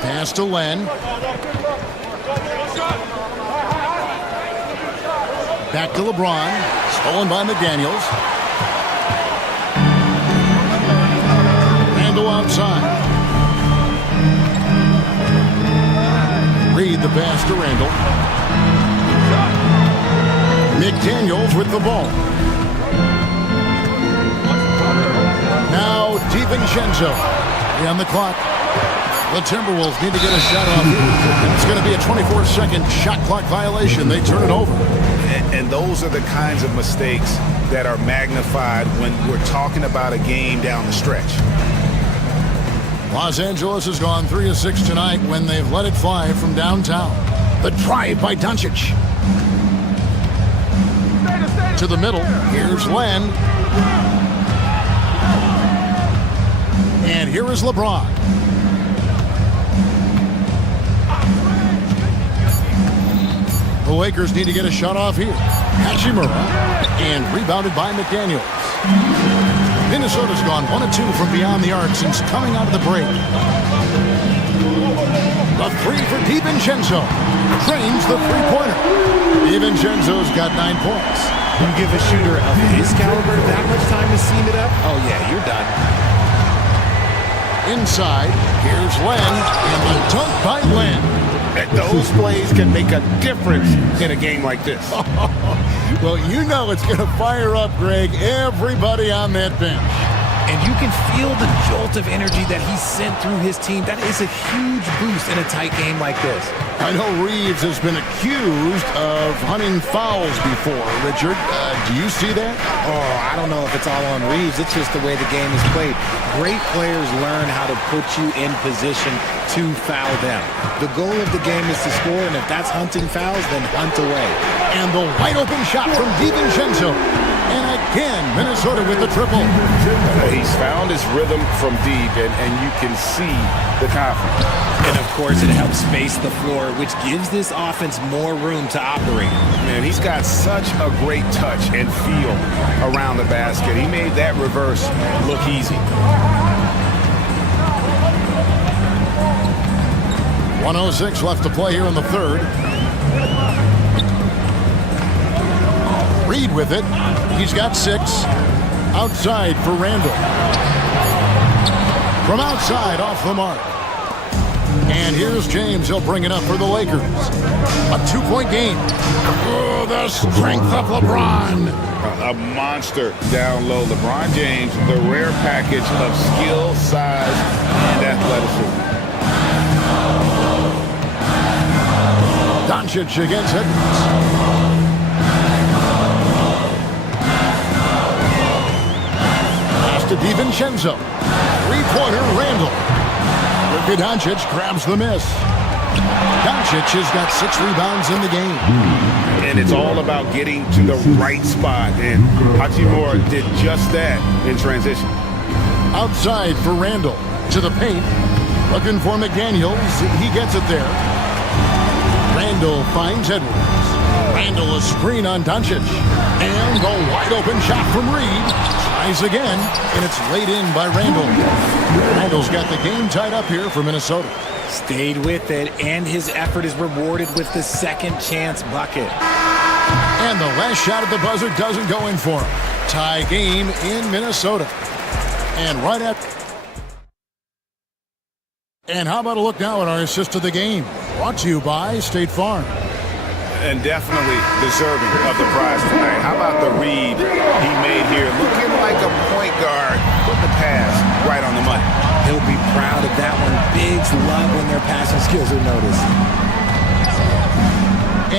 Pass to Len. Back to LeBron. Stolen by McDaniels. Randall outside. Reed the pass to Randall. McDaniels with the ball. Now DiVincenzo. On the clock. The Timberwolves need to get a shot off here. And it's going to be a 24-second shot clock violation. They turn it over. And those are the kinds of mistakes that are magnified when we're talking about a game down the stretch. Los Angeles has gone 3 of 6 tonight when they've let it fly from downtown. The drive by Doncic. To the middle. Here's Len. And here is LeBron. The Lakers need to get a shot off here. Hachimura. And rebounded by McDaniels. Minnesota's gone 1 of 2 from beyond the arc since coming out of the break. The 3 for DiVincenzo. Trains the 3-pointer. DiVincenzo's got 9 points. You give a shooter of his caliber that much time to seam it up? Oh, yeah, you're done. Inside, here's Len, and the dunk by Len. Those plays can make a difference in a game like this. Well, you know it's going to fire up, Greg, everybody on that bench. And you can feel the jolt of energy that he sent through his team. That is a huge boost in a tight game like this. I know Reeves has been accused of hunting fouls before. Richard, do you see that? Oh, I don't know if it's all on Reeves. It's just the way the game is played. Great players learn how to put you in position to foul them. The goal of the game is to score, and if that's hunting fouls, then hunt away. And the wide open shot from DiVincenzo. And again, Minnesota with the triple. He's found his rhythm from deep, and you can see the confidence. And, of course, it helps space the floor, which gives this offense more room to operate. Man, he's got such a great touch and feel around the basket. He made that reverse look easy. 1:06 left to play here in the 3rd. Reed with it. He's got 6. Outside for Randall. From outside, off the mark. And here's James. He'll bring it up for the Lakers. A 2-point game. Oh, the strength of LeBron. A monster down low. LeBron James, the rare package of skill, size, and athleticism. Doncic against Edwards. Pass to DiVincenzo. 3-pointer, Randall. Luka Doncic grabs the miss. Doncic has got 6 rebounds in the game. And it's all about getting to the right spot. And Hachimura did just that in transition. Outside for Randall. To the paint. Looking for McDaniels. He gets it there. Randall finds Edwards. Randall a screen on Doncic. And the wide open shot from Reed. Tries again, and it's laid in by Randall. Randall's got the game tied up here for Minnesota. Stayed with it, and his effort is rewarded with the second chance bucket. And the last shot at the buzzer doesn't go in for him. Tie game in Minnesota. And right at And how about a look now at our assist of the game? Brought to you by State Farm. And definitely deserving of the prize tonight. How about the read he made here? Looking like a point guard, put the pass right on the money. He'll be proud of that one. Bigs love when their passing skills are noticed.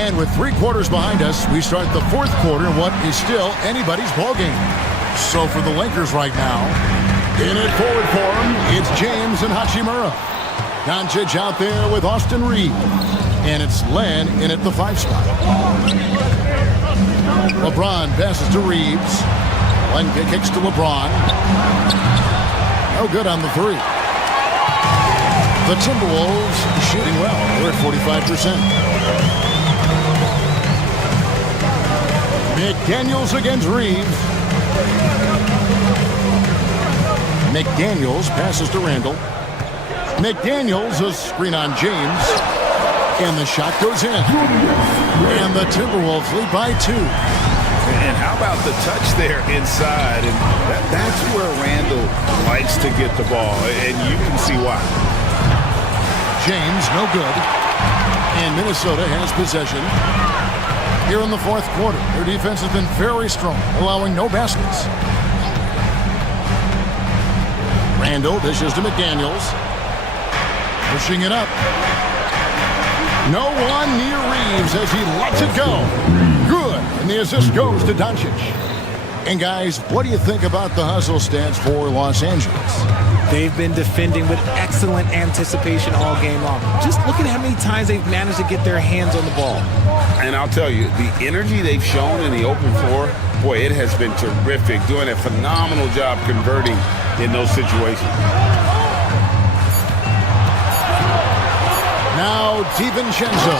And with 3 quarters behind us, we start the 4th quarter in what is still anybody's ballgame. So for the Lakers right now, in it forward for him, it's James and Hachimura. Doncic out there with Austin Reed. And it's Len in at the 5 spot. LeBron passes to Reeves. Len kicks to LeBron. No good on the 3. The Timberwolves shooting well. They're at 45%. McDaniels against Reeves. McDaniels passes to Randall. McDaniels, a screen on James. And the shot goes in. And the Timberwolves lead by 2. And how about the touch there inside? And that's where Randall likes to get the ball. And you can see why. James, no good. And Minnesota has possession. Here in the 4th quarter, their defense has been very strong, allowing no baskets. Randall dishes to McDaniels. Pushing it up. No one near Reeves as he lets it go. Good. And the assist goes to Doncic. And guys, what do you think about the hustle stats for Los Angeles? They've been defending with excellent anticipation all game long. Just look at how many times they've managed to get their hands on the ball. And I'll tell you, the energy they've shown in the open floor, boy, it has been terrific. Doing a phenomenal job converting in those situations. Now DiVincenzo.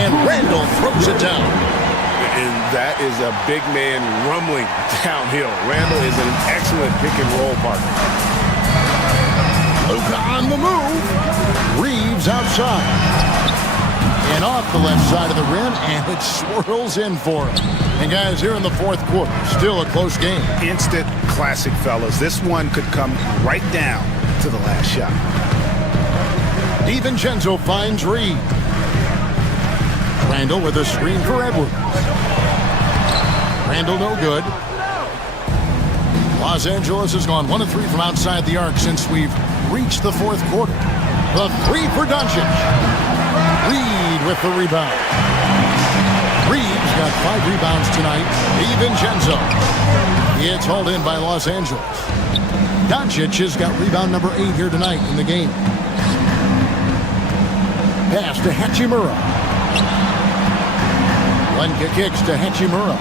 And Randall throws it down. And that is a big man rumbling downhill. Randall is an excellent pick-and-roll partner. Luka on the move. Reeves outside. And off the left side of the rim, and it swirls in for him. And guys, here in the 4th quarter, still a close game. Instant classic, fellas. This one could come right down to the last shot. DiVincenzo finds Reed. Randall with a screen for Edwards. Randall no good. Los Angeles has gone 1 of 3 from outside the arc since we've reached the 4th quarter. The 3 for Doncic. Reed with the rebound. Reed's got 5 rebounds tonight. DiVincenzo. It's hauled in by Los Angeles. Doncic has got rebound number 8 here tonight in the game. Pass to Hachimura. Lenka kicks to Hachimura.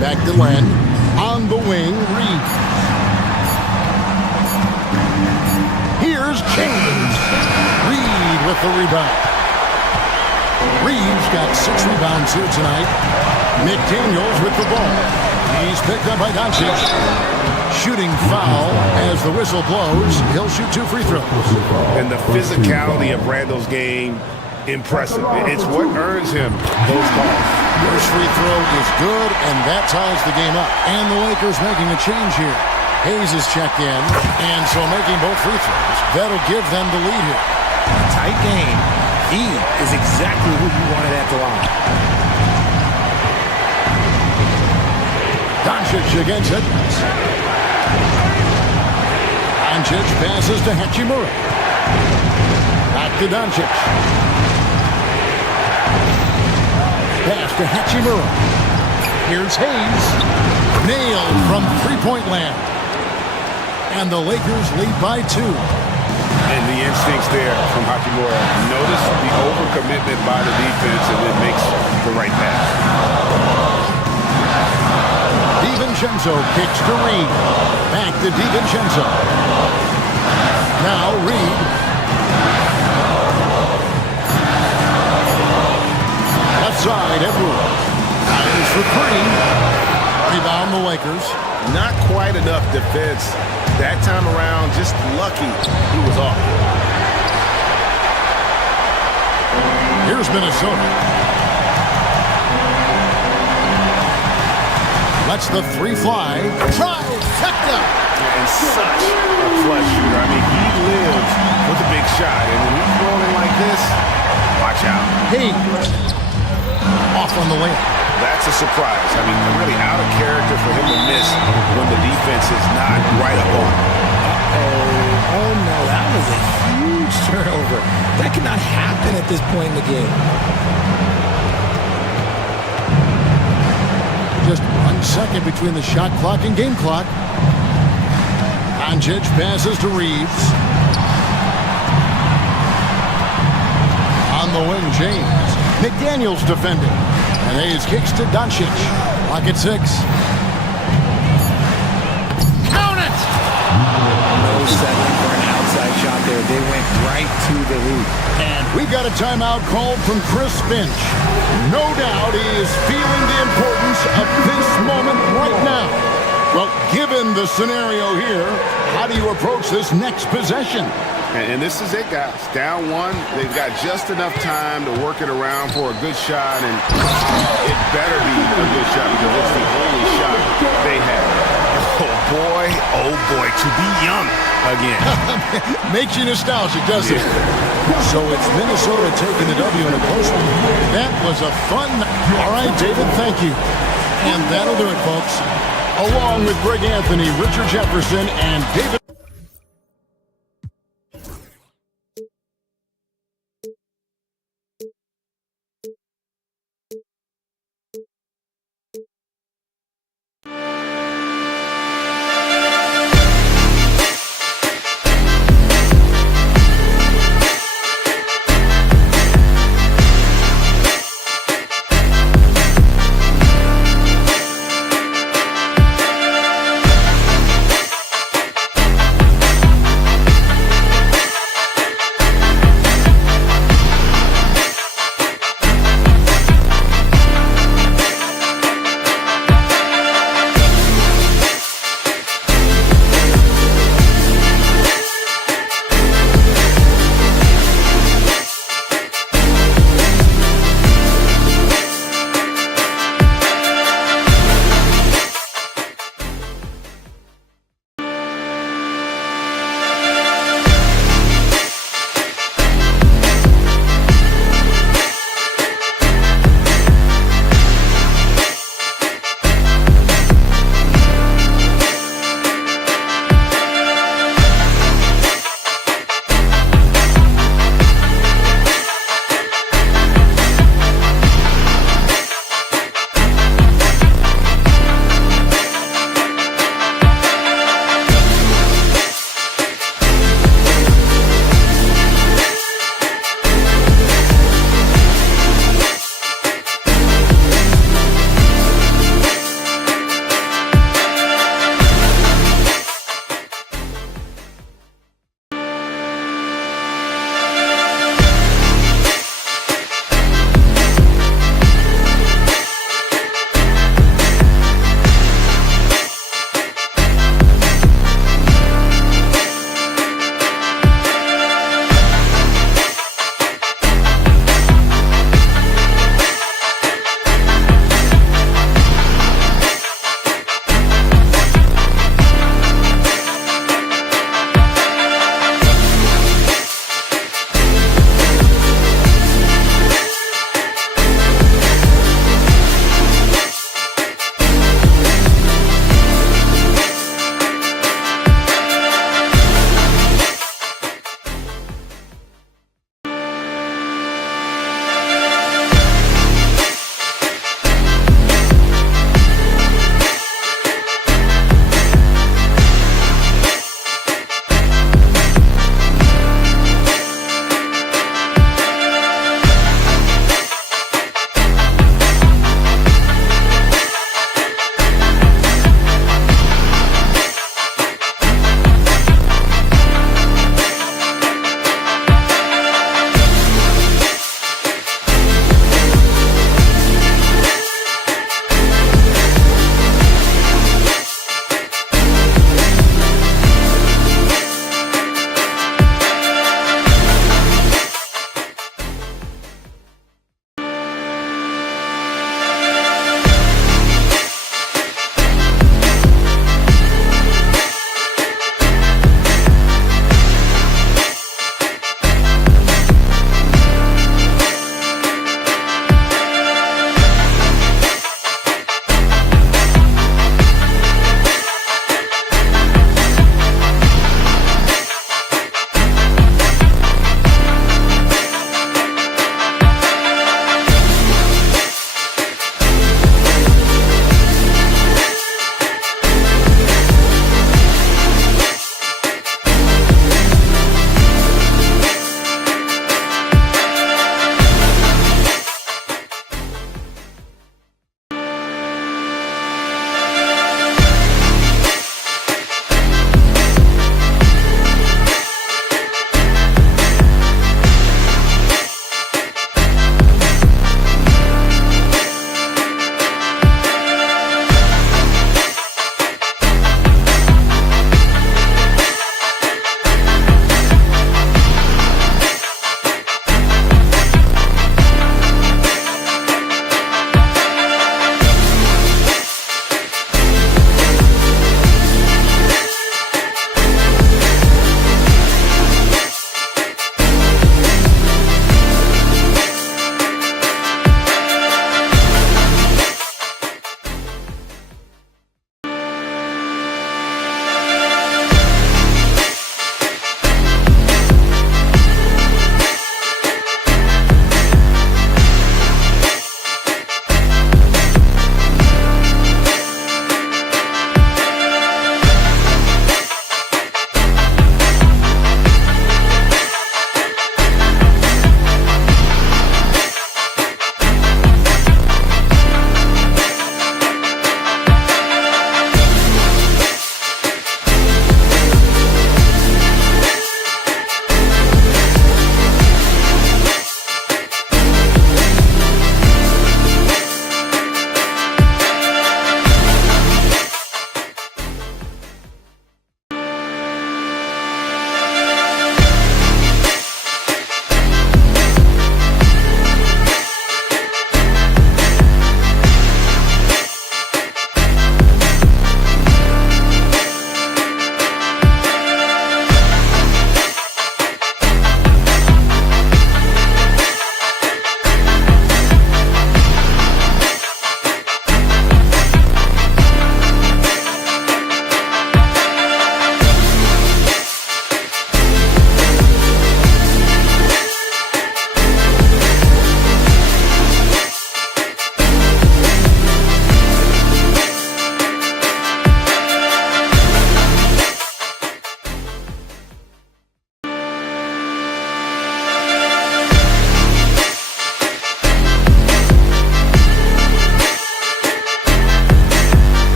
Back to Len. On the wing, Reed. Here's James. Reed with the rebound. Reed's got 6 rebounds here tonight. McDaniels with the ball. He's picked up by Doncic. Shooting foul as the whistle blows. He'll shoot 2 free throws. And the physicality of Randall's game, impressive. It's what earns him those calls. First free throw is good, and that ties the game up. And the Lakers making a change here. Hayes is checked in, and so making both free throws. That'll give them the lead here. Tight game. He is exactly who you wanted at the line. Doncic against Edwards. Doncic passes to Hachimura. Back to Doncic. Pass to Hachimura. Here's Hayes. Nailed from 3-point land. And the Lakers lead by 2. And the instincts there from Hachimura. Notice the overcommitment by the defense, and it makes the right pass. DiVincenzo kicks to Reed. Back to DiVincenzo. Now Reed. Left side, Edwards. Fires for 3. Rebound the Lakers. Not quite enough defense that time around. Just lucky he was off. Here's Minnesota. Lets the three fly. Trifecta! And such a clutch shooter. I mean, he lives with a big shot. And when he's rolling like this, watch out. Hey, off on the layup. That's a surprise. I mean, really out of character for him to miss when the defense is not right up on him. Oh no, that was a huge turnover. That cannot happen at this point in the game. Just 1 second between the shot clock and game clock. Doncic passes to Reeves. On the wing, James. McDaniels defending. And Hayes kicks to Doncic. Lock at 6. Count it! No settling for an outside shot there. They went right to the hoop. And we've got a timeout called from Chris Finch. No doubt he is feeling the importance of this moment right now. Well, given the scenario here, how do you approach this next possession? And this is it, guys. Down 1, they've got just enough time to work it around for a good shot, and it better be a good shot because it's the only shot they have. Oh boy, to be young again. Makes you nostalgic, doesn't it? So it's Minnesota taking the W in a close one. That was a fun. All right, David, thank you. And that'll do it, folks. Along with Greg Anthony, Richard Jefferson, and David.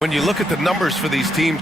When you look at the numbers for these teams,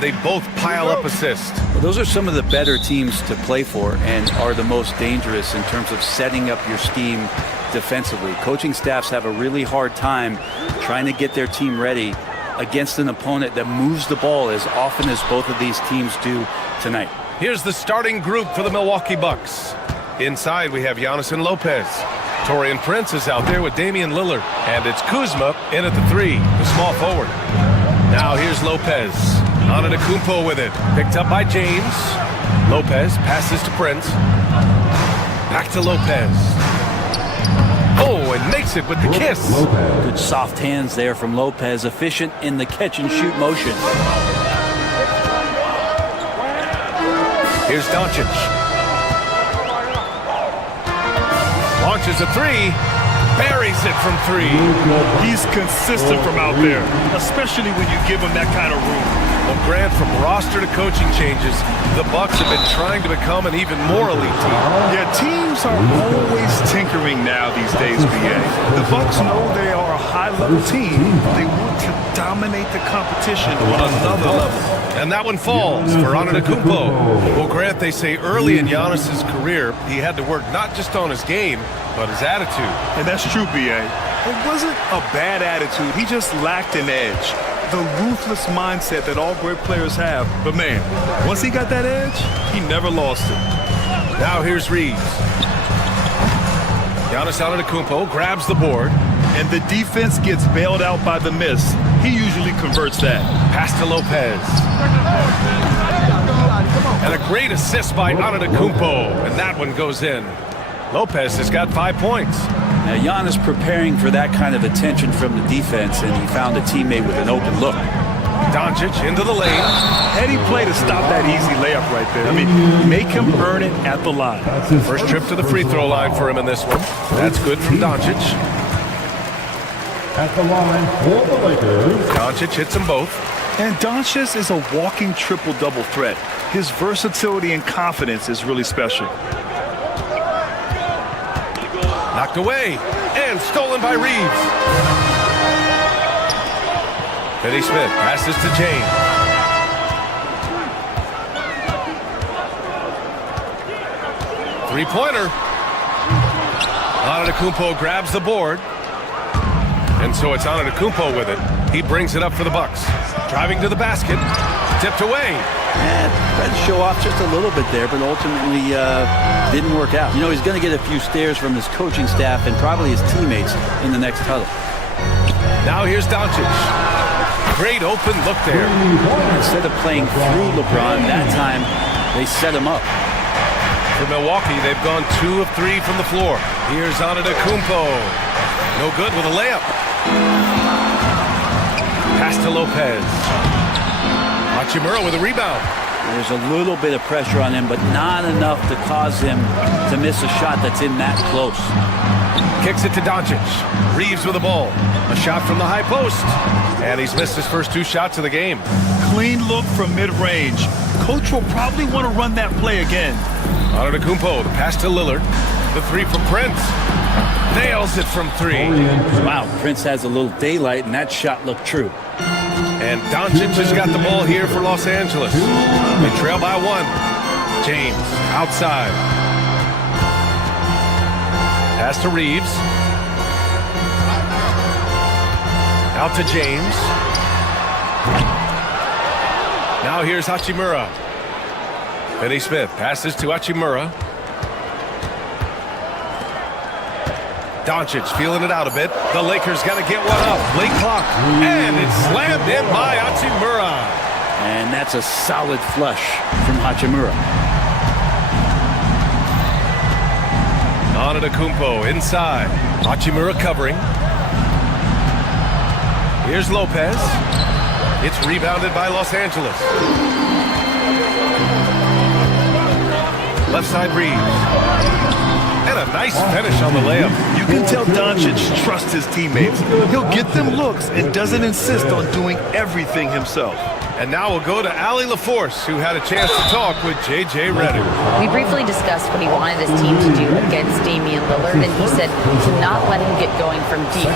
they both pile up assists. Well, those are some of the better teams to play for and are the most dangerous in terms of setting up your scheme defensively. Coaching staffs have a really hard time trying to get their team ready against an opponent that moves the ball as often as both of these teams do tonight. Here's the starting group for the Milwaukee Bucks. Inside, we have Giannis and Lopez. Taurean Prince is out there with Damian Lillard. And it's Kuzma in at the 3, the small forward. Now here's Lopez. Antetokounmpo with it. Picked up by James. Lopez passes to Prince. Back to Lopez. Oh, and makes it with the kiss. Good soft hands there from Lopez. Efficient in the catch-and-shoot motion. Here's Doncic. Launches a 3. Buries it from 3. He's consistent from out there, especially when you give him that kind of room. Well, Grant, from roster to coaching changes, the Bucks have been trying to become an even more elite team. Yeah, teams are always tinkering now these days, BA. The Bucks know they are a high-level team. They want to dominate the competition on another level. And that one falls for Antetokounmpo. Well, Grant, they say early in Giannis's career, he had to work not just on his game, but his attitude. And that's true, BA. It wasn't a bad attitude. He just lacked an edge. The ruthless mindset that all great players have. But man, once he got that edge, he never lost it. Now here's Reeves. Giannis Antetokounmpo grabs the board. And the defense gets bailed out by the miss. He usually converts that. Pass to Lopez. And a great assist by Antetokounmpo. And that one goes in. Lopez has got 5 points. Now, Giannis preparing for that kind of attention from the defense, and he found a teammate with an open look. Doncic into the lane. Heady play to stop that easy layup right there. I mean, make him earn it at the line. First trip to the free throw line for him in this one. That's good from Doncic. At the line for the Lakers, Doncic hits them both. And Doncic is a walking triple-double threat. His versatility and confidence is really special. Knocked away and stolen by Reeves. Finney-Smith passes to James. Three-pointer. Antetokounmpo grabs the board. And so it's Antetokounmpo with it. He brings it up for the Bucks. Driving to the basket. Tipped away. Tried to show off just a little bit there, but ultimately didn't work out. You know, he's going to get a few stares from his coaching staff and probably his teammates in the next huddle. Now here's Doncic. Great open look there. Instead of playing through LeBron, that time they set him up. For Milwaukee, they've gone 2 of 3 from the floor. Here's Antetokounmpo. No good with a layup. Pass to Lopez. Hachimura with a rebound. There's a little bit of pressure on him, but not enough to cause him to miss a shot that's in that close. Kicks it to Doncic. Reeves with the ball. A shot from the high post. And he's missed his first 2 shots of the game. Clean look from mid-range. Coach will probably want to run that play again. Antetokounmpo, the pass to Lillard. The 3 from Prince. Nails it from 3. Wow, Prince has a little daylight, and that shot looked true. And Doncic has got the ball here for Los Angeles. They trail by 1. James outside. Pass to Reeves. Out to James. Now here's Hachimura. Finney-Smith passes to Hachimura. Doncic feeling it out a bit. The Lakers got to get one up. Late clock. And it's slammed in by Hachimura. And that's a solid flush from Hachimura. Antetokounmpo inside. Hachimura covering. Here's Lopez. It's rebounded by Los Angeles. Left side Reeves. And a nice finish on the layup. You can tell Doncic trusts his teammates. He'll get them looks and doesn't insist on doing everything himself. And now we'll go to Allie LaForce, who had a chance to talk with J.J. Redick. We briefly discussed what he wanted his team to do against Damian Lillard, and he said to not let him get going from deep.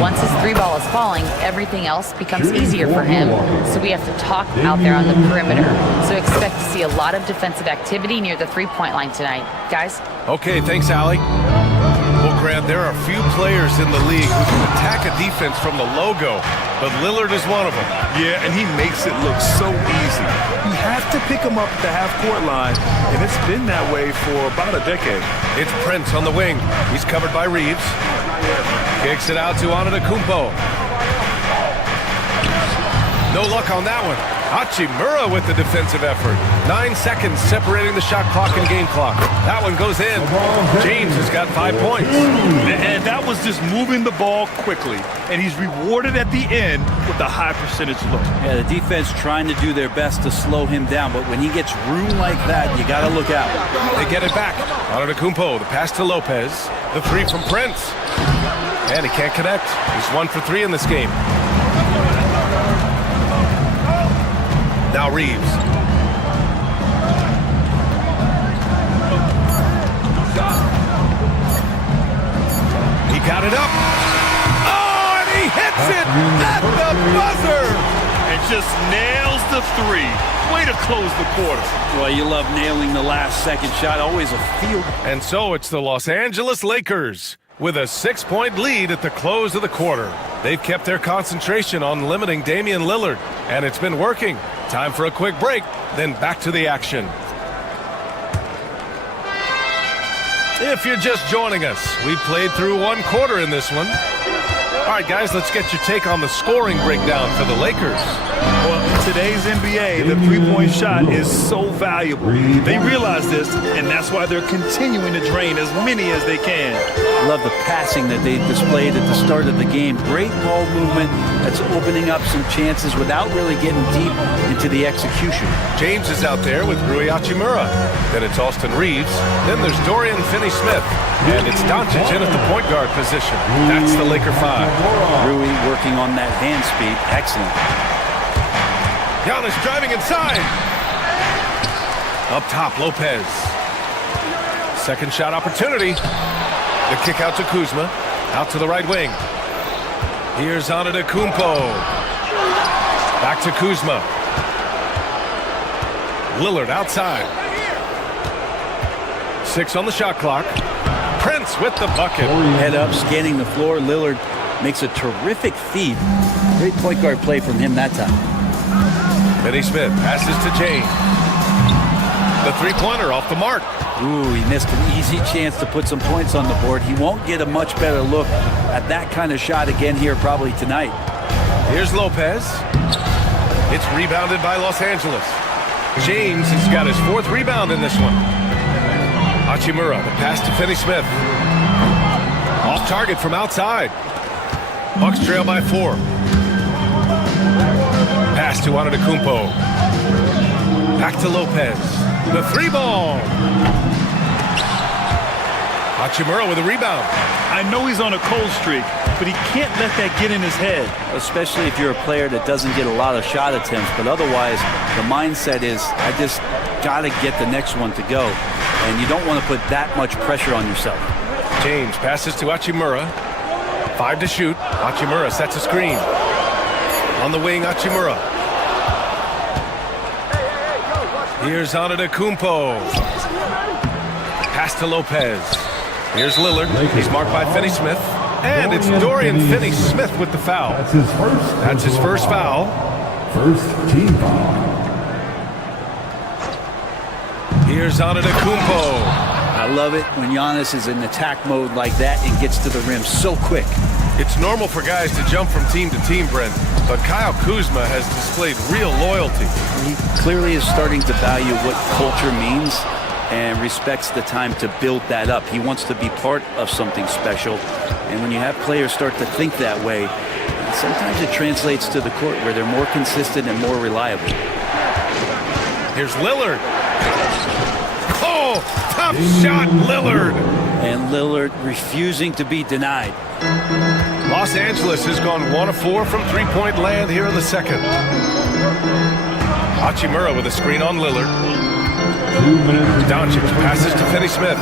Once his three ball is falling, everything else becomes easier for him, so we have to talk out there on the perimeter. So expect to see a lot of defensive activity near the three-point line tonight. Guys? Okay, thanks, Allie. Well, Grant, there are few players in the league who can attack a defense from the logo, but Lillard is one of them. Yeah, and he makes it look so easy. You have to pick him up at the half-court line, and it's been that way for about a decade. It's Prince on the wing. He's covered by Reeves. Kicks it out to Antetokounmpo. No luck on that one. Hachimura with the defensive effort. 9 seconds separating the shot clock and game clock. That one goes in. James has got 5 points. And that was just moving the ball quickly. And he's rewarded at the end with a high percentage look. Yeah, the defense trying to do their best to slow him down, but when he gets room like that, you got to look out. They get it back. Antetokounmpo, the pass to Lopez. The three from Prince. And he can't connect. He's 1 for 3 in this game. Now Reeves. He got it up. Oh, and he hits it at the buzzer. And just nails the three. Way to close the quarter. Well, you love nailing the last second shot. Always a field. And so it's the Los Angeles Lakers with a 6-point lead at the close of the quarter. They've kept their concentration on limiting Damian Lillard, and it's been working. Time for a quick break, then back to the action. If you're just joining us, we played through 1 quarter in this one. All right, guys, let's get your take on the scoring breakdown for the Lakers. Well, in today's NBA, the three-point shot is so valuable. They realize this, and that's why they're continuing to drain as many as they can. I love the passing that they displayed at the start of the game. Great ball movement that's opening up some chances without really getting deep into the execution. James is out there with Rui Hachimura. Then it's Austin Reeves. Then there's Dorian Finney-Smith. And it's Doncic in at the point guard position. That's the Laker 5. Rui working on that hand speed. Excellent. Giannis driving inside. Up top, Lopez. Second shot opportunity. The kick out to Kuzma. Out to the right wing. Here's Antetokounmpo. Back to Kuzma. Lillard outside. 6 on the shot clock. Prince with the bucket. Head up, scanning the floor. Lillard makes a terrific feed. Great point guard play from him that time. Finney-Smith passes to James. The three-pointer off the mark. Ooh, he missed an easy chance to put some points on the board. He won't get a much better look at that kind of shot again here probably tonight. Here's Lopez. It's rebounded by Los Angeles. James has got his 4th rebound in this one. Hachimura, the pass to Finney-Smith. Off target from outside. Bucks trail by 4. Pass to Antetokounmpo. Back to Lopez. The 3-ball. Hachimura with a rebound. I know he's on a cold streak, but he can't let that get in his head. Especially if you're a player that doesn't get a lot of shot attempts, but otherwise the mindset is, I just got to get the next one to go. And you don't want to put that much pressure on yourself. James passes to Hachimura. 5 to shoot. Hachimura sets a screen. On the wing, Hachimura. Here's Antetokounmpo. Pass to Lopez. Here's Lillard. He's marked by Finney-Smith. And it's Dorian Finney-Smith with the foul. That's his first foul. First team foul. Here's Antetokounmpo. I love it when Giannis is in attack mode like that and gets to the rim so quick. It's normal for guys to jump from team to team, Brent, but Kyle Kuzma has displayed real loyalty. He clearly is starting to value what culture means and respects the time to build that up. He wants to be part of something special, and when you have players start to think that way, sometimes it translates to the court where they're more consistent and more reliable. Here's Lillard. Oh, tough shot, Lillard. And Lillard refusing to be denied. Los Angeles has gone 1 of 4 from three-point land here in the second. Hachimura with a screen on Lillard. Doncic passes to Finney-Smith.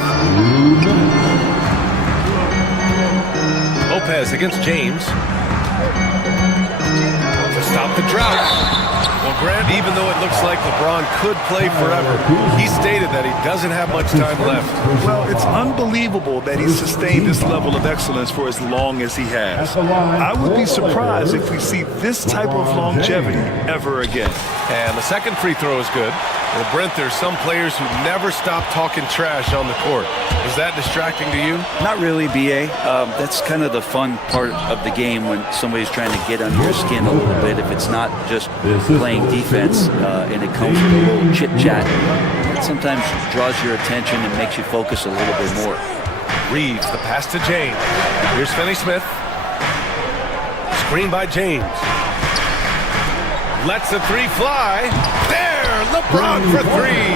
Lopez against James. To stop the drought. Well, Grant, even though it looks like LeBron could play forever, he stated that he doesn't have much time left. Well, it's unbelievable that he's sustained this level of excellence for as long as he has. I would be surprised if we see this type of longevity ever again. And the second free throw is good. Well, Brent, there's some players who never stop talking trash on the court. Is that distracting to you? Not really, B.A. That's kind of the fun part of the game when somebody's trying to get under your skin a little bit. If it's not just playing defense and it comes with a little chit-chat, it sometimes draws your attention and makes you focus a little bit more. Reeves, the pass to James. Here's Finney-Smith. Screen by James. Lets the three fly. There! LeBron for three.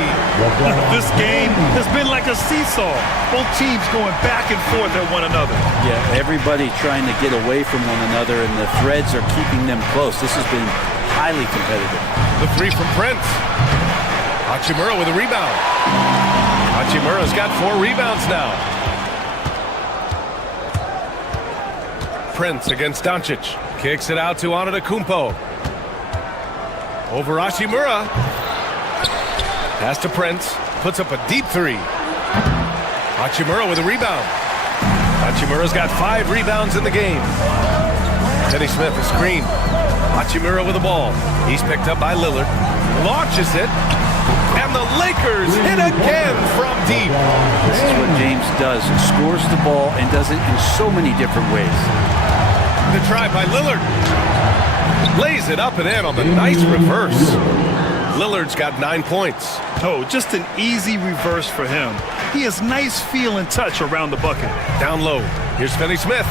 This game has been like a seesaw. Both teams going back and forth at one another. Yeah, everybody trying to get away from one another, and the threads are keeping them close. This has been highly competitive. The three from Prince. Hachimura with a rebound. Hachimura's got 4 rebounds now. Prince against Doncic. Kicks it out to Antetokounmpo. Over Hachimura. Pass to Prince. Puts up a deep three. Hachimura with a rebound. Hachimura's got 5 rebounds in the game. Finney-Smith a screen. Hachimura with the ball. He's picked up by Lillard. Launches it. And the Lakers hit again from deep. This is what James does. Scores the ball and does it in so many different ways. The try by Lillard. Lays it up and in on the nice reverse. Lillard's got 9 points. Oh, just an easy reverse for him. He has nice feel and touch around the bucket. Down low. Here's Finney-Smith.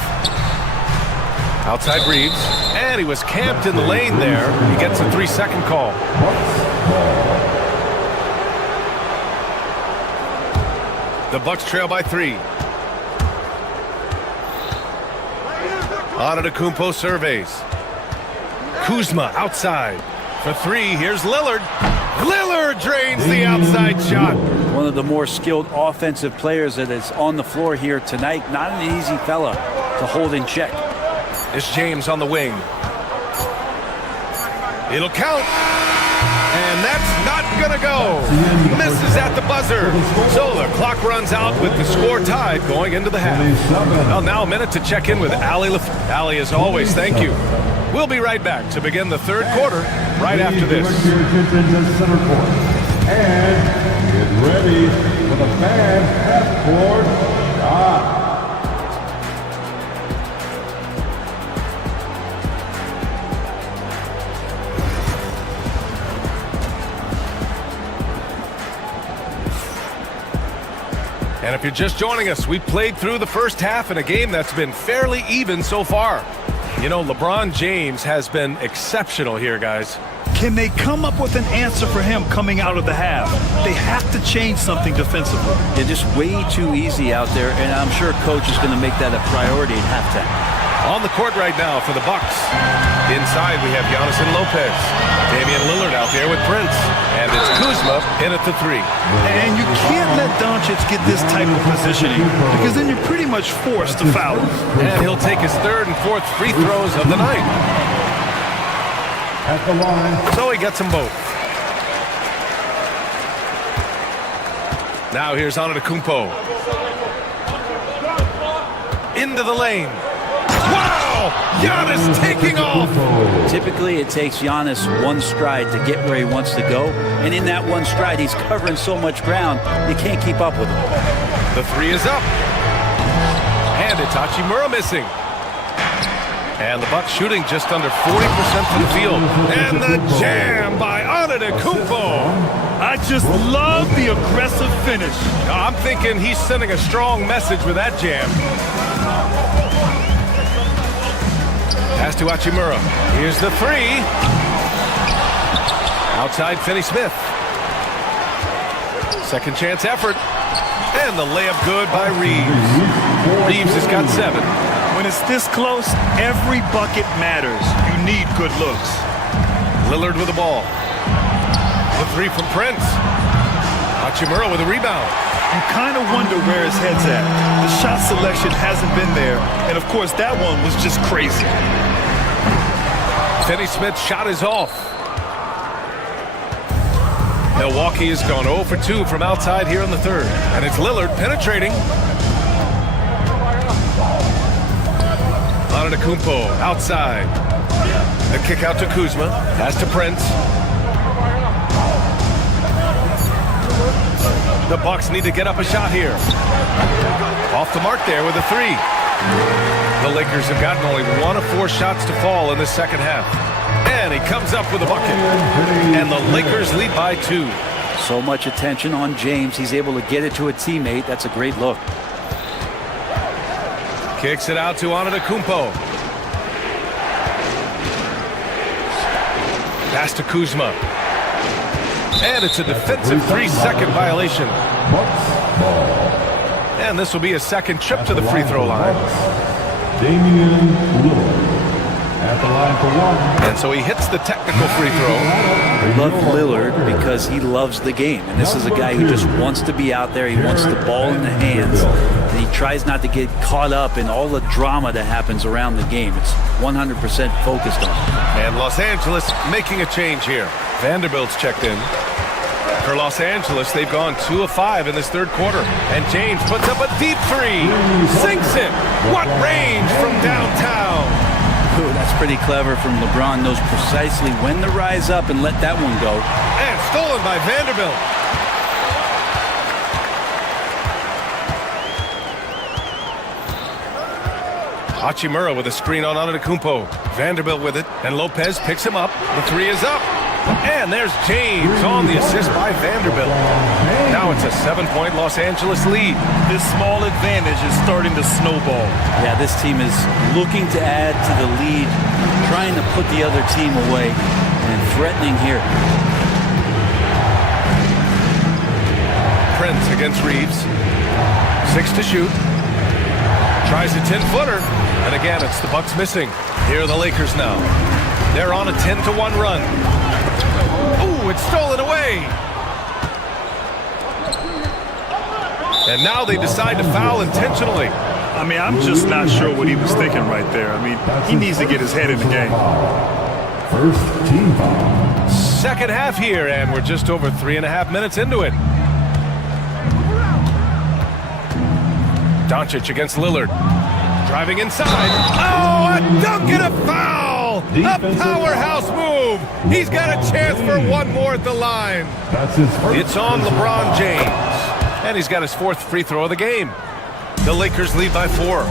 Outside Reeves. And he was camped in the lane there. He gets a 3-second call. The Bucks trail by 3. Antetokounmpo surveys. Kuzma outside. For 3, here's Lillard. Lillard drains the outside shot. One of the more skilled offensive players that is on the floor here tonight. Not an easy fella to hold in check. It's James on the wing. It'll count. And that's not going to go. Misses at the buzzer. So the clock runs out with the score tied going into the half. Well, now a minute to check in with Allie. Allie, as always, thank you. We'll be right back to begin the third quarter right after this. And get ready for the fan half-court shot. And if you're just joining us, we played through the first half in a game that's been fairly even so far. You know, LeBron James has been exceptional here, guys. Can they come up with an answer for him coming out of the half? They have to change something defensively. They're just way too easy out there, and I'm sure Coach is going to make that a priority at halftime. On the court right now for the Bucks. Inside we have Giannis and Lopez. Damian Lillard out there with Prince. And it's Kuzma in at the 3. And you can't let Doncic get this type of positioning because then you're pretty much forced to foul him. And he'll take his 3rd and 4th free throws of the night. At the line. So he gets them both. Now here's Antetokounmpo. Into the lane. Wow! Giannis taking off! Typically, it takes Giannis one stride to get where he wants to go. And in that one stride, he's covering so much ground, you can't keep up with him. The 3 is up. And it's Hachimura missing. And the Bucks shooting just under 40% from the field. And the jam by Antetokounmpo. I just love the aggressive finish. I'm thinking he's sending a strong message with that jam. Pass to Hachimura. Here's the 3. Outside Finney-Smith. Second chance effort. And the layup good by Reeves. Reeves has got 7. When it's this close, every bucket matters. You need good looks. Lillard with the ball. The 3 from Prince. Hachimura with a rebound. You kind of wonder where his head's at. The shot selection hasn't been there, and of course that one was just crazy. Finney-Smith's shot is off. Milwaukee has gone 0 for 2 from outside here in the third. And it's Lillard penetrating. Antetokounmpo outside. The kick out to Kuzma. Pass to Prince. The Bucks need to get up a shot here. Off the mark there with a 3. The Lakers have gotten only 1 of 4 shots to fall in the second half. And he comes up with a bucket. And the Lakers lead by 2. So much attention on James. He's able to get it to a teammate. That's a great look. Kicks it out to Antetokounmpo. Pass to Kuzma. And it's a defensive 3-second violation. And this will be a second trip to the free throw line. Damian Lillard at the line for 1. And so he hits the technical free throw. I love Lillard because he loves the game. And this is a guy who just wants to be out there. He wants the ball in the hands. And he tries not to get caught up in all the drama that happens around the game. It's 100% focused on it. And Los Angeles making a change here. Vanderbilt's checked in. For Los Angeles, they've gone 2 of 5 in this third quarter. And James puts up a deep 3. Sinks it. What range from downtown. Ooh, that's pretty clever from LeBron. Knows precisely when to rise up and let that one go. And stolen by Vanderbilt. Hachimura with a screen on Antetokounmpo. Vanderbilt with it, and Lopez picks him up. The 3 is up. And there's James on the assist by Vanderbilt. Now it's a 7-point Los Angeles lead. This small advantage is starting to snowball. Yeah, this team is looking to add to the lead, trying to put the other team away, and threatening here. Prince against Reeves. 6 to shoot. Tries a 10-footer. And again, it's the Bucks missing. Here are the Lakers now. They're on a 10-1 run. Ooh, it's stolen away. And now they decide to foul intentionally. I mean, I'm just not sure what he was thinking right there. I mean, he needs to get his head in the game. First team foul. Second half here, and we're just over 3.5 minutes into it. Doncic against Lillard. Driving inside. Oh, a dunk and a foul! A powerhouse move. He's got a chance for one more at the line. It's on LeBron James. And he's got his 4th free throw of the game. The Lakers lead by 4.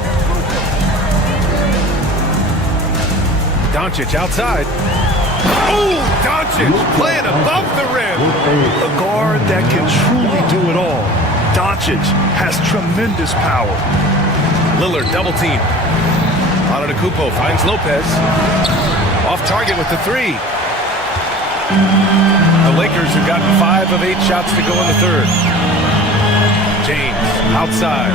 Doncic outside. Oh, Doncic playing above the rim. A guard that can truly do it all. Doncic has tremendous power. Lillard double team. Antetokounmpo finds Lopez. Off target with the 3. The Lakers have gotten 5 of 8 shots to go in the third. James outside.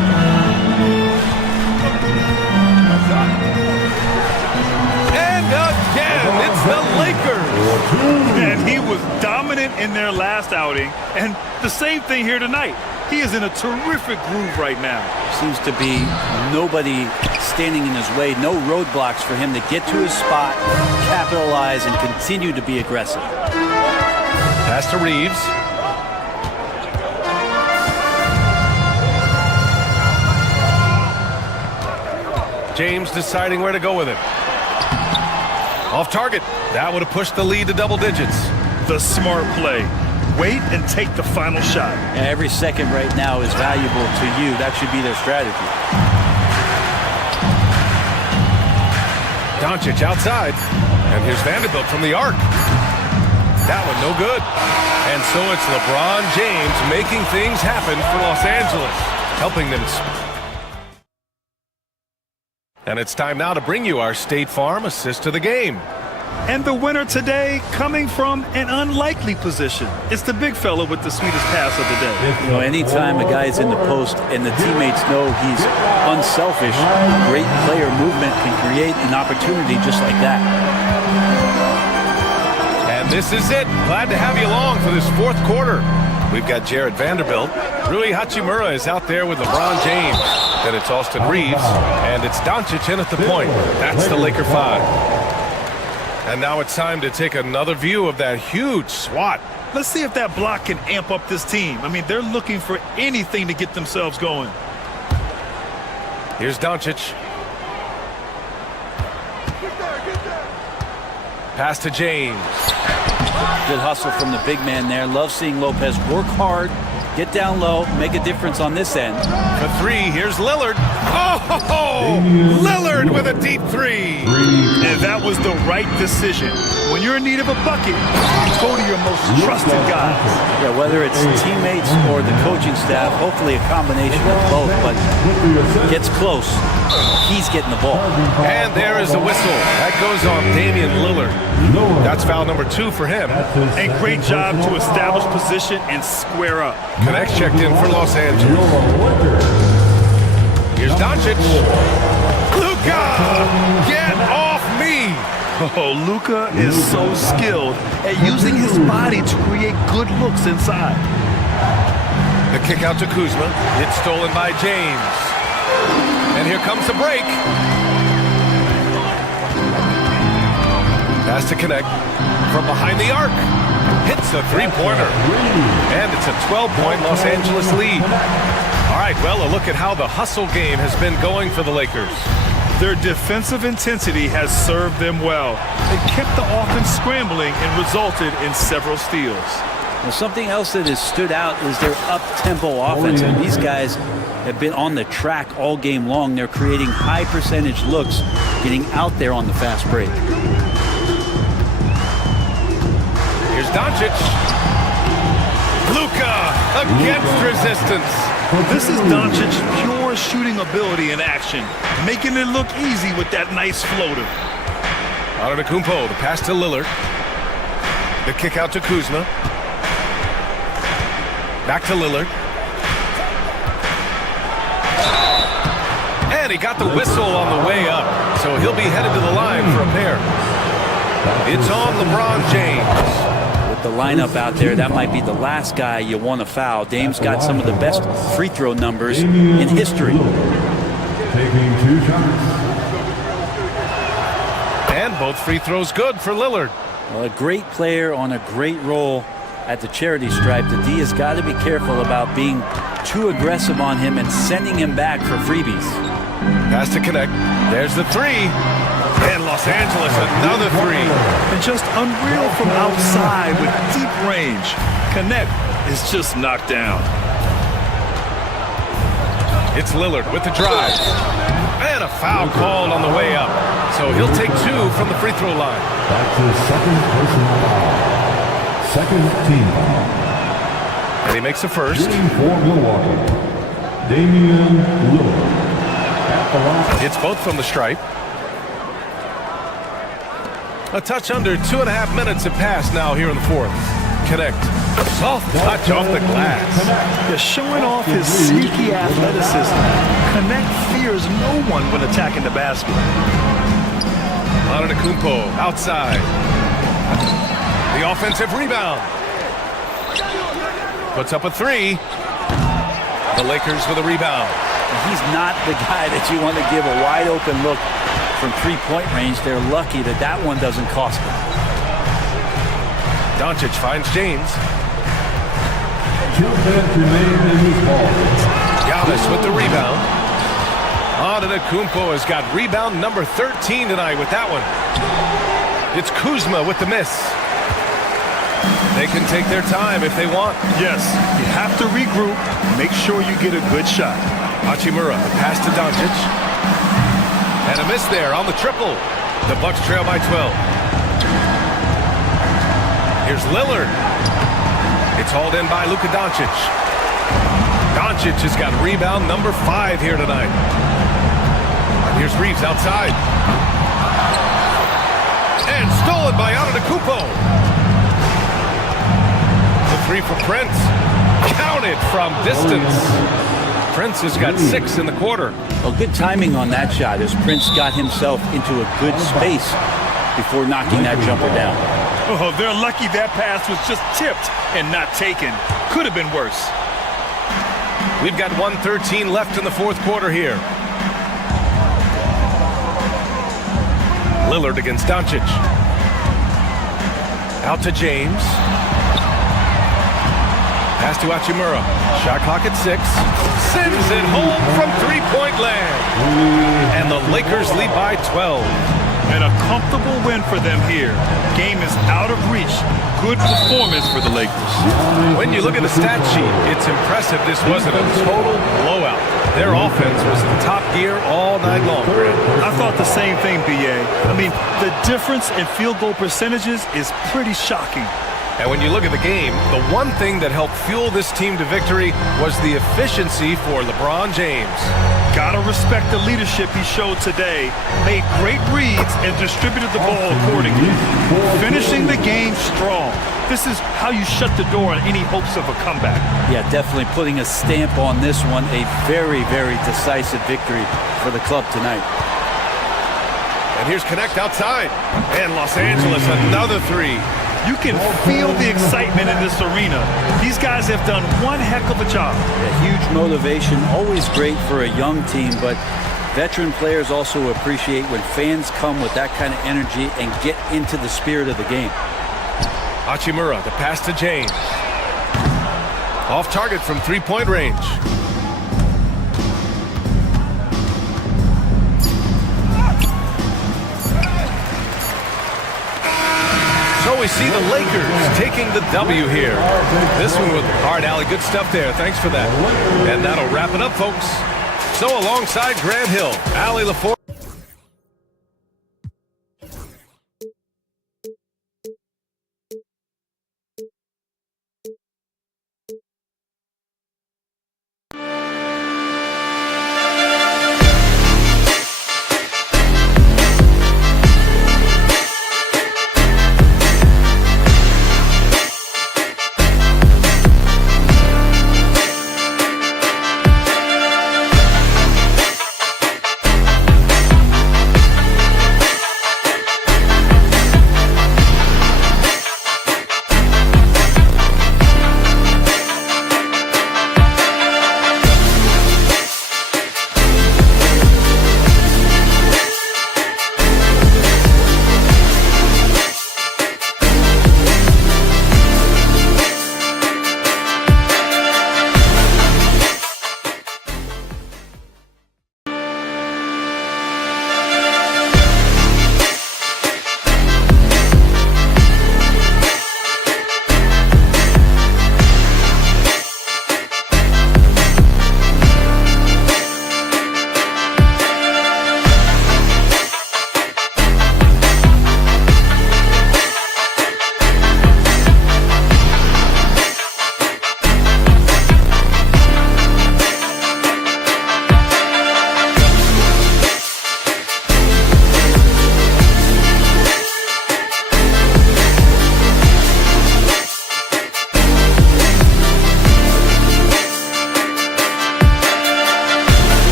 And again, it's the Lakers. And he was dominant in their last outing. And the same thing here tonight. He is in a terrific groove right now. Seems to be nobody standing in his way. No roadblocks for him to get to his spot, capitalize, and continue to be aggressive. Pass to Reeves. James deciding where to go with it. Off target. That would have pushed the lead to double digits. The smart play. Wait and take the final shot. Every second right now is valuable to you. That should be their strategy. Doncic outside. And here's Vanderbilt from the arc. That one no good. And so it's LeBron James making things happen for Los Angeles, helping them. And it's time now to bring you our State Farm assist to the game. And the winner today coming from an unlikely position. It's the big fella with the sweetest pass of the day. You know, anytime a guy's in the post and the teammates know he's unselfish, great player movement can create an opportunity just like that. And this is it. Glad to have you along for this fourth quarter. We've got Jared Vanderbilt. Rui Hachimura is out there with LeBron James. Then it's Austin Reeves. And it's Doncic in at the point. That's the Laker 5. And now it's time to take another view of that huge swat. Let's see if that block can amp up this team. I mean, they're looking for anything to get themselves going. Here's Doncic. Pass to James. Good hustle from the big man there. Love seeing Lopez work hard, get down low, make a difference on this end. For three, here's Lillard. Oh, Lillard with a deep three. And that was the right decision. When you're in need of a bucket, go to your most trusted guys. Yeah, whether it's teammates or the coaching staff, hopefully a combination of both, but gets close. He's getting the ball. And there is the whistle. That goes on Damian Lillard. That's foul number 2 for him. And great job to establish position and square up. Connects checked in for Los Angeles. Here's Doncic. Luka! Get off me! Oh, Luka is so skilled at using his body to create good looks inside. The kick out to Kuzma. It's stolen by James. And here comes the break. Pass to connect from behind the arc. Hits a three-pointer. And it's a 12-point Los Angeles lead. All right, well, a look at how the hustle game has been going for the Lakers. Their defensive intensity has served them well. They kept the offense scrambling and resulted in several steals. Well, something else that has stood out is their up-tempo offense. And these guys have been on the track all game long. They're creating high-percentage looks, getting out there on the fast break. Here's Doncic. Luka against resistance. This is Doncic's pure shooting ability in action, making it look easy with that nice floater. Antetokounmpo, the pass to Lillard. The kick out to Kuzma. Back to Lillard. And he got the whistle on the way up, so he'll be headed to the line for a pair. It's on LeBron James. The lineup out there, that might be the last guy you want to foul. Dame's got some of the best free throw numbers in history. Taking 2 shots. And both free throws good for Lillard. Well, a great player on a great roll at the charity stripe. The D has got to be careful about being too aggressive on him and sending him back for freebies. Pass to connect. There's the three. And Los Angeles, another three. And just unreal from outside with deep range. Connect is just knocked down. It's Lillard with the drive. And a foul called on the way up. So he'll take 2 from the free throw line. That's his second personal foul. Second team foul. And he makes the first. Shooting for Milwaukee, Damian Lillard. At the line. It's both from the stripe. A touch under 2.5 minutes have passed now here in the fourth. Connect. Soft touch off the glass. Yeah, showing off his sneaky athleticism. Connect fears no one when attacking the basket. Antetokounmpo outside. The offensive rebound. Puts up a 3. The Lakers with a rebound. He's not the guy that you want to give a wide open look from 3-point range. They're lucky that that one doesn't cost them. Doncic finds James. Giannis with the rebound. Antetokounmpo has got rebound number 13 tonight with that one. It's Kuzma with the miss. They can take their time if they want. Yes, you have to regroup. Make sure you get a good shot. Hachimura, the pass to Doncic. And a miss there on the triple. The Bucks trail by 12. Here's Lillard. It's hauled in by Luka Doncic. Doncic has got rebound number 5 here tonight. And here's Reeves outside. And stolen by Antetokounmpo. The three for Prince. Counted from distance. Prince has got 6 in the quarter. Well, good timing on that shot as Prince got himself into a good space before knocking that jumper down. Oh, they're lucky that pass was just tipped and not taken. Could have been worse. We've got 1:13 left in the fourth quarter here. Lillard against Doncic. Out to James. Pass to Hachimura. Shot clock at 6. Sends it home from three-point land. And the Lakers lead by 12. And a comfortable win for them here. Game is out of reach. Good performance for the Lakers. When you look at the stat sheet, it's impressive this wasn't a total blowout. Their offense was in top gear all night long, Grant. I thought the same thing, B.A. I mean, the difference in field goal percentages is pretty shocking. And when you look at the game, the one thing that helped fuel this team to victory was the efficiency for LeBron James. Gotta respect the leadership he showed today. Made great reads and distributed the ball accordingly. Finishing the game strong. This is how you shut the door on any hopes of a comeback. Yeah, definitely putting a stamp on this one. A very, very decisive victory for the club tonight. And here's Connect outside. And Los Angeles, another three. You can feel the excitement in this arena. These guys have done one heck of a job. A huge motivation, always great for a young team, but veteran players also appreciate when fans come with that kind of energy and get into the spirit of the game. Hachimura, the pass to James. Off target from three-point range. So we see the Lakers taking the W here. This one with hard alley. Good stuff there. Thanks for that. And that'll wrap it up, folks. So alongside Grant Hill, Allie LaForge.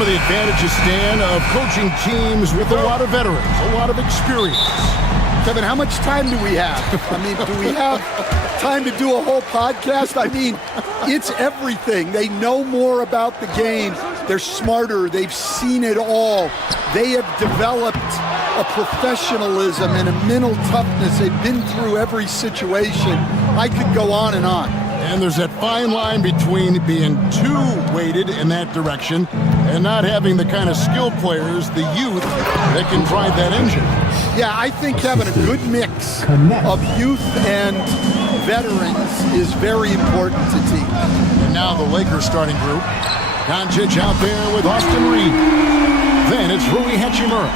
some of the advantages, Stan, of coaching teams with a lot of veterans, a lot of experience. Kevin, how much time do we have? I mean, do we have time to do a whole podcast? I mean, it's everything. They know more about the game. They're smarter. They've seen it all. They have developed a professionalism and a mental toughness. They've been through every situation. I could go on and on. And there's that fine line between being too weighted in that direction and not having the kind of skilled players, the youth, that can drive that engine. Yeah, I think having a good mix of youth and veterans is very important to teams. And now the Lakers starting group. Doncic out there with Austin Reed. Then it's Rui Hachimura.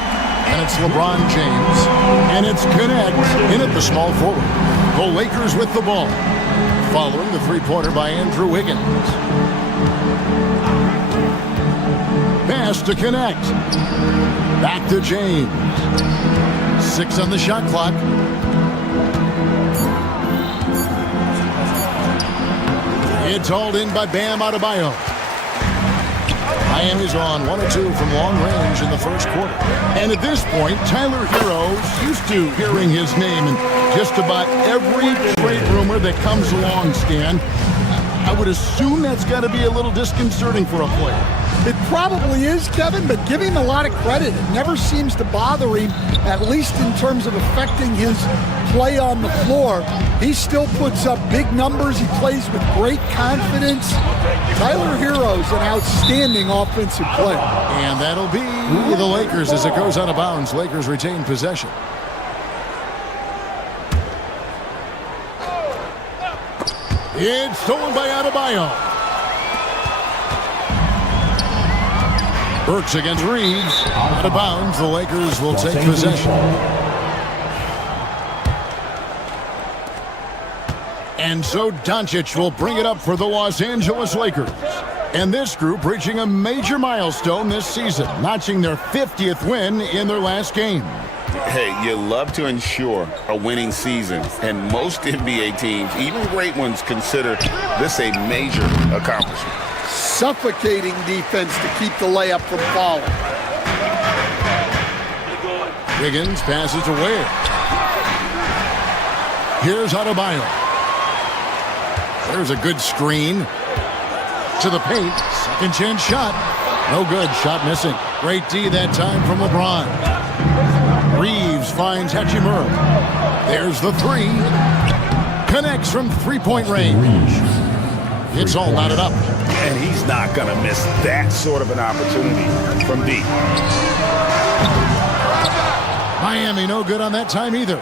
And it's LeBron James. And it's Connect in at the small forward. The Lakers with the ball. Following the three-pointer by Andrew Wiggins. Pass to Connect. Back to James. 6 on the shot clock. It's hauled in by Bam Adebayo. Miami's on 1 of 2 from long range in the first quarter. And at this point, Tyler Herro's used to hearing his name in just about every trade rumor that comes along, Stan. I would assume that's got to be a little disconcerting for a player. It probably is, Kevin, but give him a lot of credit. It never seems to bother him, at least in terms of affecting his play on the floor. He still puts up big numbers. He plays with great confidence. Tyler Herro's an outstanding offensive player. And that'll be the Lakers as it goes out of bounds. Lakers retain possession. It's stolen by Adebayo. Burks against Reeves. Out of bounds. The Lakers will take possession. And so Doncic will bring it up for the Los Angeles Lakers. And this group reaching a major milestone this season, notching their 50th win in their last game. Hey, you love to ensure a winning season, and most NBA teams, even great ones, consider this a major accomplishment. Suffocating defense to keep the layup from falling. Wiggins passes away. Here's Adebayo. There's a good screen. To the paint. Second chance shot. No good. Shot missing. Great D that time from LeBron. Reeves finds Hachimura. There's the three. Connects from three-point range. It's all knotted up. And he's not going to miss that sort of an opportunity from deep. Miami no good on that time either.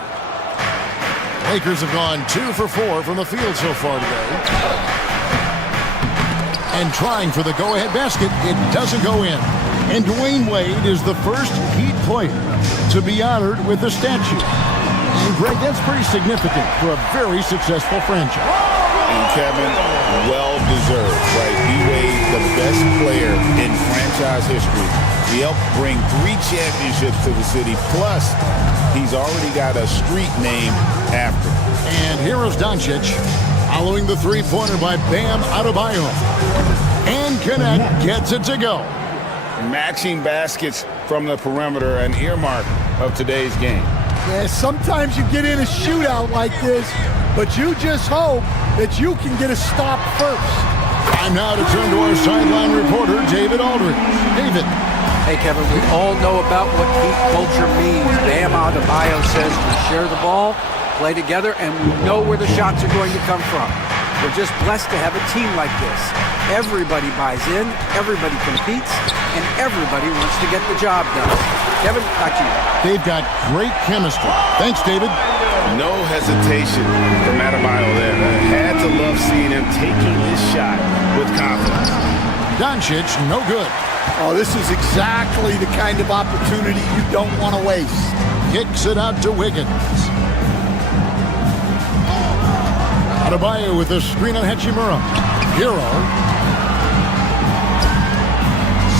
Lakers have gone 2 for 4 from the field so far today. And trying for the go-ahead basket, it doesn't go in. And Dwayne Wade is the first Heat player to be honored with a statue. And Greg, that's pretty significant for a very successful franchise. And Kevin, well-deserved, right? D-Wade, the best player in franchise history. He helped bring 3 championships to the city. Plus, he's already got a street named after him. And here's Doncic, following the three-pointer by Bam Adebayo. And Connect gets it to go. Matching baskets from the perimeter, an earmark of today's game. Yeah, sometimes you get in a shootout like this, but you just hope that you can get a stop first. Time now to turn to our sideline reporter, David Aldridge. David. Hey, Kevin, we all know about what Heat culture means. Bam Adebayo says we share the ball, play together, and we know where the shots are going to come from. We're just blessed to have a team like this. Everybody buys in, everybody competes, and everybody wants to get the job done. Kevin, back to you. They've got great chemistry. Thanks, David. No hesitation from Adebayo there. I had to love seeing him taking this shot with confidence. Doncic, no good. Oh, this is exactly the kind of opportunity you don't want to waste. Kicks it out to Wiggins. Adebayo with the screen on Hachimura. Hero.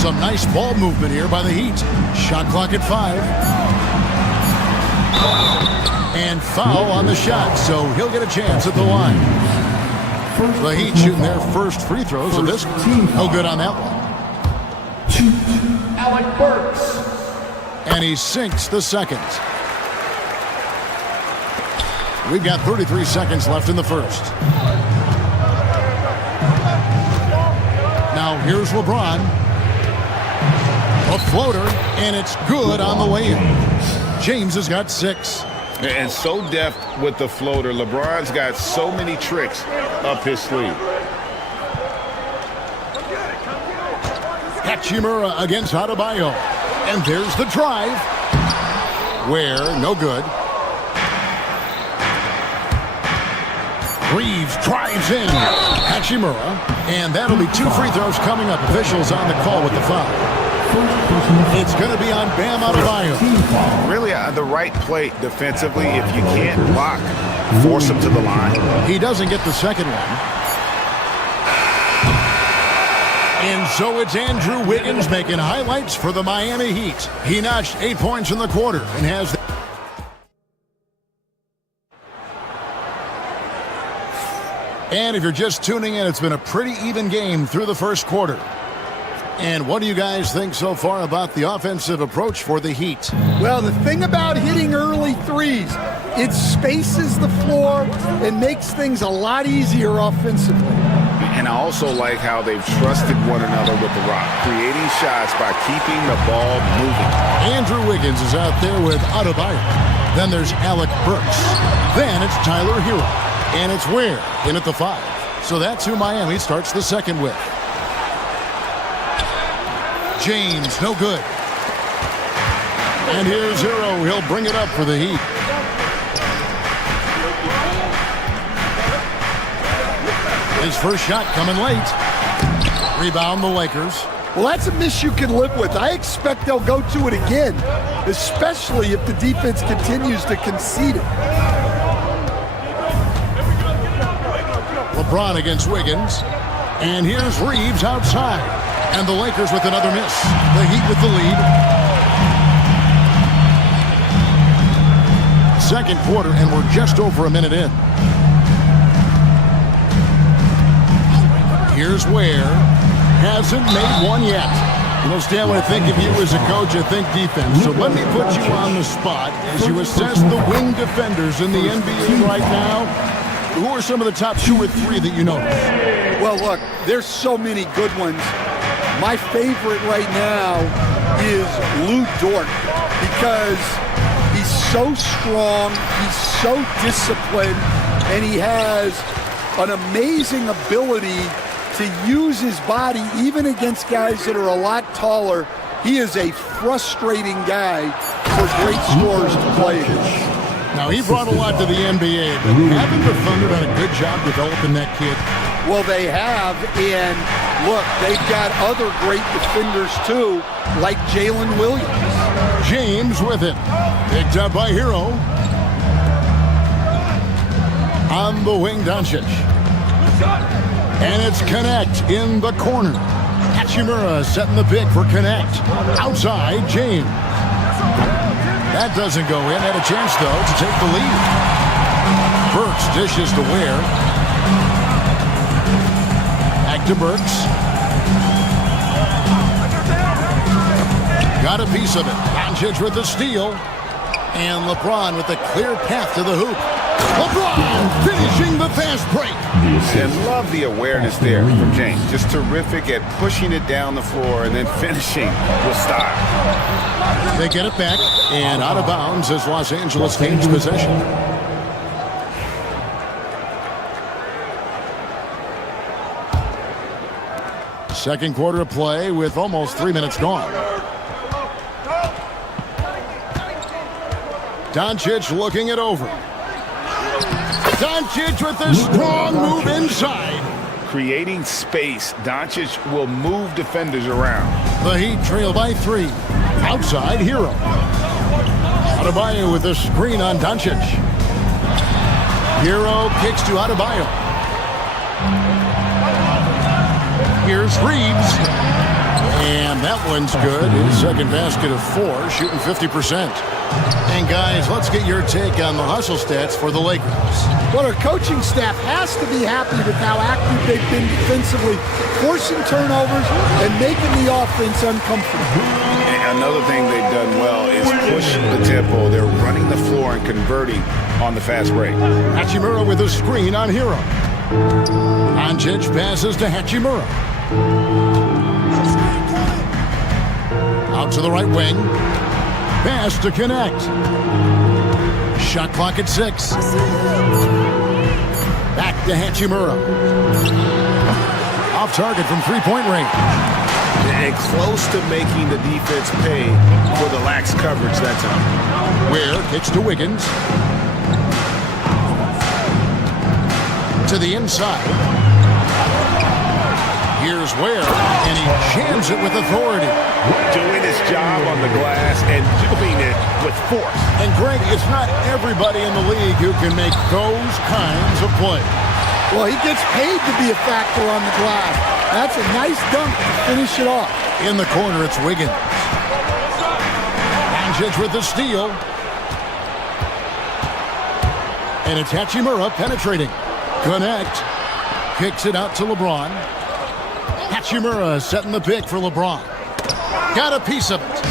Some nice ball movement here by the Heat. Shot clock at 5. And foul on the shot, so he'll get a chance at the line. The Heat shooting their first free throws of this. No good on that one. Alec Burks. And he sinks the second. We've got 33 seconds left in the first. Now here's LeBron. A floater, and it's good on the way in. James has got 6. And so deft with the floater. LeBron's got so many tricks up his sleeve. Hachimura against Adebayo. And there's the drive. Where, no good. Reeves drives in. Hachimura. And that'll be 2 free throws coming up. Officials on the call with the foul. It's going to be on Bam Adebayo. Really, the right play defensively. If you can't block, force him to the line. He doesn't get the second one. And so it's Andrew Wiggins making highlights for the Miami Heat. He notched 8 points in the quarter and has... And if you're just tuning in, it's been a pretty even game through the first quarter. And what do you guys think so far about the offensive approach for the Heat? Well, the thing about hitting early threes, it spaces the floor and makes things a lot easier offensively. And I also like how they've trusted one another with the rock, creating shots by keeping the ball moving. Andrew Wiggins is out there with Adebayo. Then there's Alec Burks. Then it's Tyler Hero. And it's Ware in at the 5. So that's who Miami starts the second with. James, no good. And here's Hero. He'll bring it up for the Heat. His first shot coming late. Rebound the Lakers. Well, that's a miss you can live with. I expect they'll go to it again, especially if the defense continues to concede it. LeBron against Wiggins. And here's Reeves outside. And the Lakers with another miss. The Heat with the lead. Second quarter, and we're just over a minute in. Here's Ware. Hasn't made one yet. You know, Stan, when I think of you as a coach, I think defense. So let me put you on the spot as you assess the wing defenders in the NBA right now. Who are some of the top 2 or 3 that you notice? Well, look, there's so many good ones. My favorite right now is Lou Dort because he's so strong, he's so disciplined, and he has an amazing ability to use his body even against guys that are a lot taller. He is a frustrating guy for great scorers to play against. Now, he brought a lot to the NBA, but haven't the Thunder done a good job developing that kid? Well, they have, and look, they've got other great defenders too, like Jalen Williams. James with it. Picked up by Hero. On the wing, Doncic. And it's Connect in the corner. Hachimura setting the pick for Connect. Outside, James. That doesn't go in. Had a chance, though, to take the lead. Burks dishes to Ware. Back to Burks. Got a piece of it. Doncic with the steal. And LeBron with a clear path to the hoop. LeBron finishing the fast break. And love the awareness there from James. Just terrific at pushing it down the floor and then finishing with style. They get it back, and out of bounds as Los Angeles gains possession. Second quarter of play with almost 3 minutes gone. Doncic looking it over. Doncic with a strong move inside. Creating space, Doncic will move defenders around. The Heat trail by 3. Outside, Hero. Adebayo with a screen on Doncic. Hero kicks to Adebayo. Here's Reeves. And that one's good. His second basket of 4, shooting 50%. And guys, let's get your take on the hustle stats for the Lakers. Well, our coaching staff has to be happy with how active they've been defensively, forcing turnovers and making the offense uncomfortable. And another thing they've done well is push the tempo. They're running the floor and converting on the fast break. Hachimura with a screen on Hero. Doncic passes to Hachimura. Out to the right wing. Pass to connect. Shot clock at 6. Back to Hachimura. Off target from three-point range. And close to making the defense pay for the lax coverage that time. Ware kicks to Wiggins. To the inside. Here's Ware, and he jams it with authority. Doing his job on the glass and doing it with force. And Greg, it's not everybody in the league who can make those kinds of plays. Well, he gets paid to be a factor on the glass. That's a nice dunk to finish it off. In the corner, it's Wiggins. Doncic with the steal. And it's Hachimura penetrating. Connect. Kicks it out to LeBron. Hachimura setting the pick for LeBron. Got a piece of it.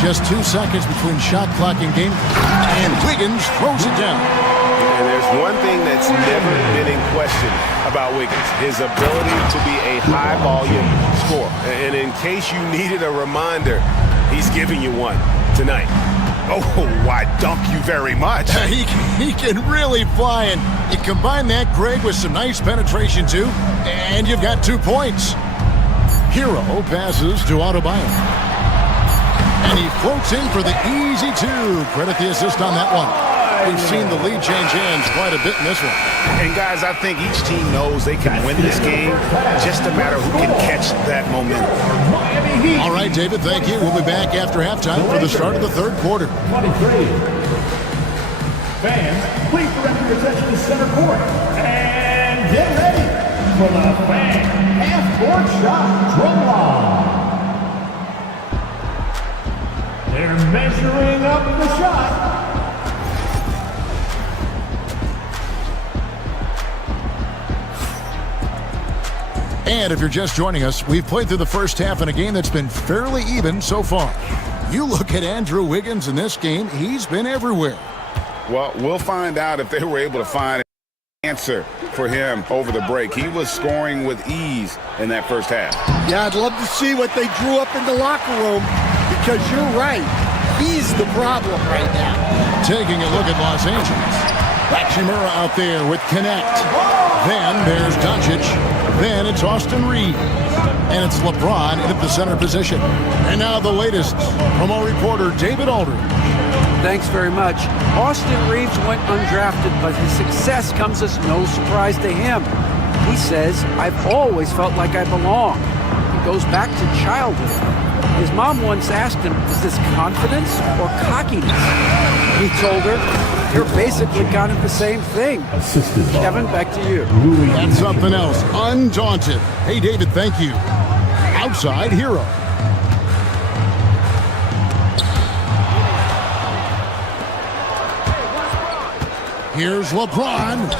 Just 2 seconds between shot clock and game. And Wiggins throws it down. And there's one thing that's never been in question about Wiggins, his ability to be a high-volume scorer. And in case you needed a reminder, he's giving you one tonight. Oh, I dunk you very much. He can really fly, and you combine that, Greg, with some nice penetration, too, and you've got 2 points. Hero passes to Adebayo. And he floats in for the easy 2. Credit the assist on that one. We've seen the lead change hands quite a bit in this one. And, guys, I think each team knows they can win this game. Just a matter who can catch that momentum. All right, David, thank you. We'll be back after halftime for the start of the third quarter. 23. Fans, please direct your attention to center court. And get ready for the fan half-court shot drum line. They're measuring up the shot. And if you're just joining us, we've played through the first half in a game that's been fairly even so far. You look at Andrew Wiggins in this game, he's been everywhere. Well, we'll find out if they were able to find an answer for him over the break. He was scoring with ease in that first half. Yeah, I'd love to see what they drew up in the locker room, because you're right. He's the problem right now. Taking a look at Los Angeles. Hachimura out there with Connect. Then there's Doncic. Then it's Austin Reeves. And it's LeBron at the center position. And now the latest from our reporter, David Aldridge. Thanks very much. Austin Reeves went undrafted, but his success comes as no surprise to him. He says, "I've always felt like I belong." He goes back to childhood. His mom once asked him, "Is this confidence or cockiness?" He told her, "You're basically kind of the same thing." Kevin, back to you. That's something else. Undaunted. Hey, David, thank you. Outside Hero. Here's LeBron.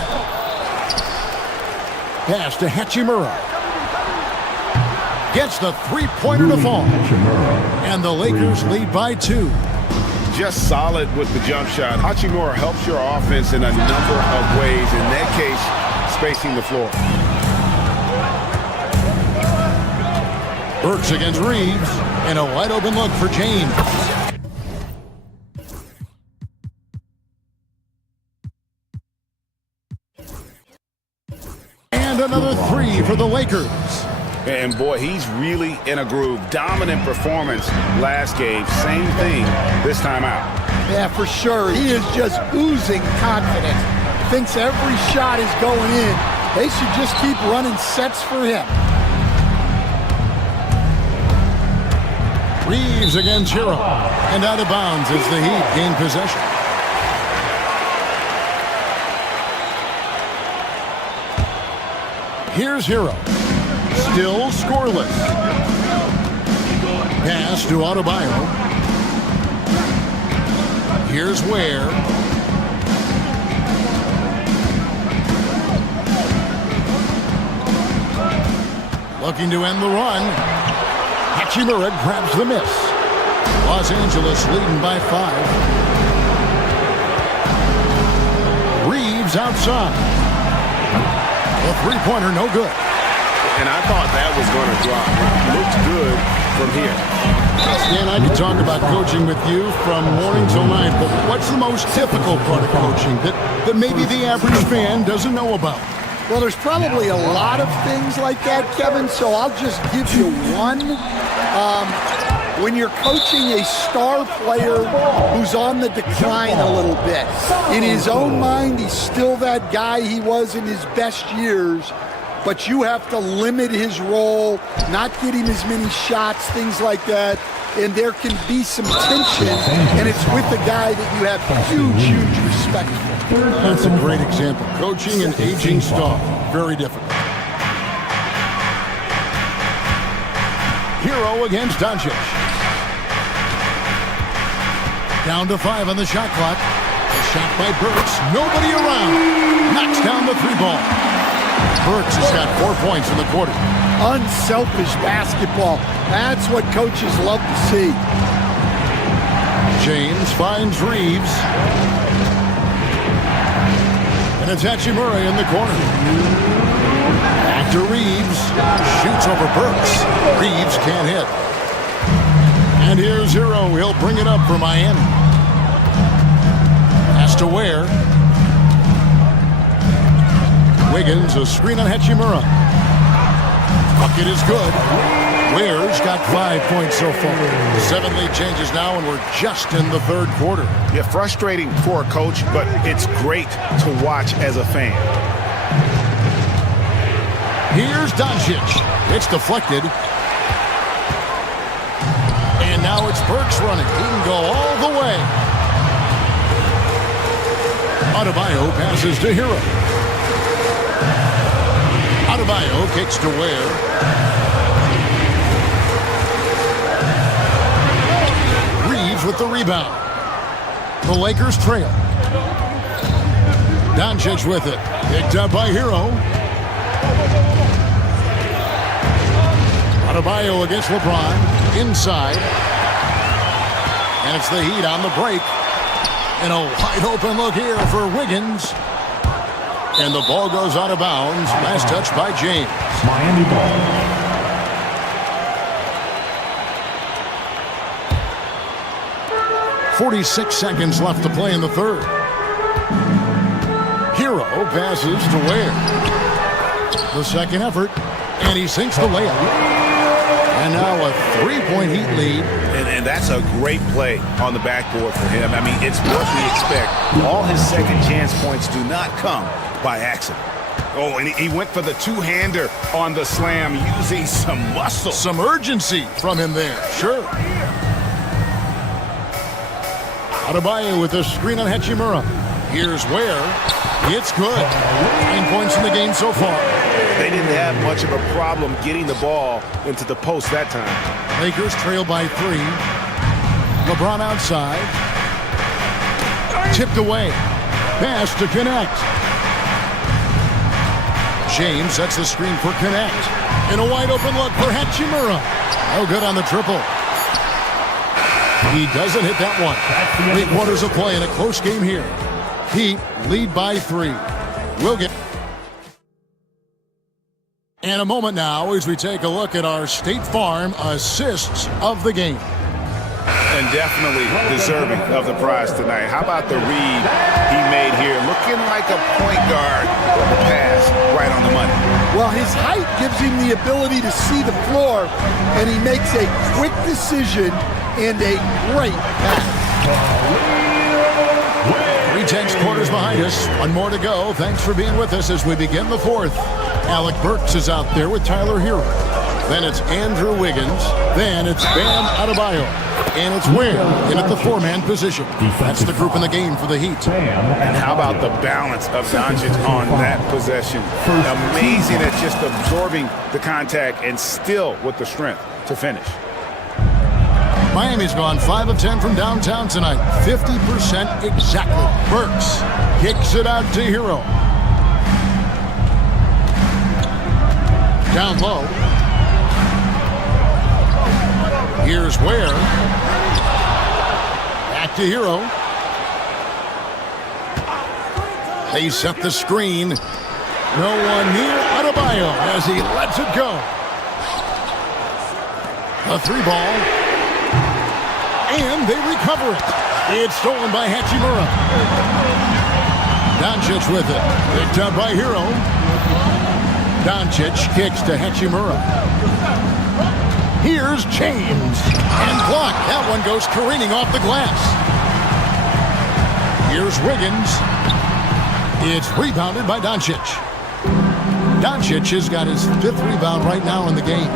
Pass to Hachimura. Gets the three-pointer to fall. And the Lakers lead by 2. Just solid with the jump shot. Hachimura helps your offense in a number of ways. In that case, spacing the floor. Burks against Reeves. And a wide-open look for James. And another 3 for the Lakers. And boy, he's really in a groove. Dominant performance last game. Same thing this time out. Yeah, for sure. He is just oozing confidence. Thinks every shot is going in. They should just keep running sets for him. Reeves against Hero. And out of bounds as the Heat gain possession. Here's Hero. Still scoreless. Pass to Adebayo. Here's Ware. Looking to end the run. Hachimura grabs the miss. Los Angeles leading by 5. Reeves outside. A three-pointer, no good. And I thought that was going to drop. It looked good from here. Stan, I could talk about coaching with you from morning till night, but what's the most difficult part of coaching that maybe the average fan doesn't know about? Well, there's probably a lot of things like that, Kevin, so I'll just give you one. When you're coaching a star player who's on the decline a little bit, in his own mind, he's still that guy he was in his best years, but you have to limit his role, not get him as many shots, things like that, and there can be some tension, and it's with the guy that you have huge respect for. That's a great example. Coaching an aging star, very difficult. Hero against Doncic. Down to 5 on the shot clock. A shot by Burks. Nobody around. Knocks down the 3-ball. Burks has got 4 points in the quarter. Unselfish basketball. That's what coaches love to see. James finds Reeves. And it's Hachimura in the corner. Back to Reeves. Shoots over Burks. Reeves can't hit. And here's Hero. He'll bring it up for Miami. Has to Ware. Wiggins, a screen on Hachimura. Bucket is good. Ware's got 5 points so far. 7 lead changes now, and we're just in the third quarter. Yeah, frustrating for a coach, but it's great to watch as a fan. Here's Doncic. It's deflected. And now it's Burks running. He can go all the way. Adebayo passes to Hero. Adebayo kicks to Ware. Reeves with the rebound. The Lakers trail. Doncic with it. Picked up by Hero. Adebayo against LeBron. Inside. And it's the Heat on the break. And a wide open look here for Wiggins. And the ball goes out of bounds. Last touch by James. Miami ball. 46 seconds left to play in the third. Hero passes to Ware. The second effort. And he sinks the layup. And now a 3-point Heat lead. And that's a great play on the backboard for him. I mean, it's what we expect. All his second chance points do not come by accident. Oh, and he went for the two-hander on the slam using some muscle. Some urgency from him there. Sure. Adebayo with a screen on Hachimura. Here's Ware. It's good. 9 points in the game so far. They didn't have much of a problem getting the ball into the post that time. Lakers trail by 3. LeBron outside. Tipped away. Pass to Connect. James sets the screen for Connect. And a wide open look for Hachimura. No good on the triple. He doesn't hit that one. 3 quarters of play in a close game here. Heat lead by 3. We'll get... In a moment now as we take a look at our State Farm assists of the game. And definitely deserving of the prize tonight. How about the read he made here? Looking like a point guard. The pass right on the money. Well, his height gives him the ability to see the floor, and he makes a quick decision and a great pass. 3/10 quarters behind us. 1 more to go. Thanks for being with us as we begin the fourth. Alec Burks is out there with Tyler Hero. Then it's Andrew Wiggins. Then it's Bam Adebayo. And it's Ware in at the four-man position. That's the group in the game for the Heat. And how about the balance of Doncic on that possession? Amazing at just absorbing the contact and still with the strength to finish. Miami's gone 5 of 10 from downtown tonight. 50% exactly. Burks kicks it out to Hero. Down low. Here's Ware. Back to Hero. They set the screen. No one near Adebayo as he lets it go. A three ball. And they recover it. It's stolen by Hachimura. Doncic with it. Picked up by Hero. Doncic kicks to Hachimura. Here's James. And blocked. That one goes careening off the glass. Here's Wiggins. It's rebounded by Doncic. Doncic has got his 5th rebound right now in the game.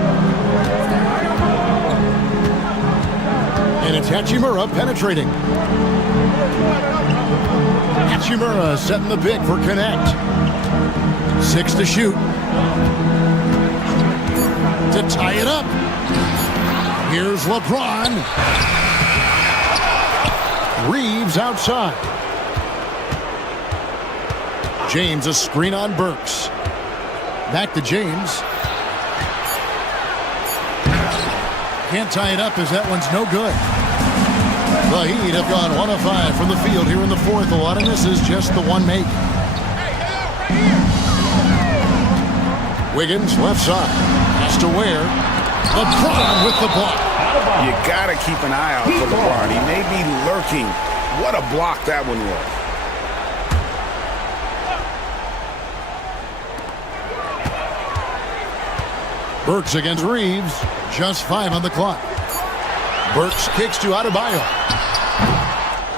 And it's Hachimura penetrating. Hachimura setting the pick for Connect. 6 to shoot. To tie it up. Here's LeBron. Reeves outside. James a screen on Burks. Back to James. Can't tie it up as that one's no good. The Heat have gone 1 of 5 from the field here in the fourth. A lot of misses, just the one make. Wiggins left side. Has to Ware. LeBron with the block. You got to keep an eye out for LeBron. He may be lurking. What a block that one was. Burks against Reeves. Just 5 on the clock. Burks kicks to Adebayo.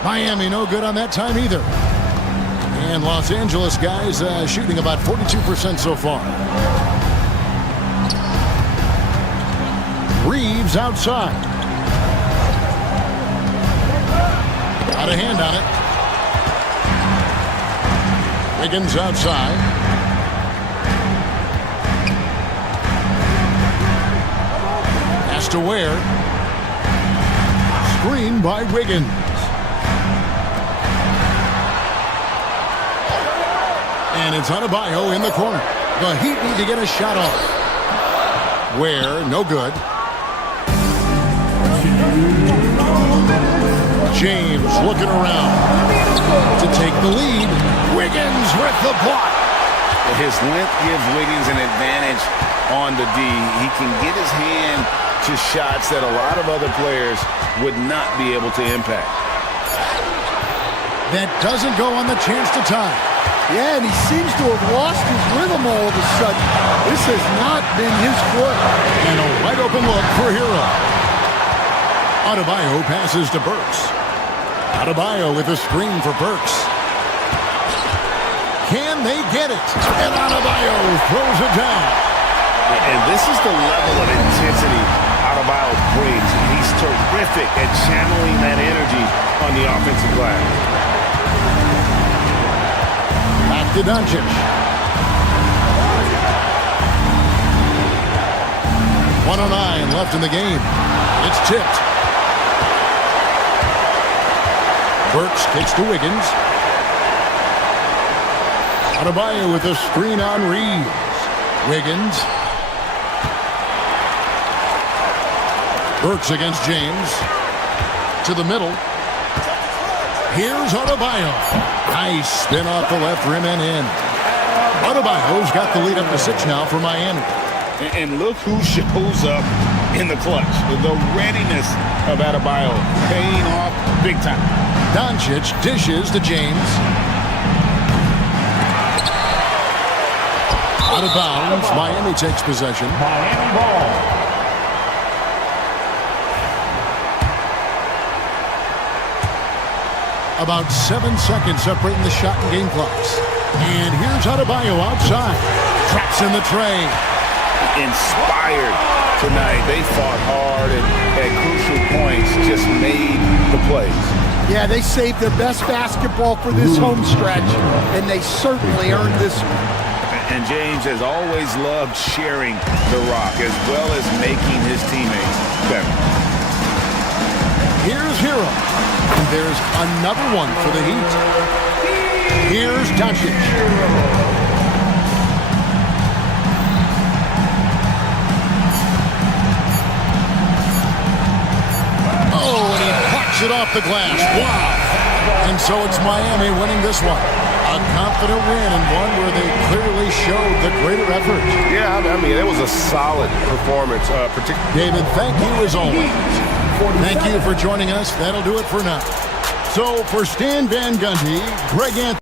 Miami no good on that time either. And Los Angeles guys shooting about 42% so far. Reeves outside. Got a hand on it. Wiggins outside. Has to Ware. Screen by Wiggins. And it's Adebayo in the corner. The Heat need to get a shot off. Ware, no good. James looking around to take the lead. Wiggins with the block. His length gives Wiggins an advantage on the D. He can get his hand to shots that a lot of other players would not be able to impact. That doesn't go on the chance to tie. Yeah, and he seems to have lost his rhythm all of a sudden. This has not been his foot. And a wide open look for Hero. Adebayo passes to Burks. Adebayo with a screen for Burks. Can they get it? And Adebayo throws it down. And this is the level of intensity Adebayo brings. He's terrific at channeling that energy on the offensive glass. Back to Doncic. .109 left in the game. It's tipped. Burks kicks to Wiggins. Adebayo with a screen on Reeves. Wiggins. Burks against James. To the middle. Here's Adebayo. Nice spin off the left rim and in. Adebayo's got the lead up to 6 now for Miami. And look who shows up in the clutch. The readiness of Adebayo paying off big time. Doncic dishes to James. Out of bounds. Miami takes possession. Miami ball. About 7 seconds separating the shot and game clocks. And here's Adebayo outside. Traps in the tray. Inspired tonight. They fought hard and at crucial points just made the plays. Yeah, they saved their best basketball for this home stretch, and they certainly earned this one. And James has always loved sharing the rock as well as making his teammates better. Here's Hero. And there's another one for the Heat. Here's Doncic. Oh, and he knocks it off the glass. Wow. And so it's Miami winning this one. A confident win and one where they clearly showed the greater effort. Yeah, I mean, it was a solid performance. David, thank you as always. Thank you for joining us. That'll do it for now. So for Stan Van Gundy, Greg Anthony.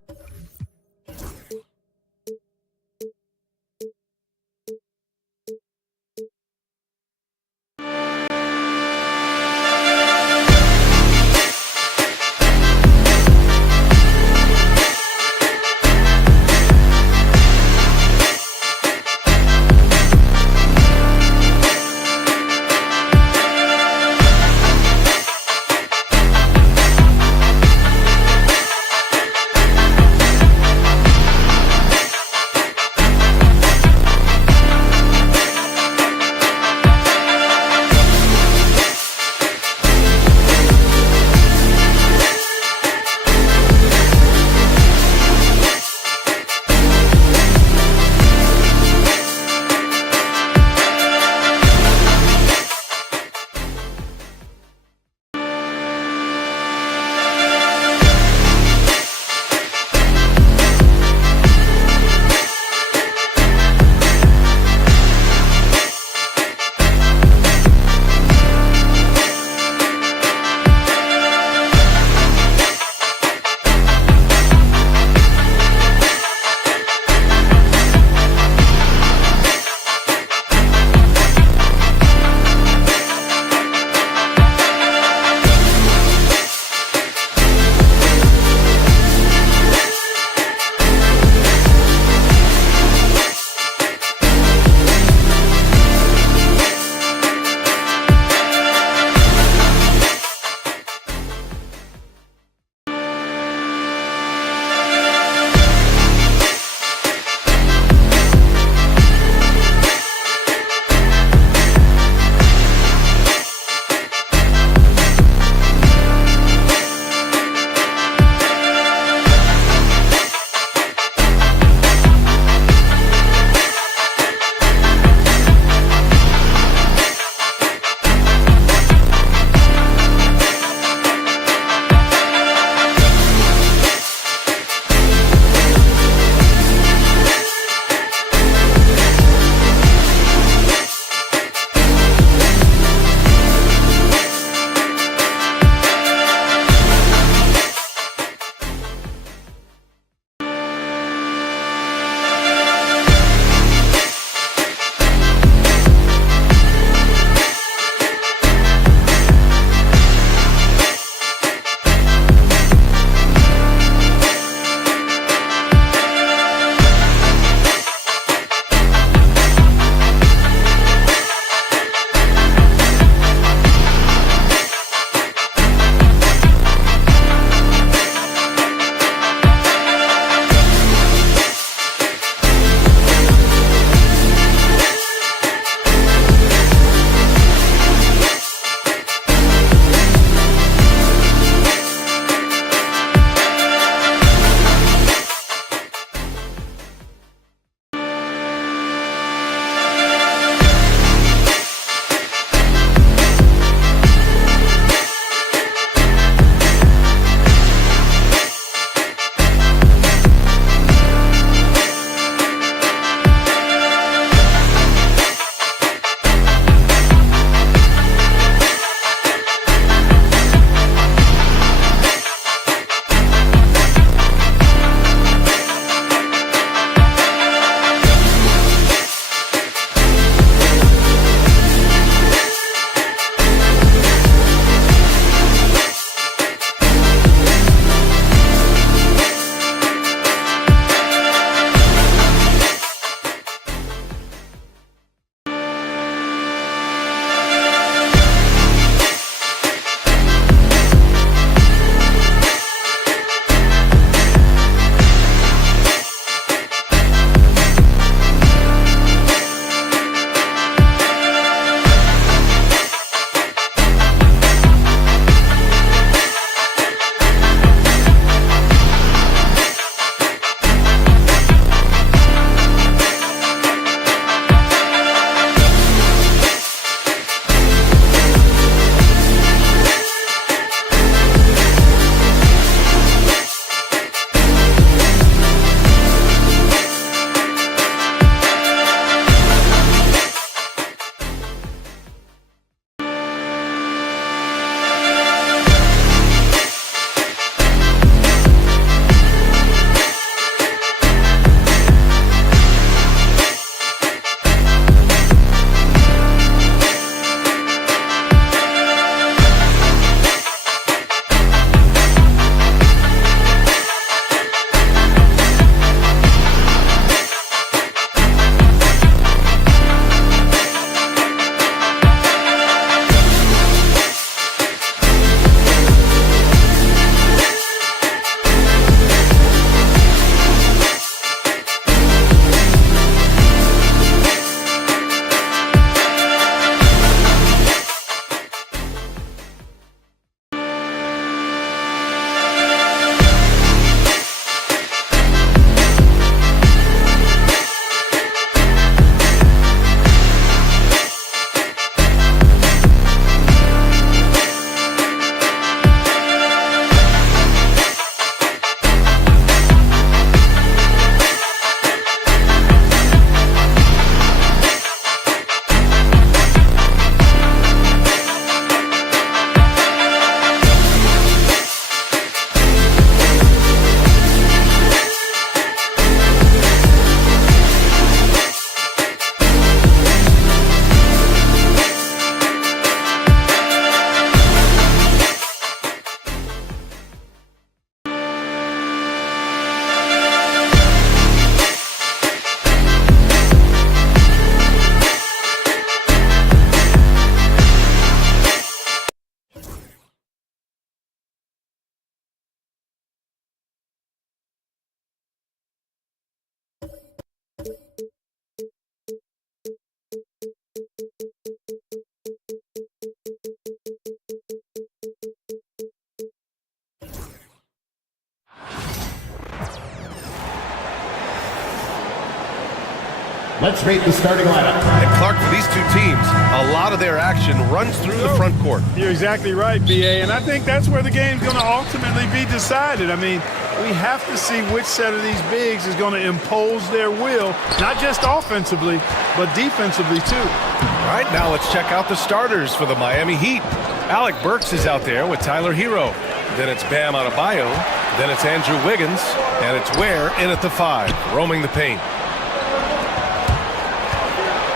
Let's meet the starting lineup. And Clark, for these two teams, a lot of their action runs through the front court. You're exactly right, B.A., and I think that's where the game's going to ultimately be decided. I mean, we have to see which set of these bigs is going to impose their will, not just offensively, but defensively, too. All right, now let's check out the starters for the Miami Heat. Alec Burks is out there with Tyler Hero. Then it's Bam Adebayo. Then it's Andrew Wiggins. And it's Ware in at the 5, roaming the paint.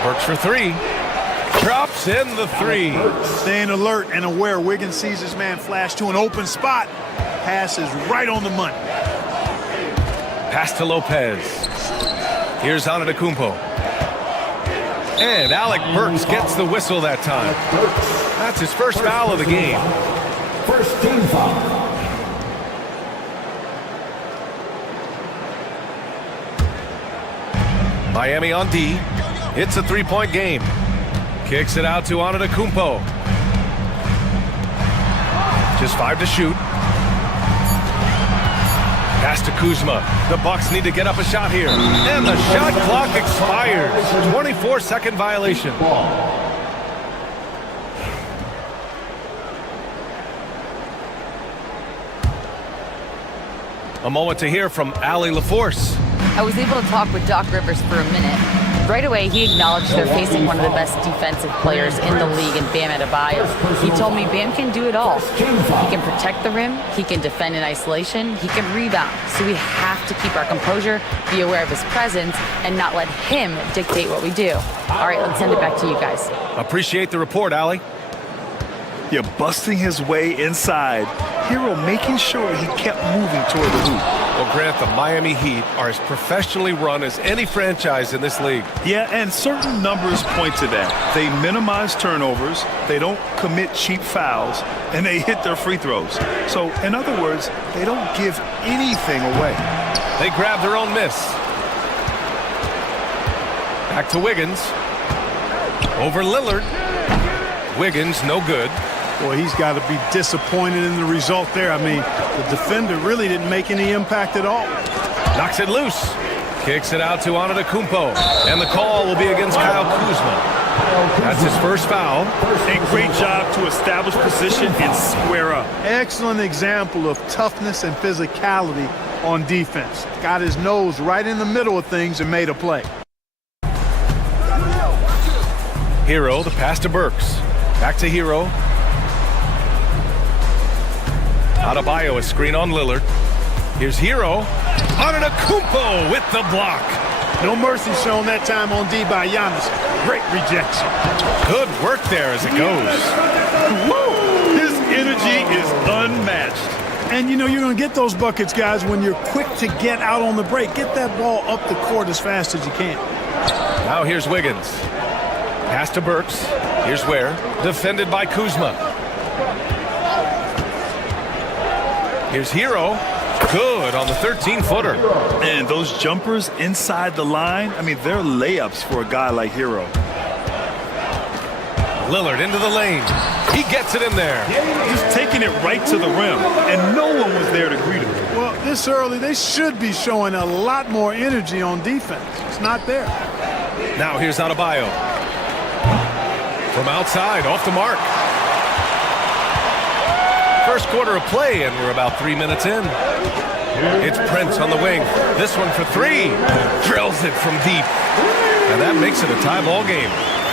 Burks for 3. Drops in the 3. Staying alert and aware. Wiggins sees his man flash to an open spot. Pass is right on the money. Pass to Lopez. Here's Antetokounmpo. And Alec Burks gets the whistle that time. That's his first foul of the game. First team foul. Miami on D. It's a 3-point game. Kicks it out to Antetokounmpo. Just 5 to shoot. Pass to Kuzma. The Bucks need to get up a shot here. And the shot clock expires. 24-second violation. A moment to hear from Allie LaForce. I was able to talk with Doc Rivers for a minute. Right away, he acknowledged they're facing one of the best defensive players in the league in Bam Adebayo. He told me Bam can do it all. He can protect the rim, he can defend in isolation, he can rebound. So we have to keep our composure, be aware of his presence, and not let him dictate what we do. All right, let's send it back to you guys. Appreciate the report, Allie. You're busting his way inside. Hero making sure he kept moving toward the hoop. Well, Grant, the Miami Heat are as professionally run as any franchise in this league. Yeah, and certain numbers point to that. They minimize turnovers, they don't commit cheap fouls, and they hit their free throws. So, in other words, they don't give anything away. They grab their own miss. Back to Wiggins. Over Lillard. Wiggins, no good. Boy, he's got to be disappointed in the result there. I mean, the defender really didn't make any impact at all. Knocks it loose. Kicks it out to Antetokounmpo. And the call will be against Kyle Kuzma. That's his first foul. A great job to establish position and square up. Excellent example of toughness and physicality on defense. Got his nose right in the middle of things and made a play. Hero, the pass to Burks. Back to Hero. Adebayo, a screen on Lillard. Here's Hero. Antetokounmpo with the block. No mercy shown that time on D by Giannis. Great rejection. Good work there as it goes. Woo! His energy is unmatched. And, you know, you're going to get those buckets, guys, when you're quick to get out on the break. Get that ball up the court as fast as you can. Now here's Wiggins. Pass to Burks. Here's Ware. Defended by Kuzma. Here's Hero. Good on the 13-footer. And those jumpers inside the line, I mean, they're layups for a guy like Hero. Lillard into the lane. He gets it in there. Just taking it right to the rim, and no one was there to greet him. Well, this early, they should be showing a lot more energy on defense. It's not there. Now here's Adebayo. From outside, off the mark. First quarter of play, and we're about 3 minutes in. It's Prince on the wing. This one for 3. Drills it from deep. And that makes it a tie ball game.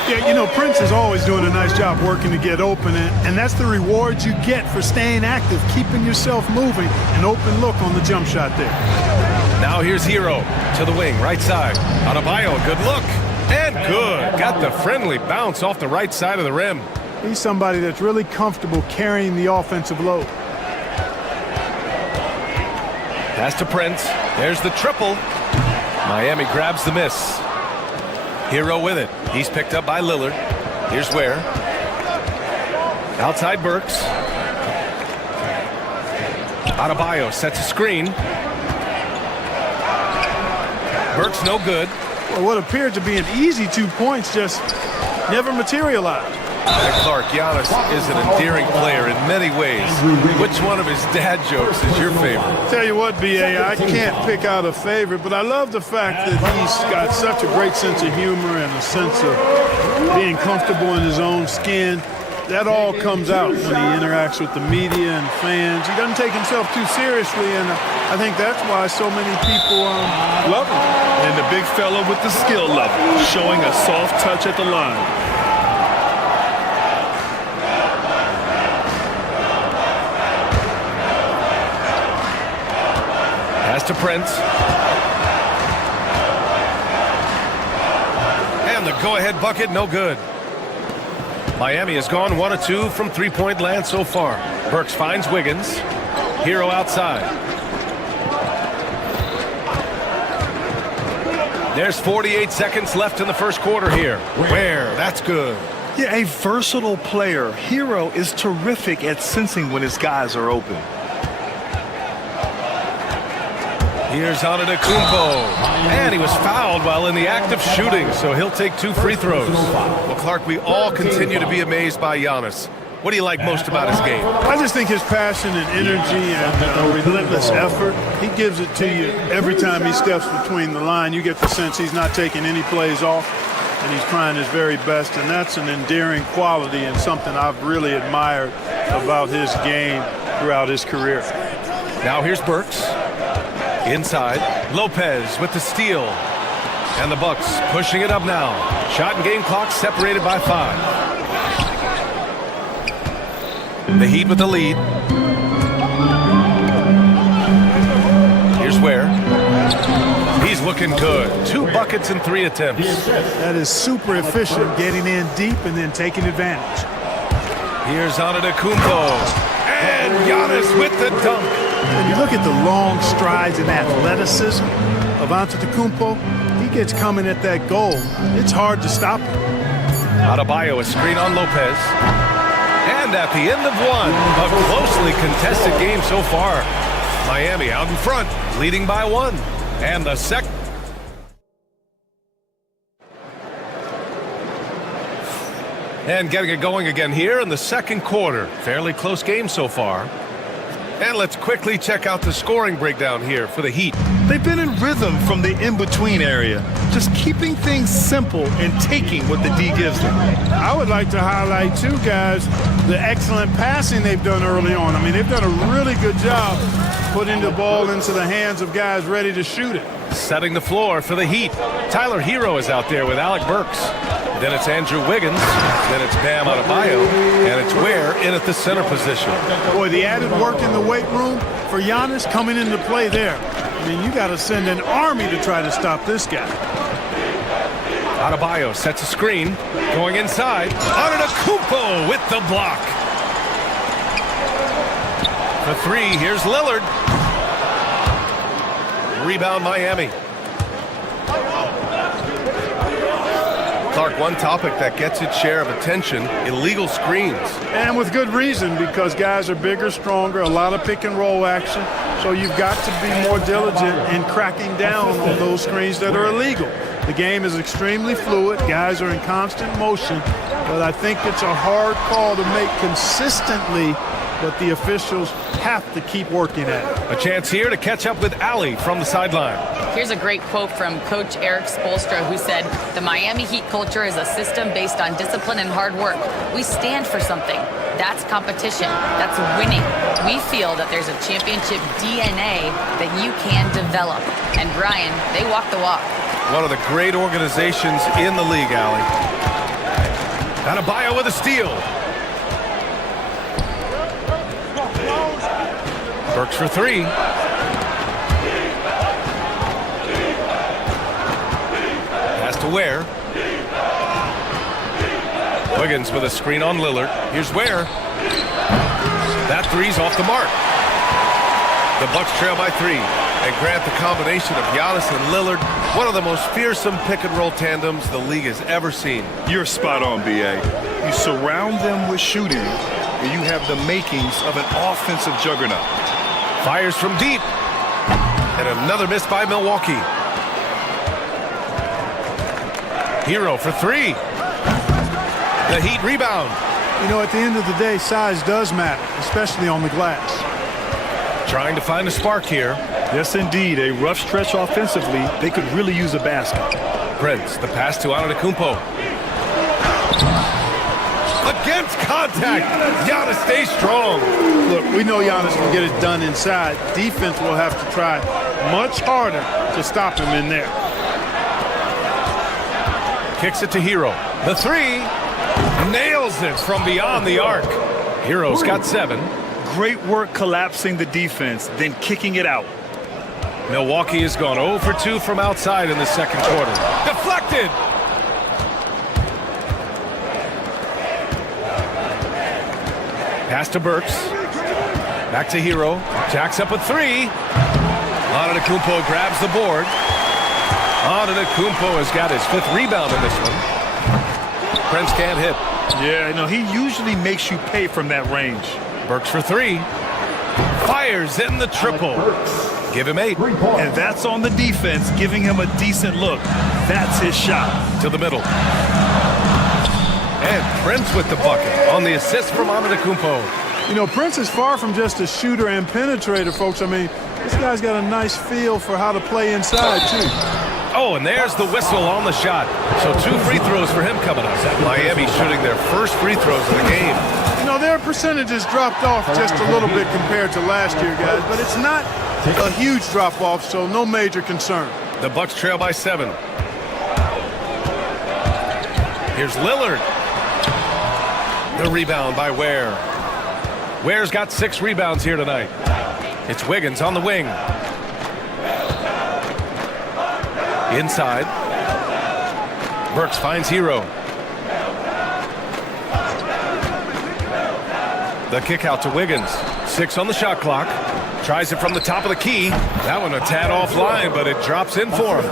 Yeah, you know, Prince is always doing a nice job working to get open, and that's the reward you get for staying active, keeping yourself moving, an open look on the jump shot there. Now here's Hero to the wing, right side. Adebayo, good look. And good. Got the friendly bounce off the right side of the rim. He's somebody that's really comfortable carrying the offensive load. Pass to Prince. There's the triple. Miami grabs the miss. Hero with it. He's picked up by Lillard. Here's Ware. Outside Burks. Adebayo sets a screen. Burks no good. Well, what appeared to be an easy 2 points just never materialized. And Clark, Giannis is an endearing player in many ways. Which one of his dad jokes is your favorite? Tell you what, B.A., I can't pick out a favorite, but I love the fact that he's got such a great sense of humor and a sense of being comfortable in his own skin. That all comes out when he interacts with the media and fans. He doesn't take himself too seriously, and I think that's why so many people love him. And the big fella with the skill level, showing a soft touch at the line. Pass to Prince. And the go-ahead bucket, no good. Miami has gone 1 of 2 from three-point land so far. Burks finds Wiggins. Hero outside. There's 48 seconds left in the first quarter here. Where? That's good. Yeah, a versatile player. Hero is terrific at sensing when his guys are open. Here's Antetokounmpo, and he was fouled while in the act of shooting, so he'll take 2 free throws. Well, Clark, we all continue to be amazed by Giannis. What do you like most about his game? I just think his passion and energy and relentless effort, he gives it to you every time he steps between the line. You get the sense he's not taking any plays off, and he's trying his very best, and that's an endearing quality and something I've really admired about his game throughout his career. Now here's Burks. Inside, Lopez with the steal. And the Bucks pushing it up now. Shot and game clock separated by 5. The Heat with the lead. Here's Ware. He's looking good. 2 buckets in 3 attempts. That is super efficient, getting in deep and then taking advantage. Here's Antetokounmpo. And Giannis with the dunk. When you look at the long strides and athleticism of Antetokounmpo, he gets coming at that goal. It's hard to stop him. Adebayo, a screen on Lopez. And at the end of 1, a closely contested game so far. Miami out in front, leading by 1. And the second. And getting it going again here in the second quarter. Fairly close game so far. And let's quickly check out the scoring breakdown here for the Heat. They've been in rhythm from the in-between area, just keeping things simple and taking what the D gives them. I would like to highlight, too, guys, the excellent passing they've done early on. I mean, they've done a really good job putting the ball into the hands of guys ready to shoot it. Setting the floor for the Heat. Tyler Hero is out there with Alec Burks. Then it's Andrew Wiggins. Then it's Bam Adebayo. And it's Ware in at the center position. Boy, the added work in the weight room for Giannis coming into play there. I mean, you got to send an army to try to stop this guy. Adebayo sets a screen. Going inside. Antetokounmpo with the block. For 3, here's Lillard. Rebound Miami. Clark, one topic that gets its share of attention, illegal screens. And with good reason, because guys are bigger, stronger, a lot of pick and roll action. So you've got to be more diligent in cracking down on those screens that are illegal. The game is extremely fluid. Guys are in constant motion. But I think it's a hard call to make consistently, but the officials have to keep working at it. A chance here to catch up with Ali from the sideline. Here's a great quote from Coach Eric Spoelstra, who said, "The Miami Heat culture is a system based on discipline and hard work. We stand for something. That's competition. That's winning. We feel that there's a championship DNA that you can develop." And Brian, they walk the walk. One of the great organizations in the league, Ali. Adebayo with a steal. Burks for 3. Pass to Ware. Wiggins with a screen on Lillard. Here's Ware. That 3's off the mark. The Bucks trail by 3. And Grant, the combination of Giannis and Lillard, one of the most fearsome pick-and-roll tandems the league has ever seen. You're spot on, B.A. You surround them with shooting, and you have the makings of an offensive juggernaut. Fires from deep. And another miss by Milwaukee. Hero for 3. The Heat rebound. You know, at the end of the day, size does matter, especially on the glass. Trying to find a spark here. Yes, indeed. A rough stretch offensively. They could really use a basket. Prince, the pass to Antetokounmpo. Against contact. Giannis stays strong. Look, we know Giannis can get it done inside. Defense will have to try much harder to stop him in there. Kicks it to Hero. The three. Nails it from beyond the arc. Hero's got 7. Great work collapsing the defense, then kicking it out. Milwaukee has gone 0 for 2 from outside in the second quarter. Deflected. Pass to Burks. Back to Hero. Jacks up a 3. Antetokounmpo grabs the board. Antetokounmpo has got his 5th rebound in this one. Prince can't hit. Yeah, no, he usually makes you pay from that range. Burks for 3. Fires in the triple. Give him 8. And that's on the defense, giving him a decent look. That's his shot. To the middle. And Prince with the bucket on the assist from Antetokounmpo. You know, Prince is far from just a shooter and penetrator, folks. I mean, this guy's got a nice feel for how to play inside, too. Oh, and there's the whistle on the shot. So 2 free throws for him coming up. Miami shooting their first free throws of the game. You know, their percentages dropped off just a little bit compared to last year, guys, but it's not a huge drop-off, so no major concern. The Bucks trail by 7. Here's Lillard. The rebound by Ware. Ware's got 6 rebounds here tonight. It's Wiggins on the wing. Inside. Burks finds Hero. The kick out to Wiggins. 6 on the shot clock. Tries it from the top of the key. That one a tad offline, but it drops in for him.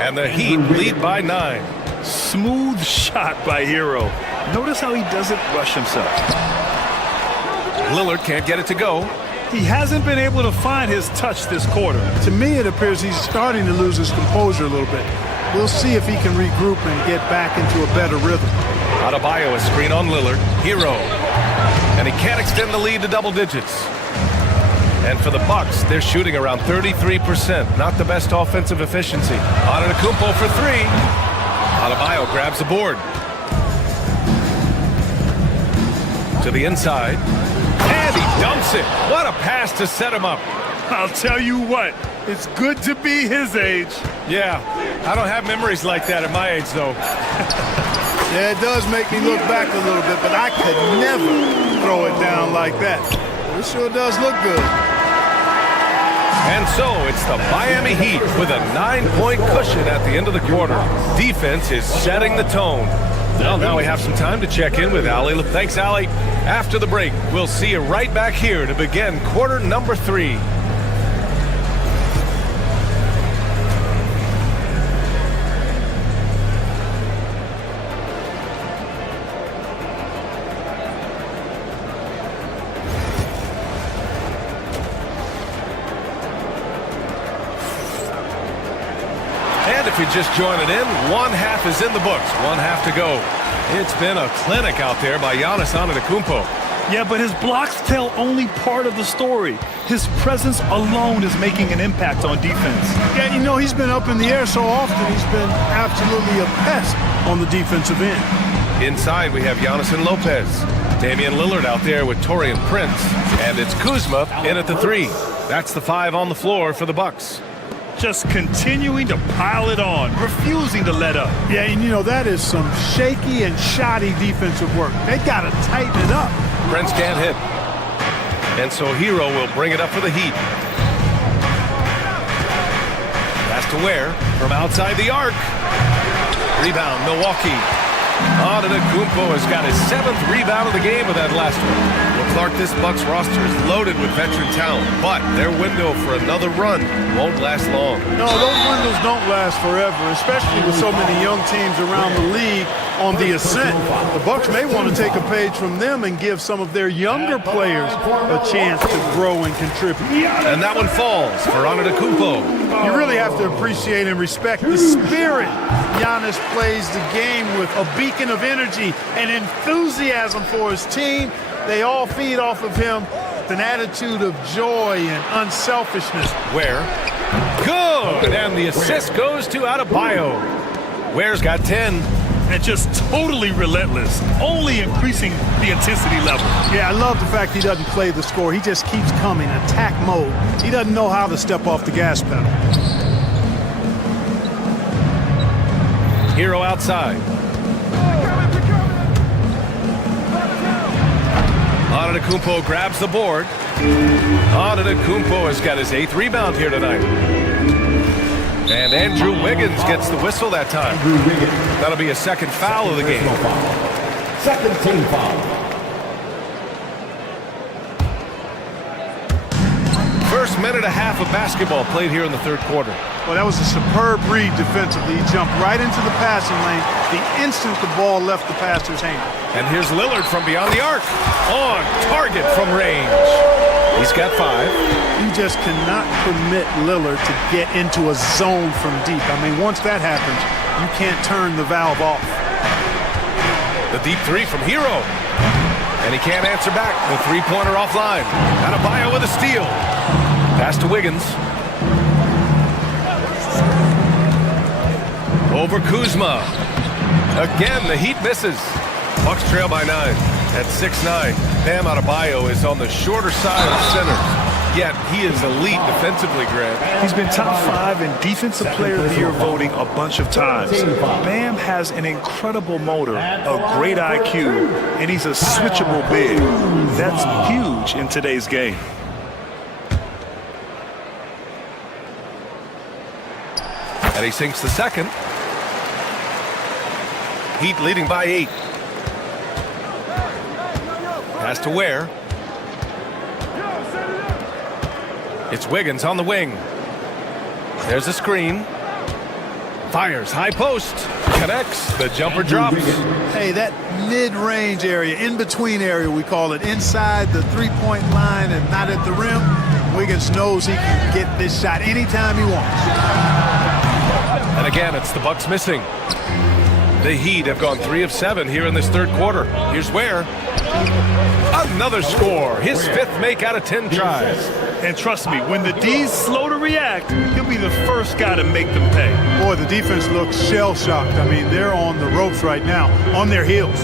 And the Heat lead by 9. Smooth shot by Hero. Notice how he doesn't rush himself. Lillard can't get it to go. He hasn't been able to find his touch this quarter. To me, it appears he's starting to lose his composure a little bit. We'll see if he can regroup and get back into a better rhythm. Adebayo a screen on Lillard. Hero. And he can't extend the lead to double digits. And for the Bucks, they're shooting around 33%. Not the best offensive efficiency. Antetokounmpo for 3. Adebayo grabs the board. To the inside. And he dunks it. What a pass to set him up. I'll tell you what, it's good to be his age. Yeah, I don't have memories like that at my age, though. Yeah, it does make me look back a little bit, but I could never throw it down like that. It sure does look good. And so it's the Miami Heat with a 9-point cushion at the end of the quarter. Defense is setting the tone. Well, now we have some time to check in with Allie. Thanks, Allie. After the break, we'll see you right back here to begin quarter number 3. If you're just joining in, 1 half is in the books, 1 half to go. It's been a clinic out there by Giannis Antetokounmpo. Yeah, but his blocks tell only part of the story. His presence alone is making an impact on defense. Yeah, you know, he's been up in the air so often, he's been absolutely a pest on the defensive end. Inside, we have Giannis and Lopez. Damian Lillard out there with Taurean Prince. And it's Kuzma in at the 3. That's the 5 on the floor for the Bucks. Just continuing to pile it on, refusing to let up. Yeah, and you know, that is some shaky and shoddy defensive work. They got to tighten it up. Prince can't hit. And so Hero will bring it up for the Heat. Pass to Ware from outside the arc. Rebound, Milwaukee. Antetokounmpo has got his 7th rebound of the game with that last one. Clark, this Bucks roster is loaded with veteran talent, but their window for another run won't last long. No, those windows don't last forever, especially with so many young teams around the league on the ascent. The Bucks may want to take a page from them and give some of their younger players a chance to grow and contribute. And that one falls for Antetokounmpo. You really have to appreciate and respect the spirit Giannis plays the game with, a beacon of energy and enthusiasm for his team. They all feed off of him with an attitude of joy and unselfishness. Ware. Good! And the assist goes to Adebayo. Ware's got 10. And just totally relentless, only increasing the intensity level. Yeah, I love the fact he doesn't play the score. He just keeps coming, attack mode. He doesn't know how to step off the gas pedal. Hero outside. Antetokounmpo grabs the board. Antetokounmpo has got his 8th rebound here tonight. And Andrew Wiggins gets the whistle that time. That'll be a second foul of the game. Second team foul. First minute and a half of basketball played here in the third quarter. Well, that was a superb read defensively. He jumped right into the passing lane the instant the ball left the passer's hand. And here's Lillard from beyond the arc. On target from range. He's got 5. You just cannot permit Lillard to get into a zone from deep. I mean, once that happens, you can't turn the valve off. The deep 3 from Hero. And he can't answer back. The three-pointer offline. Adebayo with a steal. Pass to Wiggins. Over Kuzma. Again, the Heat misses. Bucks trail by 9 at 6'9". Bam Adebayo is on the shorter side of center. Yet he is elite defensively, Grant. He's been top 5 in Defensive Player of the Year voting a bunch of times. Bam has an incredible motor, a great IQ, and he's a switchable big. That's huge in today's game. And he sinks the second. Heat leading by 8. Pass to Ware. It's Wiggins on the wing. There's a screen. Fires, high post. Connects, the jumper drops. Hey, that mid-range area, in-between area we call it, inside the three-point line and not at the rim, Wiggins knows he can get this shot anytime he wants. And again, it's the Bucks missing. The Heat have gone 3 of 7 here in this third quarter. Here's Ware. Another score. His 5th make out of 10 tries. And trust me, when the D's slow to react, he'll be the first guy to make them pay. Boy, the defense looks shell-shocked. I mean, they're on the ropes right now, on their heels.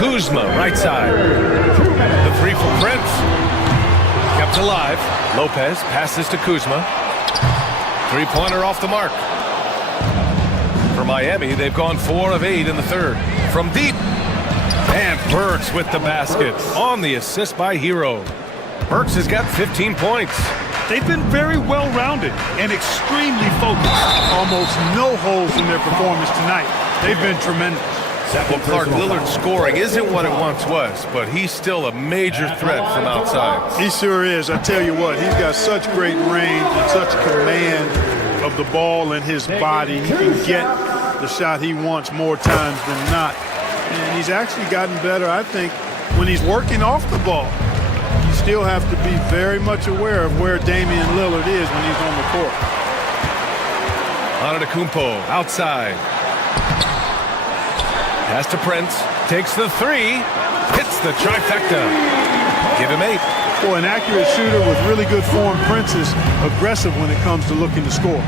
Kuzma, right side. The 3 for Prince. Kept alive. Lopez passes to Kuzma. Three-pointer off the mark. For Miami, they've gone 4 of 8 in the third. From deep. And Burks with the basket on the assist by Hero. Burks has got 15 points. They've been very well-rounded and extremely focused. Almost no holes in their performance tonight. They've been tremendous. Well, Clark, Lillard's scoring isn't what it once was, but he's still a major threat from outside. He sure is. I tell you what, he's got such great range and such command of the ball in his body. He can get the shot he wants more times than not. And he's actually gotten better, I think, when he's working off the ball. You still have to be very much aware of where Damian Lillard is when he's on the court. Antetokounmpo outside. Pass to Prince. Takes the 3. Hits the trifecta. Give him 8. Boy, an accurate shooter with really good form. Prince is aggressive when it comes to looking to score.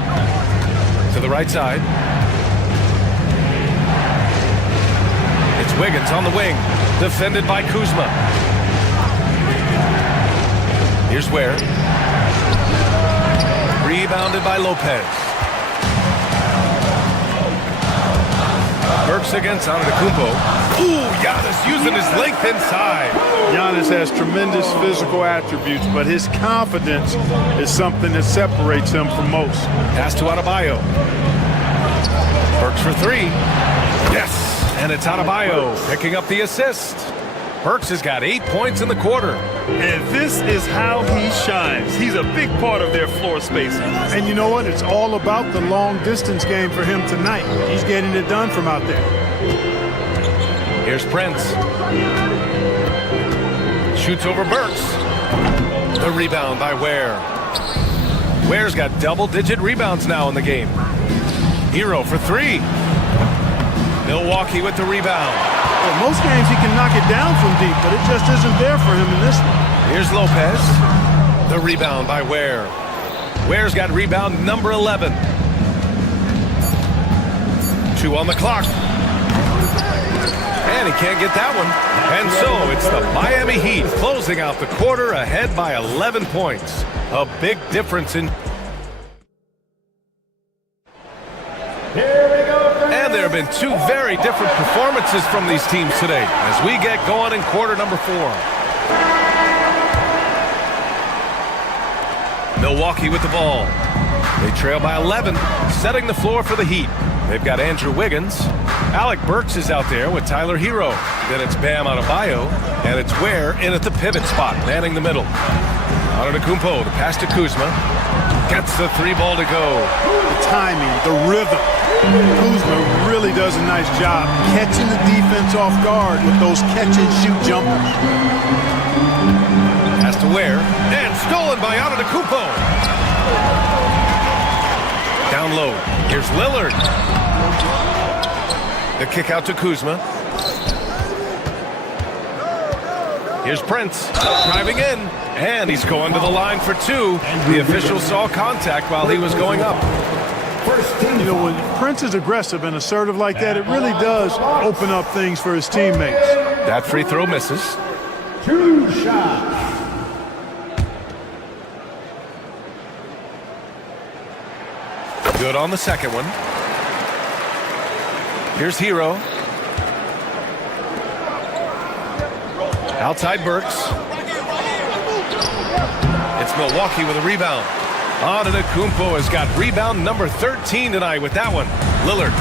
To the right side. It's Wiggins on the wing. Defended by Kuzma. Here's Ware. Rebounded by Lopez. Burks against Antetokounmpo. Ooh, Giannis using his length inside. Giannis has tremendous physical attributes, but his confidence is something that separates him from most. Pass to Adebayo. Burks for 3. Yes, and it's Adebayo picking up the assist. Burks has got 8 points in the quarter. And this is how he shines. He's a big part of their floor spacing. And you know what? It's all about the long distance game for him tonight. He's getting it done from out there. Here's Prince. Shoots over Burks. The rebound by Ware. Ware's got double-digit rebounds now in the game. Hero for 3. Milwaukee with the rebound. Well, most games he can knock it down from deep, but it just isn't there for him in this one. Here's Lopez. The rebound by Ware. Ware's got rebound number 11. 2 on the clock. And he can't get that one. And so it's the Miami Heat closing out the quarter ahead by 11 points. A big difference in... And there have been 2 very different performances from these teams today as we get going in quarter number 4. Milwaukee with the ball. They trail by 11, setting the floor for the Heat. They've got Andrew Wiggins. Alec Burks is out there with Tyler Hero. Then it's Bam Adebayo, and it's Ware in at the pivot spot, manning the middle. Antetokounmpo, the pass to Kuzma. Gets the 3 ball to go. The timing, the rhythm. Kuzma really does a nice job catching the defense off guard with those catch-and-shoot jumpers. Pass to Ware, and stolen by Antetokounmpo. Down low, here's Lillard. The kick out to Kuzma. Here's Prince, driving in, and he's going to the line for 2. The official saw contact while he was going up. You know, when Prince is aggressive and assertive like that, it really does open up things for his teammates. That free throw misses. 2 shots. Good on the second one. Here's Hero. Outside Burks. It's Milwaukee with a rebound. Antetokounmpo has got rebound number 13 tonight with that one. Lillard.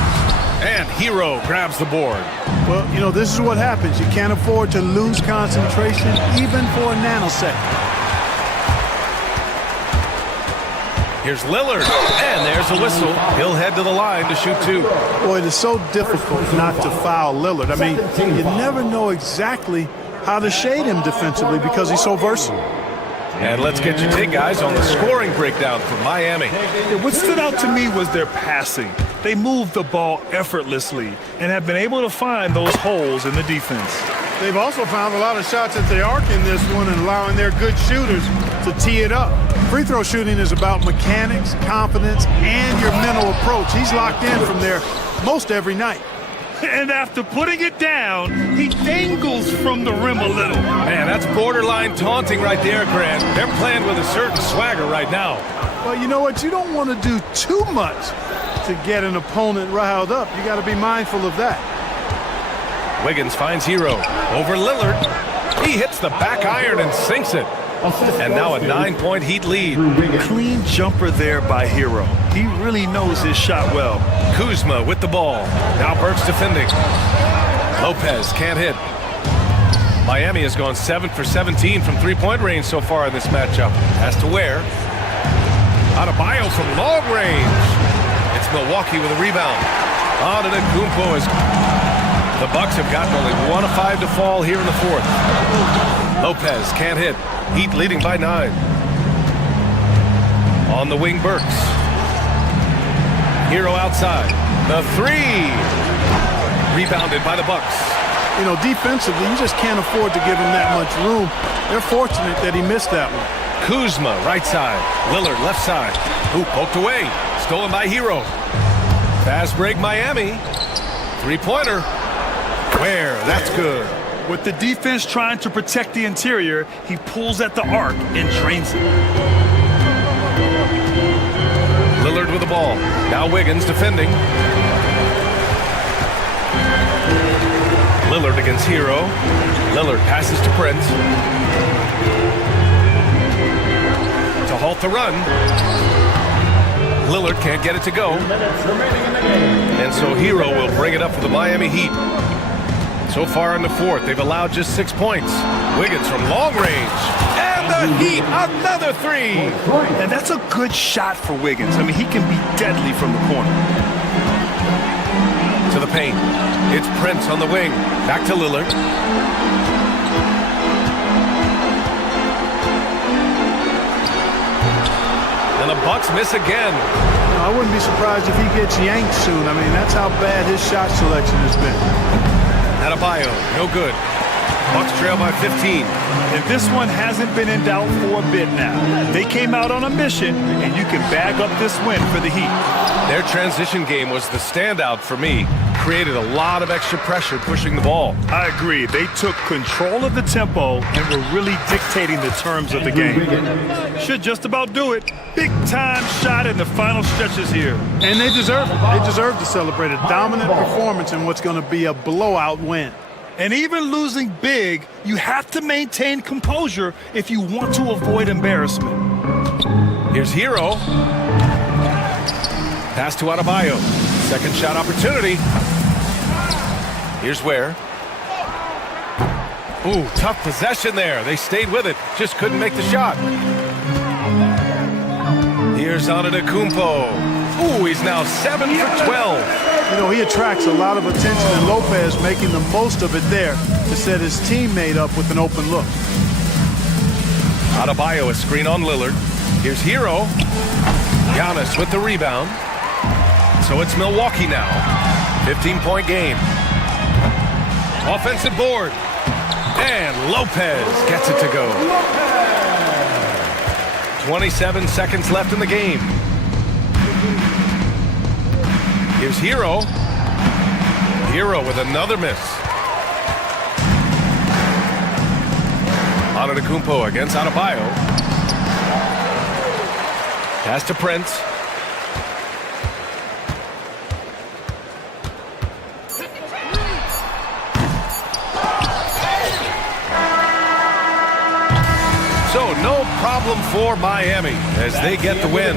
And Hero grabs the board. Well, you know, this is what happens. You can't afford to lose concentration even for a nanosecond. Here's Lillard, and there's a whistle. He'll head to the line to shoot 2. Boy, it is so difficult not to foul Lillard. I mean, you never know exactly how to shade him defensively because he's so versatile. And let's get your take, guys, on the scoring breakdown for Miami. What stood out to me was their passing. They moved the ball effortlessly and have been able to find those holes in the defense. They've also found a lot of shots at the arc in this one and allowing their good shooters to tee it up. Free throw shooting is about mechanics, confidence, and your mental approach. He's locked in from there most every night. And after putting it down, he dangles from the rim a little. Man, that's borderline taunting right there, Grant. They're playing with a certain swagger right now. Well, you know what? You don't want to do too much to get an opponent riled up. You got to be mindful of that. Wiggins finds Hero over Lillard. He hits the back iron and sinks it. And now a 9-point Heat lead. Clean jumper there by Hero. He really knows his shot well. Kuzma with the ball. Now Burks defending. Lopez can't hit. Miami has gone 7 for 17 from 3-point range so far in this matchup. Has to Ware. Adebayo from long range. It's Milwaukee with a rebound. Antetokounmpo is... The Bucks have gotten only 1 of 5 to fall here in the 4th. Lopez can't hit. Heat leading by 9. On the wing, Burks. Hero outside. The 3. Rebounded by the Bucks. You know, defensively, you just can't afford to give him that much room. They're fortunate that he missed that one. Kuzma, right side. Lillard, left side. Who poked away. Stolen by Hero. Fast break, Miami. 3-pointer. Where? That's good. With the defense trying to protect the interior, he pulls at the arc and drains it. Lillard with the ball. Now Wiggins defending. Lillard against Hero. Lillard passes to Prince. To halt the run. Lillard can't get it to go. And so Hero will bring it up for the Miami Heat. So far in the fourth, they've allowed just 6 points. Wiggins from long range. And the Heat, another three. And that's a good shot for Wiggins. I mean, he can be deadly from the corner. To the paint. It's Prince on the wing. Back to Lillard. And the Bucks miss again. I wouldn't be surprised if he gets yanked soon. I mean, that's how bad his shot selection has been. Adebayo, no good. Bucks trail by 15. And this one hasn't been in doubt for a bit now. They came out on a mission, and you can bag up this win for the Heat. Their transition game was the standout for me. Created a lot of extra pressure pushing the ball. I agree. They took control of the tempo and were really dictating the terms of the game. Should just about do it. Big time shot in the final stretches here. And they deserve it. They deserve to celebrate a dominant performance in what's going to be a blowout win. And even losing big, you have to maintain composure if you want to avoid embarrassment. Here's Hero. Pass to Adebayo. Second shot opportunity. Here's Ware. Ooh, tough possession there. They stayed with it. Just couldn't make the shot. Here's Antetokounmpo. Ooh, he's now 7 for 12. You know, he attracts a lot of attention, and Lopez making the most of it there to set his teammate up with an open look. Adebayo, a screen on Lillard. Here's Hero. Giannis with the rebound. So it's Milwaukee now. 15-point game. Offensive board. And Lopez gets it to go. 27 seconds left in the game. Here's Hero. Hero with another miss. Antetokounmpo against Adebayo. Pass to Prince. So no problem for Miami as they get the win.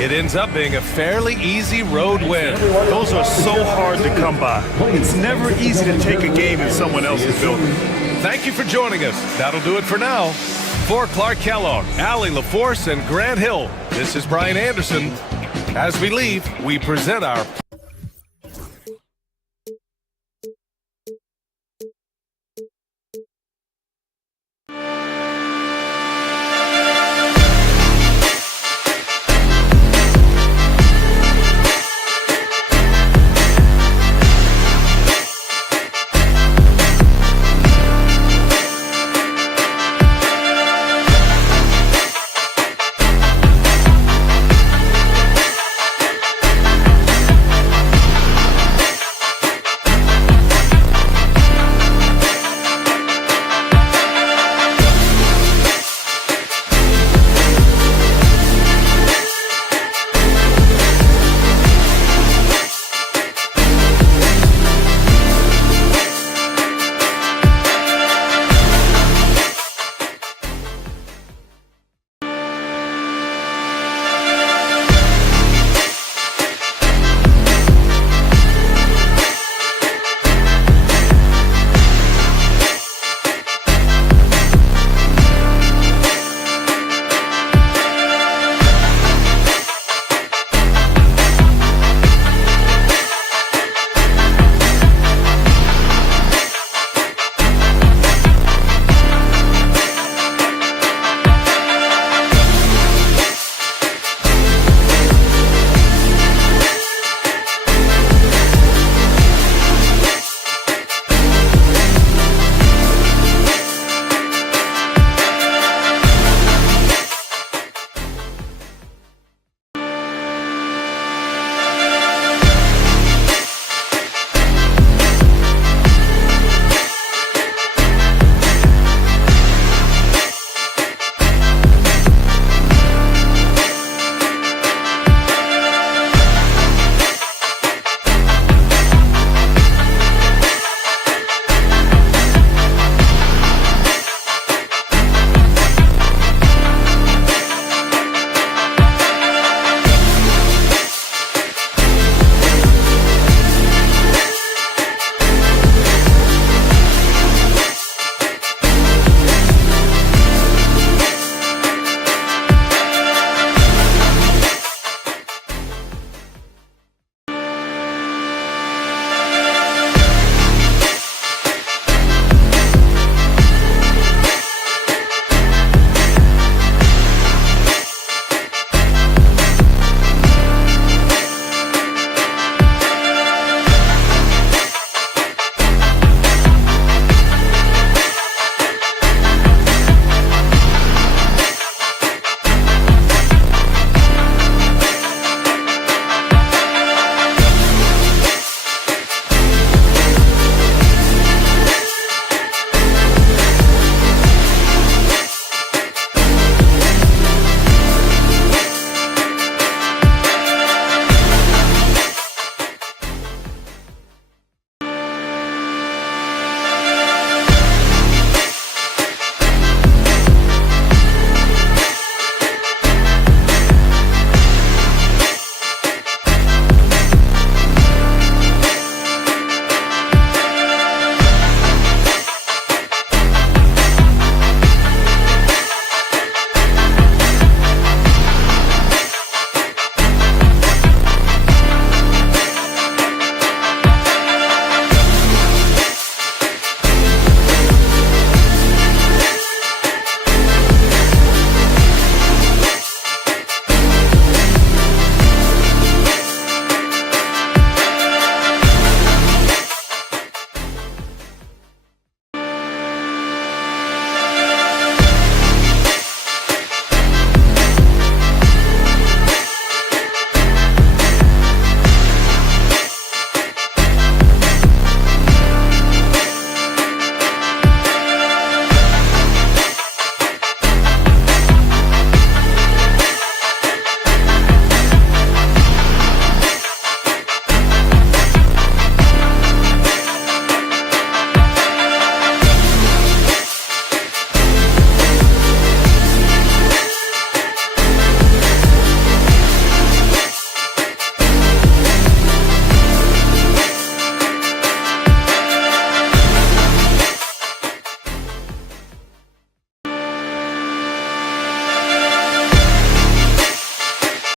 It ends up being a fairly easy road win. Those are so hard to come by. It's never easy to take a game in someone else's building. Thank you for joining us. That'll do it for now. For Clark Kellogg, Allie LaForce, and Grant Hill, this is Brian Anderson. As we leave, we present our